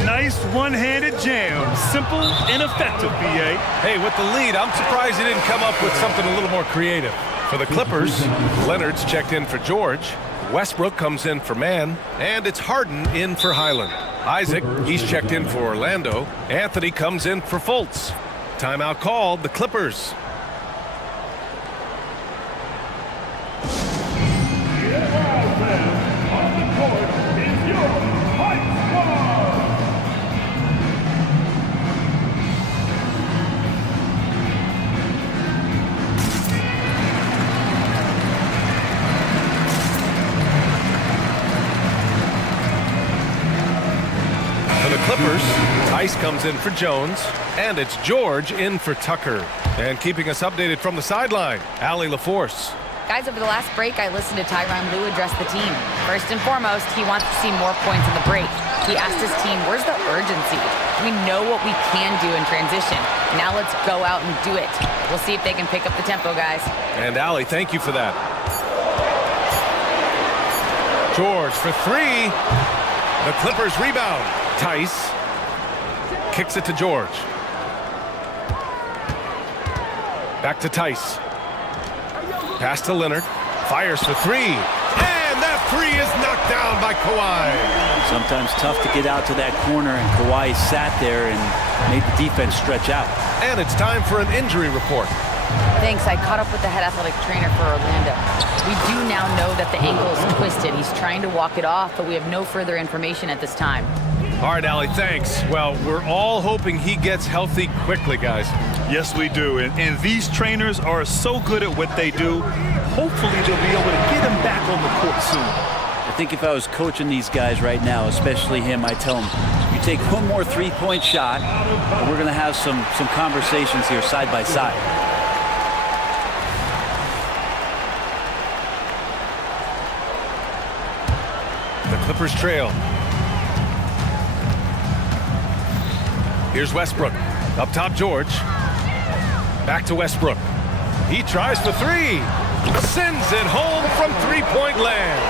Nice one-handed jam. Simple and effective, B.A. Hey, with the lead, I'm surprised he didn't come up with something a little more creative. For the Clippers, Leonard's checked in for George. Westbrook comes in for Mann. And it's Harden in for Highland. Isaac, he's checked in for Orlando. Anthony comes in for Fultz. Timeout called, the Clippers. Clippers, Tice comes in for Jones, and it's George in for Tucker. And keeping us updated from the sideline, Allie LaForce. Guys, over the last break, I listened to Tyronn Lue address the team. First and foremost, he wants to see more points in the break. He asked his team, where's the urgency? We know what we can do in transition. Now let's go out and do it. We'll see if they can pick up the tempo, guys. And Allie, thank you for that. George for three. The Clippers rebound. Tice kicks it to George. Back to Tice. Pass to Leonard. Fires for three. And that three is knocked down by Kawhi. Sometimes tough to get out to that corner, and Kawhi sat there and made the defense stretch out. And it's time for an injury report. Thanks. I caught up with the head athletic trainer for Orlando. We do now know that the ankle is twisted. He's trying to walk it off, but we have no further information at this time. All right, Allie, thanks. Well, we're all hoping he gets healthy quickly, guys. Yes, we do. And these trainers are so good at what they do. Hopefully, they'll be able to get him back on the court soon. I think if I was coaching these guys right now, especially him, I'd tell him, you take one more three-point shot, and we're going to have some conversations here side by side. The Clippers trail. Here's Westbrook. Up top, George. Back to Westbrook. He tries for three. Sends it home from three-point land.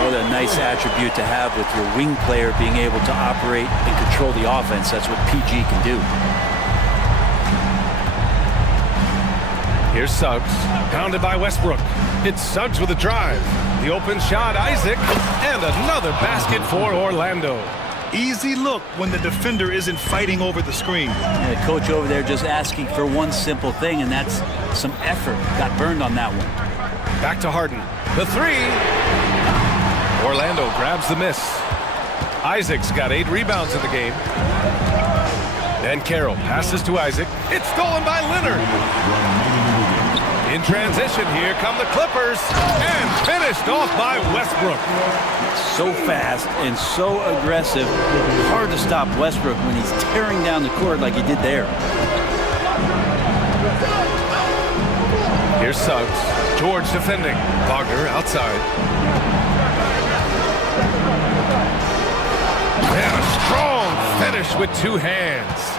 What a nice attribute to have with your wing player being able to operate and control the offense. That's what PG can do. Here's Suggs, pounded by Westbrook. It's Suggs with a drive. The open shot, Isaac, and another basket for Orlando. Easy look when the defender isn't fighting over the screen. And the coach over there just asking for one simple thing, and that's some effort. Got burned on that one. Back to Harden. The three. Orlando grabs the miss. Isaac's got 8 rebounds in the game. Then Carroll passes to Isaac. It's stolen by Leonard. In transition, here come the Clippers. And finished off by Westbrook. So fast and so aggressive. Hard to stop Westbrook when he's tearing down the court like he did there. Here's Suggs. George defending. Wagner outside. And a strong finish with 2 hands.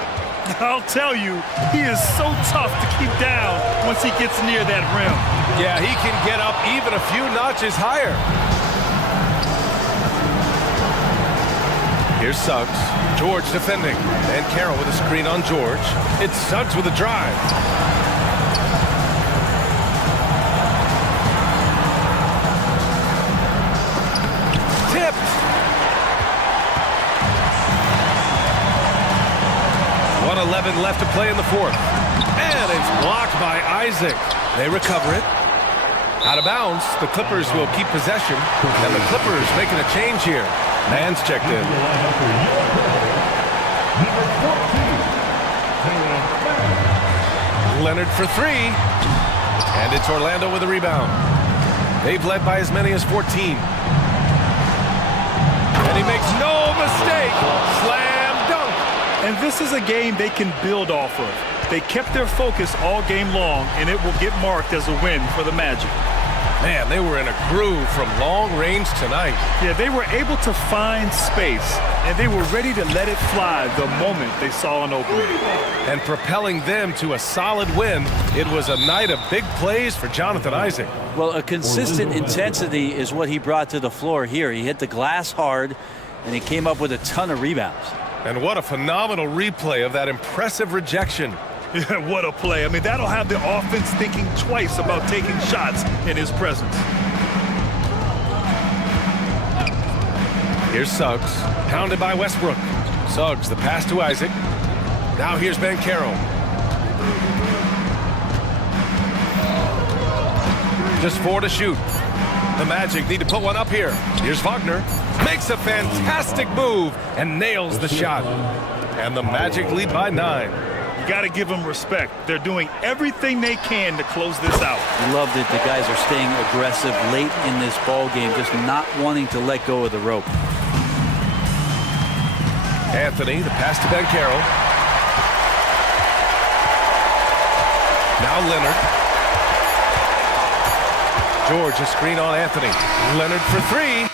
I'll tell you, he is so tough to keep down once he gets near that rim. Yeah, he can get up even a few notches higher. Here's Suggs. George defending. And Carroll with a screen on George. It's Suggs with a drive. Tipped. 1:11 left to play in the fourth. And it's blocked by Isaac. They recover it. Out of bounds, the Clippers will keep possession. And the Clippers making a change here. Man's checked in. Leonard for 3. And it's Orlando with a rebound. They've led by as many as 14. And he makes no mistake. Slam dunk. And this is a game they can build off of. They kept their focus all game long, and it will get marked as a win for the Magic. Man, they were in a groove from long range tonight. Yeah, they were able to find space, and they were ready to let it fly the moment they saw an opening. And propelling them to a solid win, it was a night of big plays for Jonathan Isaac. Well, a consistent intensity is what he brought to the floor here. He hit the glass hard, and he came up with a ton of rebounds. And what a phenomenal replay of that impressive rejection. Yeah, what a play. I mean, that'll have the offense thinking twice about taking shots in his presence. Here's Suggs, pounded by Westbrook. Suggs, the pass to Isaac. Now here's Ben Carroll. Just 4 to shoot. The Magic need to put one up here. Here's Wagner. Makes a fantastic move and nails the shot. And the Magic lead by 9. Got to give them respect. They're doing everything they can to close this out. Love that the guys are staying aggressive late in this ball game, just not wanting to let go of the rope. Anthony, the pass to Ben Carroll. Now Leonard. George, a screen on Anthony. Leonard for 3.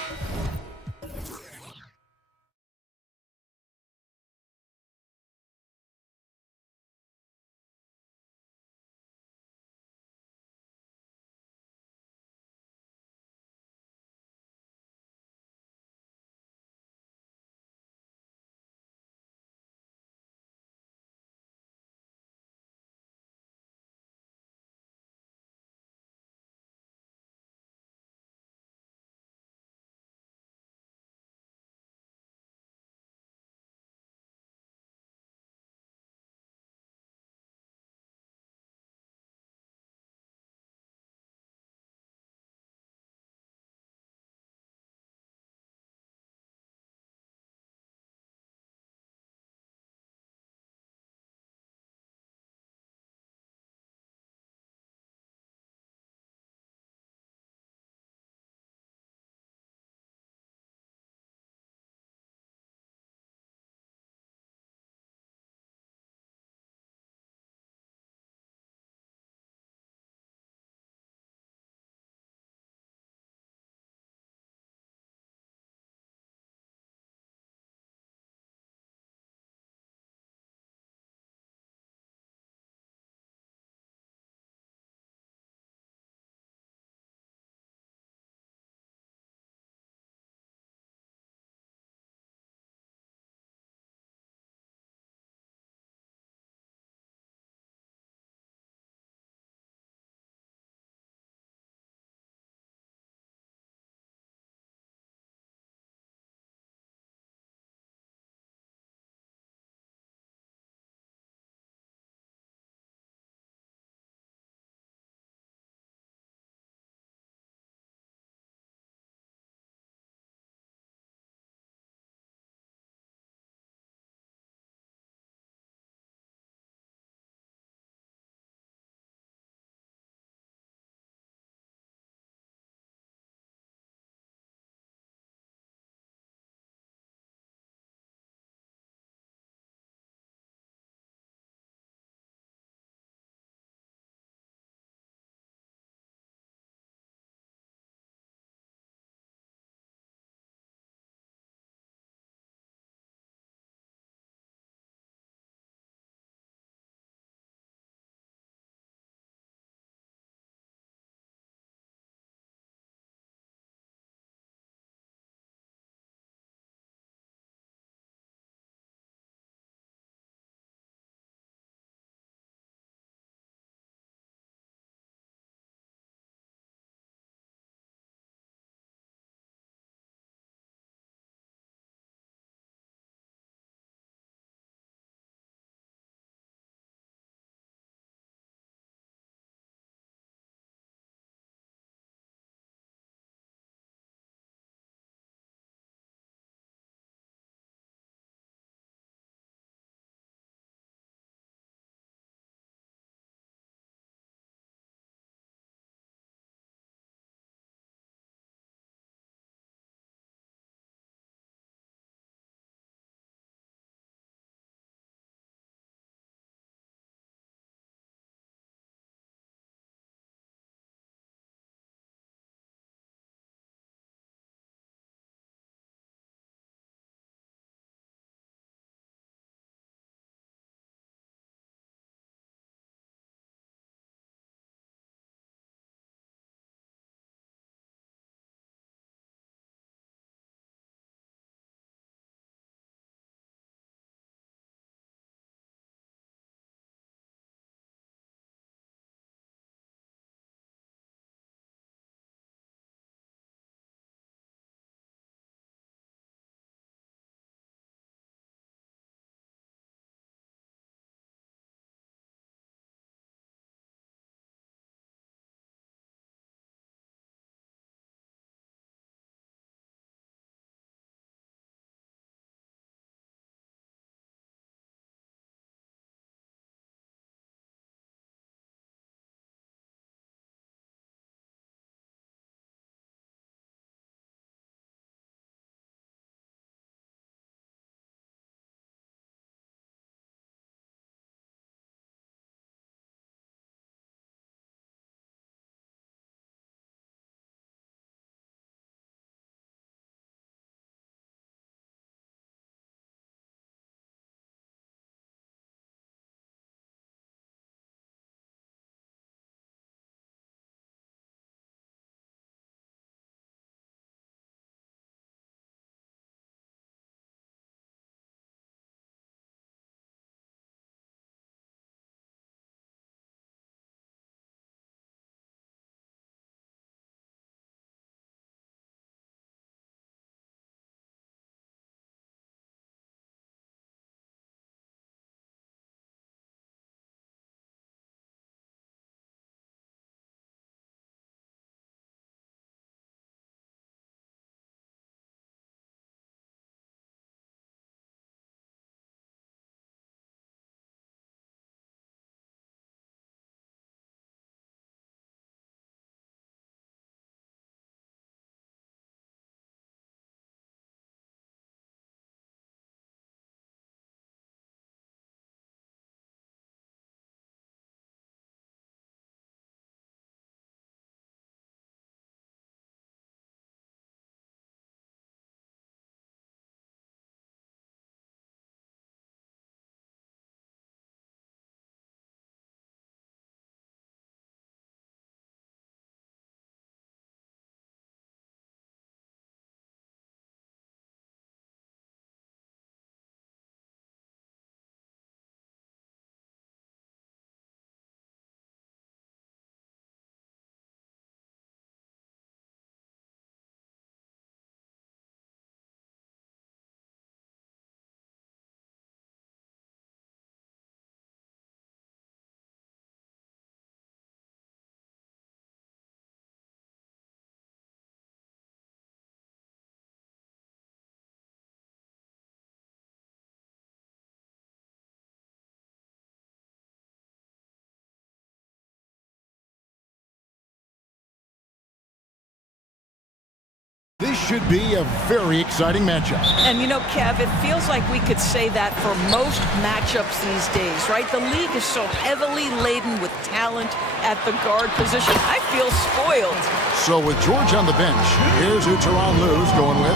This should be a very exciting matchup. And you know, Kev, it feels like we could say that for most matchups these days, right? The league is so heavily laden with talent at the guard position. I feel spoiled. So with George on the bench, here's who Teron Lou's going with.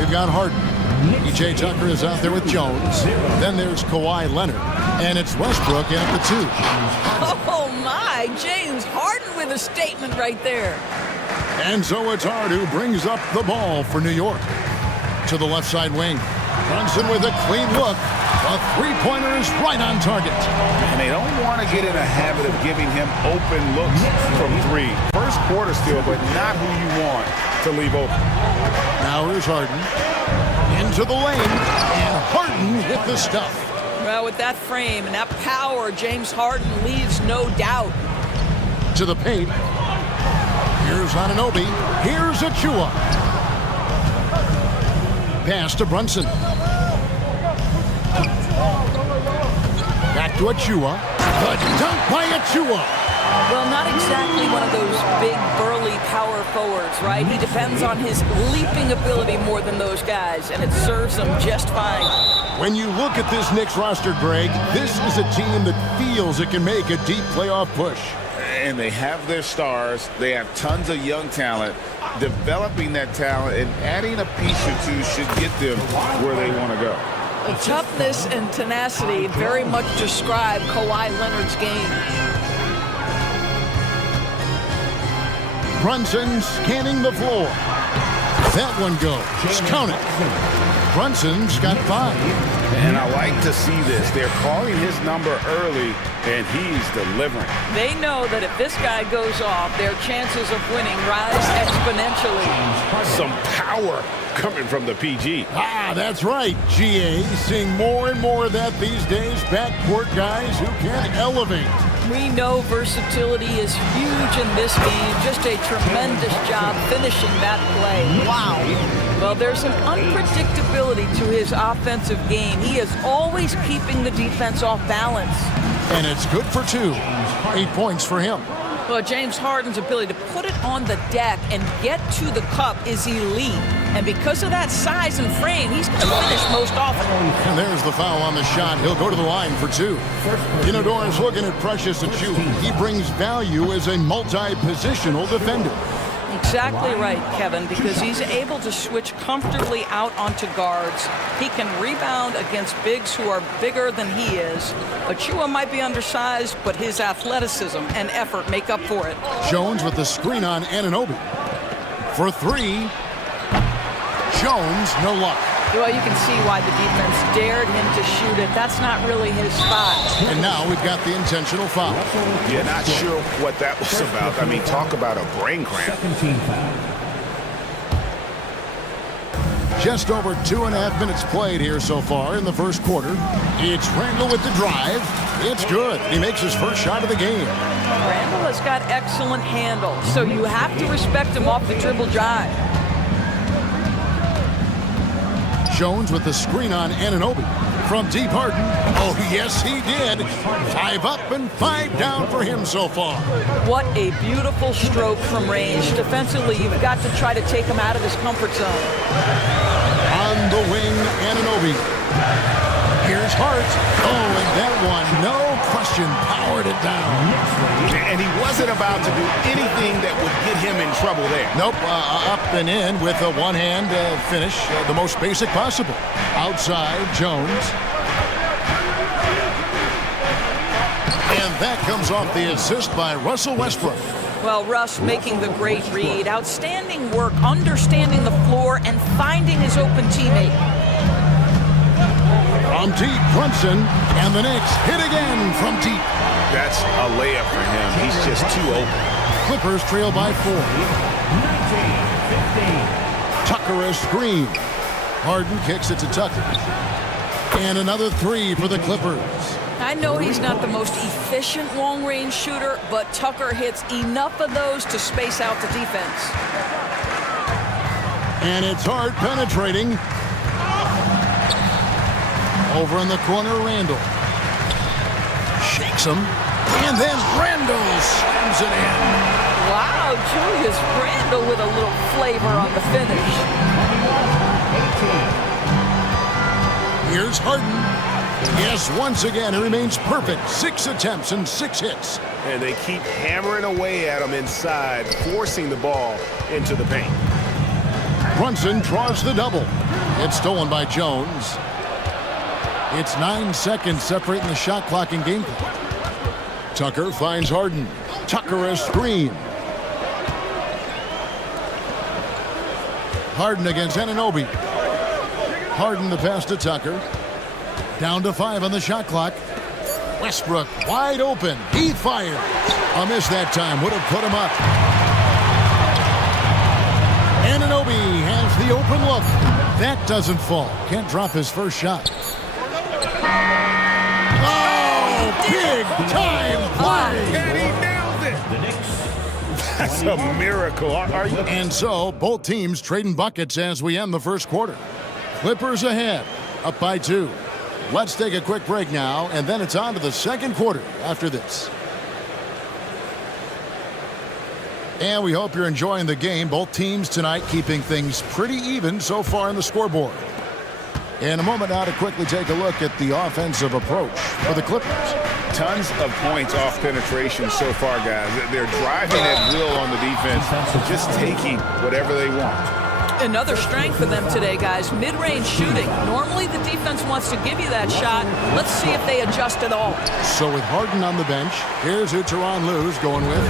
We've got Harden. E.J. Tucker is out there with Jones. Then there's Kawhi Leonard. And it's Westbrook in at the 2. Oh, my. James Harden with a statement right there. And so it's Hard who brings up the ball for New York. To the left side wing. Brunson with a clean look. A three-pointer is right on target. And they don't want to get in a habit of giving him open looks from 3. First quarter still, but not who you want to leave open. Now here's Harden. Into the lane. And Harden hit the stuff. Well, with that frame and that power, James Harden leaves no doubt. To the paint. Here's Anunoby. Here's Achua. Pass to Brunson. Back to Achua. The dunk by Achua. Well, not exactly one of those big, burly power forwards, right? He depends on his leaping ability more than those guys, and it serves him just fine. When you look at this Knicks roster, Greg, this is a team that feels it can make a deep playoff push. And they have their stars. They have tons of young talent. Developing that talent and adding a piece or two should get them where they want to go. Toughness and tenacity very much describe Kawhi Leonard's game. Brunson scanning the floor. That one goes. Just count it. Brunson's got 5. And I like to see this. They're calling his number early, and he's delivering. They know that if this guy goes off, their chances of winning rise exponentially. Some power coming from the PG. Ah, that's right, GA. Seeing more and more of that these days. Backcourt guys who can elevate. We know versatility is huge in this game. Just a tremendous job finishing that play. Wow. Well, there's an unpredictability to his offensive game. He is always keeping the defense off balance. And it's good for 2. 8 points for him. Well, James Harden's ability to put it on the deck and get to the cup is elite. And because of that size and frame, he's going to finish most often. And there's the foul on the shot. He'll go to the line for 2. Doran's looking at Precious Achua. He brings value as a multi-positional defender. Exactly right, Kevin, because he's able to switch comfortably out onto guards. He can rebound against bigs who are bigger than he is. Achua might be undersized, but his athleticism and effort make up for it. Jones with the screen on Anunoby. For 3. Jones, no luck. Well, you can see why the defense dared him to shoot it. That's not really his spot. And now we've got the intentional foul. Yeah, not sure what that was about. I mean, talk about a brain cramp. Just over 2.5 minutes played here so far in the first quarter. It's Randall with the drive. It's good. He makes his first shot of the game. Randall has got excellent handle, so you have to respect him off the dribble drive. Jones with the screen on Anunoby. From deep Harden. Oh, yes, he did. 5 up and 5 down for him so far. What a beautiful stroke from range. Defensively, you've got to try to take him out of his comfort zone. On the wing, Anunoby. Here's Hart. Oh, and that one, no question, powered it down. And he wasn't about to do anything that would get him in trouble there. Nope, up and in with a one-hand finish, the most basic possible. Outside, Jones. And that comes off the assist by Russell Westbrook. Well, Russ making the great read. Outstanding work, understanding the floor and finding his open teammate. From deep, Brunson, and the Knicks hit again from deep. That's a layup for him. He's just too open. Clippers trail by 4. Tucker a screen. Harden kicks it to Tucker. And another 3 for the Clippers. I know he's not the most efficient long-range shooter, but Tucker hits enough of those to space out the defense. And it's Hart penetrating. Over in the corner, Randall. Shakes him. And then Randall slams it in. Wow, Julius Randle with a little flavor on the finish. Here's Harden. Yes, once again, he remains perfect. 6 attempts and 6 hits. And they keep hammering away at him inside, forcing the ball into the paint. Brunson draws the double. It's stolen by Jones. It's 9 seconds separating the shot clock and game clock. Tucker finds Harden. Tucker a screen. Harden against Anunoby. Harden the pass to Tucker. Down to 5 on the shot clock. Westbrook wide open. He fires. A miss that time. Would have put him up. Anunoby has the open look. That doesn't fall. Can't drop his first shot. Oh, big time play. And he nails it. That's a miracle. Are you? And so, both teams trading buckets as we end the first quarter. Clippers ahead, up by 2. Let's take a quick break now, and then it's on to the second quarter after this. And we hope you're enjoying the game. Both teams tonight keeping things pretty even so far in the scoreboard. In a moment now to quickly take a look at the offensive approach for the Clippers. Tons of points off penetration so far, guys. They're driving at will on the defense, just taking whatever they want. Another strength for them today, guys. Mid-range shooting. Normally the defense wants to give you that shot. Let's see if they adjust at all. So with Harden on the bench, here's who Tyronn Lue's going with.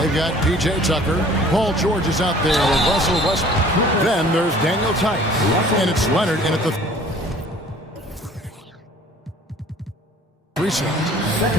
They've got P.J. Tucker. Paul George is out there with Russell Westbrook. Then there's Daniel Tice. And it's Leonard in at the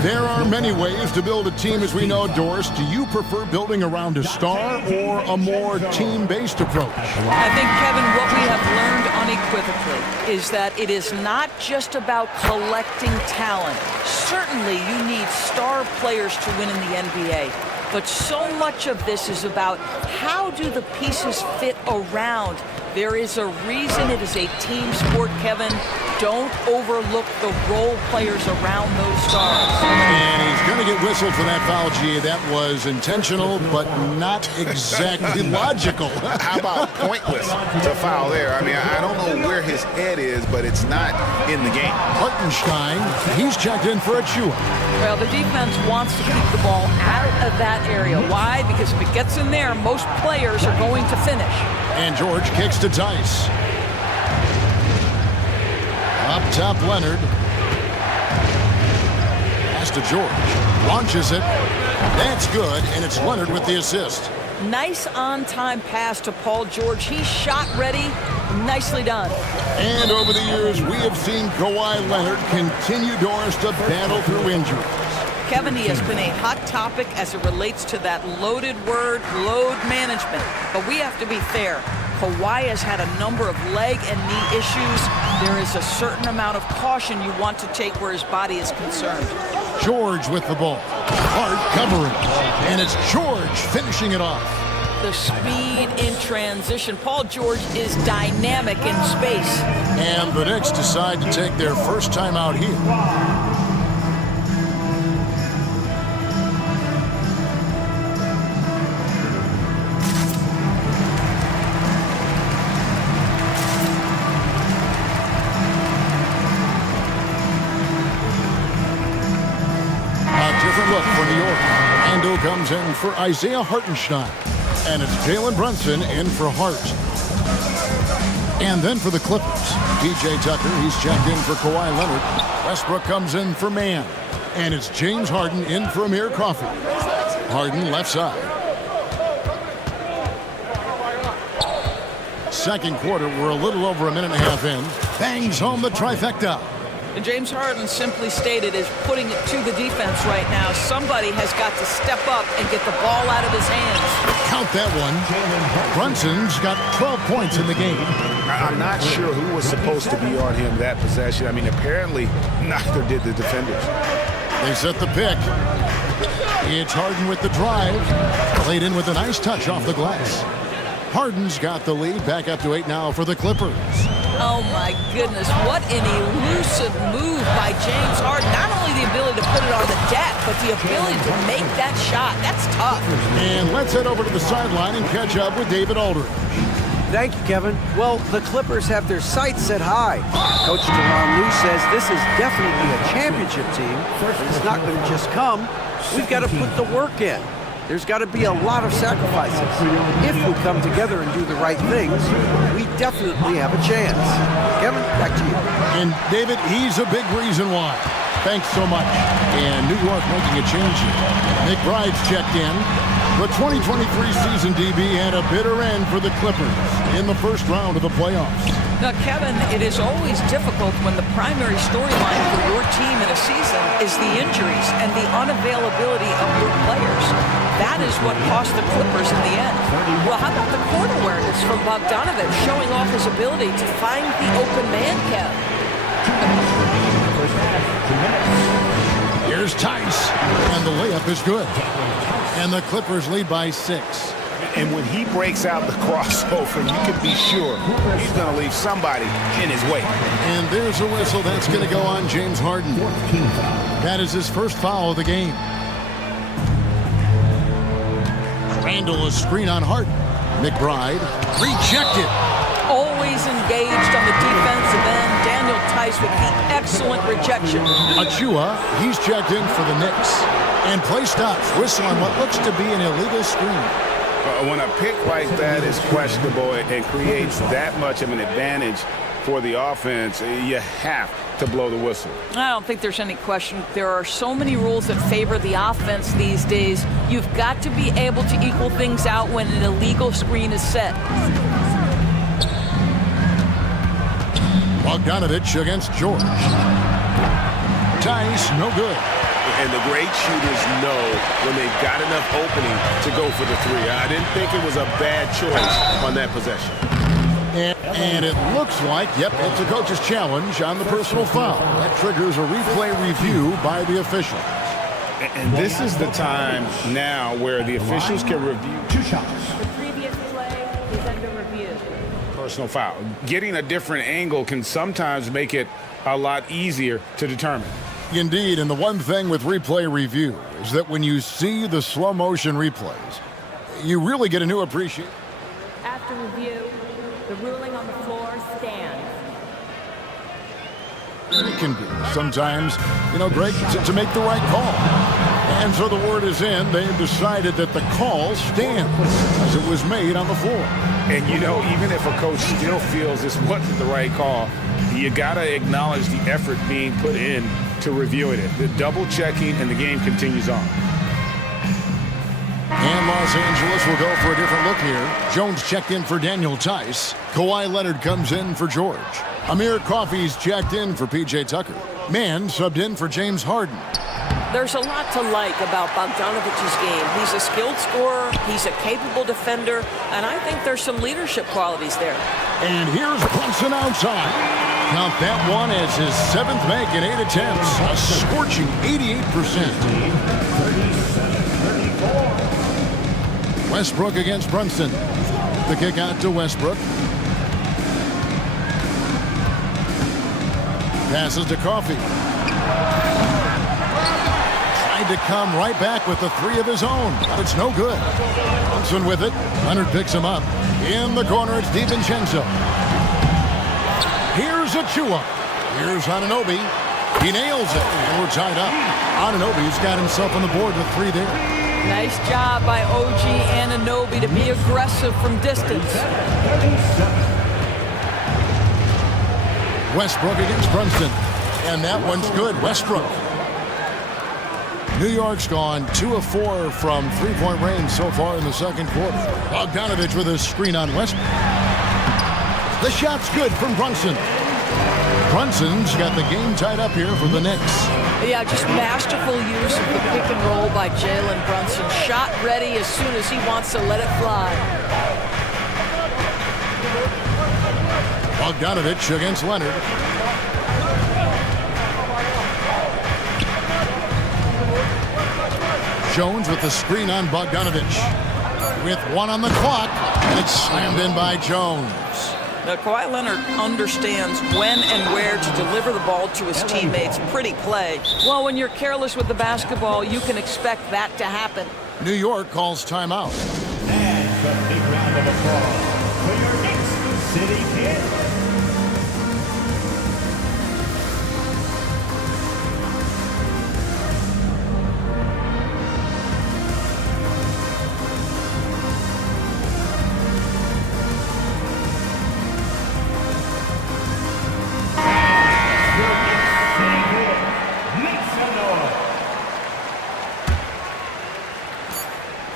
There are many ways to build a team, as we know, Doris. Do you prefer building around a star or a more team-based approach? I think, Kevin, what we have learned unequivocally is that it is not just about collecting talent. Certainly, you need star players to win in the NBA. But so much of this is about how do the pieces fit around. There is a reason it is a team sport, Kevin. Don't overlook the role players around those stars. And he's going to get whistled for that foul, G. That was intentional, but not exactly logical. How about pointless to foul there? I mean, I don't know where his head is, but it's not in the game. Hartenstein, he's checked in for a chew. Well, the defense wants to keep the ball out of that area. Why? Because if it gets in there, most players are going to finish. And George kicks to Tice. Up top, Leonard. Pass to George. Launches it. That's good, and it's Leonard with the assist. Nice on-time pass to Paul George. He's shot ready. Nicely done. And over the years, we have seen Kawhi Leonard continue, Doris, to battle through injuries. Kevin, he has been a hot topic as it relates to that loaded word, load management. But we have to be fair. Kawhi has had a number of leg and knee issues. There is a certain amount of caution you want to take where his body is concerned. George with the ball. Hard covering. And it's George finishing it off. The speed in transition. Paul George is dynamic in space. And the Knicks decide to take their first time out here. Look for New York. Ando comes in for Isaiah Hartenstein. And it's Jalen Brunson in for Hart. And then for the Clippers, P.J. Tucker, he's checked in for Kawhi Leonard. Westbrook comes in for Mann. And it's James Harden in for Amir Coffey. Harden left side. Second quarter, we're a little over a minute and a half in. Bangs home the trifecta. And James Harden, simply stated, is putting it to the defense right now. Somebody has got to step up and get the ball out of his hands. Count that one. Brunson's got 12 points in the game. I'm not sure who was supposed to be on him that possession. I mean, apparently neither did the defenders. They set the pick. It's Harden with the drive. Played in with a nice touch off the glass. Harden's got the lead. Back up to 8 now for the Clippers. Oh, my goodness. What an elusive move by James Harden. Not only the ability to put it on the deck, but the ability to make that shot, that's tough. And let's head over to the sideline and catch up with David Aldridge. Thank you, Kevin. Well, the Clippers have their sights set high. Coach Teron Lue says this is definitely a championship team. It's not going to just come. We've got to put the work in. There's got to be a lot of sacrifices. If we come together and do the right things, we definitely have a chance. Kevin, back to you. And David, he's a big reason why. Thanks so much. And New York making a change here. McBride's checked in. The 2023 season, DB, had a bitter end for the Clippers in the first round of the playoffs. Now, Kevin, it is always difficult when the primary storyline for your team in a season is the injuries and the unavailability of your players. That is what cost the Clippers in the end. Well, how about the court awareness from Bogdanović showing off his ability to find the open man, Kev? Here's Tice, and the layup is good. And the Clippers lead by 6. And when he breaks out the crossover, you can be sure he's going to leave somebody in his way. And there's a whistle. That's going to go on James Harden. That is his first foul of the game. Randall, a screen on Harden. McBride rejected. Always engaged on the defensive end. Daniel Tice with the excellent rejection. Achua, he's checked in for the Knicks. And play stops. Whistle on what looks to be an illegal screen. When a pick like that is questionable and creates that much of an advantage for the offense, you have to blow the whistle. I don't think there's any question. There are so many rules that favor the offense these days. You've got to be able to equal things out when an illegal screen is set. Bogdanović against George. Tice, no good. And the great shooters know when they've got enough opening to go for the three. I didn't think it was a bad choice on that possession. And it looks like, yep, it's a coach's challenge on the personal foul. That triggers a replay review by the official. And this is the time now where the officials can review 2 shots. The previous play is under review. Personal foul. Getting a different angle can sometimes make it a lot easier to determine. Indeed, and the one thing with replay review is that when you see the slow motion replays, you really get a new appreciation. After review, the ruling on the floor stands. It can be sometimes, Greg, to make the right call. And so the word is in. They've decided that the call stands as it was made on the floor. And, even if a coach still feels this wasn't the right call, you got to acknowledge the effort being put in to reviewing it. The double checking, and the game continues on. And Los Angeles will go for a different look here. Jones checked in for Daniel Tice. Kawhi Leonard comes in for George. Amir Coffey's checked in for P.J. Tucker. Mann subbed in for James Harden. There's a lot to like about Bogdanovic's game. He's a skilled scorer, he's a capable defender, and I think there's some leadership qualities there. And here's Brunson outside. Count that one as his 7th make in 8 attempts. A scorching 88%. Westbrook against Brunson. The kick out to Westbrook. Passes to Coffey. Tried to come right back with the 3 of his own, but it's no good. Brunson with it. Leonard picks him up. In the corner, it's DiVincenzo. Here's Achua. Here's Anunoby. He nails it, and we're tied up. Anunoby's got himself on the board with 3 there. Nice job by OG Anunoby to be aggressive from distance. Westbrook against Brunson. And that one's good. Westbrook. New York's gone 2 of 4 from 3-point range so far in the second quarter. Bogdanović with a screen on Westbrook. The shot's good from Brunson. Brunson's got the game tied up here for the Knicks. Yeah, just masterful use of the pick and roll by Jalen Brunson. Shot ready as soon as he wants to let it fly. Bogdanović against Leonard. Jones with the screen on Bogdanović. With 1 on the clock, and it's slammed in by Jones. Kawhi Leonard understands when and where to deliver the ball to his teammates. Pretty play. Well, when you're careless with the basketball, you can expect that to happen. New York calls timeout. And a big round of applause for your next City Kid.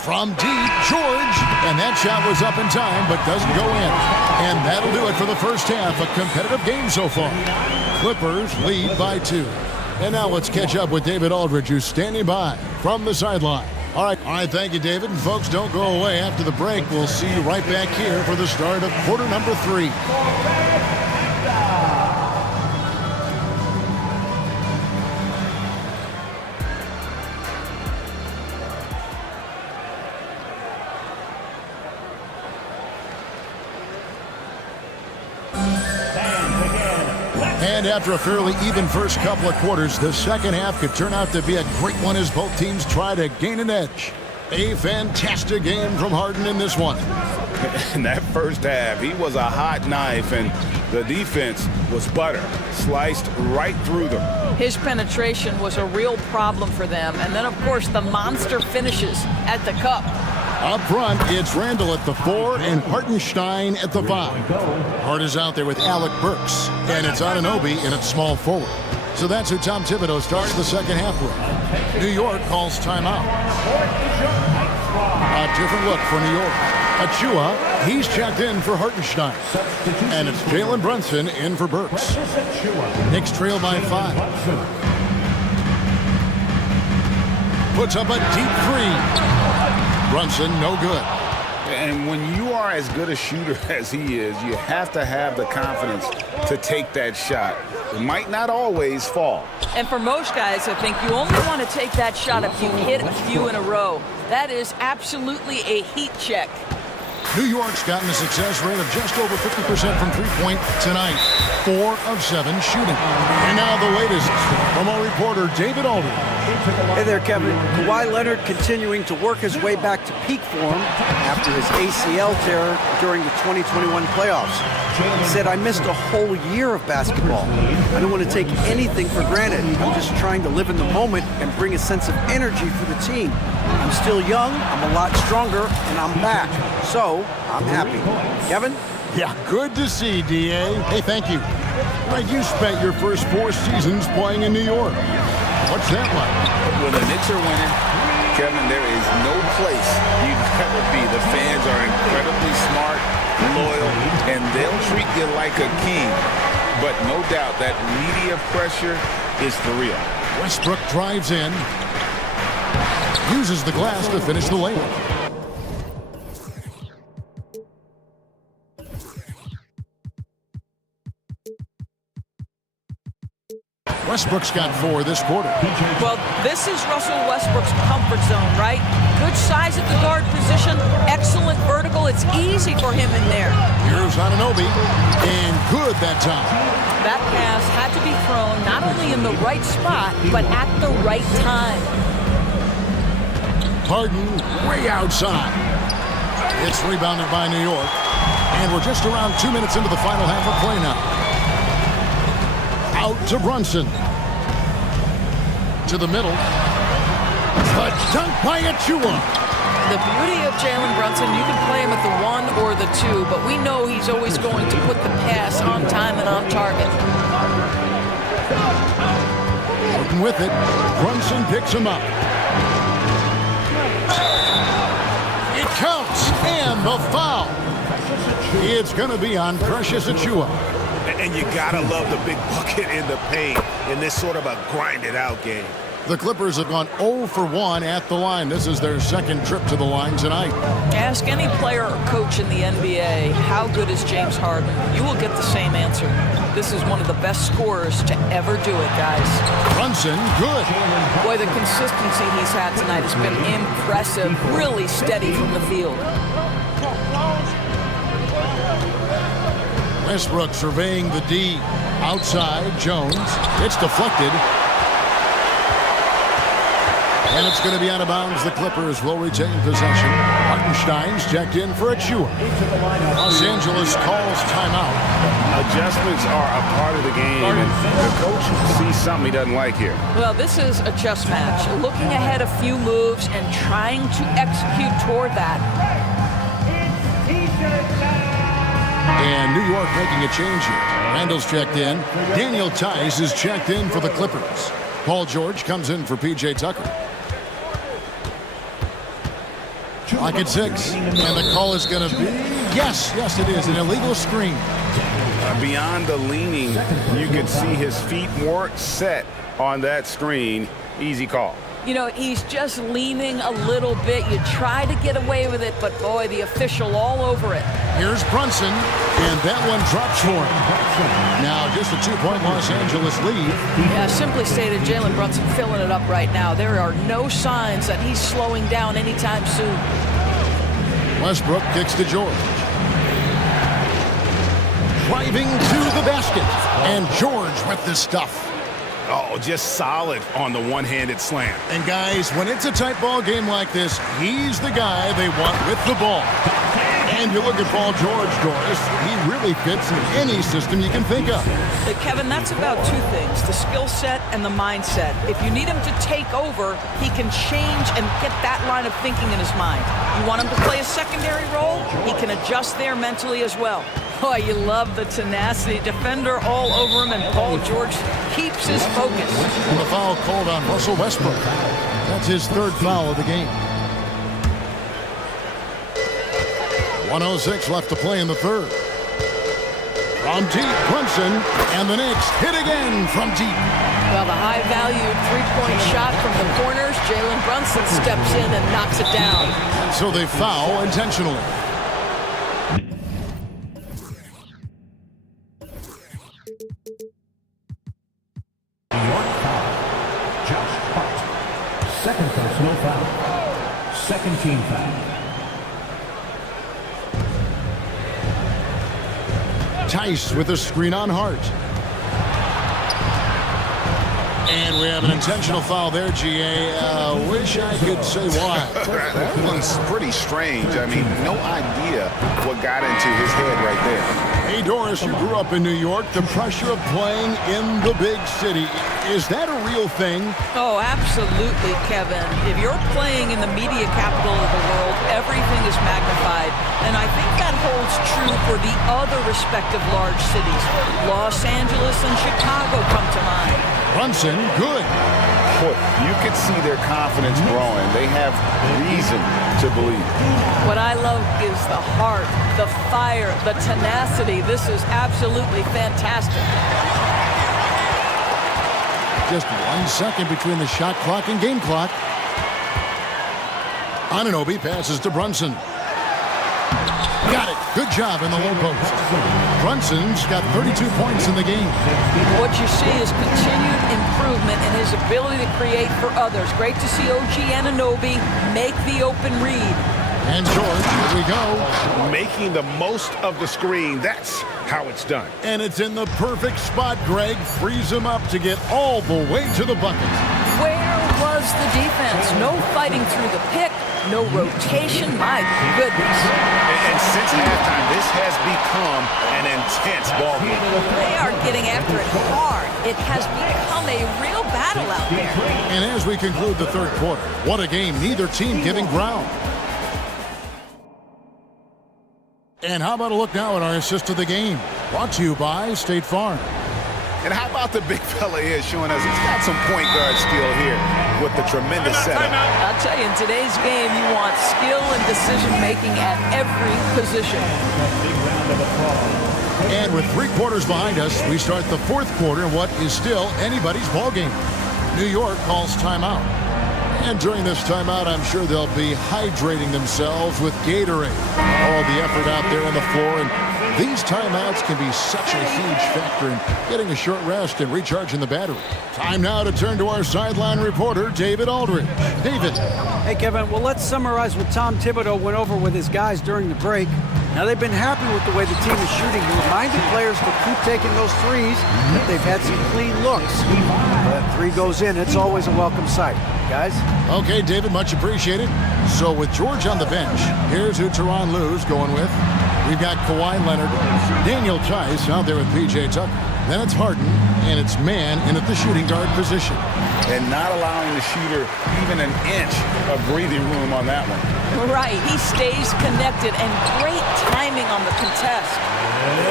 From deep, George, and that shot was up in time, but doesn't go in. And that'll do it for the first half. A competitive game so far. Clippers lead by 2. And now let's catch up with David Aldridge, who's standing by from the sideline. All right, thank you, David. And folks, don't go away. After the break, we'll see you right back here for the start of quarter number 3. And after a fairly even first couple of quarters, the second half could turn out to be a great one as both teams try to gain an edge. A fantastic game from Harden in this one. In that first half, he was a hot knife, and the defense was butter, sliced right through them. His penetration was a real problem for them. And then, of course, the monster finishes at the cup. Up front, it's Randall at the 4 and Hartenstein at the 5. Hart is out there with Alec Burks, and it's Anunoby in at small forward. So that's who Tom Thibodeau starts the second half with. New York calls timeout. A different look for New York. Achua, he's checked in for Hartenstein. And it's Jalen Brunson in for Burks. Knicks trail by 5. Puts up a deep 3. Brunson, no good. And when you are as good a shooter as he is, you have to have the confidence to take that shot. It might not always fall. And for most guys, I think you only want to take that shot if you hit a few in a row. That is absolutely a heat check. New York's gotten a success rate of just over 50% from three-point tonight. 4 of 7 shooting. And now the latest from our reporter, David Aldridge. Hey there, Kevin. Kawhi Leonard continuing to work his way back to peak form after his ACL tear during the 2021 playoffs. He said, I missed a whole year of basketball. I don't want to take anything for granted. I'm just trying to live in the moment and bring a sense of energy for the team. I'm still young, I'm a lot stronger, and I'm back. So, I'm happy. Kevin? Yeah, good to see, D.A. Hey, thank you. Greg, you spent your first 4 seasons playing in New York. What's that like? When the Knicks are winning, Kevin, there is no place you'd rather be. The fans are incredibly smart, loyal, and they'll treat you like a king. But no doubt that media pressure is for real. Westbrook drives in, uses the glass to finish the layup. Westbrook's got 4 this quarter. Well, this is Russell Westbrook's comfort zone, right? Good size at the guard position, excellent vertical. It's easy for him in there. Here's Anunoby, and good that time. That pass had to be thrown not only in the right spot, but at the right time. Harden way outside. It's rebounded by New York. And we're just around 2 minutes into the final half of play now. Out to Brunson. To the middle. A dunk by Achua. The beauty of Jalen Brunson, you can play him at the 1 or the 2, but we know he's always going to put the pass on time and on target. Working with it. Brunson picks him up. It counts, and the foul. It's going to be on Precious Achua. And you gotta love the big bucket in the paint in this sort of a grinded-out game. The Clippers have gone 0 for 1 at the line. This is their second trip to the line tonight. Ask any player or coach in the NBA, how good is James Harden? You will get the same answer. This is one of the best scorers to ever do it, guys. Brunson, good. Boy, the consistency he's had tonight has been impressive. Really steady from the field. Westbrook surveying the D. Outside, Jones. It's deflected. And it's going to be out of bounds. The Clippers will retain possession. Hartenstein's checked in for a chewer. Los Angeles calls timeout. Adjustments are a part of the game, and the coach sees something he doesn't like here. Well, this is a chess match. Looking ahead a few moves and trying to execute toward that. And New York making a change here. Randall's checked in. Daniel Tice is checked in for the Clippers. Paul George comes in for P.J. Tucker. Clock at 6, and the call is going to be, yes, it is, an illegal screen. Beyond the leaning, you could see his feet weren't set on that screen. Easy call. You know, he's just leaning a little bit. You try to get away with it, but boy, the official all over it. Here's Brunson, and that one drops for him. Now just a 2-point Los Angeles lead. Yeah, simply stated, Jalen Brunson filling it up right now. There are no signs that he's slowing down anytime soon. Westbrook kicks to George. Driving to the basket, and George with the stuff. Oh, just solid on the one-handed slam. And guys, when it's a tight ball game like this, he's the guy they want with the ball. And you look at Paul George, Doris, he really fits in any system you can think of. Kevin, that's about two things, the skill set and the mindset. If you need him to take over, he can change and get that line of thinking in his mind. You want him to play a secondary role, he can adjust there mentally as well. Boy, you love the tenacity. Defender all over him, and Paul George keeps his focus. And the foul called on Russell Westbrook. That's his third foul of the game. 1:06 left to play in the third. From deep, Brunson, and the Knicks hit again from deep. Well, the high-valued three-point shot from the corners, Jalen Brunson steps in and knocks it down. So they foul intentionally. Second personal foul. Second team foul. Tice with a screen on Hart. And we have an intentional foul there, GA. Wish I could say why. That one's pretty strange. I mean, no idea what got into his head right there. Hey, Doris, you grew up in New York. The pressure of playing in the big city. Is that a real thing? Oh, absolutely, Kevin. If you're playing in the media capital of the world, everything is magnified. And I think that holds true for the other respective large cities. Los Angeles and Chicago come to mind. Brunson, good. You can see their confidence growing. They have reason to believe. What I love is the heart, the fire, the tenacity. This is absolutely fantastic. Just 1 second between the shot clock and game clock. Anunoby passes to Brunson. Got it. Good job in the low post. Brunson's got 32 points in the game. What you see is continued improvement in his ability to create for others. Great to see OG Anunoby make the open read. And George, here we go. Making the most of the screen. That's how it's done. And it's in the perfect spot, Greg. Frees him up to get all the way to the bucket. Where was the defense? No fighting through the pick. No rotation. My goodness. And since halftime, this has become an intense ball game. They are getting after it hard. It has become a real battle out there. And as we conclude the third quarter, what a game. Neither team giving ground. And how about a look now at our assist of the game? Brought to you by State Farm. And how about the big fella here showing us he's got some point guard skill here with the tremendous setup. I'll tell you, in today's game, you want skill and decision-making at every position. And with 3 quarters behind us, we start the fourth quarter in what is still anybody's ball game. New York calls timeout. And during this timeout, I'm sure they'll be hydrating themselves with Gatorade. All the effort out there on the floor. And these timeouts can be such a huge factor in getting a short rest and recharging the battery. Time now to turn to our sideline reporter, David Aldridge. David. Hey, Kevin. Well, let's summarize what Tom Thibodeau went over with his guys during the break. Now they've been happy with the way the team is shooting. He reminded players to keep taking those threes, that they've had some clean looks. That three goes in, it's always a welcome sight. Guys? Okay, David, much appreciated. So with George on the bench, here's who Tyronn Lue's going with. We've got Kawhi Leonard, Daniel Tice out there with P.J. Tucker. Then it's Harden, and it's man in at the shooting guard position. And not allowing the shooter even an inch of breathing room on that one. Right, he stays connected, and great timing on the contest.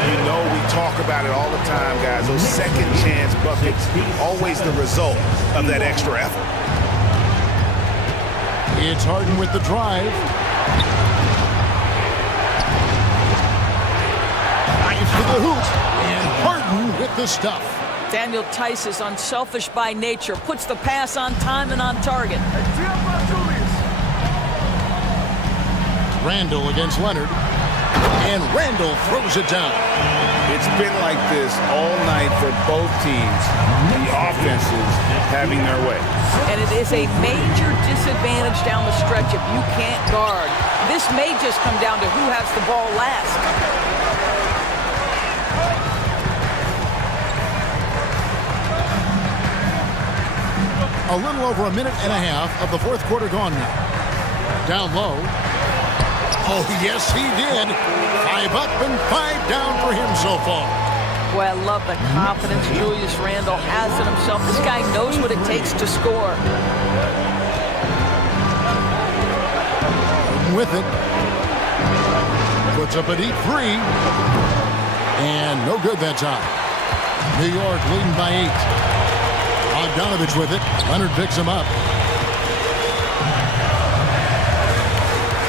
You know we talk about it all the time, guys. Those second chance buckets, always the result of that extra effort. It's Harden with the drive. Drives to the hoop. And Harden with the stuff. Daniel Tice is unselfish by nature, puts the pass on time and on target. Randall against Leonard. And Randall throws it down. It's been like this all night for both teams. The offenses having their way. And it is a major disadvantage down the stretch if you can't guard. This may just come down to who has the ball last. A little over a minute and a half of the fourth quarter gone now. Down low. Oh, yes, he did. 5 up and 5 down for him so far. Boy, I love the confidence Julius Randle has in himself. This guy knows what it takes to score. With it. Puts up a deep three. And no good that time. New York leading by 8. Bogdanovich with it. Leonard picks him up.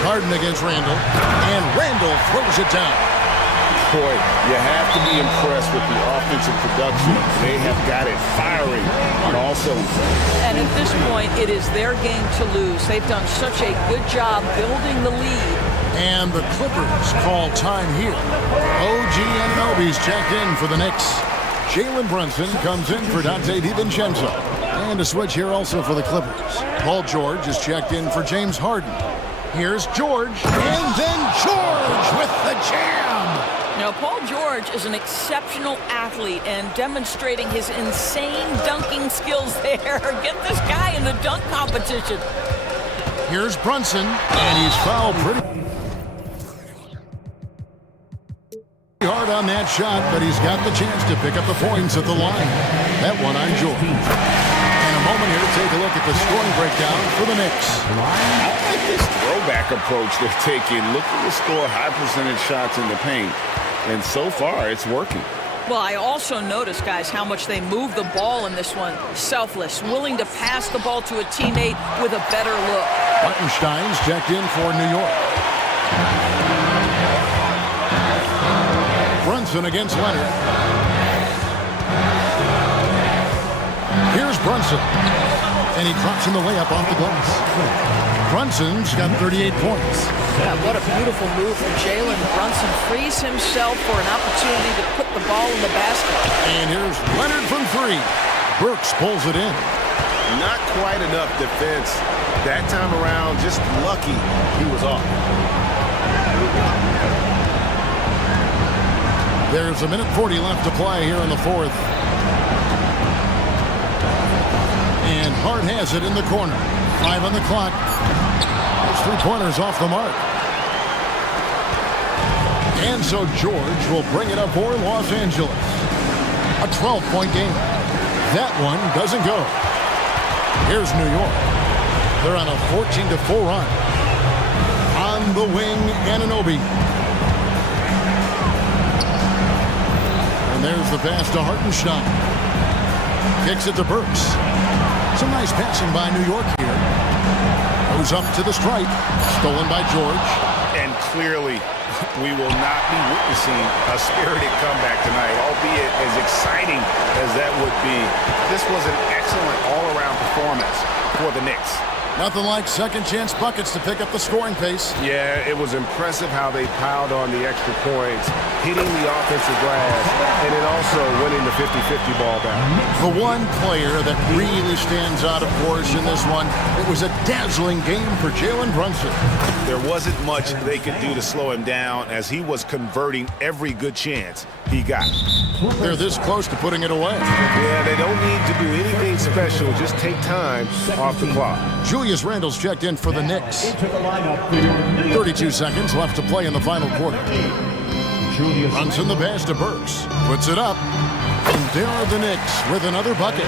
Harden against Randall. And Randall throws it down. Boy, you have to be impressed with the offensive production. They have got it firing on all cylinders. And at this point, it is their game to lose. They've done such a good job building the lead. And the Clippers call time here. OG Anunoby's checked in for the Knicks. Jalen Brunson comes in for Dante DiVincenzo. And a switch here also for the Clippers. Paul George is checked in for James Harden. Here's George, and then George with the jam. Now, Paul George is an exceptional athlete and demonstrating his insane dunking skills there. Get this guy in the dunk competition. Here's Brunson, and he's fouled pretty hard on that shot, but he's got the chance to pick up the points at the line. That one on George. In a moment here to take a look at the scoring breakdown for the Knicks. I like this throwback approach they're taking. Look at the score, high percentage shots in the paint. And so far, it's working. Well, I also noticed, guys, how much they move the ball in this one. Selfless, willing to pass the ball to a teammate with a better look. Hartenstein's checked in for New York. Brunson against Leonard. Here's Brunson. And he drops in the layup off the glass. Brunson's got 38 points. Yeah, what a beautiful move from Jalen Brunson. Frees himself for an opportunity to put the ball in the basket. And here's Leonard from 3. Burks pulls it in. Not quite enough defense that time around. Just lucky he was off. There's a minute 40 left to play here in the fourth. And Hart has it in the corner. 5 on the clock. Those 3-pointers off the mark. And so George will bring it up for Los Angeles. A 12-point game. That one doesn't go. Here's New York. They're on a 14-4 run. On the wing, Anunoby. And there's the pass to Hartenstein. Kicks it to Burks. Some nice passing by New York here. Goes up to the stripe. Stolen by George. And clearly, we will not be witnessing a spirited comeback tonight, albeit as exciting as that would be. This was an excellent all-around performance for the Knicks. Nothing like second chance buckets to pick up the scoring pace. Yeah, it was impressive how they piled on the extra points, hitting the offensive glass, and then also winning the 50-50 ball back. The one player that really stands out, of course, in this one, it was a dazzling game for Jalen Brunson. There wasn't much they could do to slow him down as he was converting every good chance he got. They're this close to putting it away. Yeah, they don't need to do anything special. Just take time off the clock. Julius Randle's checked in for the Knicks. 32 seconds left to play in the final quarter. Brunson the pass to Burks. Puts it up. And there are the Knicks with another bucket.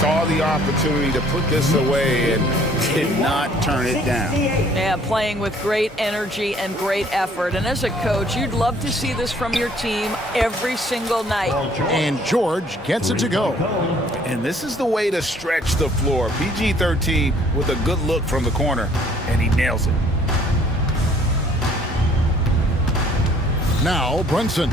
Saw the opportunity to put this away and did not turn it down. Yeah, playing with great energy and great effort. And as a coach, you'd love to see this from your team every single night. And George gets it to go. And this is the way to stretch the floor. PG-13 with a good look from the corner, and he nails it. Now Brunson.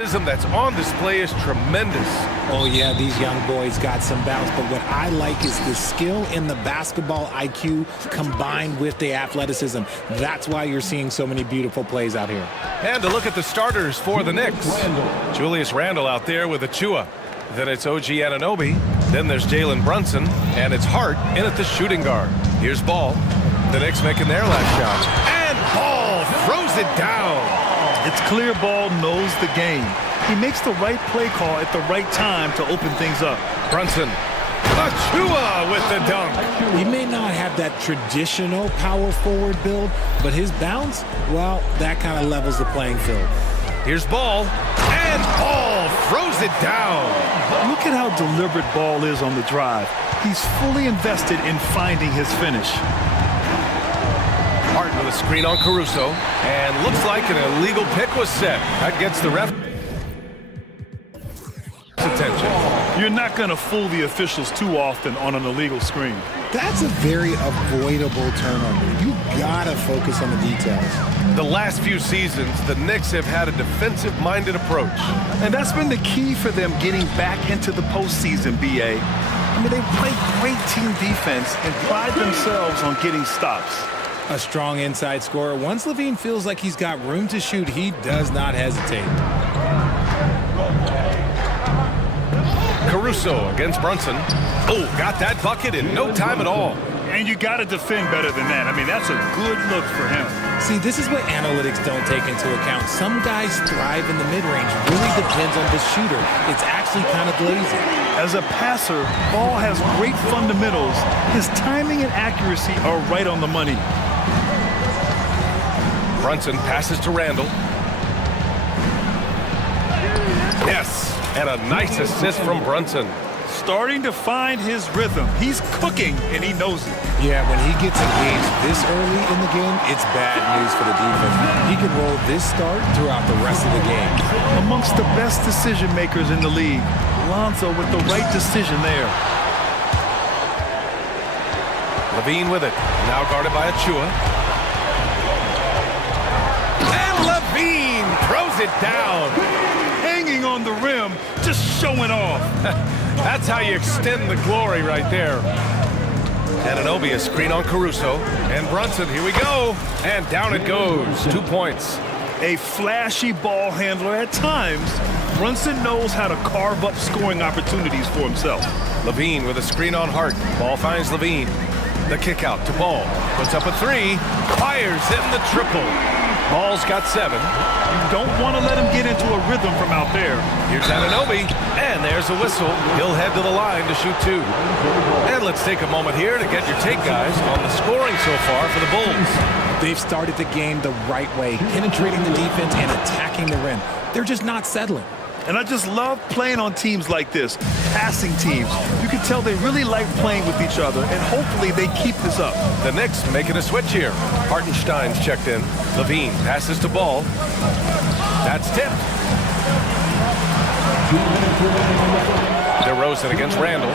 That's on display is tremendous. Oh, yeah, these young boys got some bounce, but what I like is the skill and the basketball IQ combined with the athleticism. That's why you're seeing so many beautiful plays out here. And to look at the starters for the Knicks. Julius Randle out there with Achua. Then it's OG Anunoby. Then there's Jalen Brunson. And it's Hart in at the shooting guard. Here's Ball. The Knicks making their last shot. And Ball throws it down. It's clear Ball knows the game. He makes the right play call at the right time to open things up. Brunson. Achua with the dunk. He may not have that traditional power forward build, but his bounce, well, that kind of levels the playing field. Here's Ball. And Ball throws it down. Look at how deliberate Ball is on the drive. He's fully invested in finding his finish. Hart with a screen on Caruso, and looks like an illegal pick was set. That gets the ref attention. You're not going to fool the officials too often on an illegal screen. That's a very avoidable turnover. You gotta focus on the details. The last few seasons, the Knicks have had a defensive-minded approach. And that's been the key for them getting back into the postseason, BA. I mean, they play great team defense and pride themselves on getting stops. A strong inside scorer. Once Levine feels like he's got room to shoot, he does not hesitate. Caruso against Brunson. Oh, got that bucket in no time at all. And you got to defend better than that. I mean, that's a good look for him. See, this is what analytics don't take into account. Some guys thrive in the mid-range. Really depends on the shooter. It's actually kind of lazy. As a passer, Ball has great fundamentals. His timing and accuracy are right on the money. Brunson passes to Randle. Yes, and a nice assist from Brunson. Starting to find his rhythm. He's cooking, and he knows it. Yeah, when he gets engaged this early in the game, it's bad news for the defense. He can roll this start throughout the rest of the game. Amongst the best decision makers in the league, Lonzo with the right decision there. Levine with it, now guarded by Achua. And Levine throws it down. Hanging on the rim, just showing off. That's how you extend the glory right there. Anunoby, a screen on Caruso. And Brunson, here we go. And down it goes. 2 points. A flashy ball handler at times. Brunson knows how to carve up scoring opportunities for himself. Levine with a screen on Hart. Ball finds Levine. The kick out to Ball. Puts up a three. Fires in the triple. Ball's got 7. You don't want to let him get into a rhythm from out there. Here's Anunoby, and there's a whistle. He'll head to the line to shoot 2. And let's take a moment here to get your take, guys, on the scoring so far for the Bulls. They've started the game the right way, penetrating the defense and attacking the rim. They're just not settling. And I just love playing on teams like this, passing teams. You can tell they really like playing with each other, and hopefully they keep this up. The Knicks making a switch here. Hartenstein's checked in. Levine passes to Ball. That's tipped. DeRozan against Randle.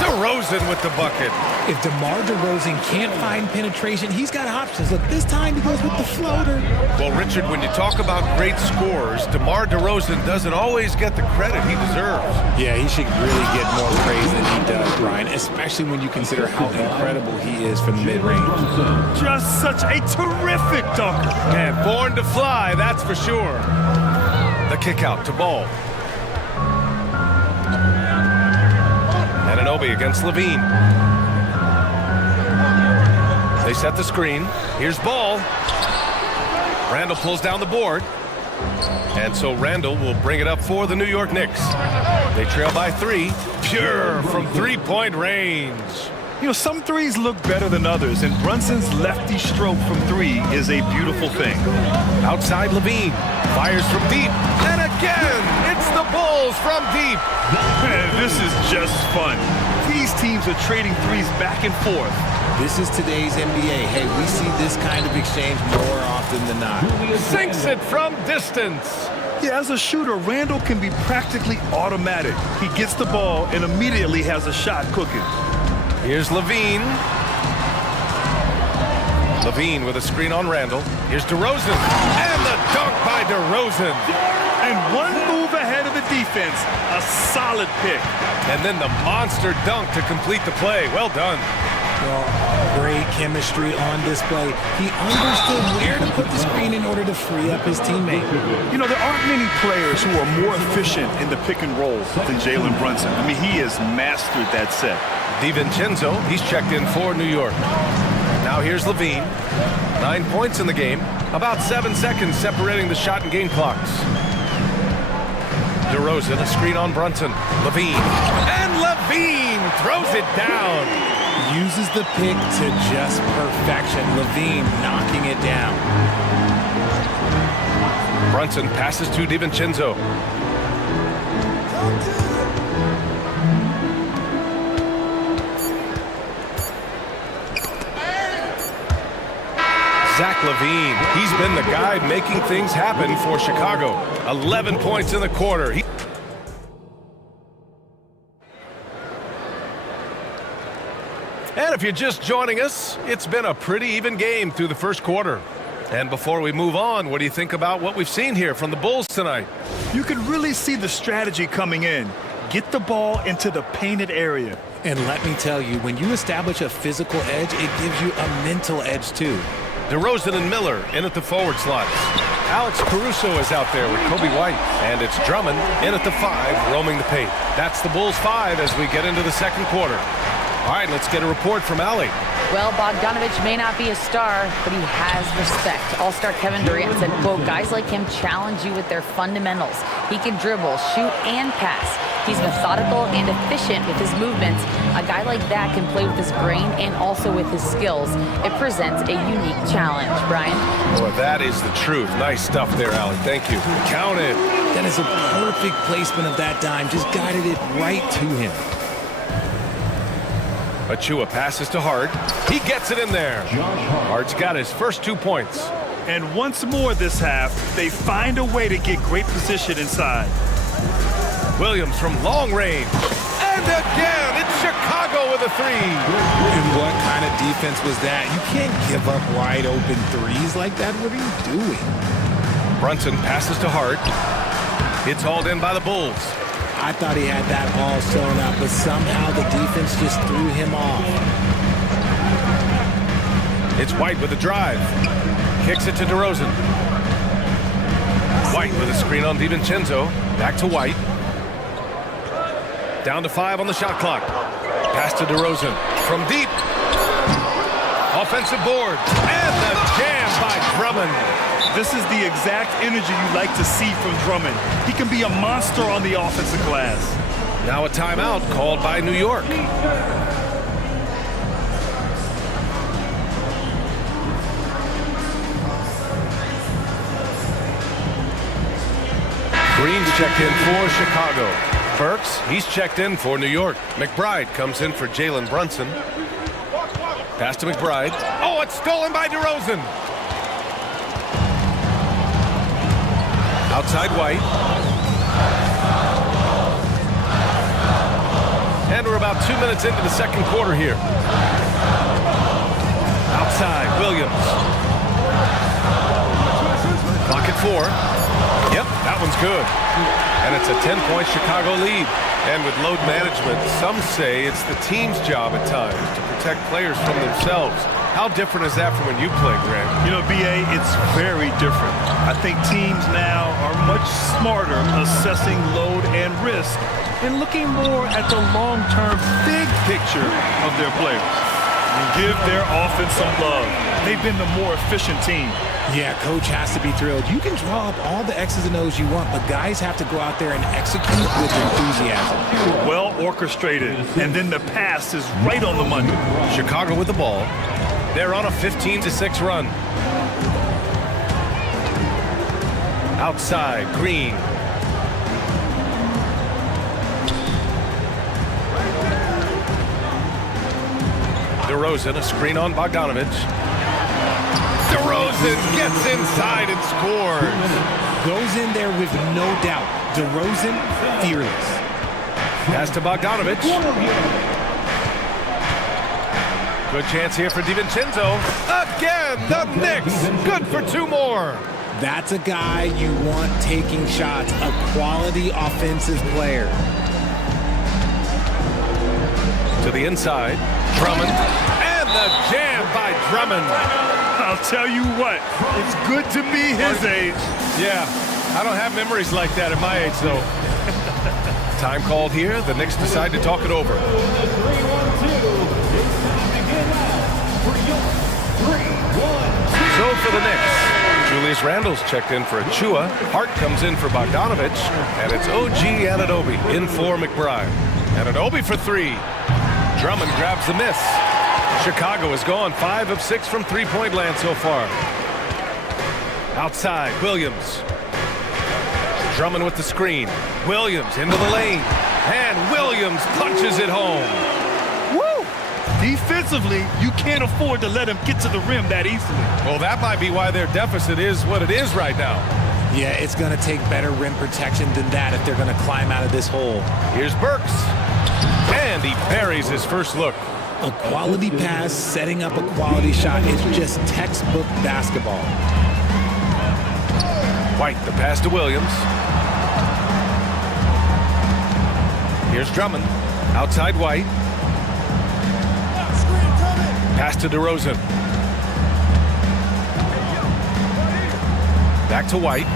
DeRozan with the bucket. If DeMar DeRozan can't find penetration, he's got options. Look, this time he goes with the floater. Well, Richard, when you talk about great scorers, DeMar DeRozan doesn't always get the credit he deserves. Yeah, he should really get more praise than he does, Brian, especially when you consider how incredible he is from the mid-range. Just such a terrific dunker. And born to fly, that's for sure. The kick out to Ball. Anunoby against Levine. They set the screen. Here's Ball. Randle pulls down the board. And so Randle will bring it up for the New York Knicks. They trail by 3. Pure from three-point range. You know, some threes look better than others, and Brunson's lefty stroke from 3 is a beautiful thing. Outside Levine. Fires from deep. And again, it's the Bulls from deep. Man, this is just fun. These teams are trading threes back and forth. This is today's NBA. Hey, we see this kind of exchange more often than not. Sinks it from distance. Yeah, as a shooter, Randle can be practically automatic. He gets the ball and immediately has a shot cooking. Here's Levine. Levine with a screen on Randle. Here's DeRozan. And the dunk by DeRozan. And one move ahead of the defense. A solid pick. And then the monster dunk to complete the play. Well done. Well, great chemistry on display. He understood where to put the screen in order to free up his teammate. You know, there aren't many players who are more efficient in the pick and roll than Jalen Brunson. I mean, he has mastered that set. DiVincenzo, he's checked in for New York. Now here's Levine. 9 points in the game. About 7 seconds separating the shot and game clocks. DeRozan, a screen on Brunson. Levine. And Levine throws it down. Uses the pick to just perfection. Levine knocking it down. Brunson passes to DiVincenzo. Zach LaVine, he's been the guy making things happen for Chicago. 11 points in the quarter. And if you're just joining us, it's been a pretty even game through the first quarter. And before we move on, what do you think about what we've seen here from the Bulls tonight? You can really see the strategy coming in. Get the ball into the painted area. And let me tell you, when you establish a physical edge, it gives you a mental edge too. DeRozan and Miller in at the forward slots. Alex Caruso is out there with Kobe White. And it's Drummond in at the 5, roaming the paint. That's the Bulls 5 as we get into the second quarter. All right, let's get a report from Allie. Well, Bogdanovich may not be a star, but he has respect. All-star Kevin Durant said, quote, guys like him challenge you with their fundamentals. He can dribble, shoot, and pass. He's methodical and efficient with his movements. A guy like that can play with his brain and also with his skills. It presents a unique challenge. Brian? Boy, that is the truth. Nice stuff there, Allie. Thank you. Count it. That is a perfect placement of that dime. Just guided it right to him. Achua passes to Hart. He gets it in there. Hart's got his first 2 points. And once more this half, they find a way to get great position inside. Williams from long range. And again, it's Chicago with a 3. And what kind of defense was that? You can't give up wide open threes like that. What are you doing? Brunson passes to Hart. It's hauled in by the Bulls. I thought he had that all sewn up, but somehow the defense just threw him off. It's White with a drive. Kicks it to DeRozan. White with a screen on DiVincenzo. Back to White. Down to 5 on the shot clock. Pass to DeRozan. From deep. Offensive board. And the jam by Drummond. This is the exact energy you like to see from Drummond. He can be a monster on the offensive glass. Now a timeout called by New York. Green's checked in for Chicago. Burks, he's checked in for New York. McBride comes in for Jalen Brunson. Pass to McBride. Oh, it's stolen by DeRozan. Outside White. And we're about 2 minutes into the second quarter here. Outside, Williams. Clock at 4. Yep, that one's good. And it's a 10-point Chicago lead. And with load management, some say it's the team's job at times to protect players from themselves. How different is that from when you played, Grant? You know, B.A., it's very different. I think teams now are much smarter assessing load and risk and looking more at the long-term big picture of their players. Give their offense some love. They've been the more efficient team. Yeah, coach has to be thrilled. You can draw up all the X's and O's you want, but guys have to go out there and execute with enthusiasm. Well orchestrated, and then the pass is right on the money. Chicago with the ball. They're on a 15-6 run. Outside, Green. DeRozan, a screen on Bogdanovich. DeRozan gets inside and scores. Goes in there with no doubt. DeRozan, fearless. Pass to Bogdanovich. Good chance here for DiVincenzo. Again, the Knicks. Good for 2 more. That's a guy you want taking shots, a quality offensive player. To the inside, Drummond, and the jam by Drummond. I'll tell you what, it's good to be his age. Yeah, I don't have memories like that at my age, though. Time called here. The Knicks decide to talk it over. So for the Knicks, Julius Randle's checked in for Achua. Hart comes in for Bogdanovich. And it's OG Anunoby in for McBride. Anunoby for three. Drummond grabs the miss. Chicago is gone 5 of 6 from three-point land so far. Outside, Williams. Drummond with the screen. Williams into the lane. And Williams punches it home. Woo! Defensively, you can't afford to let him get to the rim that easily. Well, that might be why their deficit is what it is right now. Yeah, it's going to take better rim protection than that if they're going to climb out of this hole. Here's Burks. And he buries his first look. A quality pass, setting up a quality shot. It's just textbook basketball. White, the pass to Williams. Here's Drummond. Outside White. Pass to DeRozan. Back to White.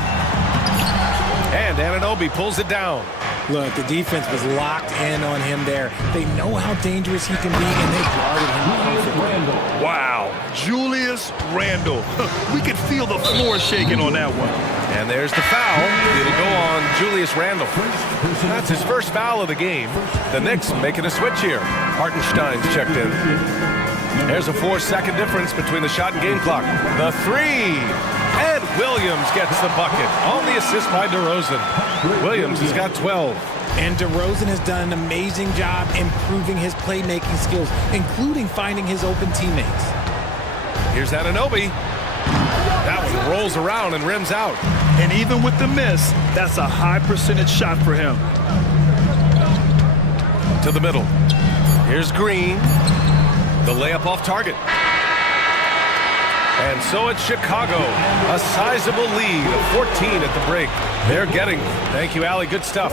And Anunoby pulls it down. Look, the defense was locked in on him there. They know how dangerous he can be, and they guarded him perfectly. Wow, Julius Randle. We could feel the floor shaking on that one. And there's the foul. It'll go on Julius Randle. That's his first foul of the game. The Knicks making a switch here. Hartenstein's checked in. There's a 4-second difference between the shot and game clock. The three. And Williams gets the bucket on the assist by DeRozan. Williams has got 12. And DeRozan has done an amazing job improving his playmaking skills, including finding his open teammates. Here's Anunoby. That one rolls around and rims out. And even with the miss, that's a high percentage shot for him. To the middle. Here's Green. The layup off target. And so it's Chicago, a sizable lead of 14 at the break. They're getting. Thank you, Allie. Good stuff.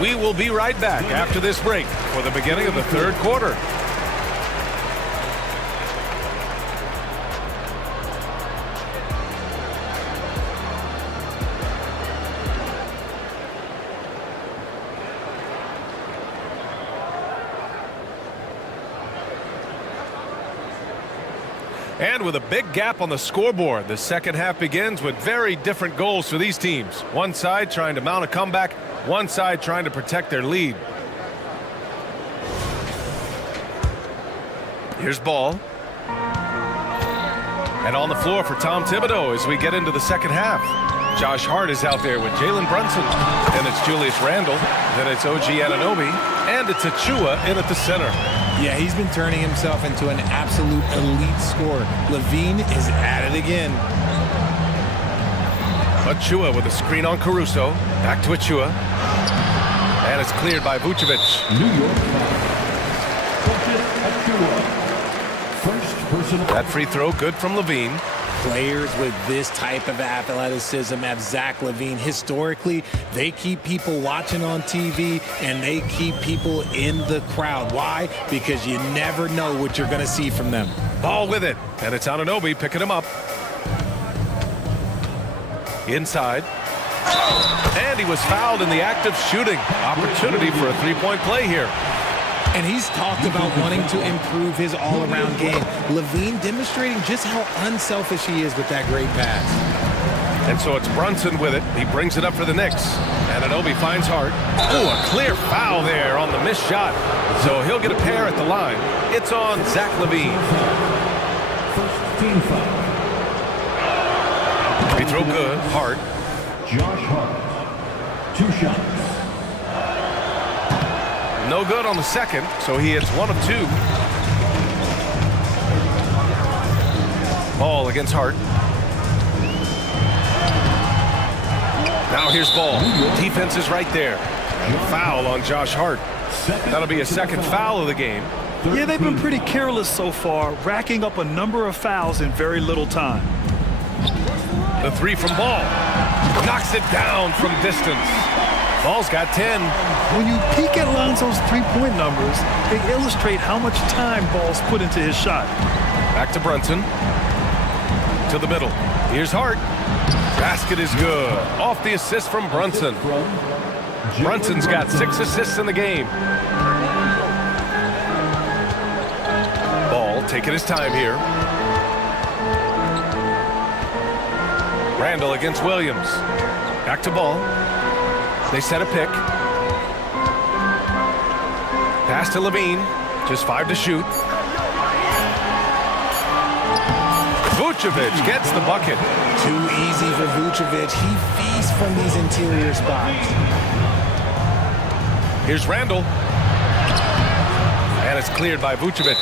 We will be right back after this break for the beginning of the third quarter. And with a big gap on the scoreboard, the second half begins with very different goals for these teams. One side trying to mount a comeback, one side trying to protect their lead. Here's Ball. And on the floor for Tom Thibodeau as we get into the second half. Josh Hart is out there with Jalen Brunson. Then it's Julius Randle. Then it's OG Anunoby. And it's Achua in at the center. Yeah, he's been turning himself into an absolute elite scorer. Levine is at it again. Achua with a screen on Caruso. Back to Achua. And it's cleared by Vucevic. New York. First personal. That free throw good from Levine. Players with this type of athleticism have Zach LaVine. Historically, they keep people watching on TV and they keep people in the crowd. Why? Because you never know what you're going to see from them. Ball with it. And it's Anunoby picking him up. Inside. And he was fouled in the act of shooting. Opportunity for a three-point play here. And he's talked about wanting to improve his all-around game. Levine demonstrating just how unselfish he is with that great pass. And so it's Brunson with it. He brings it up for the Knicks. And Anunoby finds Hart. Oh, a clear foul there on the missed shot. So he'll get a pair at the line. It's on Zach LaVine. First team foul. Free throw good. Hart. Josh Hart. 2 shots. No good on the second, so he hits 1 of 2. Ball against Hart. Now here's Ball. Defense is right there. Foul on Josh Hart. That'll be a second foul of the game. Yeah, they've been pretty careless so far, racking up a number of fouls in very little time. The three from Ball. Knocks it down from distance. Ball's got 10. When you peek at Lonzo's three-point numbers, they illustrate how much time Ball's put into his shot. Back to Brunson. To the middle. Here's Hart. Basket is good. Off the assist from Brunson. Brunson's got 6 assists in the game. Ball taking his time here. Randall against Williams. Back to Ball. They set a pick. Pass to Levine. Just 5 to shoot. Vucevic gets the bucket. Too easy for Vucevic. He feasts from these interior spots. Here's Randall. And it's cleared by Vucevic.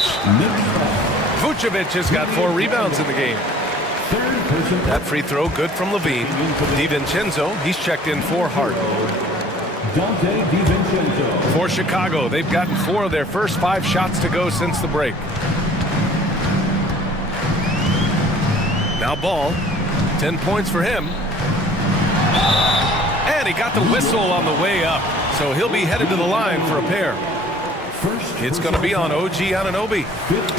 Vucevic has got 4 rebounds in the game. That free throw good from Levine. DiVincenzo, he's checked in for Hart. For Chicago, they've gotten 4 of their first 5 shots to go since the break. Now Ball, 10 points for him. And he got the whistle on the way up, so he'll be headed to the line for a pair. It's going to be on OG Anunoby.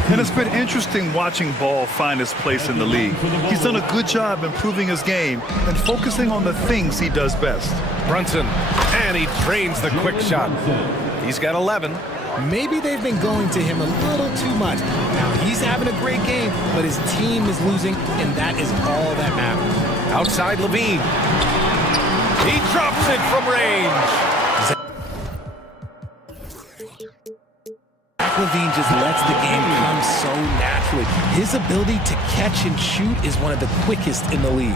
And it's been interesting watching Ball find his place in the league. He's done a good job improving his game and focusing on the things he does best. Brunson, and he drains the quick shot. He's got 11. Maybe they've been going to him a little too much. Now, he's having a great game, but his team is losing, and that is all that matters. Outside Levine. He drops it from range. Levine just lets the game come so naturally. His ability to catch and shoot is one of the quickest in the league.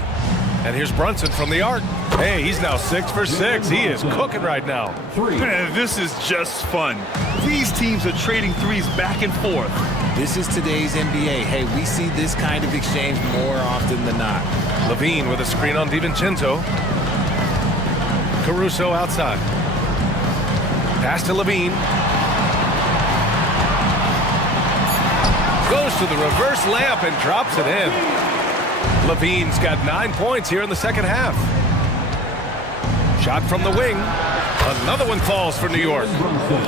And here's Brunson from the arc. Hey, he's now 6 for 6. He is cooking right now. Man, this is just fun. These teams are trading threes back and forth. This is today's NBA. Hey, we see this kind of exchange more often than not. Levine with a screen on DiVincenzo. Caruso outside. Pass to Levine. Goes to the reverse layup and drops it in. Levine's got 9 points here in the second half. Shot from the wing. Another one falls for New York.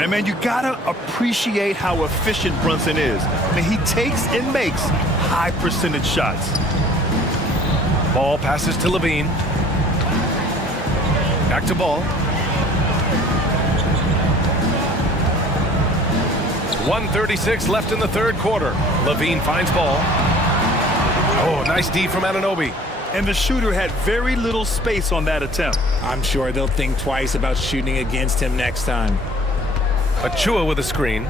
And man, you gotta appreciate how efficient Brunson is. I mean, he takes and makes high percentage shots. Ball passes to Levine. Back to Ball. 1:36 left in the third quarter. Levine finds Ball. Oh, nice D from Anunoby. And the shooter had very little space on that attempt. I'm sure they'll think twice about shooting against him next time. Achua with a screen.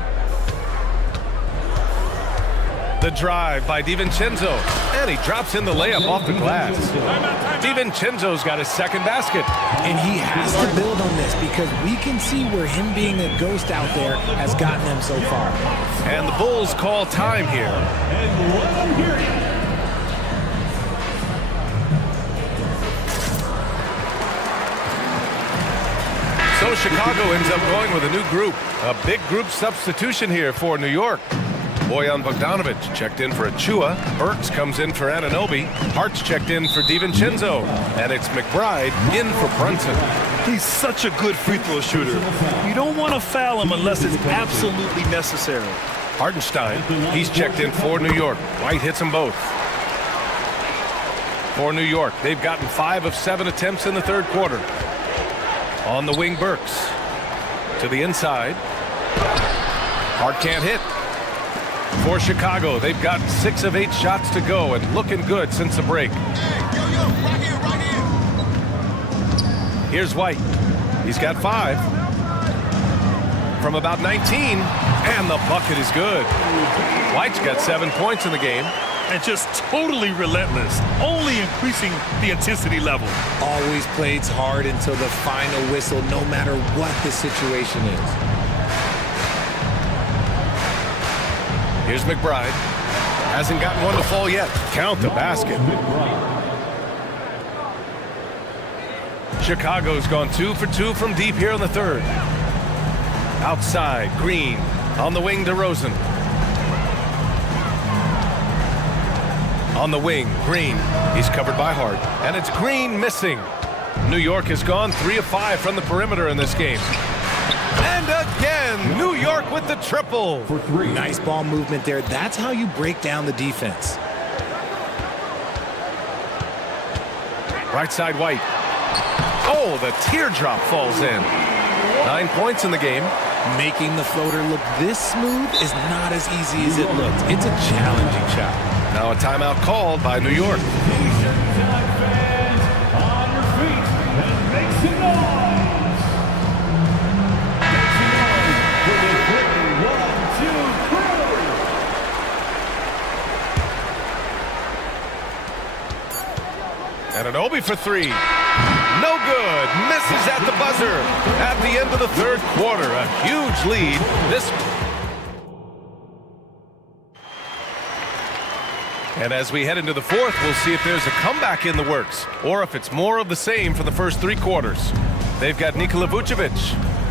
The drive by DiVincenzo. And he drops in the layup off the glass. DiVincenzo's got his second basket. And he has to build on this because we can see where him being a ghost out there has gotten them so far. And the Bulls call time here. So Chicago ends up going with a new group. A big group substitution here for New York. Bojan Bogdanovic checked in for Achua. Burks comes in for Anunoby. Hart's checked in for DiVincenzo. And it's McBride in for Brunson. He's such a good free throw shooter. You don't want to foul him unless it's absolutely necessary. Hartenstein, he's checked in for New York. White hits them both. For New York, they've gotten 5 of 7 attempts in the third quarter. On the wing, Burks. To the inside. Hart can't hit. For Chicago, they've gotten 6 of 8 shots to go and looking good since the break. Here's White. He's got 5. From about 19, and the bucket is good. White's got 7 points in the game. And just totally relentless, only increasing the intensity level. Always plays hard until the final whistle, no matter what the situation is. Here's McBride. Hasn't gotten one to fall yet. Count the basket. Chicago's gone 2 for 2 from deep here in the third. Outside, Green. On the wing to Rosen. On the wing, Green. He's covered by Hart. And it's Green missing. New York has gone 3 of 5 from the perimeter in this game. And again, New York with the triple. Nice ball movement there. That's how you break down the defense. Right side, White. Oh, the teardrop falls in. 9 points in the game. Making the floater look this smooth is not as easy as it looks. It's a challenging shot. Now a timeout called by New York. And an Obi for 3. No good. Misses at the buzzer. At the end of the third quarter, a huge lead. And as we head into the fourth, we'll see if there's a comeback in the works or if it's more of the same for the first 3 quarters. They've got Nikola Vucevic,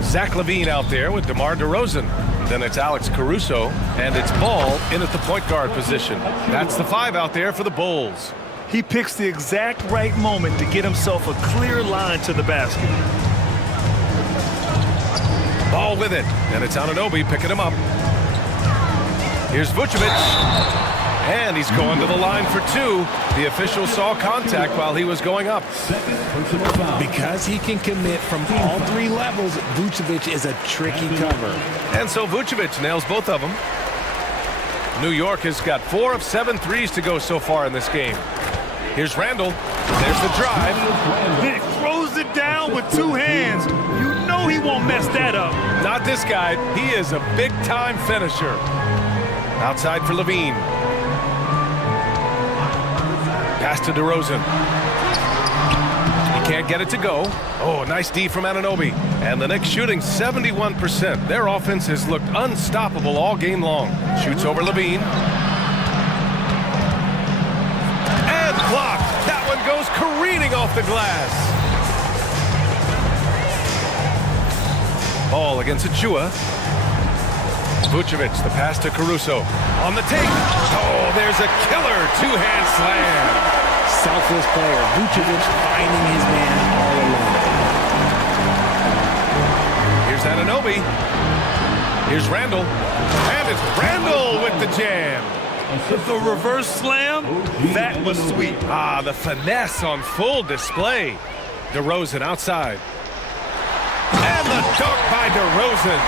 Zach LaVine out there with DeMar DeRozan. Then it's Alex Caruso, and it's Ball in at the point guard position. That's the 5 out there for the Bulls. He picks the exact right moment to get himself a clear line to the basket. Ball with it, and it's Anunoby picking him up. Here's Vucevic, and he's going to the line for 2. The official saw contact while he was going up. Because he can commit from all 3 levels, Vucevic is a tricky cover. And so Vucevic nails both of them. New York has got 4 of 7 threes to go so far in this game. Here's Randall. There's the drive. Then he throws it down with 2 hands. You know he won't mess that up. Not this guy. He is a big-time finisher. Outside for LaVine. Pass to DeRozan. He can't get it to go. Oh, nice D from Anunoby. And the Knicks shooting 71%. Their offense has looked unstoppable all game long. Shoots over LaVine. And blocked. That one goes careening off the glass. Ball against Achua. Vucevic, the pass to Caruso. On the take. Oh, there's a killer 2-hand slam. Selfless player. Vucevic finding his man all alone. Here's Anunoby. Here's Randall. And it's Randall with the jam. The reverse slam, that was sweet. Ah, the finesse on full display. DeRozan outside. And the dunk by DeRozan.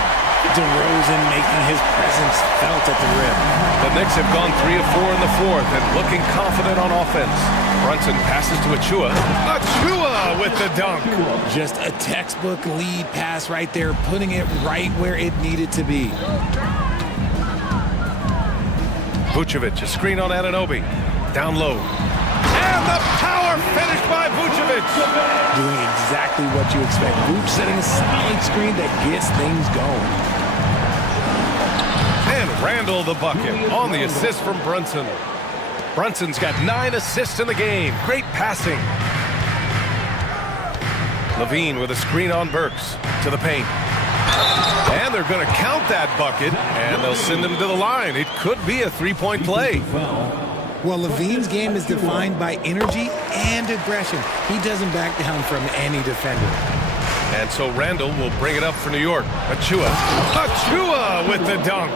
DeRozan making his presence felt at the rim. The Knicks have gone 3 of 4 in the fourth and looking confident on offense. Brunson passes to Achua. Achua with the dunk. Just a textbook lead pass right there, putting it right where it needed to be. Vucevic, a screen on Anunoby. Down low. And the power finish by Vucevic. Doing exactly what you expect. Vuce setting a solid screen that gets things going. And Randall the bucket on the assist from Brunson. Brunson's got 9 assists in the game. Great passing. LaVine with a screen on Burks to the paint. And they're going to count that bucket, and they'll send him to the line. It could be a 3-point play. Well, LaVine's game is defined by energy and aggression. He doesn't back down from any defender. And so Randall will bring it up for New York. Achua. Achua with the dunk.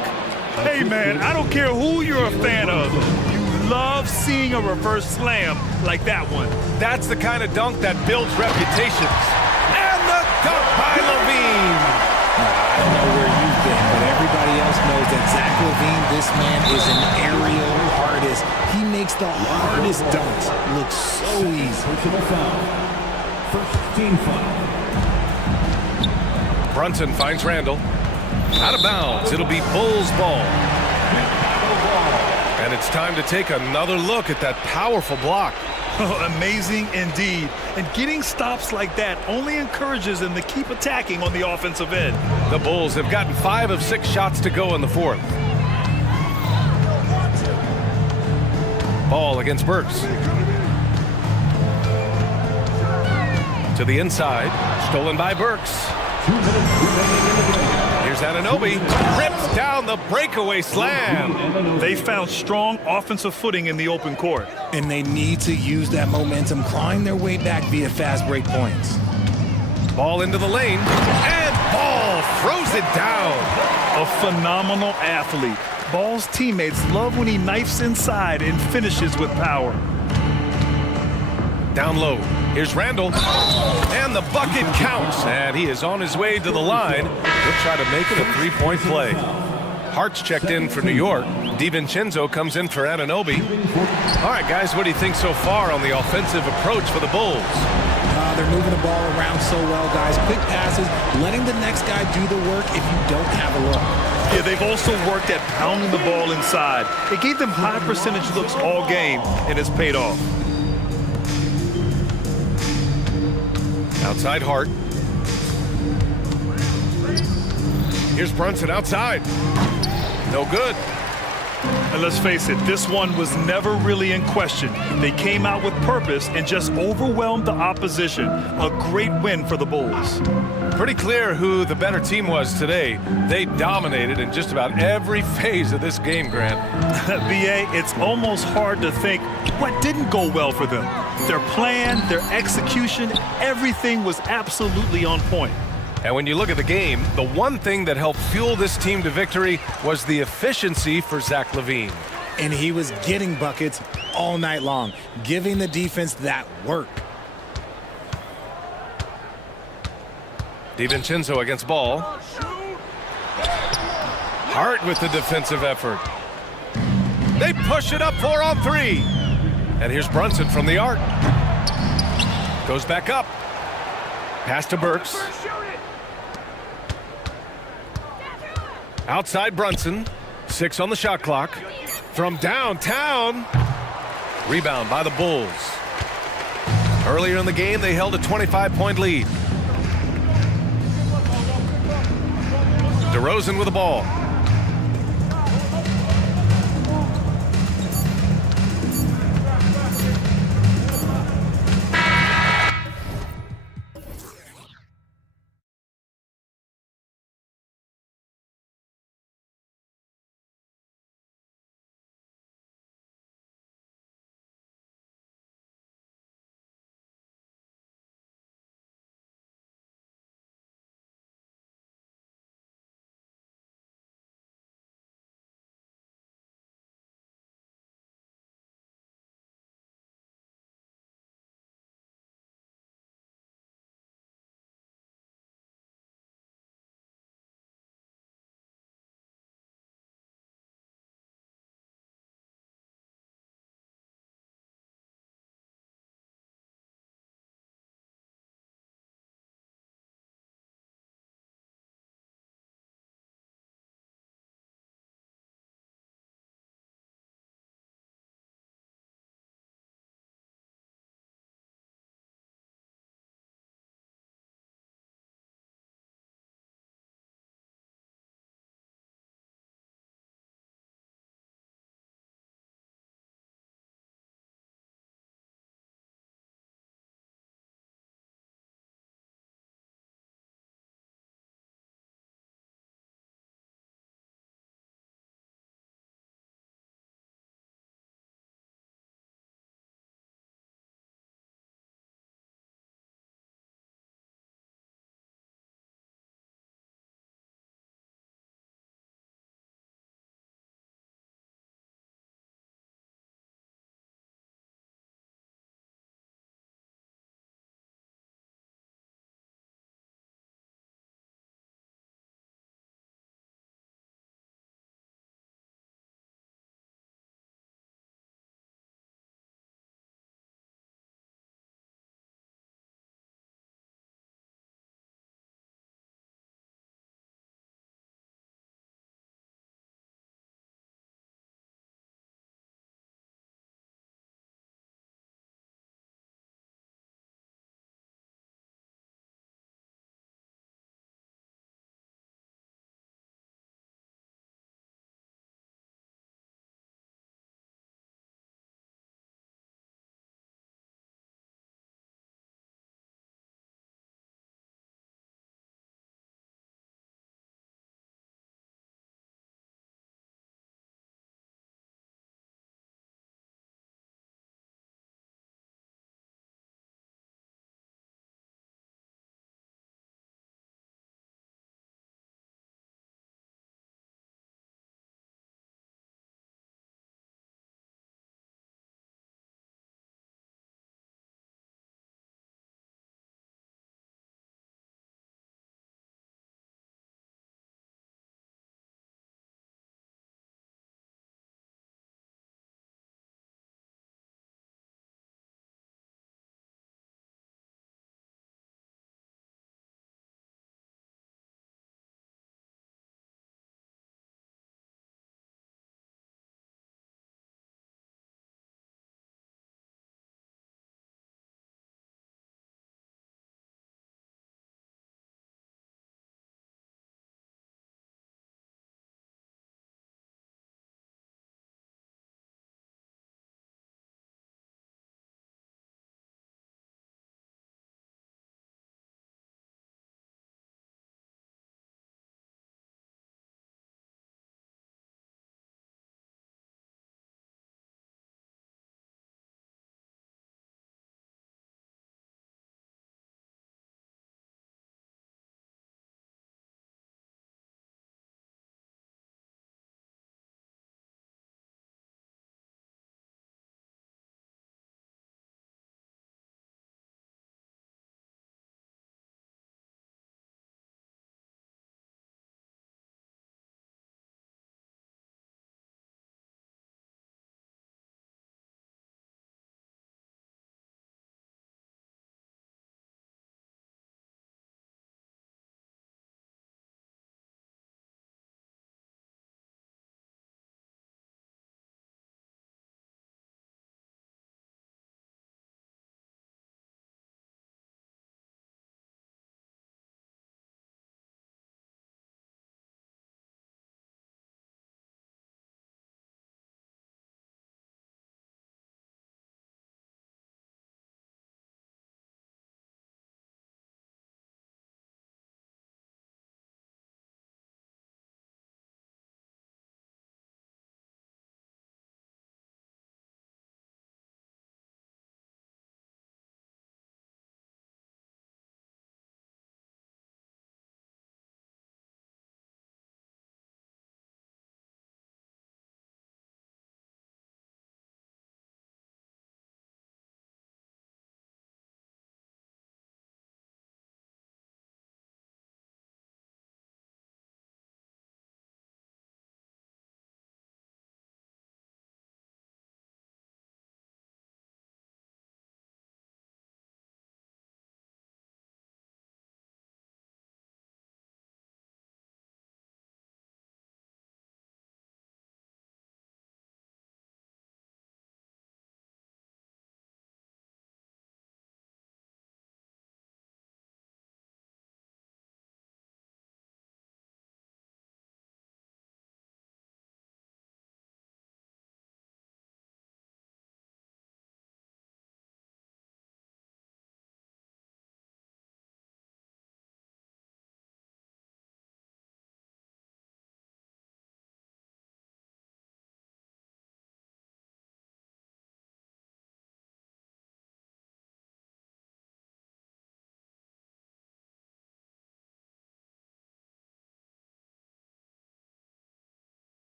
Hey, man, I don't care who you're a fan of. You love seeing a reverse slam like that one. That's the kind of dunk that builds reputations. And the dunk by LaVine. I don't know where you've been, but everybody else knows that Zach LaVine, this man is an aerial artist. He makes the hardest dunks look so easy. First team foul. Brunson finds Randall. Out of bounds. It'll be Bulls ball. And it's time to take another look at that powerful block. Amazing indeed. And getting stops like that only encourages them to keep attacking on the offensive end. The Bulls have gotten 5 of 6 shots to go in the fourth. Ball against Burks. To the inside. Stolen by Burks. Here's Here's Anunoby, rips down the breakaway slam. They found strong offensive footing in the open court. And they need to use that momentum, climb their way back via fast break points. Ball into the lane, and Ball throws it down. A phenomenal athlete. Ball's teammates love when he knifes inside and finishes with power. Down low, here's Randall, and the bucket counts, and he is on his way to the line. He'll try to make it a three-point play. Hart's checked in for New York. DiVincenzo comes in for Anunoby. All right, guys, what do you think so far on the offensive approach for the Bulls? They're moving the ball around so well, guys. Quick passes, letting the next guy do the work if you don't have a look. Yeah, they've also worked at pounding the ball inside. It gave them high percentage looks all game, and it's paid off. Outside Hart. Here's Brunson outside. No good. And let's face it, this one was never really in question. They came out with purpose and just overwhelmed the opposition. A great win for the Bulls. Pretty clear who the better team was today. They dominated in just about every phase of this game, Grant. BA, it's almost hard to think what didn't go well for them. Their plan, their execution, everything was absolutely on point. And when you look at the game, the one thing that helped fuel this team to victory was the efficiency for Zach LaVine. And he was getting buckets all night long, giving the defense that work. DiVincenzo against Ball. Hart with the defensive effort. They push it up 4-on-3. And here's Brunson from the arc. Goes back up. Pass to Burks. Outside Brunson. 6 on the shot clock. From downtown. Rebound by the Bulls. Earlier in the game, they held a 25-point lead. DeRozan with the ball.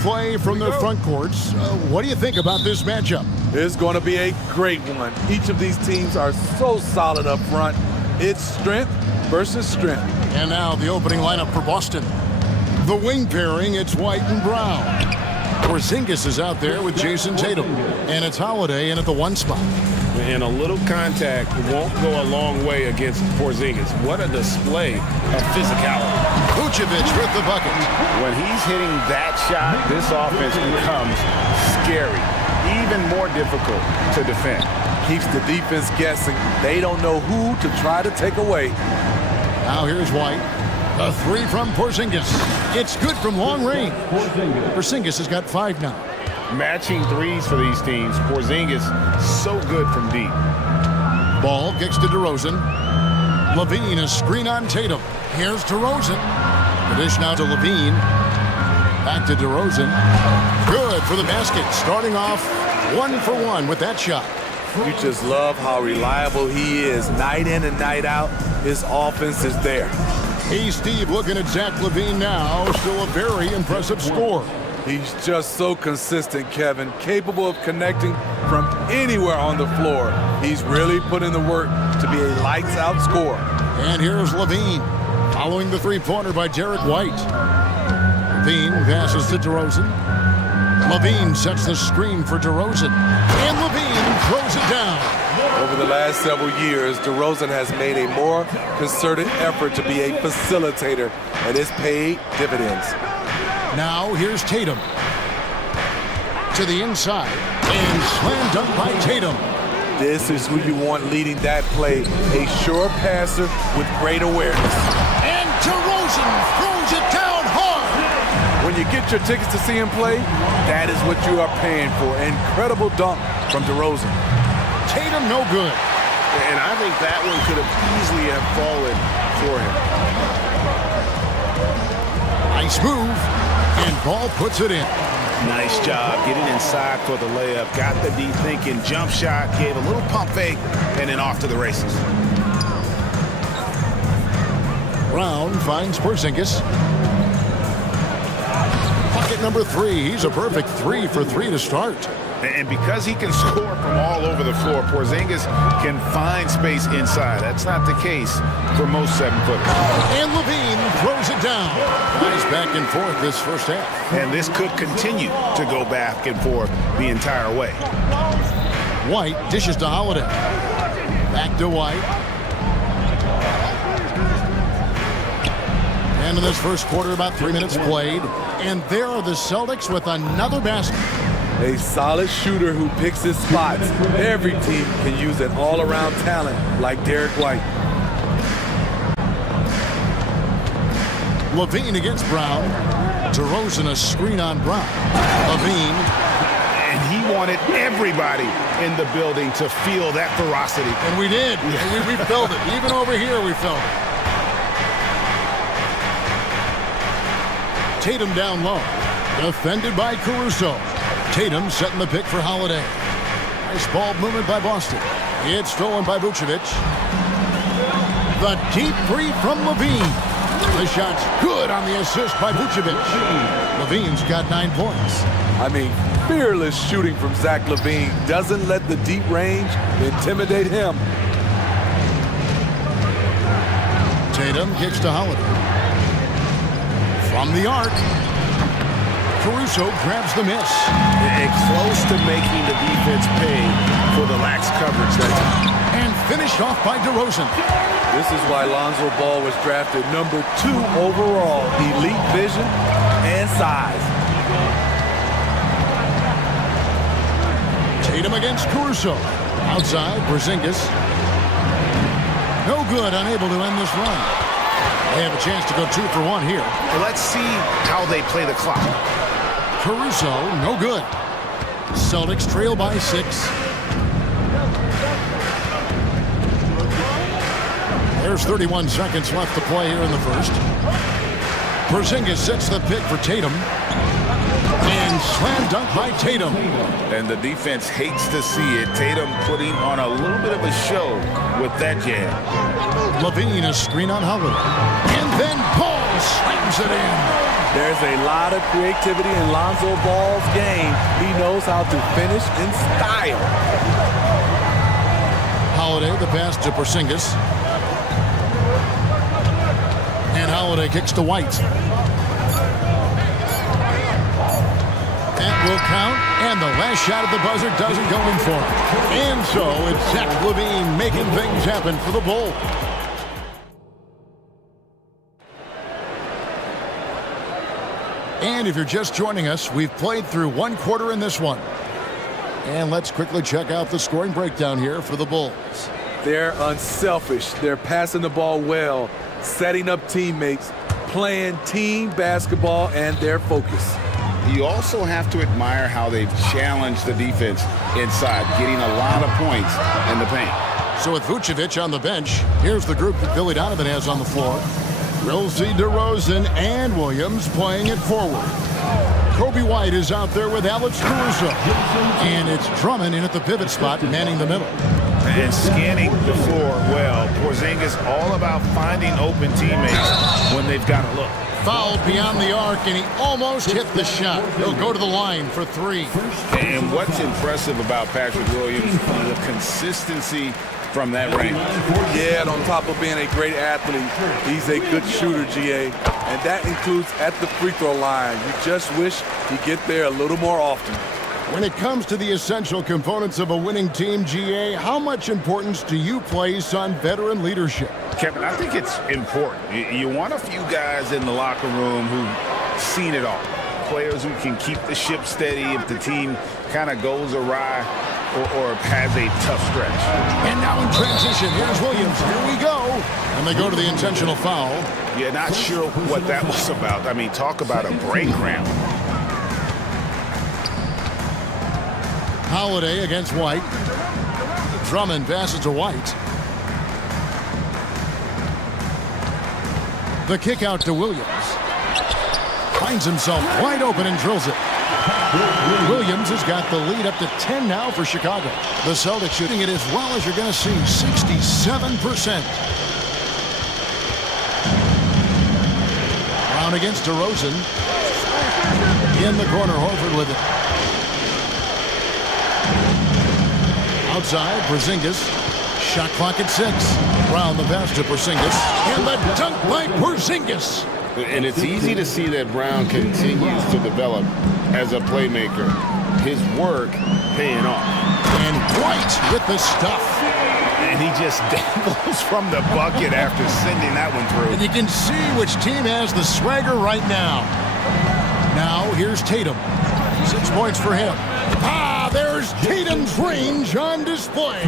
play from their front courts. What do you think about this matchup? It's going to be a great one. Each of these teams are so solid up front. It's strength versus strength. And now the opening lineup for Boston. The wing pairing, it's White and Brown. Porzingis is out there with Jason Tatum. And it's Holiday in at the 1 spot. And a little contact won't go a long way against Porzingis. What a display of physicality. Vucevic with the bucket. When he's hitting that shot, this offense becomes scary, even more difficult to defend. Keeps the defense guessing. They don't know who to try to take away. Now here's White. A 3 from Porzingis. It's good from long range. Porzingis has got 5 now. Matching threes for these teams. Porzingis so good from deep. Ball kicks to DeRozan. Levine, a screen on Tatum. Here's DeRozan. The dish now to Levine. Back to DeRozan. Good for the basket. Starting off 1 for 1 with that shot. You just love how reliable he is. Night in and night out, his offense is there. Hey, Steve, looking at Zach Levine now. Still a very impressive score. He's just so consistent, Kevin. Capable of connecting from anywhere on the floor. He's really put in the work to be a lights-out scorer. And here's Levine, following the three-pointer by Derek White. Levine passes to DeRozan. Levine sets the screen for DeRozan. And Levine throws it down. Over the last several years, DeRozan has made a more concerted effort to be a facilitator, and it's paid dividends. Now here's Tatum. To the inside. And slam dunk by Tatum. This is who you want leading that play. A sure passer with great awareness. And DeRozan throws it down hard. When you get your tickets to see him play, that is what you are paying for. Incredible dunk from DeRozan. Tatum no good. And I think that one could have easily have fallen for him. Nice move. And Ball puts it in. Nice job getting inside for the layup. Got the deep thinking jump shot, gave a little pump fake, and then off to the races. Brown finds Porzingis. Bucket number 3. He's a perfect 3 for 3 to start. And because he can score from all over the floor, Porzingis can find space inside. That's not the case for most 7-footers. And Levine throws it down. Nice back and forth this first half. And this could continue to go back and forth the entire way. White dishes to Holiday. Back to White. And in this first quarter, about 3 minutes played. And there are the Celtics with another basket. A solid shooter who picks his spots. Every team can use an all-around talent like Derek White. Levine against Brown. DeRozan a screen on Brown. Levine. And he wanted everybody in the building to feel that ferocity. And we did. We felt it. Even over here we felt it. Tatum down low. Defended by Caruso. Tatum setting the pick for Holiday. Nice ball movement by Boston. It's stolen by Vucevic. The deep 3 from Levine. The shot's good on the assist by Vucevic. Levine's got 9 points. I mean, fearless shooting from Zach Levine. Doesn't let the deep range intimidate him. Tatum kicks to Holiday. From the arc. Caruso grabs the miss. And close to making the defense pay for the lax coverage that time. And finished off by DeRozan. This is why Lonzo Ball was drafted number 2 overall. Elite vision and size. Tatum against Caruso. Outside, Porzingis. No good, unable to end this run. They have a chance to go 2 for 1 here. Let's see how they play the clock. Caruso, no good. Celtics trail by 6. There's 31 seconds left to play here in the first. Porzingis sets the pick for Tatum. And slam dunk by Tatum. And the defense hates to see it. Tatum putting on a little bit of a show with that jam. Levine, a screen on Holiday. And then Paul slams it in. There's a lot of creativity in Lonzo Ball's game. He knows how to finish in style. Holiday, the pass to Porzingis. And Holiday kicks to White. That will count, and the last shot at the buzzer doesn't go in for him. And so it's Zach LaVine making things happen for the Bulls. And if you're just joining us, we've played through one quarter in this one. And let's quickly check out the scoring breakdown here for the Bulls. They're unselfish. They're passing the ball well, setting up teammates, playing team basketball, and their focus. You also have to admire how they've challenged the defense inside, getting a lot of points in the paint. So with Vucevic on the bench, here's the group that Billy Donovan has on the floor. Rilsey, DeRozan, and Williams playing it forward. Kobe White is out there with Alex Caruso. And it's Drummond in at the pivot spot, manning the middle. And scanning the floor well. Porzingis all about finding open teammates when they've got a look. Fouled beyond the arc, and he almost hit the shot. He'll go to the line for three. And what's impressive about Patrick Williams is the consistency from that range. Yeah, and on top of being a great athlete, he's a good shooter, GA. And that includes at the free throw line. You just wish he'd get there a little more often. When it comes to the essential components of a winning team, GA, how much importance do you place on veteran leadership? Kevin, I think it's important. You want a few guys in the locker room who've seen it all. Players who can keep the ship steady if the team kind of goes awry or has a tough stretch. And now in transition, here's Williams. Here we go. And they go to the intentional foul. Yeah, not sure what that was about. I mean, talk about a breakdown. Holiday against White. Drummond passes to White. The kick out to Williams. Finds himself wide open and drills it. Williams has got the lead up to 10 now for Chicago. The Celtics shooting it as well as you're going to see, 67%. Brown against DeRozan. In the corner, Horford with it. Outside, Porzingis. Shot clock at 6. Brown the pass to Porzingis. And the dunk by Porzingis. And it's easy to see that Brown continues to develop as a playmaker. His work paying off. And White with the stuff. And he just dangles from the bucket after sending that one through. And you can see which team has the swagger right now. Now, here's Tatum. 6 points for him. There's Tatum's range on display.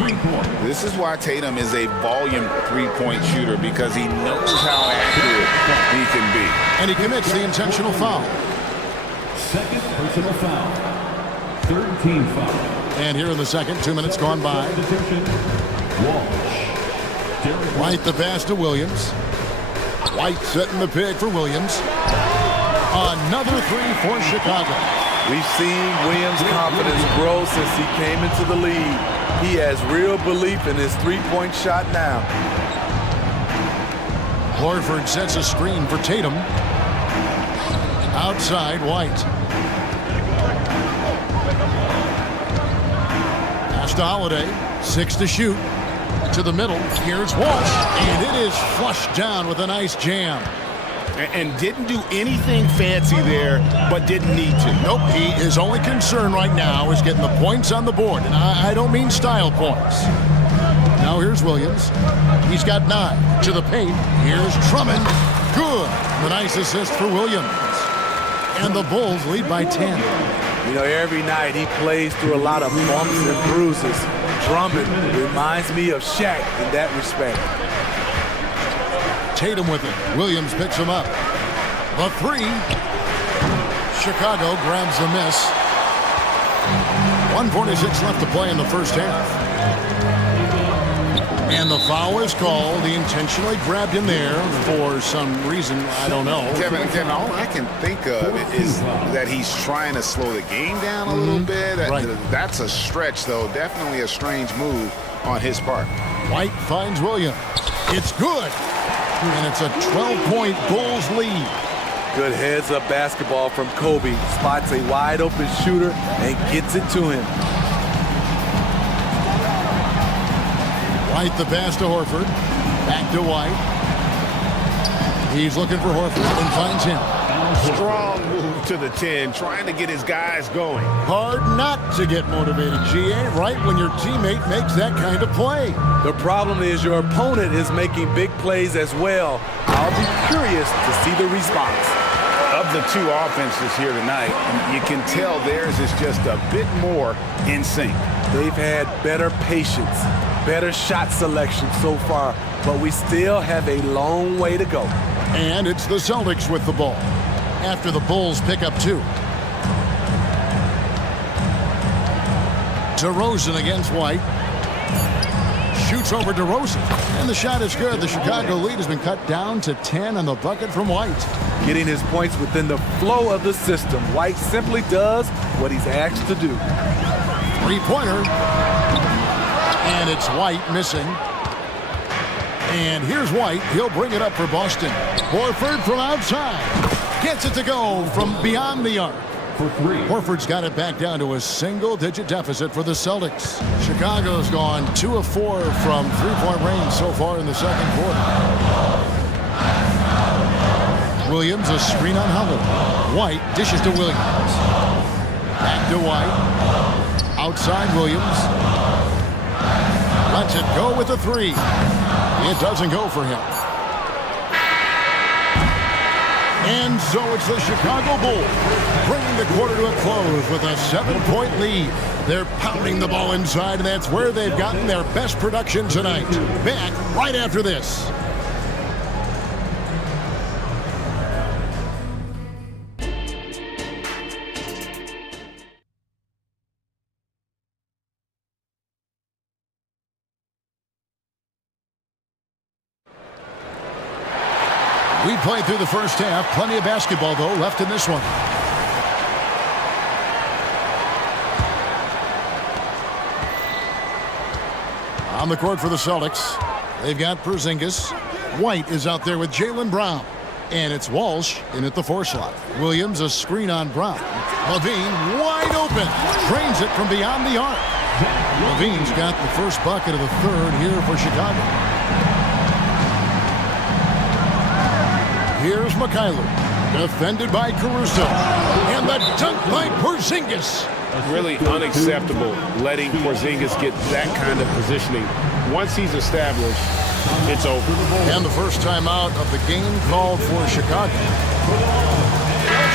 This is why Tatum is a volume three-point shooter, because he knows how accurate he can be. And he commits the intentional foul. Second personal foul. Third team foul. And here in the second, 2 minutes gone by. White the pass to Williams. White setting the pick for Williams. Another three for Chicago. We've seen Williams' confidence grow since he came into the league. He has real belief in his three-point shot now. Horford sets a screen for Tatum. Outside, White. Pass to Holiday. 6 to shoot. To the middle. Here's Walsh. And it is flushed down with a nice jam. And didn't do anything fancy there, but didn't need to. Nope, his only concern right now is getting the points on the board. And I don't mean style points. Now here's Williams. He's got 9 to the paint. Here's Drummond. Good. The nice assist for Williams. And the Bulls lead by 10. You know, every night he plays through a lot of bumps and bruises. Drummond reminds me of Shaq in that respect. Tatum with it. Williams picks him up. The three. Chicago grabs the miss. 1:46 left to play in the first half. And the foul is called. He intentionally grabbed him there for some reason. I don't know. Kevin, all I can think of is that he's trying to slow the game down a little bit. Right. That's a stretch, though. Definitely a strange move on his part. White finds Williams. It's good. And it's a 12-point Bulls lead. Good heads-up basketball from Kobe. Spots a wide-open shooter and gets it to him. White the pass to Horford. Back to White. He's looking for Horford and finds him. Strong move to the 10, trying to get his guys going. Hard not to get motivated, GA, right when your teammate makes that kind of play. The problem is your opponent is making big plays as well. I'll be curious to see the response. Of the two offenses here tonight, you can tell theirs is just a bit more in sync. They've had better patience, better shot selection so far, but we still have a long way to go. And it's the Celtics with the ball after the Bulls pick up 2. DeRozan against White. Shoots over DeRozan. And the shot is good. The Chicago lead has been cut down to 10 on the bucket from White. Getting his points within the flow of the system. White simply does what he's asked to do. Three-pointer. And it's White missing. And here's White. He'll bring it up for Boston. Horford from outside. Gets it to go from beyond the arc. Horford's got it back down to a single-digit deficit for the Celtics. Chicago's gone 2 of 4 from three-point range so far in the second quarter. Williams, a screen on Howard. White dishes to Williams. Back to White. Outside Williams. Lets it go with the 3. It doesn't go for him. And so it's the Chicago Bulls bringing the quarter to a close with a 7-point lead. They're pounding the ball inside, and that's where they've gotten their best production tonight. Back right after this. We played through the first half. Plenty of basketball, though, left in this one. On the court for the Celtics, they've got Porzingis. White is out there with Jaylen Brown. And it's Walsh in at the 4 slot. Williams, a screen on Brown. Levine wide open. Trains it from beyond the arc. Levine's got the first bucket of the third here for Chicago. Here's Mikhailuk, defended by Caruso, and the dunk by Porzingis. Really unacceptable letting Porzingis get that kind of positioning. Once he's established, it's over. And the first timeout of the game called for Chicago.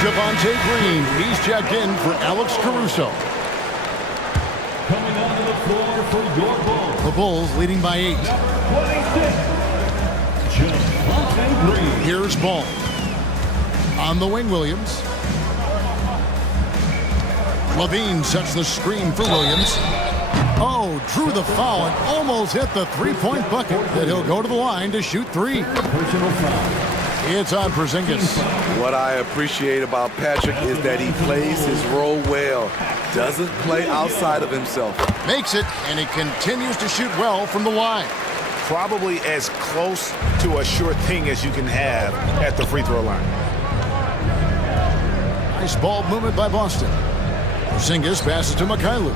Javonte Green, he's checked in for Alex Caruso. Coming onto the floor for your Bulls. The Bulls leading by 8. 26. Here's Ball. On the wing, Williams. Levine sets the screen for Williams. Oh, drew the foul and almost hit the three-point bucket. That he'll go to the line to shoot 3. It's on Porzingis. What I appreciate about Patrick is that he plays his role well. Doesn't play outside of himself. Makes it, and he continues to shoot well from the line. Probably as close to a sure thing as you can have at the free throw line. Nice ball movement by Boston. Porzingis passes to Mikhailuk.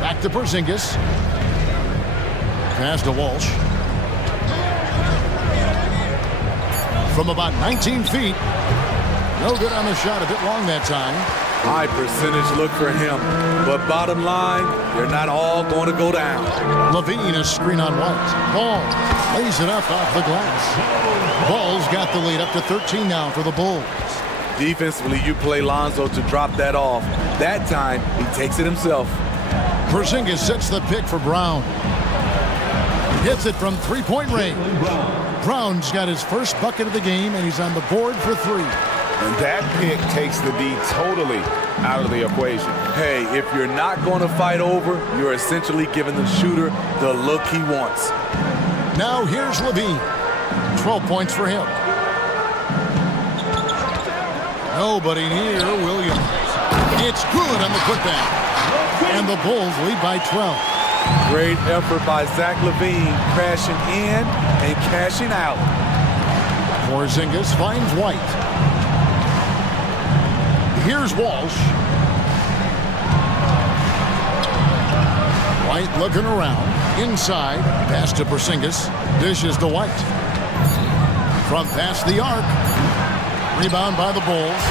Back to Porzingis. Pass to Walsh. From about 19 feet. No good on the shot, a bit long that time. High percentage look for him. But bottom line, they're not all going to go down. Levine, a screen on White. Ball lays it up off the glass. Ball's got the lead up to 13 now for the Bulls. Defensively, you play Lonzo to drop that off. That time, he takes it himself. Porzingis sets the pick for Brown. Hits it from three-point range. Brown's got his first bucket of the game, and he's on the board for 3. And that pick takes the D totally out of the equation. Hey, if you're not going to fight over, you're essentially giving the shooter the look he wants. Now here's Levine. 12 points for him. Nobody near Williams. It's good on the putback. And the Bulls lead by 12. Great effort by Zach Levine, crashing in and cashing out. Porzingis finds White. Here's Walsh. White looking around. Inside. Pass to Porzingis. Dishes to White. From past the arc. Rebound by the Bulls.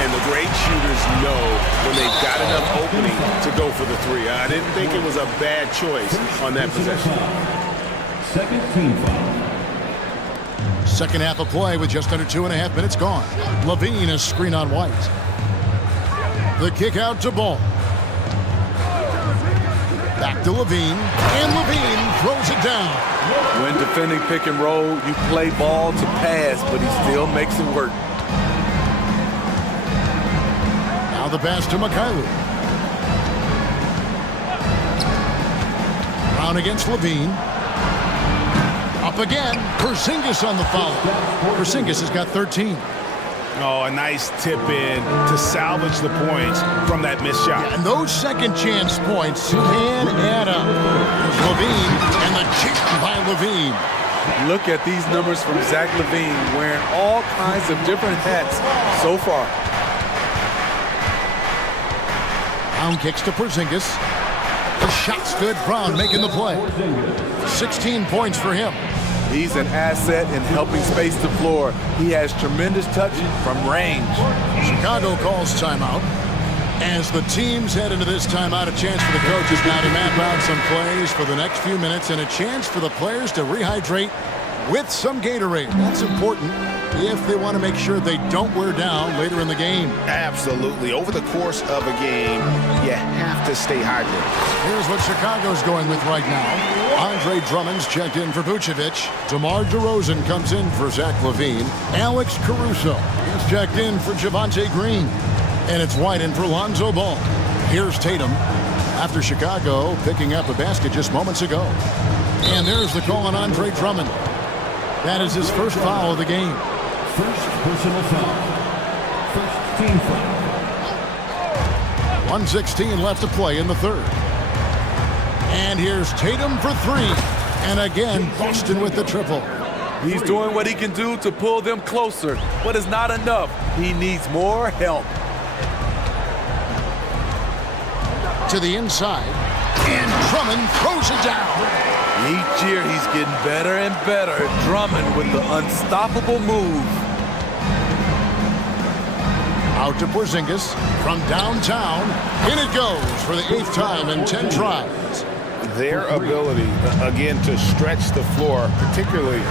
And the great shooters know when they've got enough opening to go for the three. I didn't think it was a bad choice on that possession. Second team foul. Second half of play with just under 2.5 minutes gone. Levine is screen on White. The kick out to Ball. Back to Levine. And Levine throws it down. When defending pick and roll, you play ball to pass, but he still makes it work. Now the pass to Mikhailuk. Brown against Levine. Up again. Porzingis on the foul. Porzingis has got 13. Oh, a nice tip in to salvage the points from that missed shot. Yeah, and those second chance points can add up. There's Levine and the chip by Levine. Look at these numbers from Zach Levine, wearing all kinds of different hats so far. Brown kicks to Porzingis. The shot's good. Brown making the play. 16 points for him. He's an asset in helping space the floor. He has tremendous touch from range. Chicago calls timeout. As the teams head into this timeout, a chance for the coaches now to map out some plays for the next few minutes and a chance for the players to rehydrate with some Gatorade. That's important if they want to make sure they don't wear down later in the game. Absolutely. Over the course of a game, you have to stay hydrated. Here's what Chicago's going with right now. Andre Drummond's checked in for Vucevic. DeMar DeRozan comes in for Zach Levine. Alex Caruso is checked in for Javonte Green. And it's White in for Lonzo Ball. Here's Tatum after Chicago picking up a basket just moments ago. And there's the call on Andre Drummond. That is his first foul of the game. First personal foul. First team foul. 1:16 left to play in the third. And here's Tatum for three. And again, Boston with the triple. He's doing what he can do to pull them closer, but it's not enough. He needs more help. To the inside. And Drummond throws it down. Each year he's getting better and better. Drummond with the unstoppable move. Out to Porzingis from downtown. In it goes for the 8th time in 10 tries. Their ability, again, to stretch the floor, particularly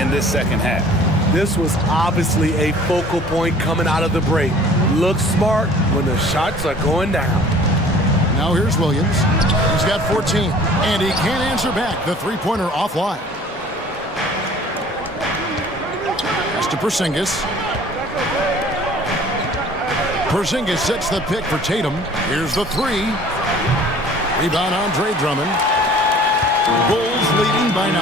in this second half. This was obviously a focal point coming out of the break. Look smart when the shots are going down. Now here's Williams. He's got 14, and he can't answer back. The three-pointer offline. Pass to Porzingis. Porzingis sets the pick for Tatum. Here's the three. Rebound Andre Drummond. Bulls leading by 9.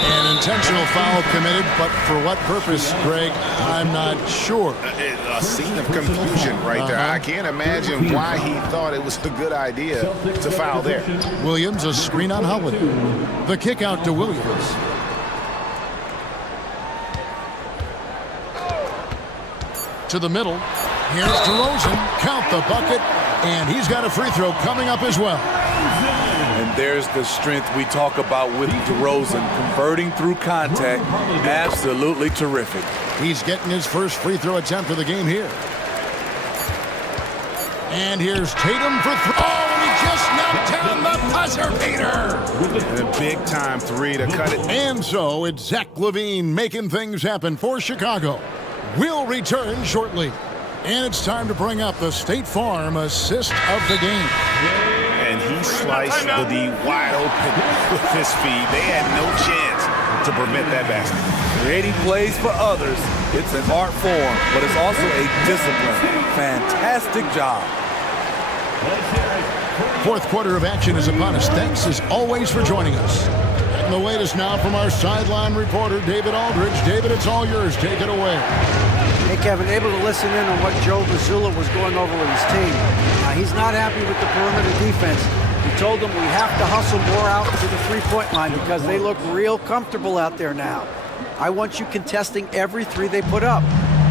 An intentional foul committed, but for what purpose, Greg? I'm not sure. A scene of confusion right there. I can't imagine why he thought it was a good idea to foul there. Williams, a screen on Holiday. The kick out to Williams. To the middle. Here's DeRozan. Count the bucket. And he's got a free throw coming up as well. And there's the strength we talk about with DeRozan. Converting through contact. Absolutely terrific. He's getting his first free throw attempt of the game here. And here's Tatum for three. Oh, and he just knocked down the buzzer beater. And a big-time three to cut it. And so it's Zach Levine making things happen for Chicago. We'll return shortly. And it's time to bring up the State Farm assist of the game. And he sliced the D wide open with his feet. They had no chance to prevent that basket. Creating plays for others, it's an art form, but it's also a discipline. Fantastic job. Fourth quarter of action is upon us. Thanks as always for joining us. And the latest now from our sideline reporter, David Aldridge. David, it's all yours. Take it away. Hey, Kevin, able to listen in on what Joe Mazzulla was going over with his team. He's not happy with the perimeter defense. He told them we have to hustle more out to the three-point line because they look real comfortable out there now. I want you contesting every three they put up.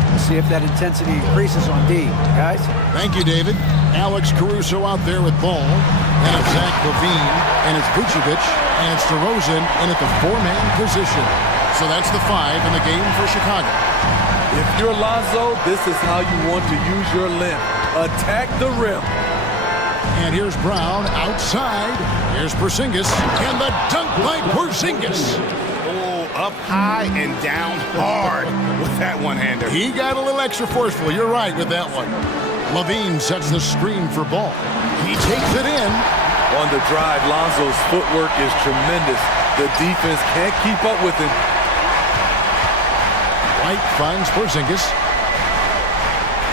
We'll see if that intensity increases on D, guys. Thank you, David. Alex Caruso out there with ball. And it's Zach Levine, and it's Vucevic, and it's DeRozan in at the four-man position. So that's the 5 in the game for Chicago. If you're Lonzo, this is how you want to use your length. Attack the rim. And here's Brown outside. Here's Porzingis, and the dunk by Porzingis. Up high and down hard with that one-hander. He got a little extra forceful. You're right with that one. Levine sets the screen for ball. He takes it in. On the drive, Lonzo's footwork is tremendous. The defense can't keep up with him. White finds Porzingis.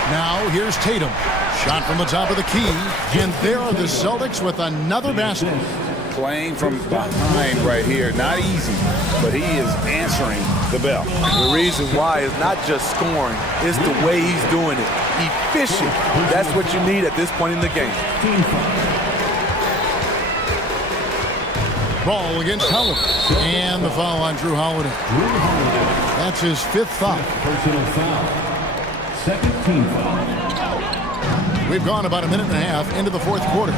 Now here's Tatum. Shot from the top of the key. And there are the Celtics with another basket. Playing from behind right here. Not easy, but he is answering the bell. The reason why is not just scoring, it's the way he's doing it. Efficient. That's what you need at this point in the game. Ball against Holiday. And the foul on Drew Holiday. That's his 5th foul. Personal foul. Second team foul. We've gone about a minute and a half into the 4th quarter.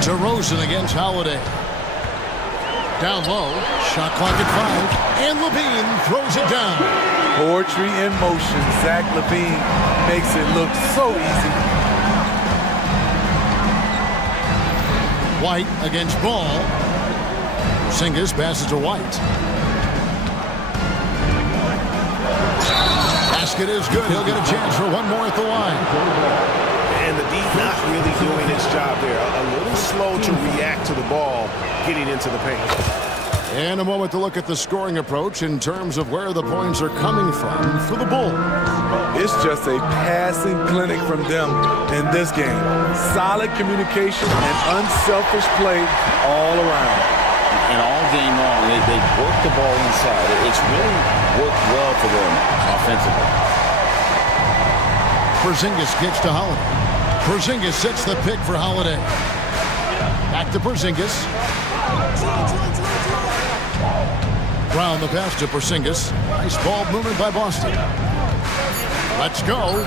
DeRozan against Holiday. Down low, shot clock at 5, and Levine throws it down. Poetry in motion. Zach Levine makes it look so easy. White against Ball. Porzingis passes to White. Basket is good. He'll get a chance for one more at the line. And the D not really doing its job there. A little slow to react to the ball getting into the paint. And a moment to look at the scoring approach in terms of where the points are coming from for the Bulls. It's just a passing clinic from them in this game. Solid communication and unselfish play all around. And all game long, they work the ball inside. It's really worked well for them offensively. Porzingis gets to Holiday. Porzingis sets the pick for Holiday. Back to Porzingis. Brown the pass to Porzingis. Nice ball movement by Boston. Let's go.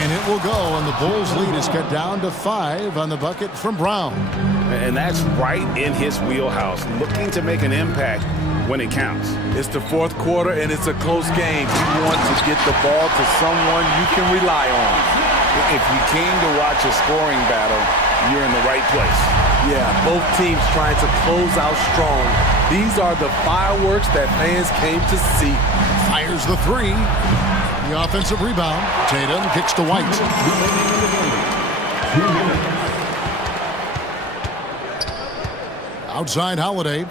And it will go, and the Bulls' lead is cut down to 5 on the bucket from Brown. And that's right in his wheelhouse, looking to make an impact when it counts. It's the 4th quarter, and it's a close game. You want to get the ball to someone you can rely on. If you came to watch a scoring battle, you're in the right place. Yeah, both teams trying to close out strong. These are the fireworks that fans came to see. Fires the 3. The offensive rebound. Tatum kicks to White. Outside Holiday.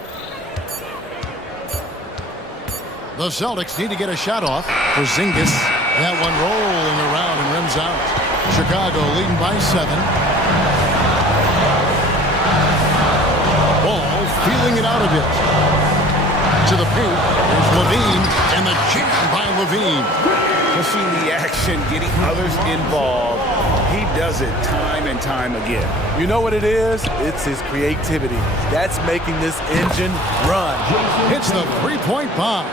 The Celtics need to get a shot off. Porzingis. That one rolling around and rims out. Chicago leading by 7. Ball feeling it out a bit. To the paint. There's Levine. And the jam by Levine. Pushing the action, getting others involved. He does it time and time again. You know what it is? It's his creativity. That's making this engine run. Hits the three-point bomb.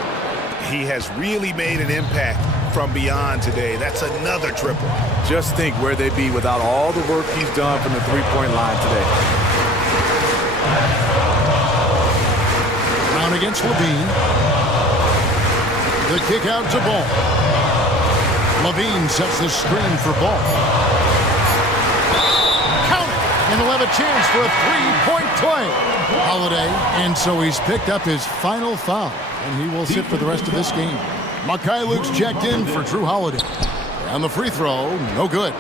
He has really made an impact from beyond today. That's another triple. Just think where they'd be without all the work he's done from the three-point line today. Brown against Levine. The kick out to Ball. Levine sets the screen for Ball. Count it! And he'll have a chance for a three-point play. Holiday, and so he's picked up his final foul, and he will sit for the rest of this game. Mikhailuk's checked in for Drew Holiday. And the free throw, no good.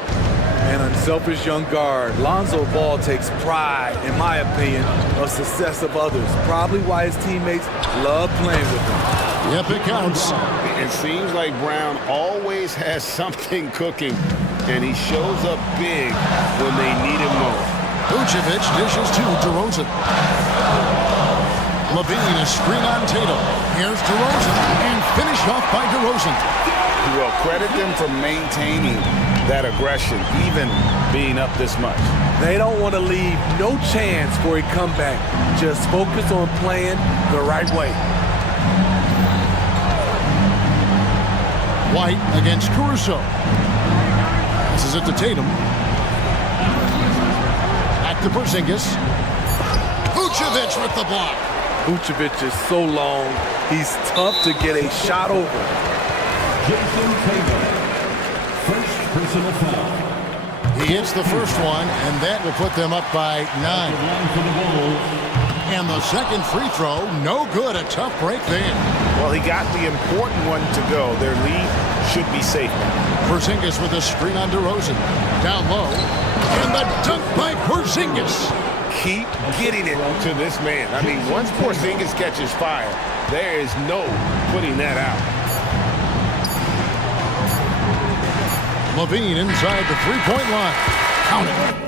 An unselfish young guard. Lonzo Ball takes pride, in my opinion, of success of others. Probably why his teammates love playing with him. Yep, it counts. It seems like Brown always has something cooking, and he shows up big when they need him most. Vucevic dishes to DeRozan. Levine, a screen on Tatum. Here's DeRozan, and finished off by DeRozan. Well, credit them for maintaining that aggression, even being up this much. They don't want to leave no chance for a comeback. Just focus on playing the right way. White against Caruso. This is it to Tatum. Back to Porzingis. Vucevic with the block. Vucevic is so long, he's tough to get a shot over. Jason Tatum, first personal foul. He hits the first one, and that will put them up by 9. And the second free throw, no good. A tough break there. Well, he got the important one to go. Their lead should be safe. Porzingis with a screen on DeRozan. Down low. And the dunk by Porzingis. Keep getting it to this man. I mean, once Porzingis catches fire, there is no putting that out. Levine inside the three-point line. Count it.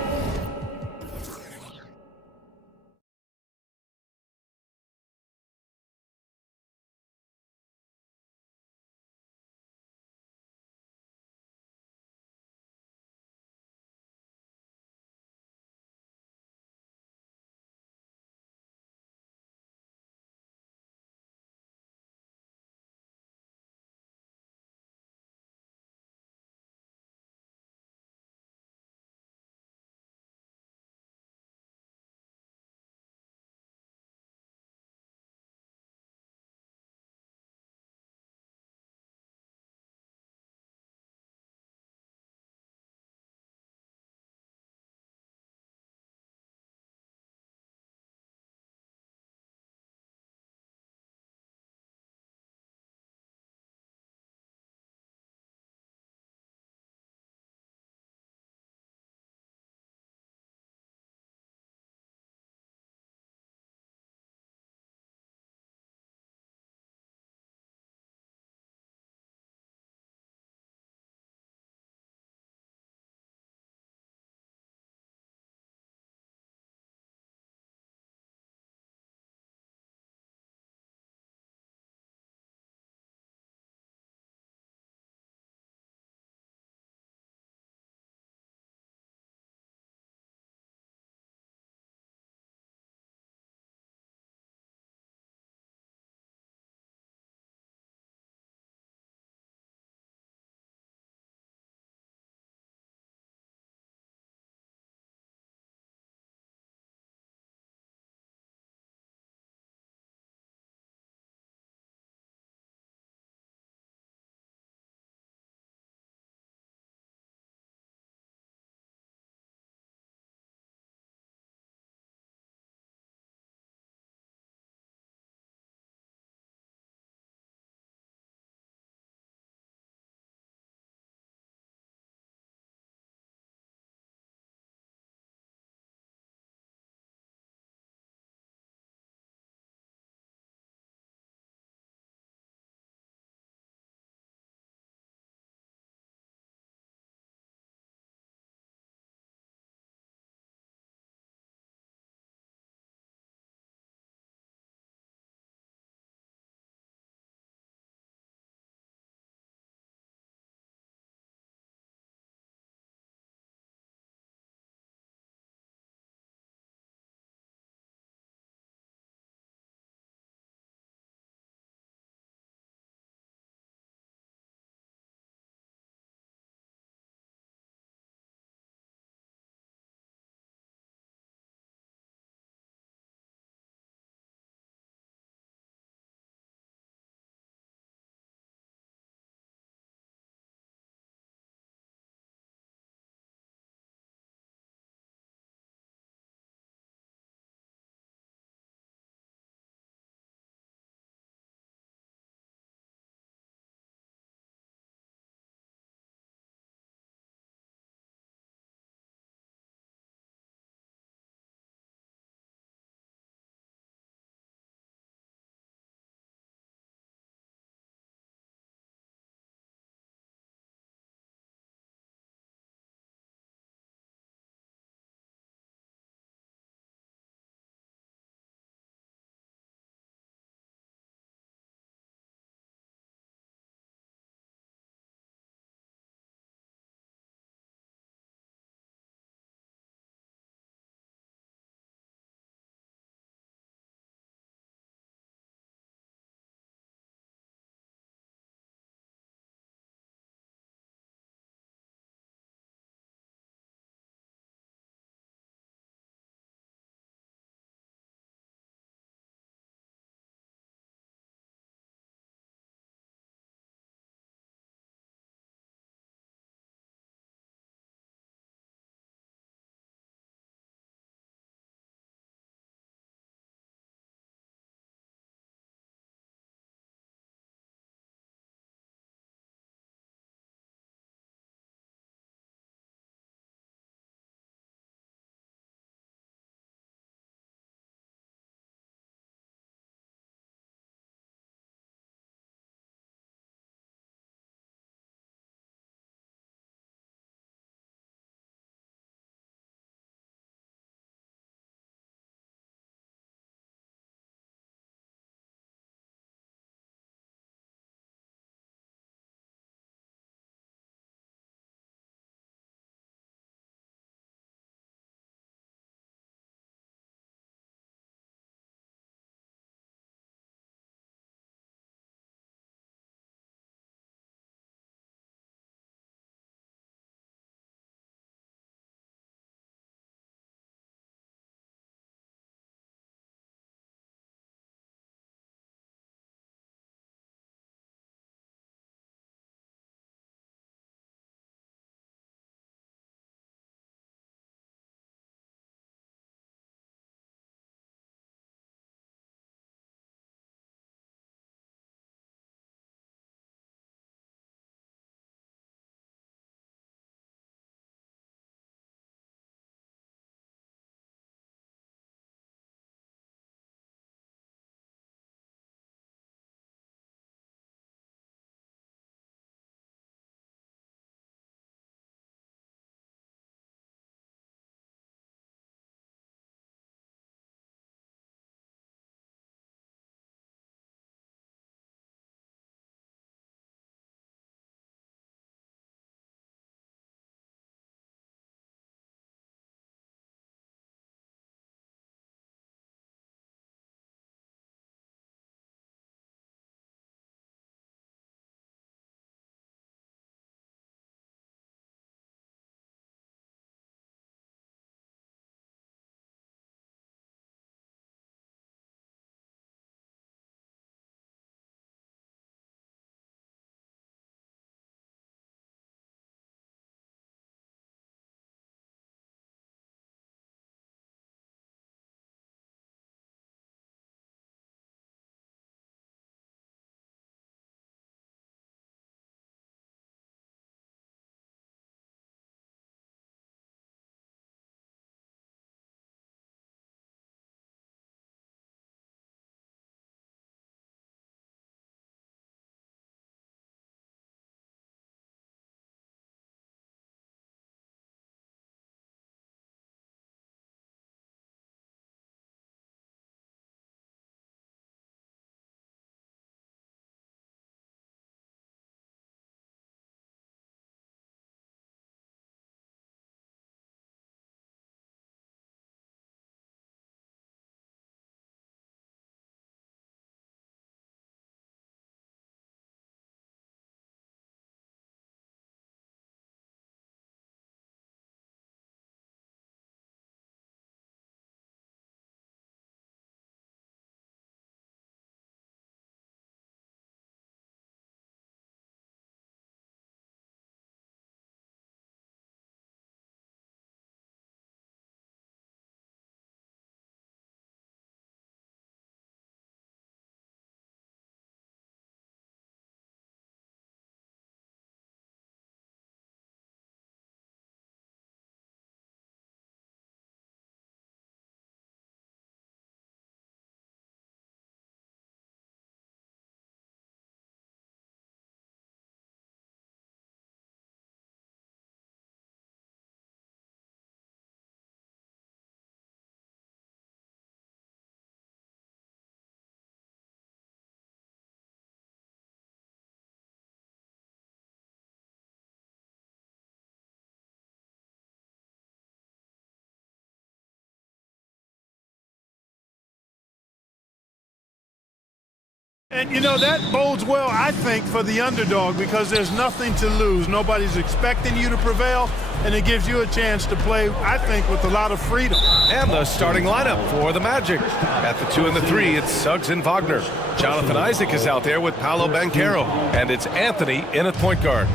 And, you know, that bodes well, I think, for the underdog because there's nothing to lose. Nobody's expecting you to prevail, and it gives you a chance to play, I think, with a lot of freedom. And the starting lineup for the Magic. At the 2 and the 3, it's Suggs and Wagner. Jonathan Isaac is out there with Paolo Banchero. And it's Anthony in at point guard.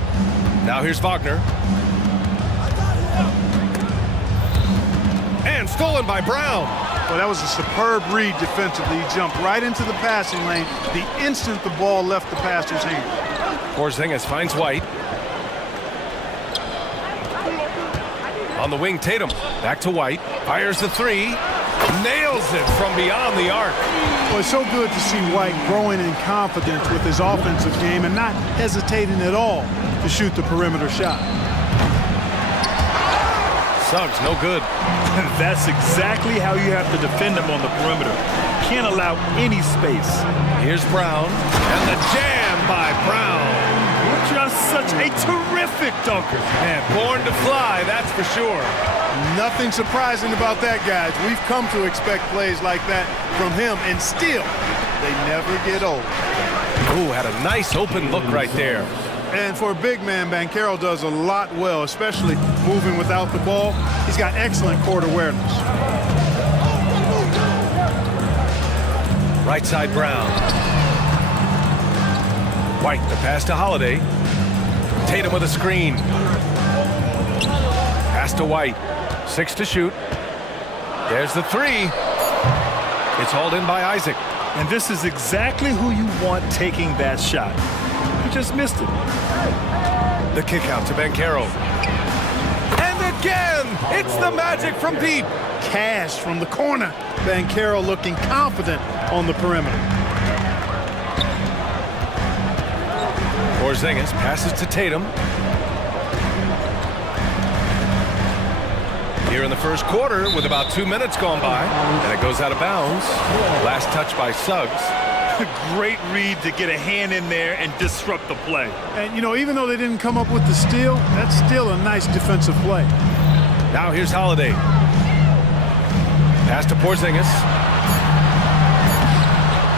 Now here's Wagner. And stolen by Brown. Well, that was a superb read defensively. He jumped right into the passing lane the instant the ball left the passer's hand. Porzingis finds White. On the wing, Tatum. Back to White. Fires the 3. Nails it from beyond the arc. Well, it's so good to see White growing in confidence with his offensive game and not hesitating at all to shoot the perimeter shot. Suggs, no good. That's exactly how you have to defend him on the perimeter. Can't allow any space. Here's Brown. And the jam by Brown. Just such a terrific dunker. And born to fly, that's for sure. Nothing surprising about that, guys. We've come to expect plays like that from him, and still, they never get old. Ooh, had a nice open look right there. And for a big man, Banchero does a lot well, especially moving without the ball. He's got excellent court awareness. Right side, Brown. White, the pass to Holiday. Tatum with a screen. Pass to White. 6 to shoot. There's the 3. It's hauled in by Isaac. And this is exactly who you want taking that shot. He just missed it. The kick out to Banchero. And again, it's the Magic from deep. Cash from the corner. Banchero looking confident on the perimeter. Porzingis passes to Tatum. Here in the first quarter with about 2 minutes gone by, and it goes out of bounds. Last touch by Suggs. Great read to get a hand in there and disrupt the play. And, you know, even though they didn't come up with the steal, that's still a nice defensive play. Now here's Holiday. Pass to Porzingis.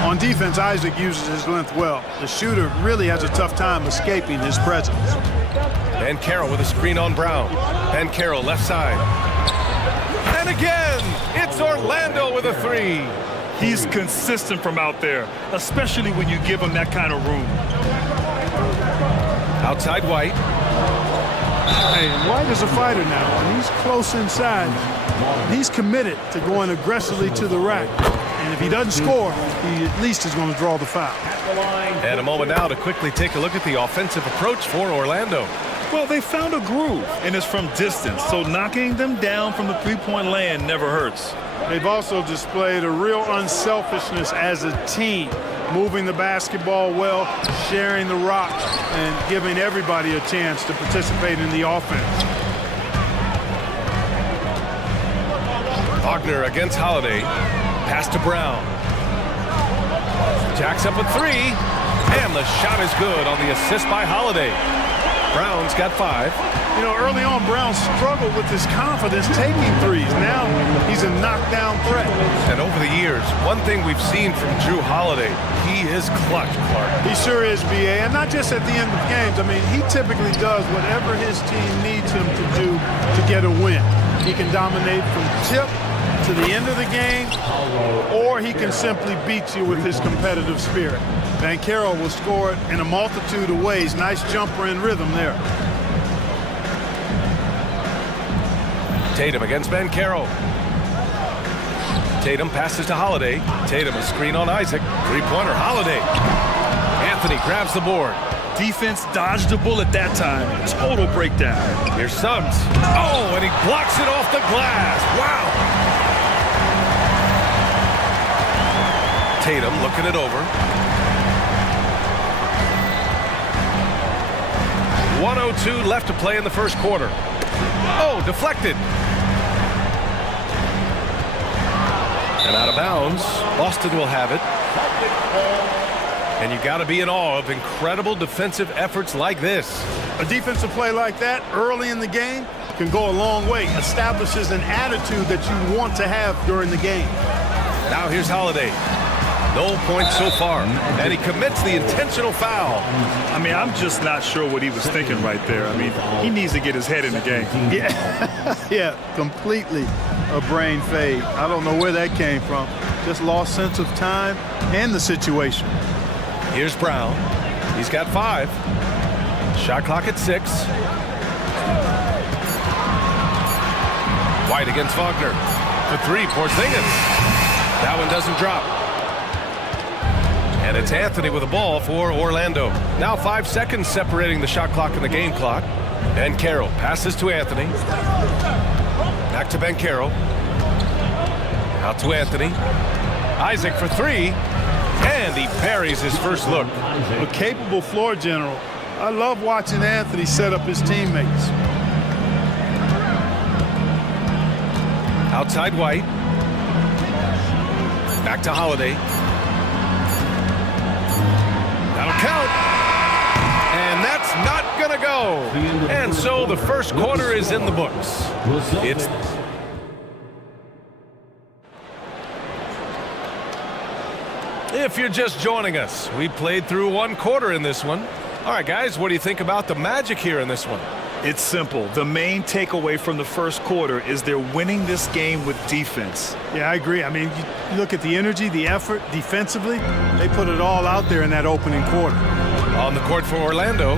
On defense, Isaac uses his length well. The shooter really has a tough time escaping his presence. Banchero with a screen on Brown. Banchero left side. And again, it's Orlando with a 3. He's consistent from out there, especially when you give him that kind of room. Outside White. Hey, White is a fighter now, and he's close inside. He's committed to going aggressively to the rack. And if he doesn't score, he at least is going to draw the foul. And a moment now to quickly take a look at the offensive approach for Orlando. Well, they found a groove, and it's from distance, so knocking them down from the three-point land never hurts. They've also displayed a real unselfishness as a team, moving the basketball well, sharing the rock, and giving everybody a chance to participate in the offense. Wagner against Holiday. Pass to Brown. Jacks up a 3, and the shot is good on the assist by Holiday. Brown's got 5. You know, early on, Brown struggled with his confidence taking threes. Now he's a knockdown threat. And over the years, one thing we've seen from Drew Holiday, he is clutch, Clark. He sure is, BA, and not just at the end of games. I mean, he typically does whatever his team needs him to do to get a win. He can dominate from tip to the end of the game, or he can simply beat you with his competitive spirit. Banchero will score it in a multitude of ways. Nice jumper and rhythm there. Tatum against Banchero. Tatum passes to Holiday. Tatum a screen on Isaac. Three-pointer, Holiday. Anthony grabs the board. Defense dodged a bullet that time. Total breakdown. Here's Suggs. Oh, and he blocks it off the glass. Wow. Tatum looking it over. 1:02 left to play in the first quarter. Oh, deflected. And out of bounds. Boston will have it. And you got to be in awe of incredible defensive efforts like this. A defensive play like that early in the game can go a long way. Establishes an attitude that you want to have during the game. Now here's Holiday. No points so far. And he commits the intentional foul. I mean, I'm just not sure what he was thinking right there. I mean, he needs to get his head in the game. Yeah, yeah, completely a brain fade. I don't know where that came from. Just lost sense of time and the situation. Here's Brown. He's got 5. Shot clock at 6. White against Wagner. For 3, Porzingis. That one doesn't drop. And it's Anthony with the ball for Orlando. Now 5 seconds separating the shot clock and the game clock. Banchero passes to Anthony. Back to Banchero. Out to Anthony. Isaac for 3. And he parries his first look. A capable floor general. I love watching Anthony set up his teammates. Outside White. Back to Holiday. That'll count. And that's not gonna go. And so the first quarter is in the books. It's If you're just joining us, we played through 1 quarter in this one. All right, guys, what do you think about the Magic here in this one? It's simple. The main takeaway from the first quarter is they're winning this game with defense. Yeah, I agree. I mean, you look at the energy, the effort defensively, they put it all out there in that opening quarter. On the court for Orlando,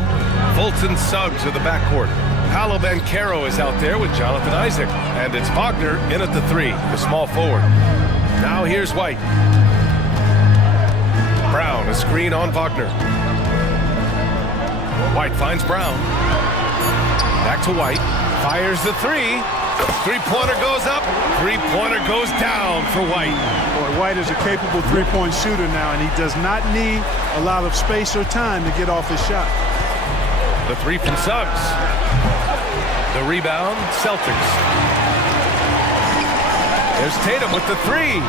Fultz and Suggs are the backcourt. Paolo Banchero is out there with Jonathan Isaac. And it's Wagner in at the 3, the small forward. Now here's White. Brown, a screen on Wagner. White finds Brown. Back to White. Fires the 3. 3-pointer goes up. 3-pointer goes down for White. Boy, White is a capable three-point shooter now, and he does not need a lot of space or time to get off his shot. The 3 from Suggs. The rebound, Celtics. There's Tatum with the 3.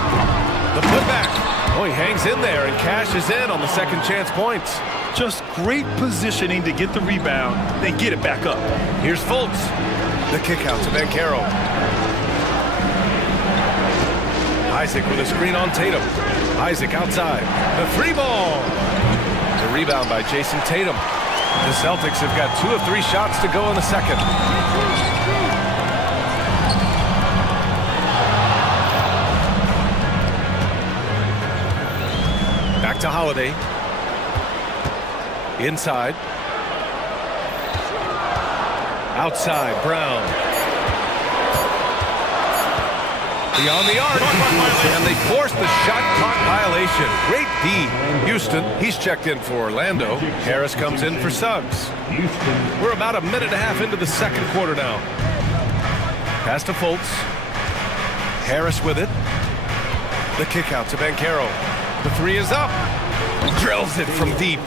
The putback. Oh, he hangs in there and cashes in on the second chance points. Just great positioning to get the rebound, then get it back up. Here's Fultz. The kick out to Banchero. Isaac with a screen on Tatum. Isaac outside. The 3 ball. The rebound by Jason Tatum. The Celtics have got 2 of 3 shots to go in the second. Back to Holiday. Inside. Outside, Brown. Beyond the arc. And they force the shot clock violation. Great D. Houston, he's checked in for Orlando. Harris comes in for Suggs. We're about a minute and a half into the second quarter now. Pass to Fultz. Harris with it. The kick out to Banchero. The 3 is up. Drills it from deep.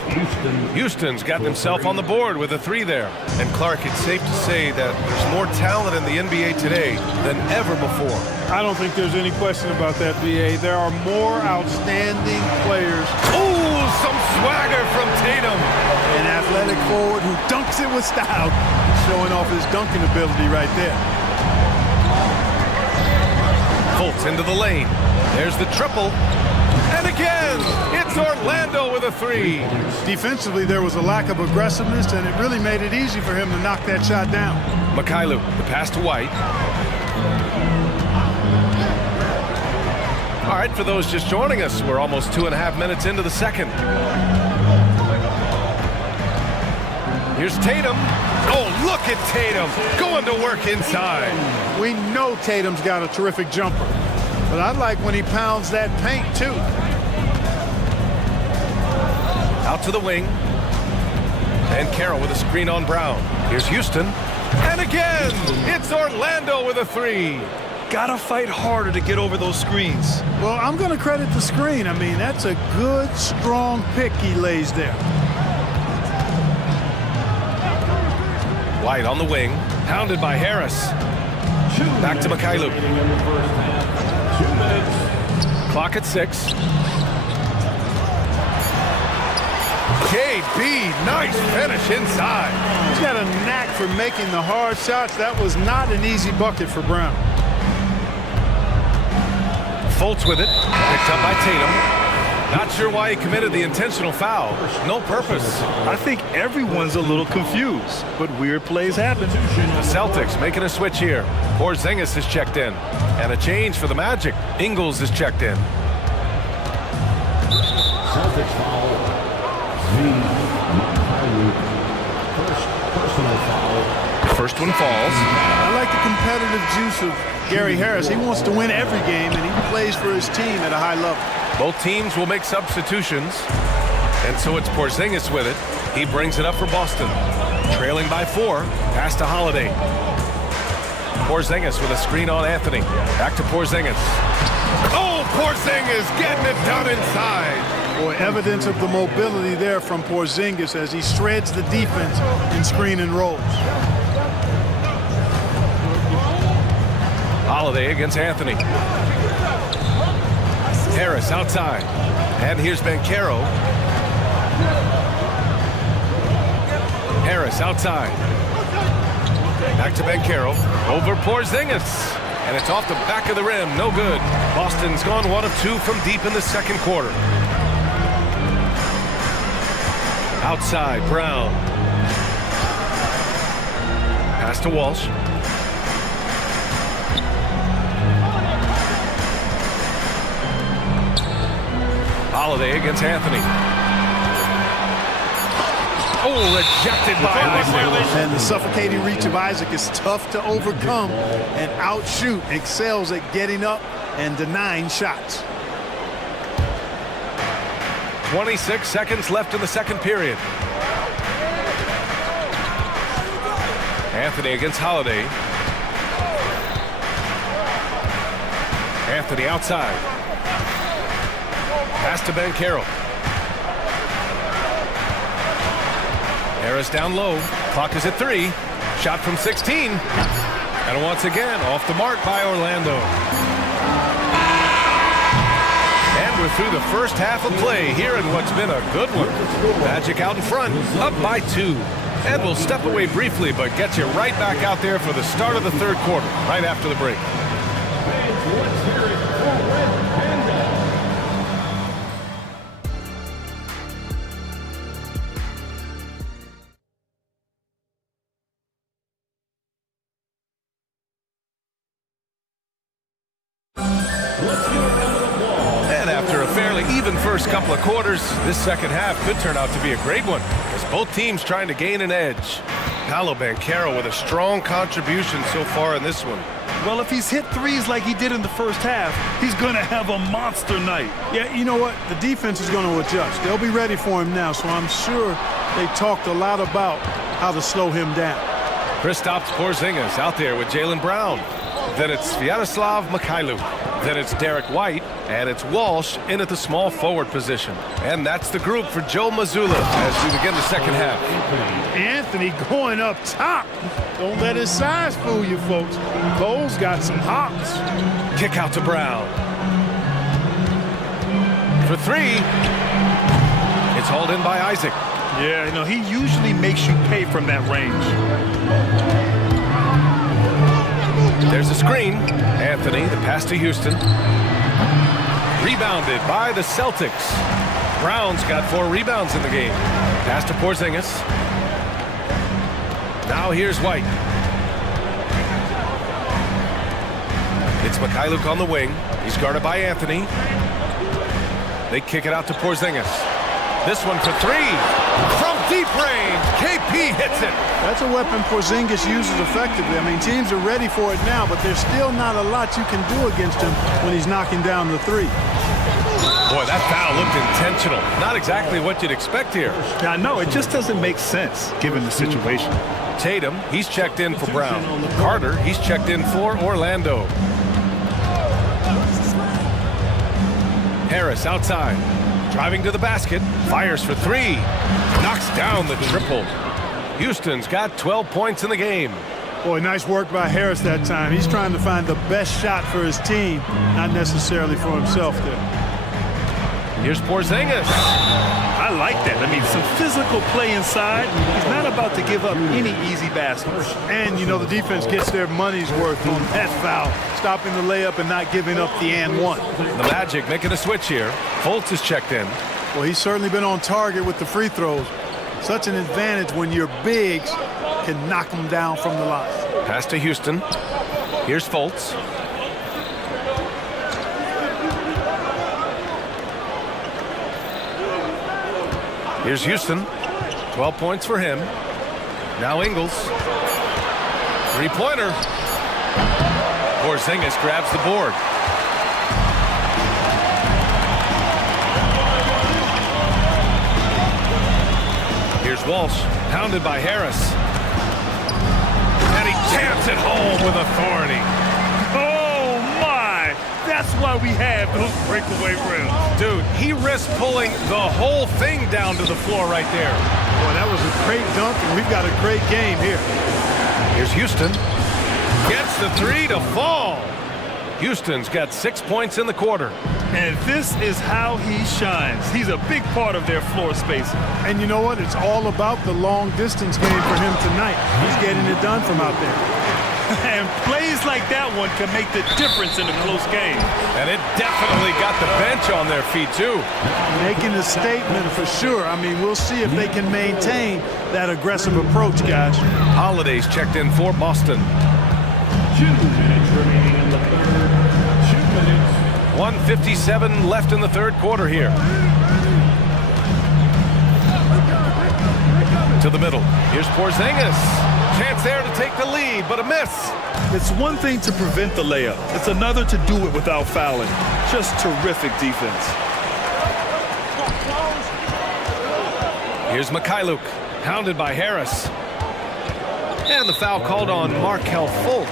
Houston's gotten himself on the board with a 3 there. And Clark, it's safe to say that there's more talent in the NBA today than ever before. I don't think there's any question about that, BA. There are more outstanding players. Ooh, some swagger from Tatum. An athletic forward who dunks it with style. Showing off his dunking ability right there. Fultz into the lane. There's the triple. And again, it's Orlando with a 3. Defensively, there was a lack of aggressiveness, and it really made it easy for him to knock that shot down. Mikhailuk, the pass to White. All right, for those just joining us, we're almost 2.5 minutes into the second. Here's Tatum. Oh, look at Tatum going to work inside. We know Tatum's got a terrific jumper, but I like when he pounds that paint, too. Out to the wing. And Carroll with a screen on Brown. Here's Houston. And again, it's Orlando with a 3. Gotta fight harder to get over those screens. Well, I'm going to credit the screen. I mean, that's a good, strong pick he lays there. White on the wing. Pounded by Harris. Back to Mikhailuk. 2 minutes. Clock at 6. KB, nice finish inside. He's got a knack for making the hard shots. That was not an easy bucket for Brown. Fultz with it. Picked up by Tatum. Not sure why he committed the intentional foul. No purpose. I think everyone's a little confused, but weird plays happen. The Celtics making a switch here. Porzingis is checked in. And a change for the Magic. Ingles is checked in. Celtics foul. First personal foul. First one falls. I like the competitive juice of Gary Harris. He wants to win every game, and he plays for his team at a high level. Both teams will make substitutions. And so it's Porzingis with it. He brings it up for Boston. Trailing by 4. Pass to Holiday. Porzingis with a screen on Anthony. Back to Porzingis. Oh, Porzingis getting it done inside. Boy, evidence of the mobility there from Porzingis as he shreds the defense in screen and rolls. Holiday against Anthony. Harris outside. And here's Banchero. Harris outside. Back to Banchero. Over Porzingis. And it's off the back of the rim. No good. Boston's gone 1 of 2 from deep in the second quarter. Outside, Brown. Pass to Walsh. Holiday against Anthony. Oh, rejected by Isaac. And the suffocating reach of Isaac is tough to overcome and outshoot. Excels at getting up and denying shots. 26 seconds left in the second period. Anthony against Holiday. Anthony outside. Pass to Banchero. Harris down low. Clock is at 3. Shot from 16. And once again, off the mark by Orlando. And we're through the first half of play here in what's been a good one. Magic out in front, up by 2. And we'll step away briefly, but get you right back out there for the start of the third quarter, right after the break. And after a fairly even first couple of quarters, this second half could turn out to be a great one, as both teams trying to gain an edge. Paolo Banchero with a strong contribution so far in this one. Well, if he's hit threes like he did in the first half, he's going to have a monster night. Yeah, you know what? The defense is going to adjust. They'll be ready for him now, so I'm sure they talked a lot about how to slow him down. Kristaps Porzingis out there with Jaylen Brown. Then it's Sviatoslav Mikhailuk. Then it's Derek White, and it's Walsh in at the small forward position. And that's the group for Joe Mazzulla as we begin the second half. Anthony going up top. Don't let his size fool you, folks. Cole's got some hops. Kick out to Brown. For 3. It's hauled in by Isaac. Yeah, you know, he usually makes you pay from that range. There's a screen. Anthony, the pass to Houston. Rebounded by the Celtics. Brown's got 4 rebounds in the game. Pass to Porzingis. Now here's White. It's Mikhailuk on the wing. He's guarded by Anthony. They kick it out to Porzingis. This one for 3. From deep range, KP hits it. That's a weapon Porzingis uses effectively. I mean, teams are ready for it now, but there's still not a lot you can do against him when he's knocking down the 3. Boy, that foul looked intentional. Not exactly what you'd expect here. Yeah, no, it just doesn't make sense given the situation. Tatum, he's checked in for Brown. Carter, he's checked in for Orlando. Harris outside. Driving to the basket, fires for 3, knocks down the triple. Houston's got 12 points in the game. Boy, nice work by Harris that time. He's trying to find the best shot for his team, not necessarily for himself there. Here's Porzingis. I like that. I mean, some physical play inside. He's not about to give up any easy baskets. And, you know, the defense gets their money's worth on that foul, stopping the layup and not giving up the and one. The Magic making a switch here. Fultz is checked in. Well, he's certainly been on target with the free throws. Such an advantage when your bigs can knock them down from the line. Pass to Houston. Here's Fultz. Here's Houston. 12 points for him. Now Ingles. Three-pointer. Porzingis grabs the board. Here's Walsh, pounded by Harris. And he taps it home with authority. Oh, my! That's why we have those breakaway rims. Dude, he risked pulling the whole thing down to the floor right there. Boy, that was a great dunk, and we've got a great game here. Here's Houston. Gets the three to fall. Houston's got 6 points in the quarter. And this is how he shines. He's a big part of their floor spacing. And you know what? It's all about the long distance game for him tonight. He's getting it done from out there. And plays like that one can make the difference in a close game. And it definitely got the bench on their feet, too. Making a statement for sure. I mean, we'll see if they can maintain that aggressive approach, guys. Holiday's checked in for Boston. 2 minutes remaining in the third. 2 minutes. 1:57 left in the third quarter here. To the middle. Here's Porzingis. Chance there to take the lead, but a miss. It's one thing to prevent the layup. It's another to do it without fouling. Just terrific defense. Here's Mikhailuk, hounded by Harris. And the foul called on Markelle Fultz.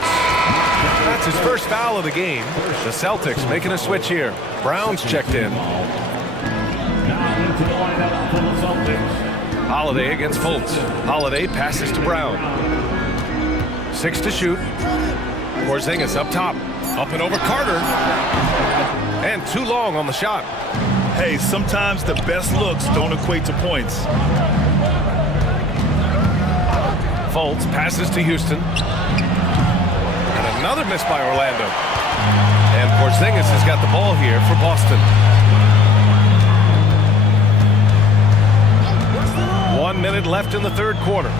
That's his first foul of the game. The Celtics making a switch here. Brown's checked in. Now into the lineup for the Celtics. Holiday against Fultz. Holiday passes to Brown. 6 to shoot. Porzingis up top. Up and over Carter. And too long on the shot. Hey, sometimes the best looks don't equate to points. Fultz passes to Houston. And another miss by Orlando. And Porzingis has got the ball here for Boston. 1 minute left in the third quarter.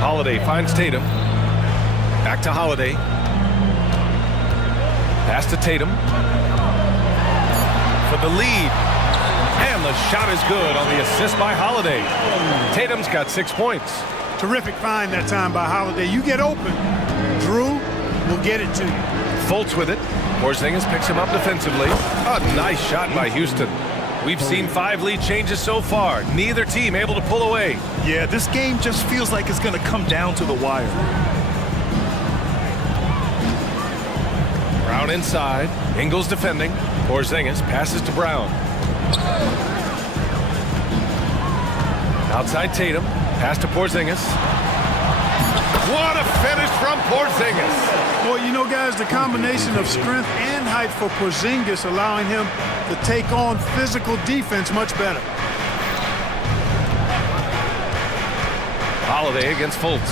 Holiday finds Tatum. Back to Holiday. Pass to Tatum. For the lead. And the shot is good on the assist by Holiday. Tatum's got 6 points. Terrific find that time by Holiday. You get open. Drew will get it to you. Fultz with it. Porzingis picks him up defensively. A nice shot by Houston. We've seen 5 lead changes so far. Neither team able to pull away. Yeah, this game just feels like it's going to come down to the wire. Brown inside. Ingles defending. Porzingis passes to Brown. Outside Tatum. Pass to Porzingis. What a finish from Porzingis. Well, you know, guys, the combination of strength and height for Porzingis allowing him to take on physical defense much better. Holiday against Fultz.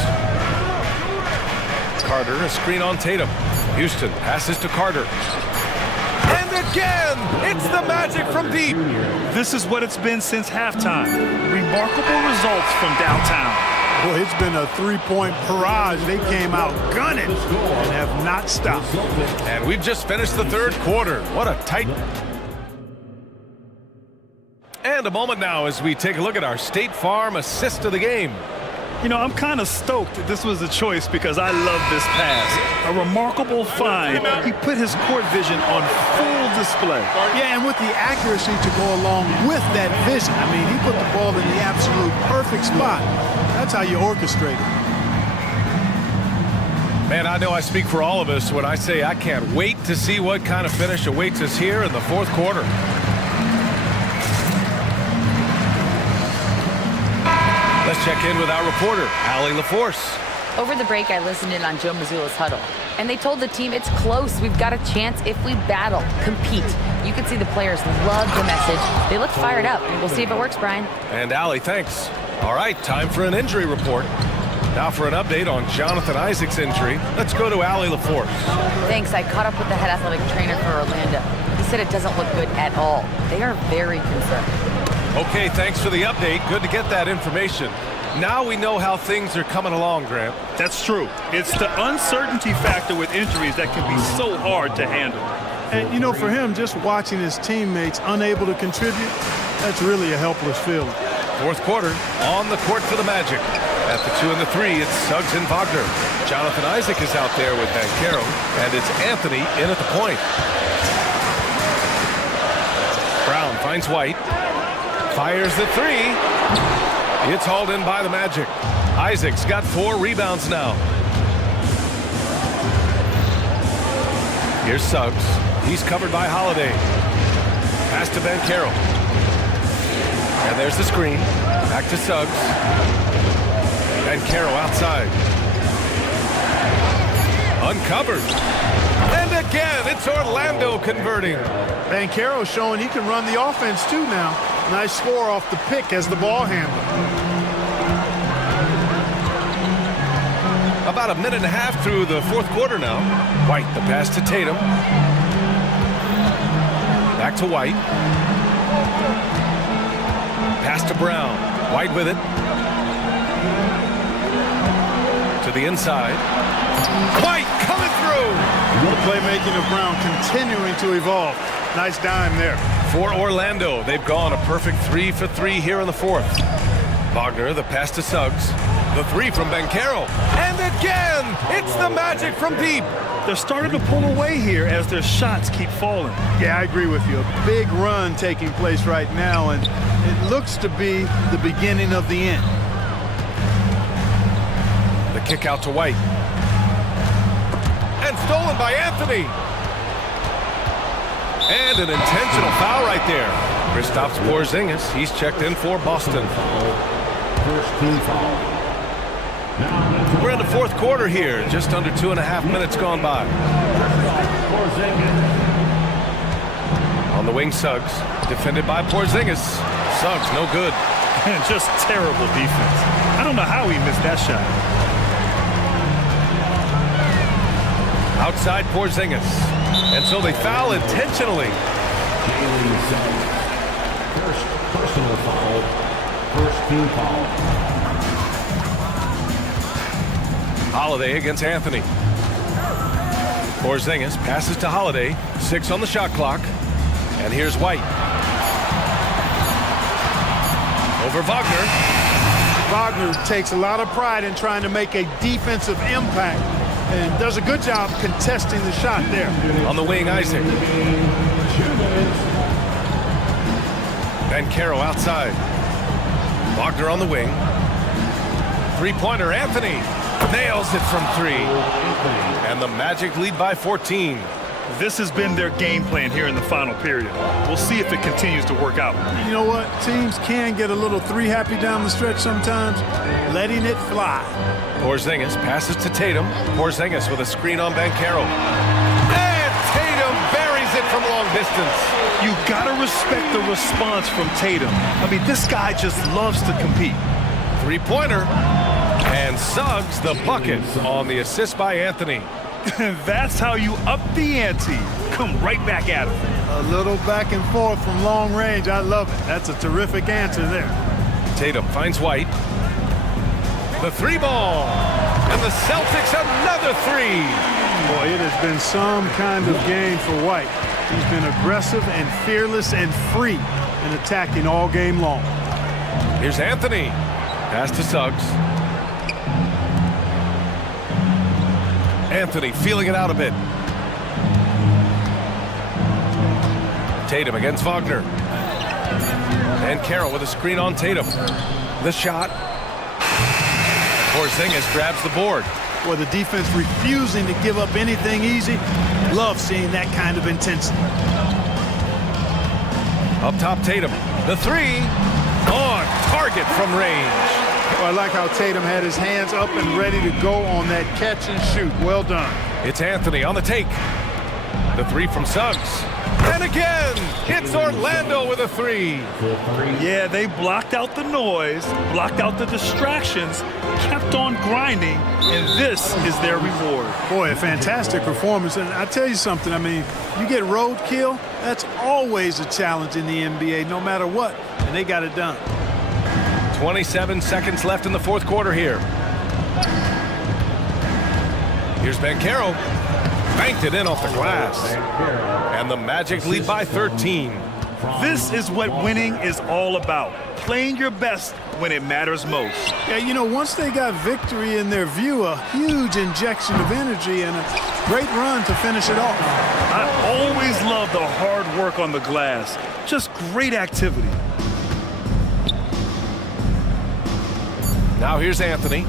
Carter, a screen on Tatum. Houston passes to Carter. And again, it's the Magic from deep. This is what it's been since halftime. Remarkable results from downtown. Boy, it's been a three-point barrage. They came out gunning and have not stopped. And we've just finished the third quarter. What a tight... And a moment now as we take a look at our State Farm assist of the game. You know, I'm kind of stoked that this was a choice because I love this pass. A remarkable find. He put his court vision on full display. Yeah, and with the accuracy to go along with that vision. I mean, he put the ball in the absolute perfect spot. That's how you orchestrate it. Man, I know I speak for all of us when I say I can't wait to see what kind of finish awaits us here in the fourth quarter. Let's check in with our reporter, Allie LaForce. Over the break, I listened in on Joe Mazzulla's huddle. And they told the team it's close. We've got a chance if we battle, compete. You can see the players love the message. They look fired up. We'll see if it works, Brian. And Allie, thanks. All right, time for an injury report. Now for an update on Jonathan Isaac's injury, let's go to Allie LaForce. Thanks. I caught up with the head athletic trainer for Orlando. He said it doesn't look good at all. They are very concerned. Okay, thanks for the update. Good to get that information. Now we know how things are coming along, Grant. That's true. It's the uncertainty factor with injuries that can be so hard to handle. And, you know, for him, just watching his teammates unable to contribute, that's really a helpless feeling. Fourth quarter, on the court for the Magic. At the 2 and the 3, it's Suggs and Wagner. Jonathan Isaac is out there with Bankero, and it's Anthony in at the point. Brown finds White. Fires the 3. It's hauled in by the Magic. Isaac's got 4 rebounds now. Here's Suggs. He's covered by Holiday. Pass to Bankero. And there's the screen. Back to Suggs. Bankero outside. Uncovered. And again, it's Orlando converting. Bankero showing he can run the offense too now. Nice score off the pick as the ball handler. About a minute and a half through the fourth quarter now. White, the pass to Tatum. Back to White. Pass to Brown. White with it. To the inside. White coming through. The playmaking of Brown continuing to evolve. Nice dime there. For Orlando, they've gone a perfect 3 for 3 here in the fourth. Wagner, the pass to Suggs. The 3 from Bankero. And again, it's the Magic from deep. They're starting to pull away here as their shots keep falling. Yeah, I agree with you. A big run taking place right now, and it looks to be the beginning of the end. The kick out to White. And stolen by Anthony. And an intentional foul right there. Kristaps Porzingis, he's checked in for Boston. First team foul. We're in the fourth quarter here, just under 2.5 minutes gone by. On the wing, Suggs, defended by Porzingis. Suggs, no good. Just terrible defense. I don't know how he missed that shot. Outside Porzingis. And so they foul intentionally. First personal foul. First team foul. Holiday against Anthony. Porzingis passes to Holiday. 6 on the shot clock. And here's White. Over Wagner. Wagner takes a lot of pride in trying to make a defensive impact and does a good job contesting the shot there. On the wing, Isaac. Bankero outside. Wagner on the wing. Three-pointer, Anthony. Nails it from 3. And the Magic lead by 14. This has been their game plan here in the final period. We'll see if it continues to work out. You know what? Teams can get a little 3-happy down the stretch sometimes. Letting it fly. Porzingis passes to Tatum. Porzingis with a screen on Bankero. And Tatum buries it from long distance. You gotta respect the response from Tatum. I mean, this guy just loves to compete. Three-pointer. And Suggs the bucket on the assist by Anthony. That's how you up the ante. Come right back at him. A little back and forth from long range. I love it. That's a terrific answer there. Tatum finds White. The 3-ball. And the Celtics another 3. Boy, it has been some kind of game for White. He's been aggressive and fearless and free in attacking all game long. Here's Anthony. Pass to Suggs. Anthony feeling it out a bit. Tatum against Wagner. And Carroll with a screen on Tatum. The shot. Porzingis grabs the board. Boy, the defense refusing to give up anything easy. Love seeing that kind of intensity. Up top, Tatum. The 3 on target from range. Well, I like how Tatum had his hands up and ready to go on that catch and shoot. Well done. It's Anthony on the take. The three from Suggs. And again, it's Orlando with a three. Yeah, they blocked out the noise, blocked out the distractions, kept on grinding, and this is their reward. Boy, a fantastic performance. And I tell you something, I mean, you get roadkill, that's always a challenge in the NBA, no matter what. And they got it done. 27 seconds left in the fourth quarter here. Here's Banchero. Banked it in off the glass. And the Magic lead by 13. This is what winning is all about. Playing your best when it matters most. Yeah, you know, once they got victory in their view, a huge injection of energy and a great run to finish it off. I always love the hard work on the glass. Just great activity. Now here's Anthony.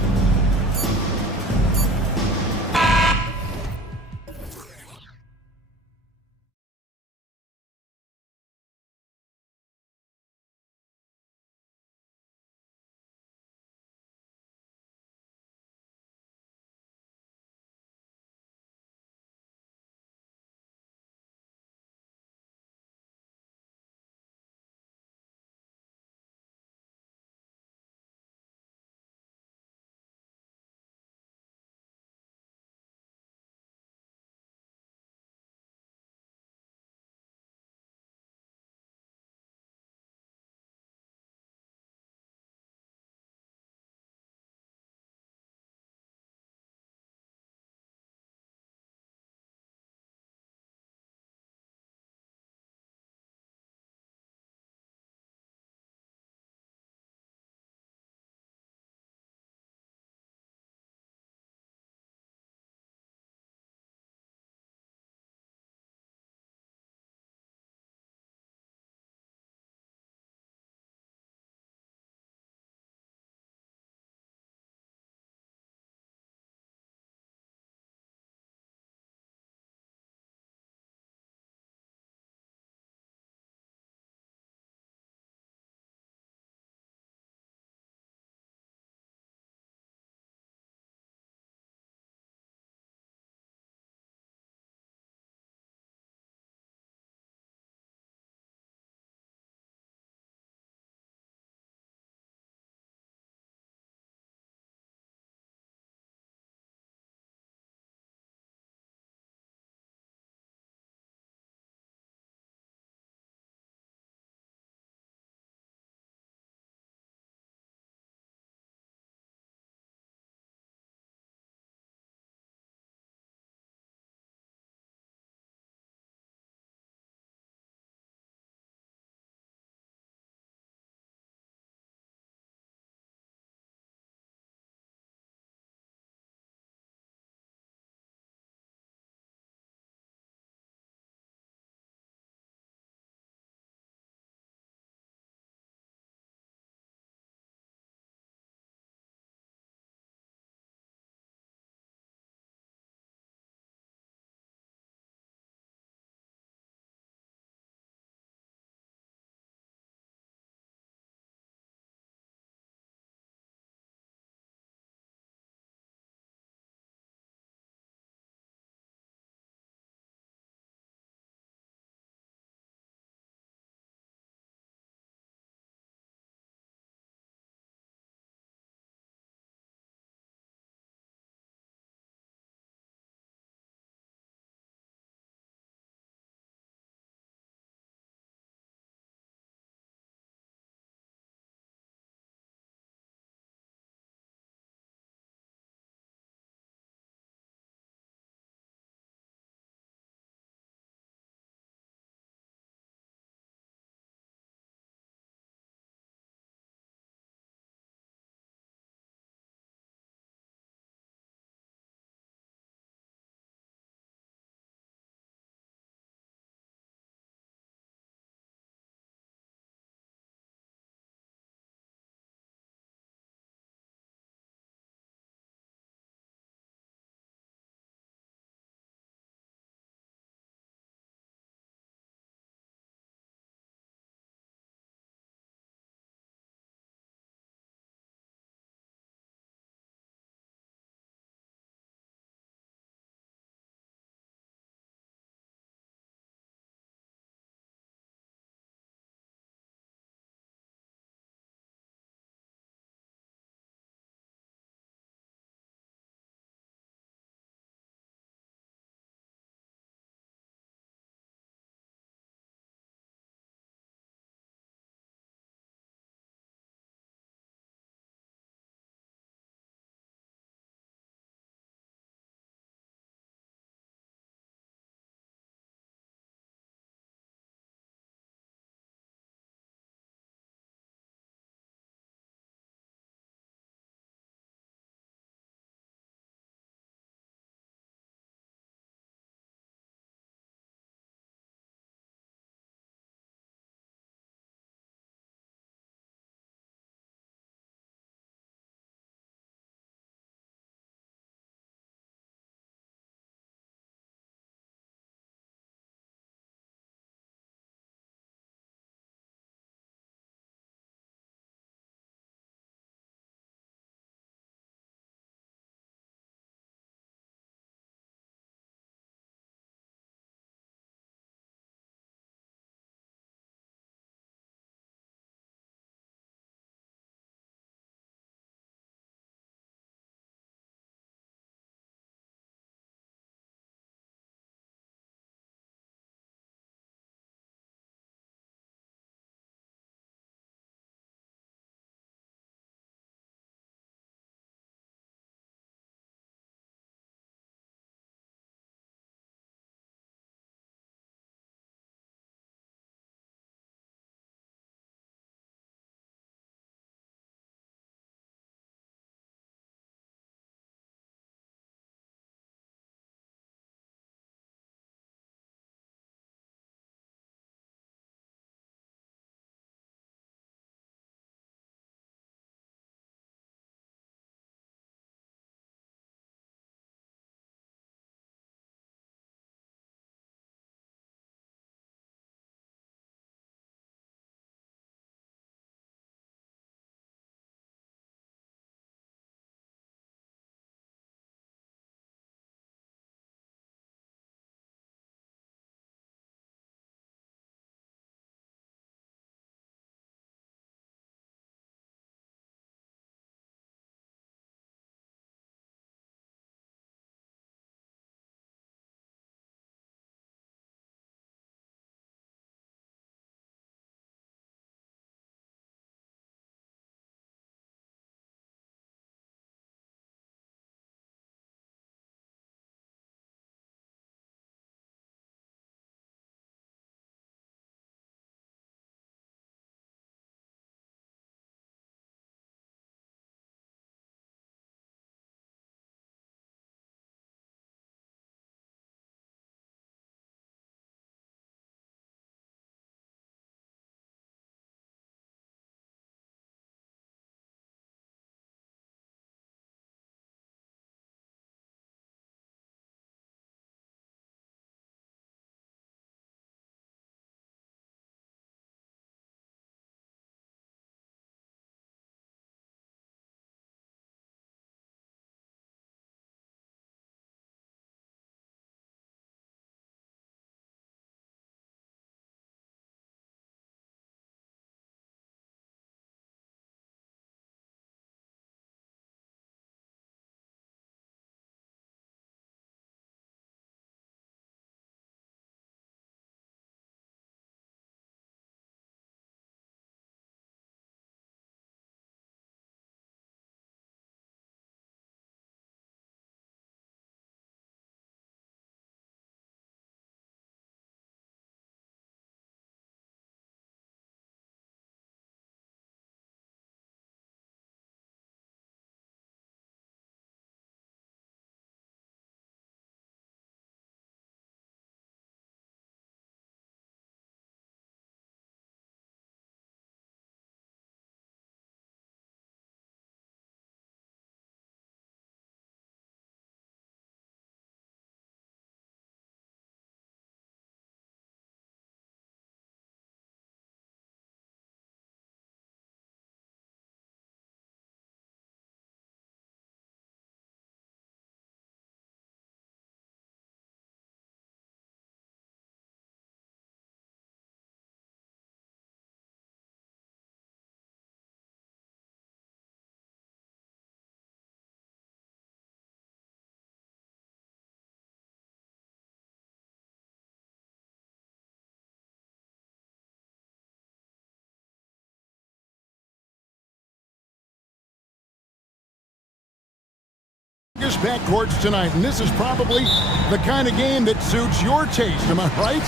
backcourts tonight, and this is probably the kind of game that suits your taste. Am I right?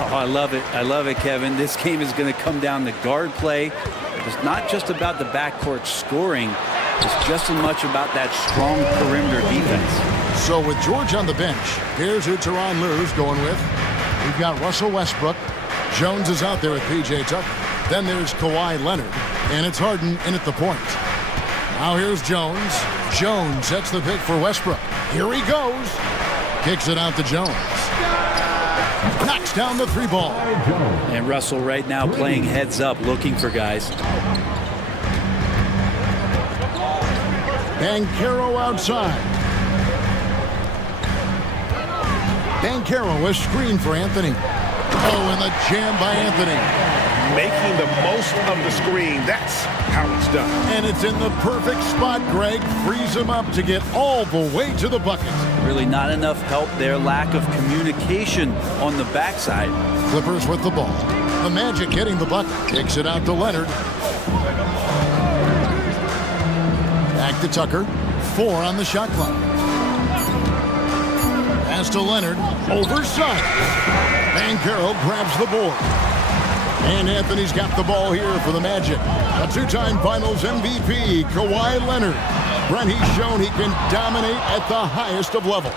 Oh, I love it. I love it, Kevin. This game is going to come down to guard play. It's not just about the backcourt scoring. It's just as much about that strong perimeter defense. So with George on the bench, here's who Tyronn Lue's going with. We've got Russell Westbrook. Jones is out there with P.J. Tucker. Then there's Kawhi Leonard. And it's Harden in at the point. Now here's Jones. Jones sets the pick for Westbrook. Here he goes. Kicks it out to Jones. Knocks down the three ball. And Russell right now playing heads up, looking for guys. Banchero outside. Banchero, a screen for Anthony. Oh, and the jam by Anthony. Making the most of the screen. That's how it's done. And it's in the perfect spot. Greg frees him up to get all the way to the bucket. Really not enough help there. Lack of communication on the backside. Clippers with the ball. The Magic getting the bucket. Kicks it out to Leonard. Back to Tucker. 4 on the shot clock. Pass to Leonard. Oversight. Banchero grabs the board. And Anthony's got the ball here for the Magic. A two-time Finals MVP, Kawhi Leonard. Brent, he's shown he can dominate at the highest of levels.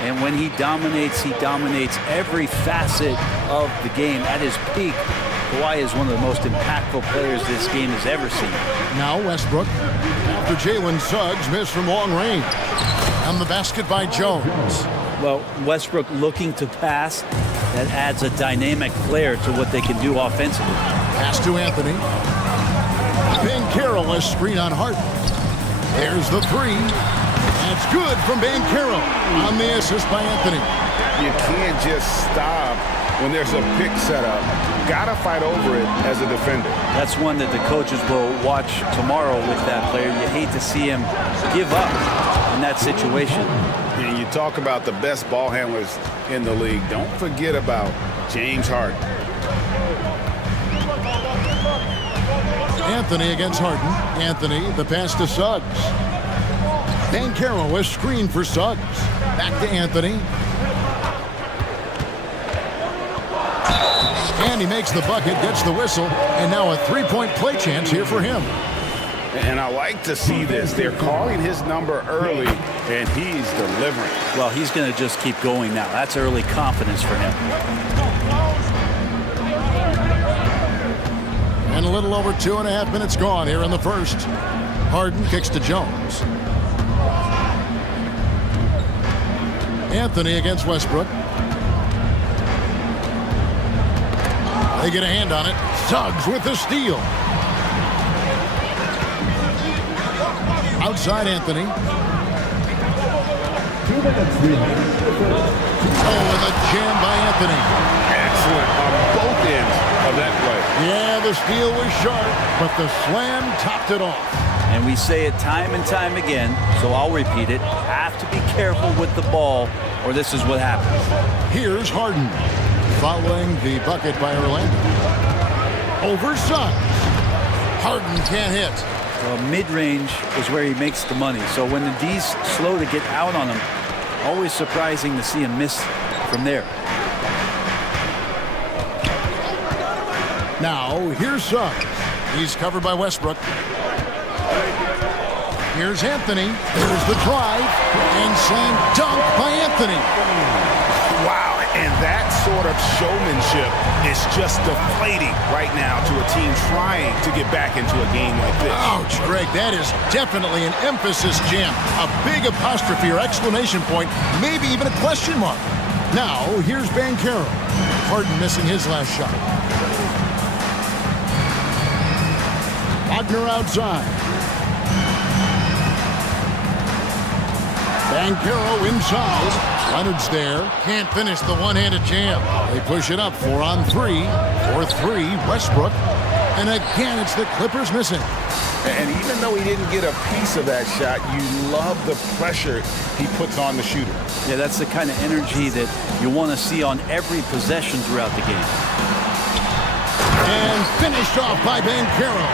And when he dominates every facet of the game. At his peak, Kawhi is one of the most impactful players this game has ever seen. Now Westbrook, after Jalen Suggs missed from long range. On the basket by Jones. Well, Westbrook looking to pass. That adds a dynamic flair to what they can do offensively. Pass to Anthony. Banchero, a screen on Harden. There's the three. That's good from Banchero on the assist by Anthony. You can't just stop when there's a pick set up. Gotta fight over it as a defender. That's one that the coaches will watch tomorrow with that player. You hate to see him give up in that situation. And you talk about the best ball handlers in the league. Don't forget about James Harden. Anthony against Harden. Anthony, the pass to Suggs. Banchero, a screen for Suggs. Back to Anthony. And he makes the bucket, gets the whistle, and now a three-point play chance here for him. And I like to see this. They're calling his number early, and he's delivering. Well, he's going to just keep going now. That's early confidence for him. And a little over 2.5 minutes gone here in the first. Harden kicks to Jones. Anthony against Westbrook. They get a hand on it. Suggs with the steal. Outside Anthony. Oh, and a jam by Anthony. Excellent on both ends of that play. Yeah, the steal was sharp, but the slam topped it off. And we say it time and time again, so I'll repeat it. Have to be careful with the ball, or this is what happens. Here's Harden, following the bucket by Orlando. Over Suggs. Harden can't hit. Well, mid-range is where he makes the money. So when the D's slow to get out on him, always surprising to see him miss from there. Now, here's Suggs. He's covered by Westbrook. Here's Anthony. There's the drive. And slam dunk by Anthony. Wow, and that sort of showmanship is just deflating right now to a team trying to get back into a game like this. Ouch, Greg, that is definitely an emphasis jam. A big apostrophe or exclamation point, maybe even a question mark. Now, here's Banchero. Harden missing his last shot. Wagner outside. Banchero inside. Leonard's there. Can't finish the one-handed jam. They push it up 4-on-3. 4-3, Westbrook. And again, it's the Clippers missing. And even though he didn't get a piece of that shot, you love the pressure he puts on the shooter. Yeah, that's the kind of energy that you want to see on every possession throughout the game. And finished off by Banchero.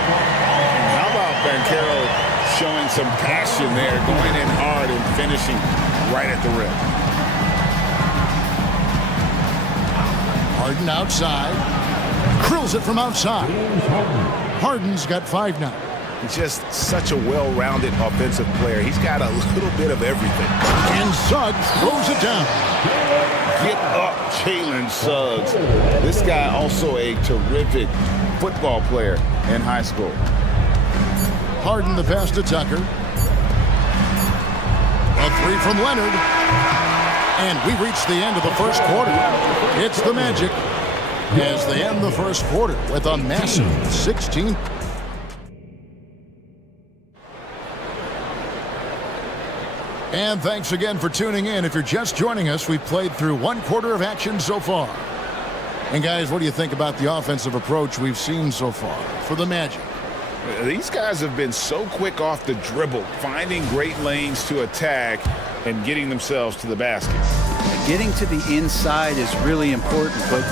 How about Banchero showing some passion there, going in hard and finishing right at the rim. Harden outside. Drills it from outside. Harden's got 5 now. Just such a well-rounded offensive player. He's got a little bit of everything. And Suggs throws it down. Get up, Jalen Suggs. This guy also a terrific football player in high school. Harden the pass to Tucker. A 3 from Leonard. And we reach the end of the first quarter. It's the Magic as they end the first quarter with a massive 16. And thanks again for tuning in. If you're just joining us, we've played through 1 quarter of action so far. And guys, what do you think about the offensive approach we've seen so far for the Magic? These guys have been so quick off the dribble, finding great lanes to attack and getting themselves to the basket. Getting to the inside is really important, but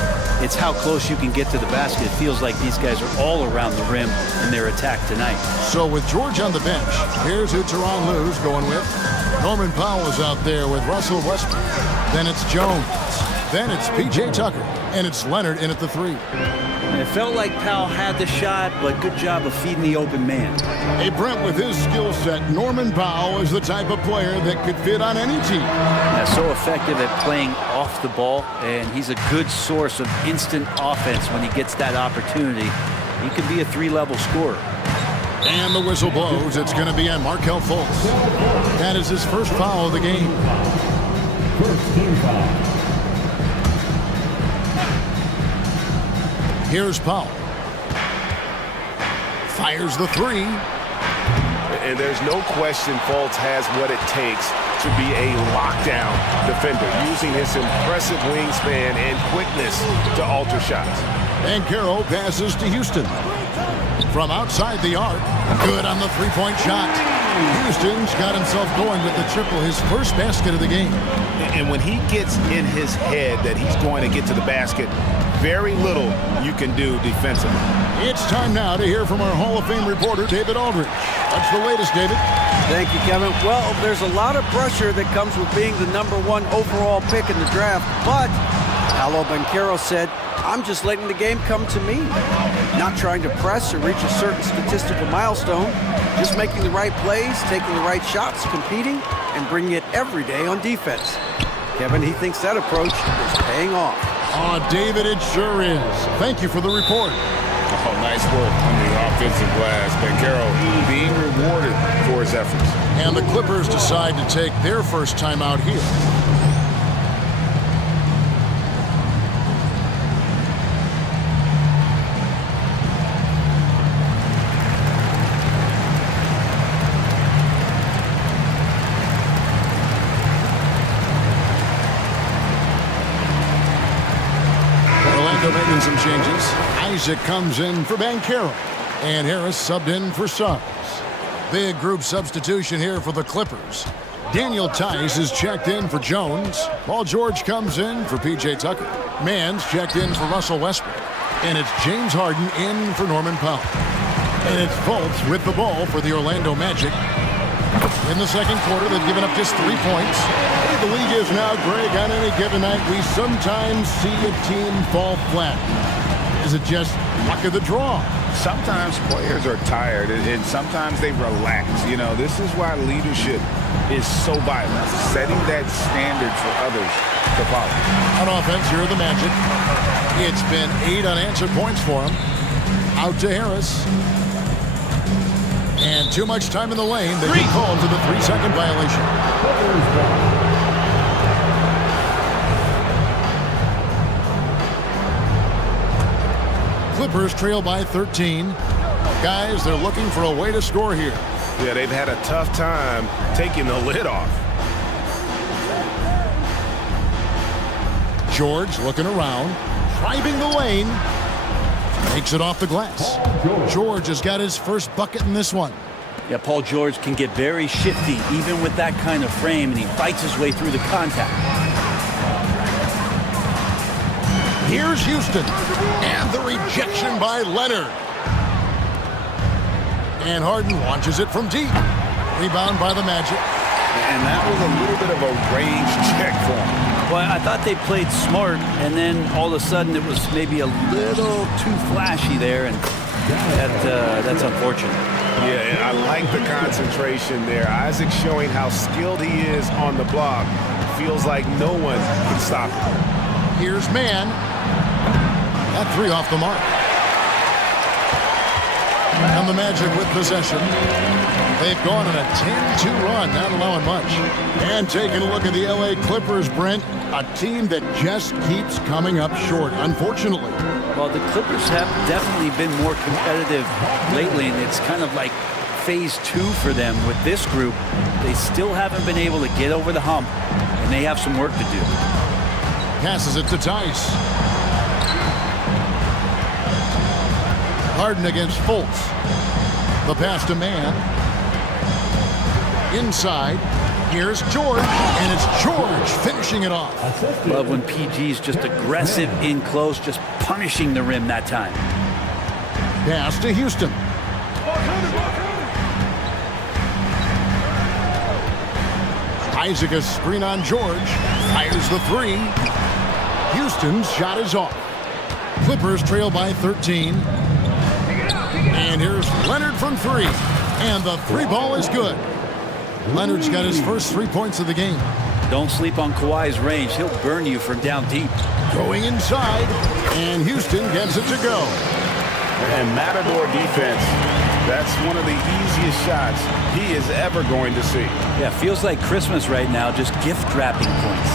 it's how close you can get to the basket. It feels like these guys are all around the rim in their attack tonight. So with George on the bench, here's who Tyronn Lue's going with. Norman Powell is out there with Russell Westbrook. Then it's Jones. Then it's P.J. Tucker. And it's Leonard in at the 3. It felt like Powell had the shot, but good job of feeding the open man. Hey, Brent, with his skill set, Norman Powell is the type of player that could fit on any team. Yeah, so effective at playing off the ball, and he's a good source of instant offense when he gets that opportunity. He could be a 3-level scorer. And the whistle blows. It's going to be on Markelle Fultz. That is his first foul of the game. First team foul. Here's Powell. Fires the 3. And there's no question Fultz has what it takes to be a lockdown defender, using his impressive wingspan and quickness to alter shots. And Carroll passes to Houston. From outside the arc, good on the 3-point shot. Houston's got himself going with the triple, his first basket of the game. And when he gets in his head that he's going to get to the basket, very little you can do defensively. It's time now to hear from our Hall of Fame reporter, David Aldridge. What's the latest, David? Thank you, Kevin. Well, there's a lot of pressure that comes with being the #1 overall pick in the draft, but Paolo Banchero said, I'm just letting the game come to me. Not trying to press or reach a certain statistical milestone, just making the right plays, taking the right shots, competing, and bringing it every day on defense. Kevin, he thinks that approach is paying off. Oh, David, it sure is. Thank you for the report. Oh, nice work on the offensive glass. Banchero being rewarded for his efforts. And the Clippers decide to take their first time out here. Making some changes. Isaac comes in for Banchero, and Harris subbed in for Suggs. Big group substitution here for the Clippers. Daniel Tice is checked in for Jones. Paul George comes in for P.J. Tucker. Mann's checked in for Russell Westbrook. And it's James Harden in for Norman Powell. And it's Fultz with the ball for the Orlando Magic. In the second quarter, they've given up just 3 points. The league is now, Greg, on any given night, we sometimes see a team fall flat. Is it just luck of the draw? Sometimes players are tired, and sometimes they relax. You know, this is why leadership is so vital, setting that standard for others to follow. On offense, here are the Magic. It's been 8 unanswered points for him. Out to Harris. And too much time in the lane. They get called to the 3-second violation. Clippers trail by 13. Guys, they're looking for a way to score here. Yeah, they've had a tough time taking the lid off. George looking around, driving the lane. Takes it off the glass. George has got his first bucket in this one. Yeah, Paul George can get very shifty, even with that kind of frame, and he fights his way through the contact. Here's Houston, and the rejection by Leonard. And Harden launches it from deep. Rebound by the Magic. And that was a little bit of a range check for him. Well, I thought they played smart, and then all of a sudden it was maybe a little too flashy there, and that's unfortunate. Yeah, I like the concentration there. Isaac showing how skilled he is on the block. Feels like no one can stop him. Here's Mann. That three off the mark. And the Magic with possession. They've gone on a 10-2 run, not allowing much. And taking a look at the LA Clippers, Brent, a team that just keeps coming up short, unfortunately. Well, the Clippers have definitely been more competitive lately, and it's kind of like phase 2 for them with this group. They still haven't been able to get over the hump, and they have some work to do. Passes it to Tice. Harden against Fultz. The pass to Mann. Inside. Here's George, and it's George finishing it off. Love when PG's just aggressive in close, just punishing the rim that time. Pass to Houston. Isaac a screen on George. Fires the three. Houston's shot is off. Clippers trail by 13. And here's Leonard from three. And the three ball is good. Leonard's got his first 3 points of the game. Don't sleep on Kawhi's range. He'll burn you from down deep. Going inside. And Houston gets it to go. And Matador defense, that's one of the easiest shots he is ever going to see. Yeah, feels like Christmas right now, just gift wrapping points.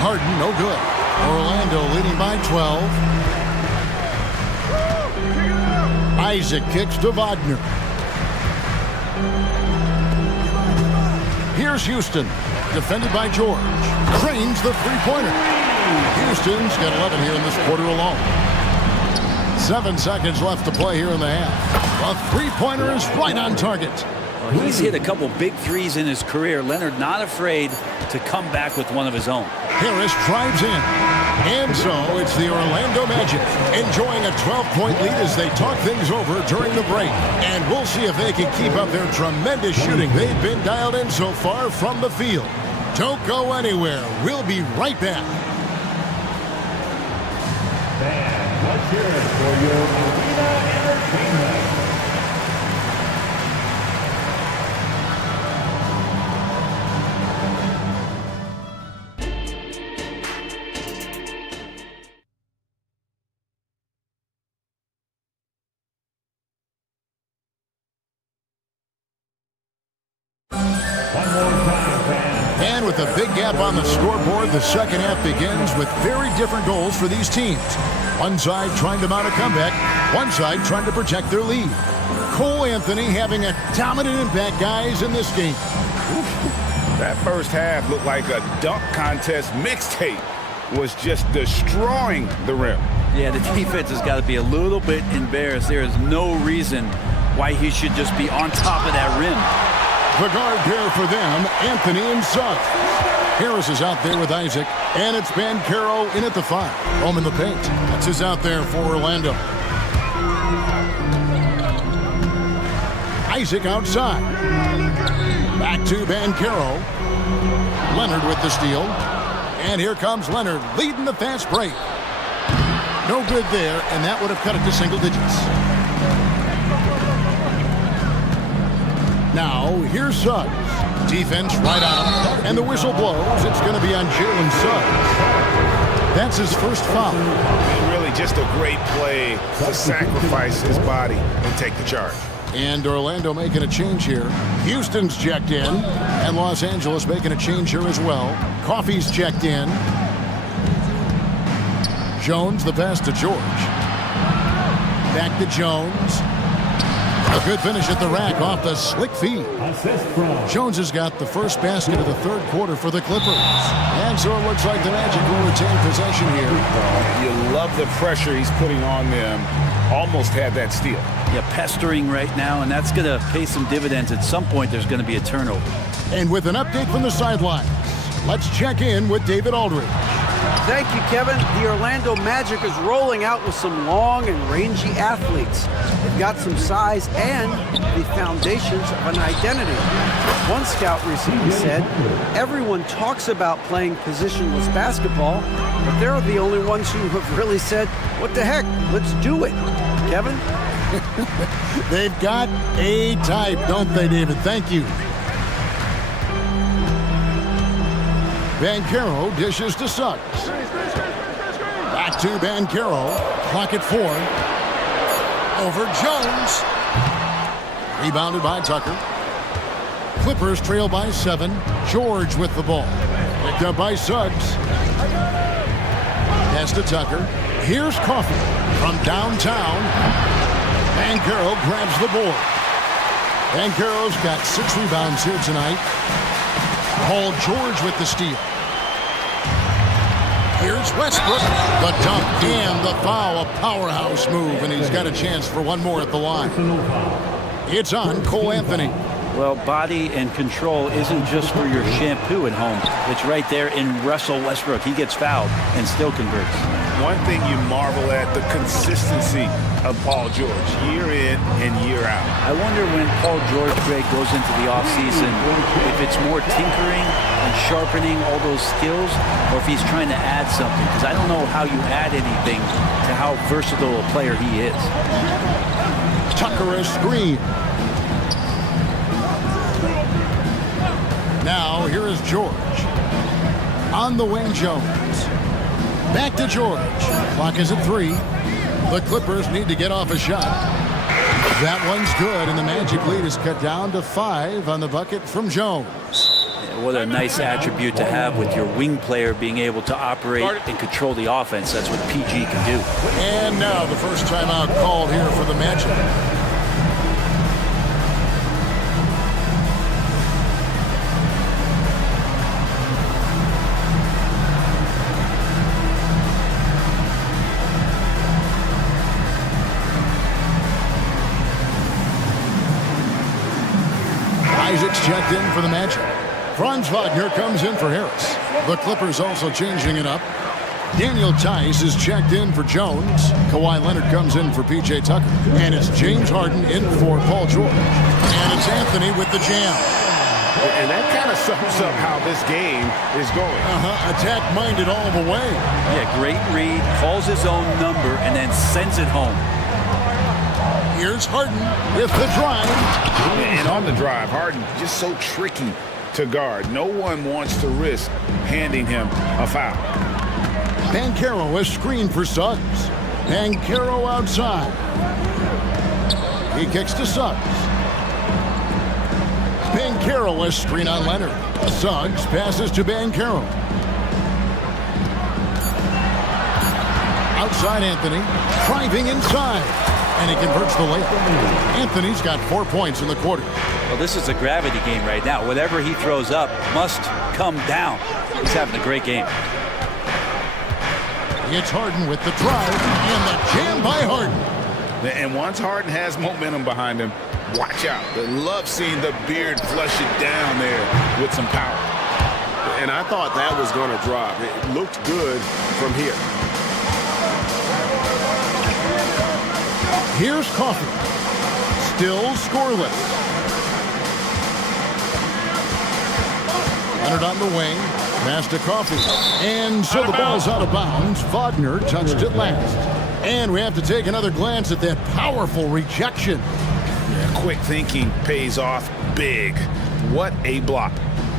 Harden, no good. Orlando leading by 12. Isaac kicks to Wagner. Here's Houston, defended by George. Cranes the three-pointer. Houston's got 11 here in this quarter alone. 7 seconds left to play here in the half. The three-pointer is right on target. Well, he's hit a couple big threes in his career. Leonard not afraid to come back with one of his own. Harris drives in. And so it's the Orlando Magic enjoying a 12-point lead as they talk things over during the break. And we'll see if they can keep up their tremendous shooting they've been dialed in so far from the field. Don't go anywhere. We'll be right back. And let's hear it for your arena entertainment. And with a big gap on the scoreboard, the second half begins with very different goals for these teams. One side trying to mount a comeback, one side trying to protect their lead. Cole Anthony having a dominant impact, guys, in this game. That first half looked like a dunk contest mixtape. Was just destroying the rim. Yeah, the defense has got to be a little bit embarrassed. There is no reason why he should just be on top of that rim. The guard pair for them, Anthony and Suggs. Harris is out there with Isaac, and it's Banchero in at the 5. Home in the paint. That's his out there for Orlando. Isaac outside. Back to Banchero. Leonard with the steal. And here comes Leonard leading the fast break. No good there, and that would have cut it to single digits. Now, here's Suggs. Defense right on him. And the whistle blows. It's going to be on Jalen Suggs. That's his first foul. Really just a great play to sacrifice his body and take the charge. And Orlando making a change here. Houston's checked in. And Los Angeles making a change here as well. Coffey's checked in. Jones, the pass to George. Back to Jones. A good finish at the rack off the slick feed. Jones has got the first basket of the third quarter for the Clippers. And so it looks like the Magic will retain possession here. You love the pressure he's putting on them. Almost had that steal. Yeah, pestering right now, and that's going to pay some dividends. At some point, there's going to be a turnover. And with an update from the sidelines, Let's check in with David Aldridge. Thank you, Kevin. The Orlando Magic is rolling out with some long and rangy athletes. They've got some size and the foundations of an identity. One scout recently said, everyone talks about playing positionless basketball, but they're the only ones who have really said, what the heck, let's do it. Kevin? They've got a type, don't they, David? Thank you. Banchero dishes to Suggs. Back to Banchero. Clock at 4. Over Jones. Rebounded by Tucker. Clippers trail by 7. George with the ball. Picked up by Suggs. Pass to Tucker. Here's Coffey from downtown. Banchero grabs the board. Banchero's got 6 rebounds here tonight. Paul George with the steal. Here's Westbrook. The dunk and the foul. A powerhouse move, and he's got a chance for one more at the line. It's on Cole Anthony. Well, body and control isn't just for your shampoo at home. It's right there in Russell Westbrook. He gets fouled and still converts. One thing you marvel at, the consistency of Paul George, year in and year out. I wonder when Paul George, Greg, goes into the offseason, if it's more tinkering and sharpening all those skills, or if he's trying to add something. Because I don't know how you add anything to how versatile a player he is. Tucker a screen. Now, here is George. On the wing, Jones. Back to George. Clock is at 3. The Clippers need to get off a shot. That one's good, and the Magic lead is cut down to 5 on the bucket from Jones. Yeah, what a nice attribute to have with your wing player being able to operate and control the offense. That's what PG can do. And now the first timeout called here for the Magic. Isaac's checked in for the Magic. Franz Wagner comes in for Harris. The Clippers also changing it up. Daniel Tice is checked in for Jones. Kawhi Leonard comes in for P.J. Tucker. And it's James Harden in for Paul George. And it's Anthony with the jam. And that kind of sums up how this game is going. Attack-minded all the way. Yeah, great read, calls his own number, and then sends it home. Here's Harden with the drive. And on the drive, Harden just so tricky to guard. No one wants to risk handing him a foul. Banchero is screened for Suggs. Banchero outside. He kicks to Suggs. Banchero is screen on Leonard. Suggs passes to Banchero. Outside Anthony, driving inside. And he converts the layup. Anthony's got 4 points in the quarter. Well, this is a gravity game right now. Whatever he throws up must come down. He's having a great game. It's Harden with the drive and the jam by Harden. And once Harden has momentum behind him, watch out. They love seeing the beard flush it down there with some power. And I thought that was going to drop. It looked good from here. Here's Coffey. Still scoreless. Leonard on the wing. Pass to Coffey. And so the ball's out of bounds. Wagner touched it last. And we have to take another glance at that powerful rejection. Yeah, quick thinking pays off big. What a block.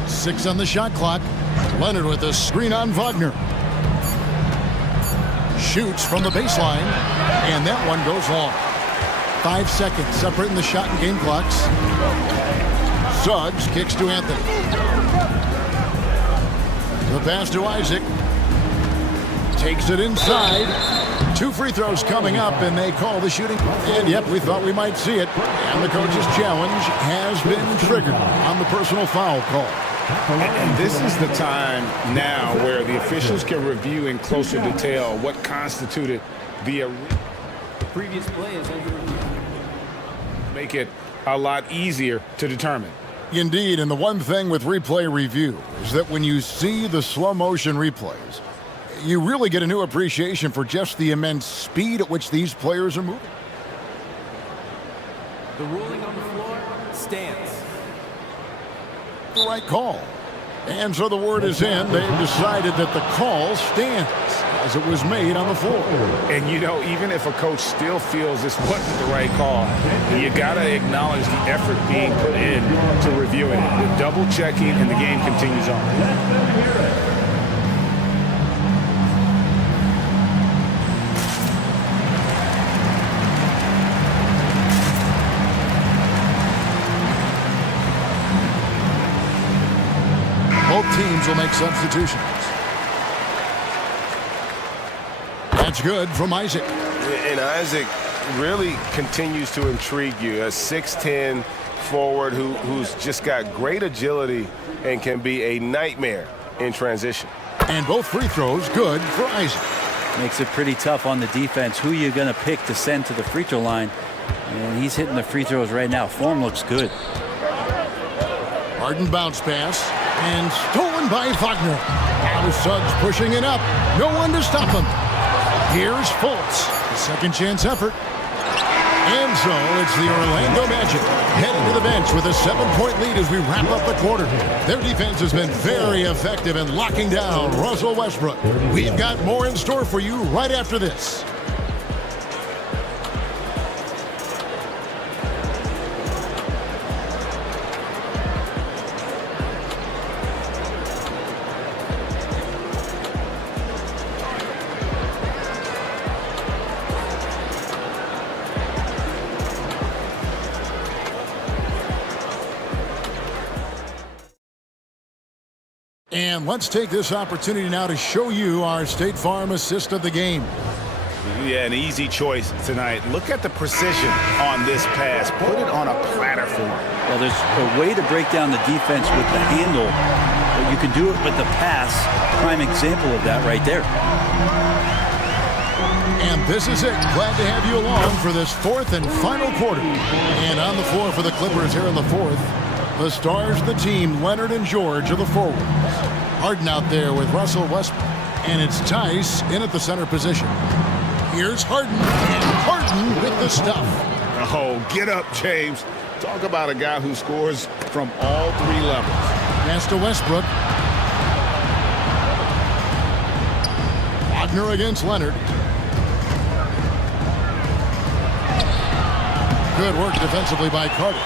6 on the shot clock. Leonard with a screen on Wagner. Shoots from the baseline. And that one goes long. 5 seconds separating the shot and game clocks. Suggs kicks to Anthony. The pass to Isaac. Takes it inside. 2 free throws coming up, and they call the shooting. And yep, we thought we might see it. And the coach's challenge has been triggered on the personal foul call. And this is the time now where the officials can review in closer detail what constituted the previous play is under review. Make it a lot easier to determine. Indeed, and the one thing with replay review is that when you see the slow motion replays, you really get a new appreciation for just the immense speed at which these players are moving. The ruling on the floor stands. The right call. And so the word is in. They've decided that the call stands as it was made on the floor. And, you know, even if a coach still feels this wasn't the right call, you got to acknowledge the effort being put in to reviewing it. The double checking, and the game continues on. Both teams will make substitutions. That's good from Isaac. And Isaac really continues to intrigue you. A 6'10" forward who's just got great agility and can be a nightmare in transition. And both free throws good for Isaac. Makes it pretty tough on the defense. Who you're going to pick to send to the free throw line. And he's hitting the free throws right now. Form looks good. Harden bounce pass. And stolen by Wagner. Now Suggs pushing it up. No one to stop him. Here's Fultz. A second chance effort. And so it's the Orlando Magic heading to the bench with a 7-point lead as we wrap up the quarter. Their defense has been very effective in locking down Russell Westbrook. We've got more in store for you right after this. And let's take this opportunity now to show you our State Farm assist of the game. Yeah, an easy choice tonight. Look at the precision on this pass. Put it on a platter for him. Well, there's a way to break down the defense with the handle, but you can do it with the pass. Prime example of that right there. And this is it. Glad to have you along for this fourth and final quarter. And on the floor for the Clippers here in the fourth, the stars of the team, Leonard and George, are the forwards. Harden out there with Russell Westbrook. And it's Tice in at the center position. Here's Harden. And Harden with the stuff. Oh, get up, James. Talk about a guy who scores from all three levels. Pass to Westbrook. Wagner against Leonard. Good work defensively by Carter.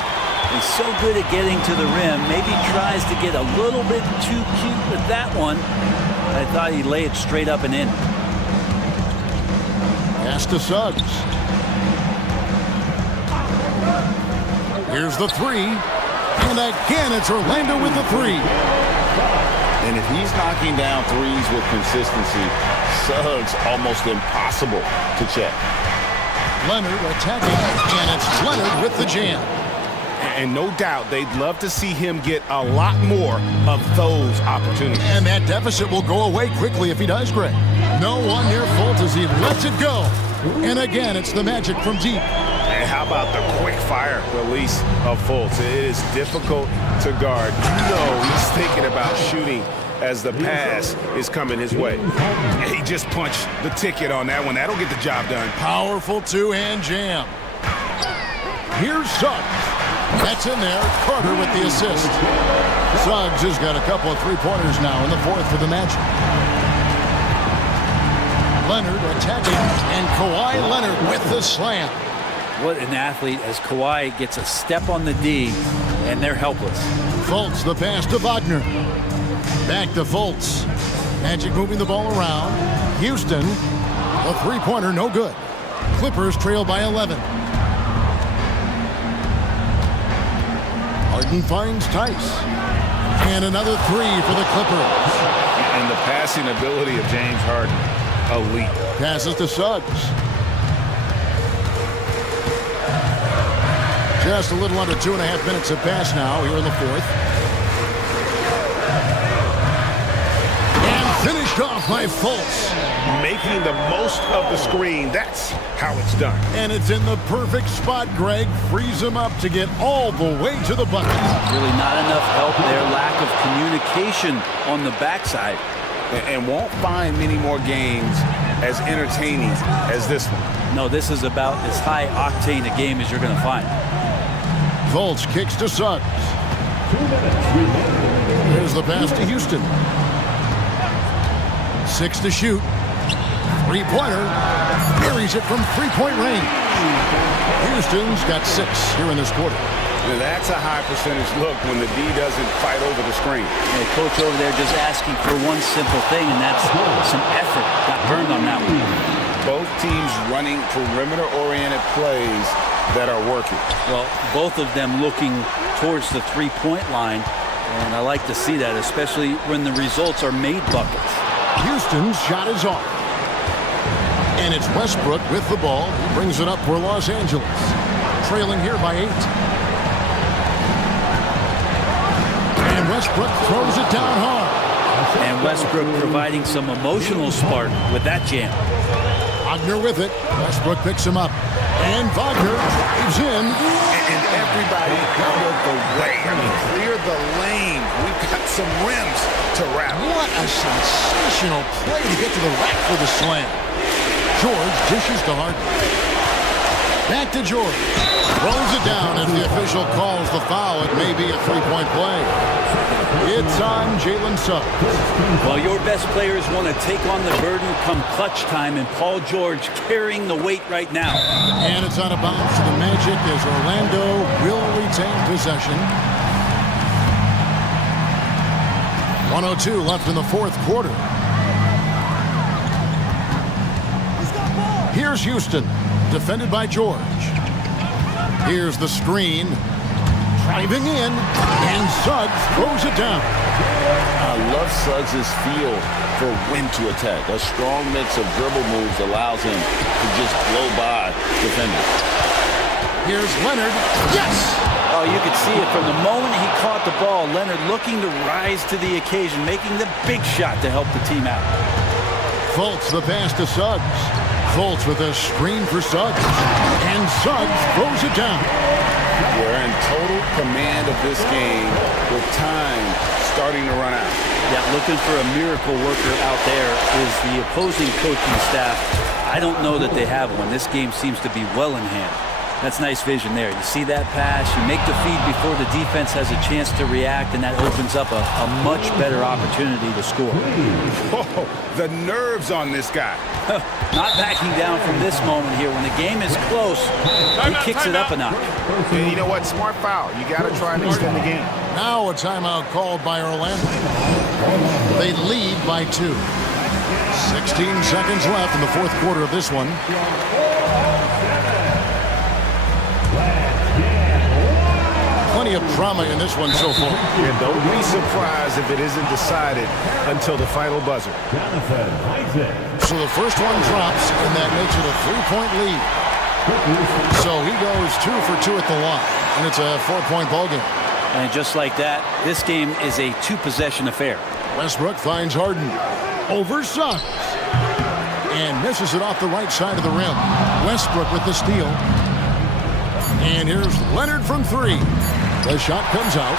He's so good at getting to the rim. Maybe tries to get a little bit too cute with that one. I thought he'd lay it straight up and in. Pass to Suggs. Here's the three. And again, it's Orlando with the three. And if he's knocking down threes with consistency, Suggs almost impossible to check. Leonard attacking, and it's Leonard with the jam. And no doubt they'd love to see him get a lot more of those opportunities. And that deficit will go away quickly if he does, Greg. No one near Fultz as he lets it go. And again, it's the Magic from deep. And how about the quick fire release of Fultz? It is difficult to guard. You know he's thinking about shooting as the pass is coming his way. And he just punched the ticket on that one. That'll get the job done. Powerful two-hand jam. Here's Suggs. That's in there. Carter with the assist. Suggs has got a couple of three-pointers now in the fourth for the Magic. Leonard attacking, and Kawhi Leonard with the slam. What an athlete as Kawhi gets a step on the D, and they're helpless. Fultz, the pass to Wagner. Back to Fultz. Magic moving the ball around. Houston, the three-pointer, no good. Clippers trail by 11. Harden finds Tice. And another three for the Clippers. And the passing ability of James Harden, elite. Passes to Suggs. Just a little under 2.5 minutes have passed now here in the fourth. And finished off by Fultz. Making the most of the screen. That's how it's done. And it's in the perfect spot, Greg. Frees him up to get all the way to the bucket. Really not enough help there. Lack of communication on the backside. And won't find many more games as entertaining as this one. No, this is about as high octane a game as you're going to find. Fultz kicks to Suggs. Here's the pass to Houston. 6 to shoot. Three-pointer. Buries it from three-point range. Houston's got 6 here in this quarter. That's a high percentage look when the D doesn't fight over the screen. The coach over there just asking for one simple thing, and that's some effort. Got burned on that one. Both teams running perimeter-oriented plays that are working. Well, both of them looking towards the three-point line, and I like to see that, especially when the results are made buckets. Houston's shot is off. And it's Westbrook with the ball. He brings it up for Los Angeles. Trailing here by 8. And Westbrook throws it down hard. And Westbrook providing some emotional spark with that jam. Wagner with it. Westbrook picks him up. And Wagner drives in. And everybody out of the way. I mean, clear the lane. We've got some rims to wrap. What a sensational play to get to the rack for the slam. George dishes to Harden. Back to George. Throws it down. If the official calls the foul, it may be a three-point play. It's on Jalen Suggs. Well, your best players want to take on the burden come clutch time, and Paul George carrying the weight right now. And it's out of bounds to the Magic as Orlando will retain possession. 1:02 left in the fourth quarter. Here's Houston, defended by George. Here's the screen. Driving in, and Suggs throws it down. I love Suggs' feel for when to attack. A strong mix of dribble moves allows him to just blow by defenders. Here's Leonard. Yes! Oh, you could see it from the moment he caught the ball. Leonard looking to rise to the occasion, making the big shot to help the team out. Fultz the pass to Suggs. Fultz with a screen for Suggs. And Suggs throws it down. We're in total command of this game with time starting to run out. Yeah, looking for a miracle worker out there is the opposing coaching staff. I don't know that they have one. This game seems to be well in hand. That's nice vision there. You see that pass, you make the feed before the defense has a chance to react, and that opens up a much better opportunity to score. Oh, the nerves on this guy. Not backing down from this moment here. When the game is close, he kicks it up a notch. And you know what? Smart foul. You got to try and extend the game. Now a timeout called by Orlando. They lead by 2. 16 seconds left in the fourth quarter of this one. Plenty of drama in this one so far. And don't be surprised if it isn't decided until the final buzzer. So the first one drops, and that makes it a 3-point lead. So he goes 2 for 2 at the line, and it's a 4-point ball game. And just like that, this game is a 2-possession affair. Westbrook finds Harden. Over Suggs. And misses it off the right side of the rim. Westbrook with the steal. And here's Leonard from 3. The shot comes out.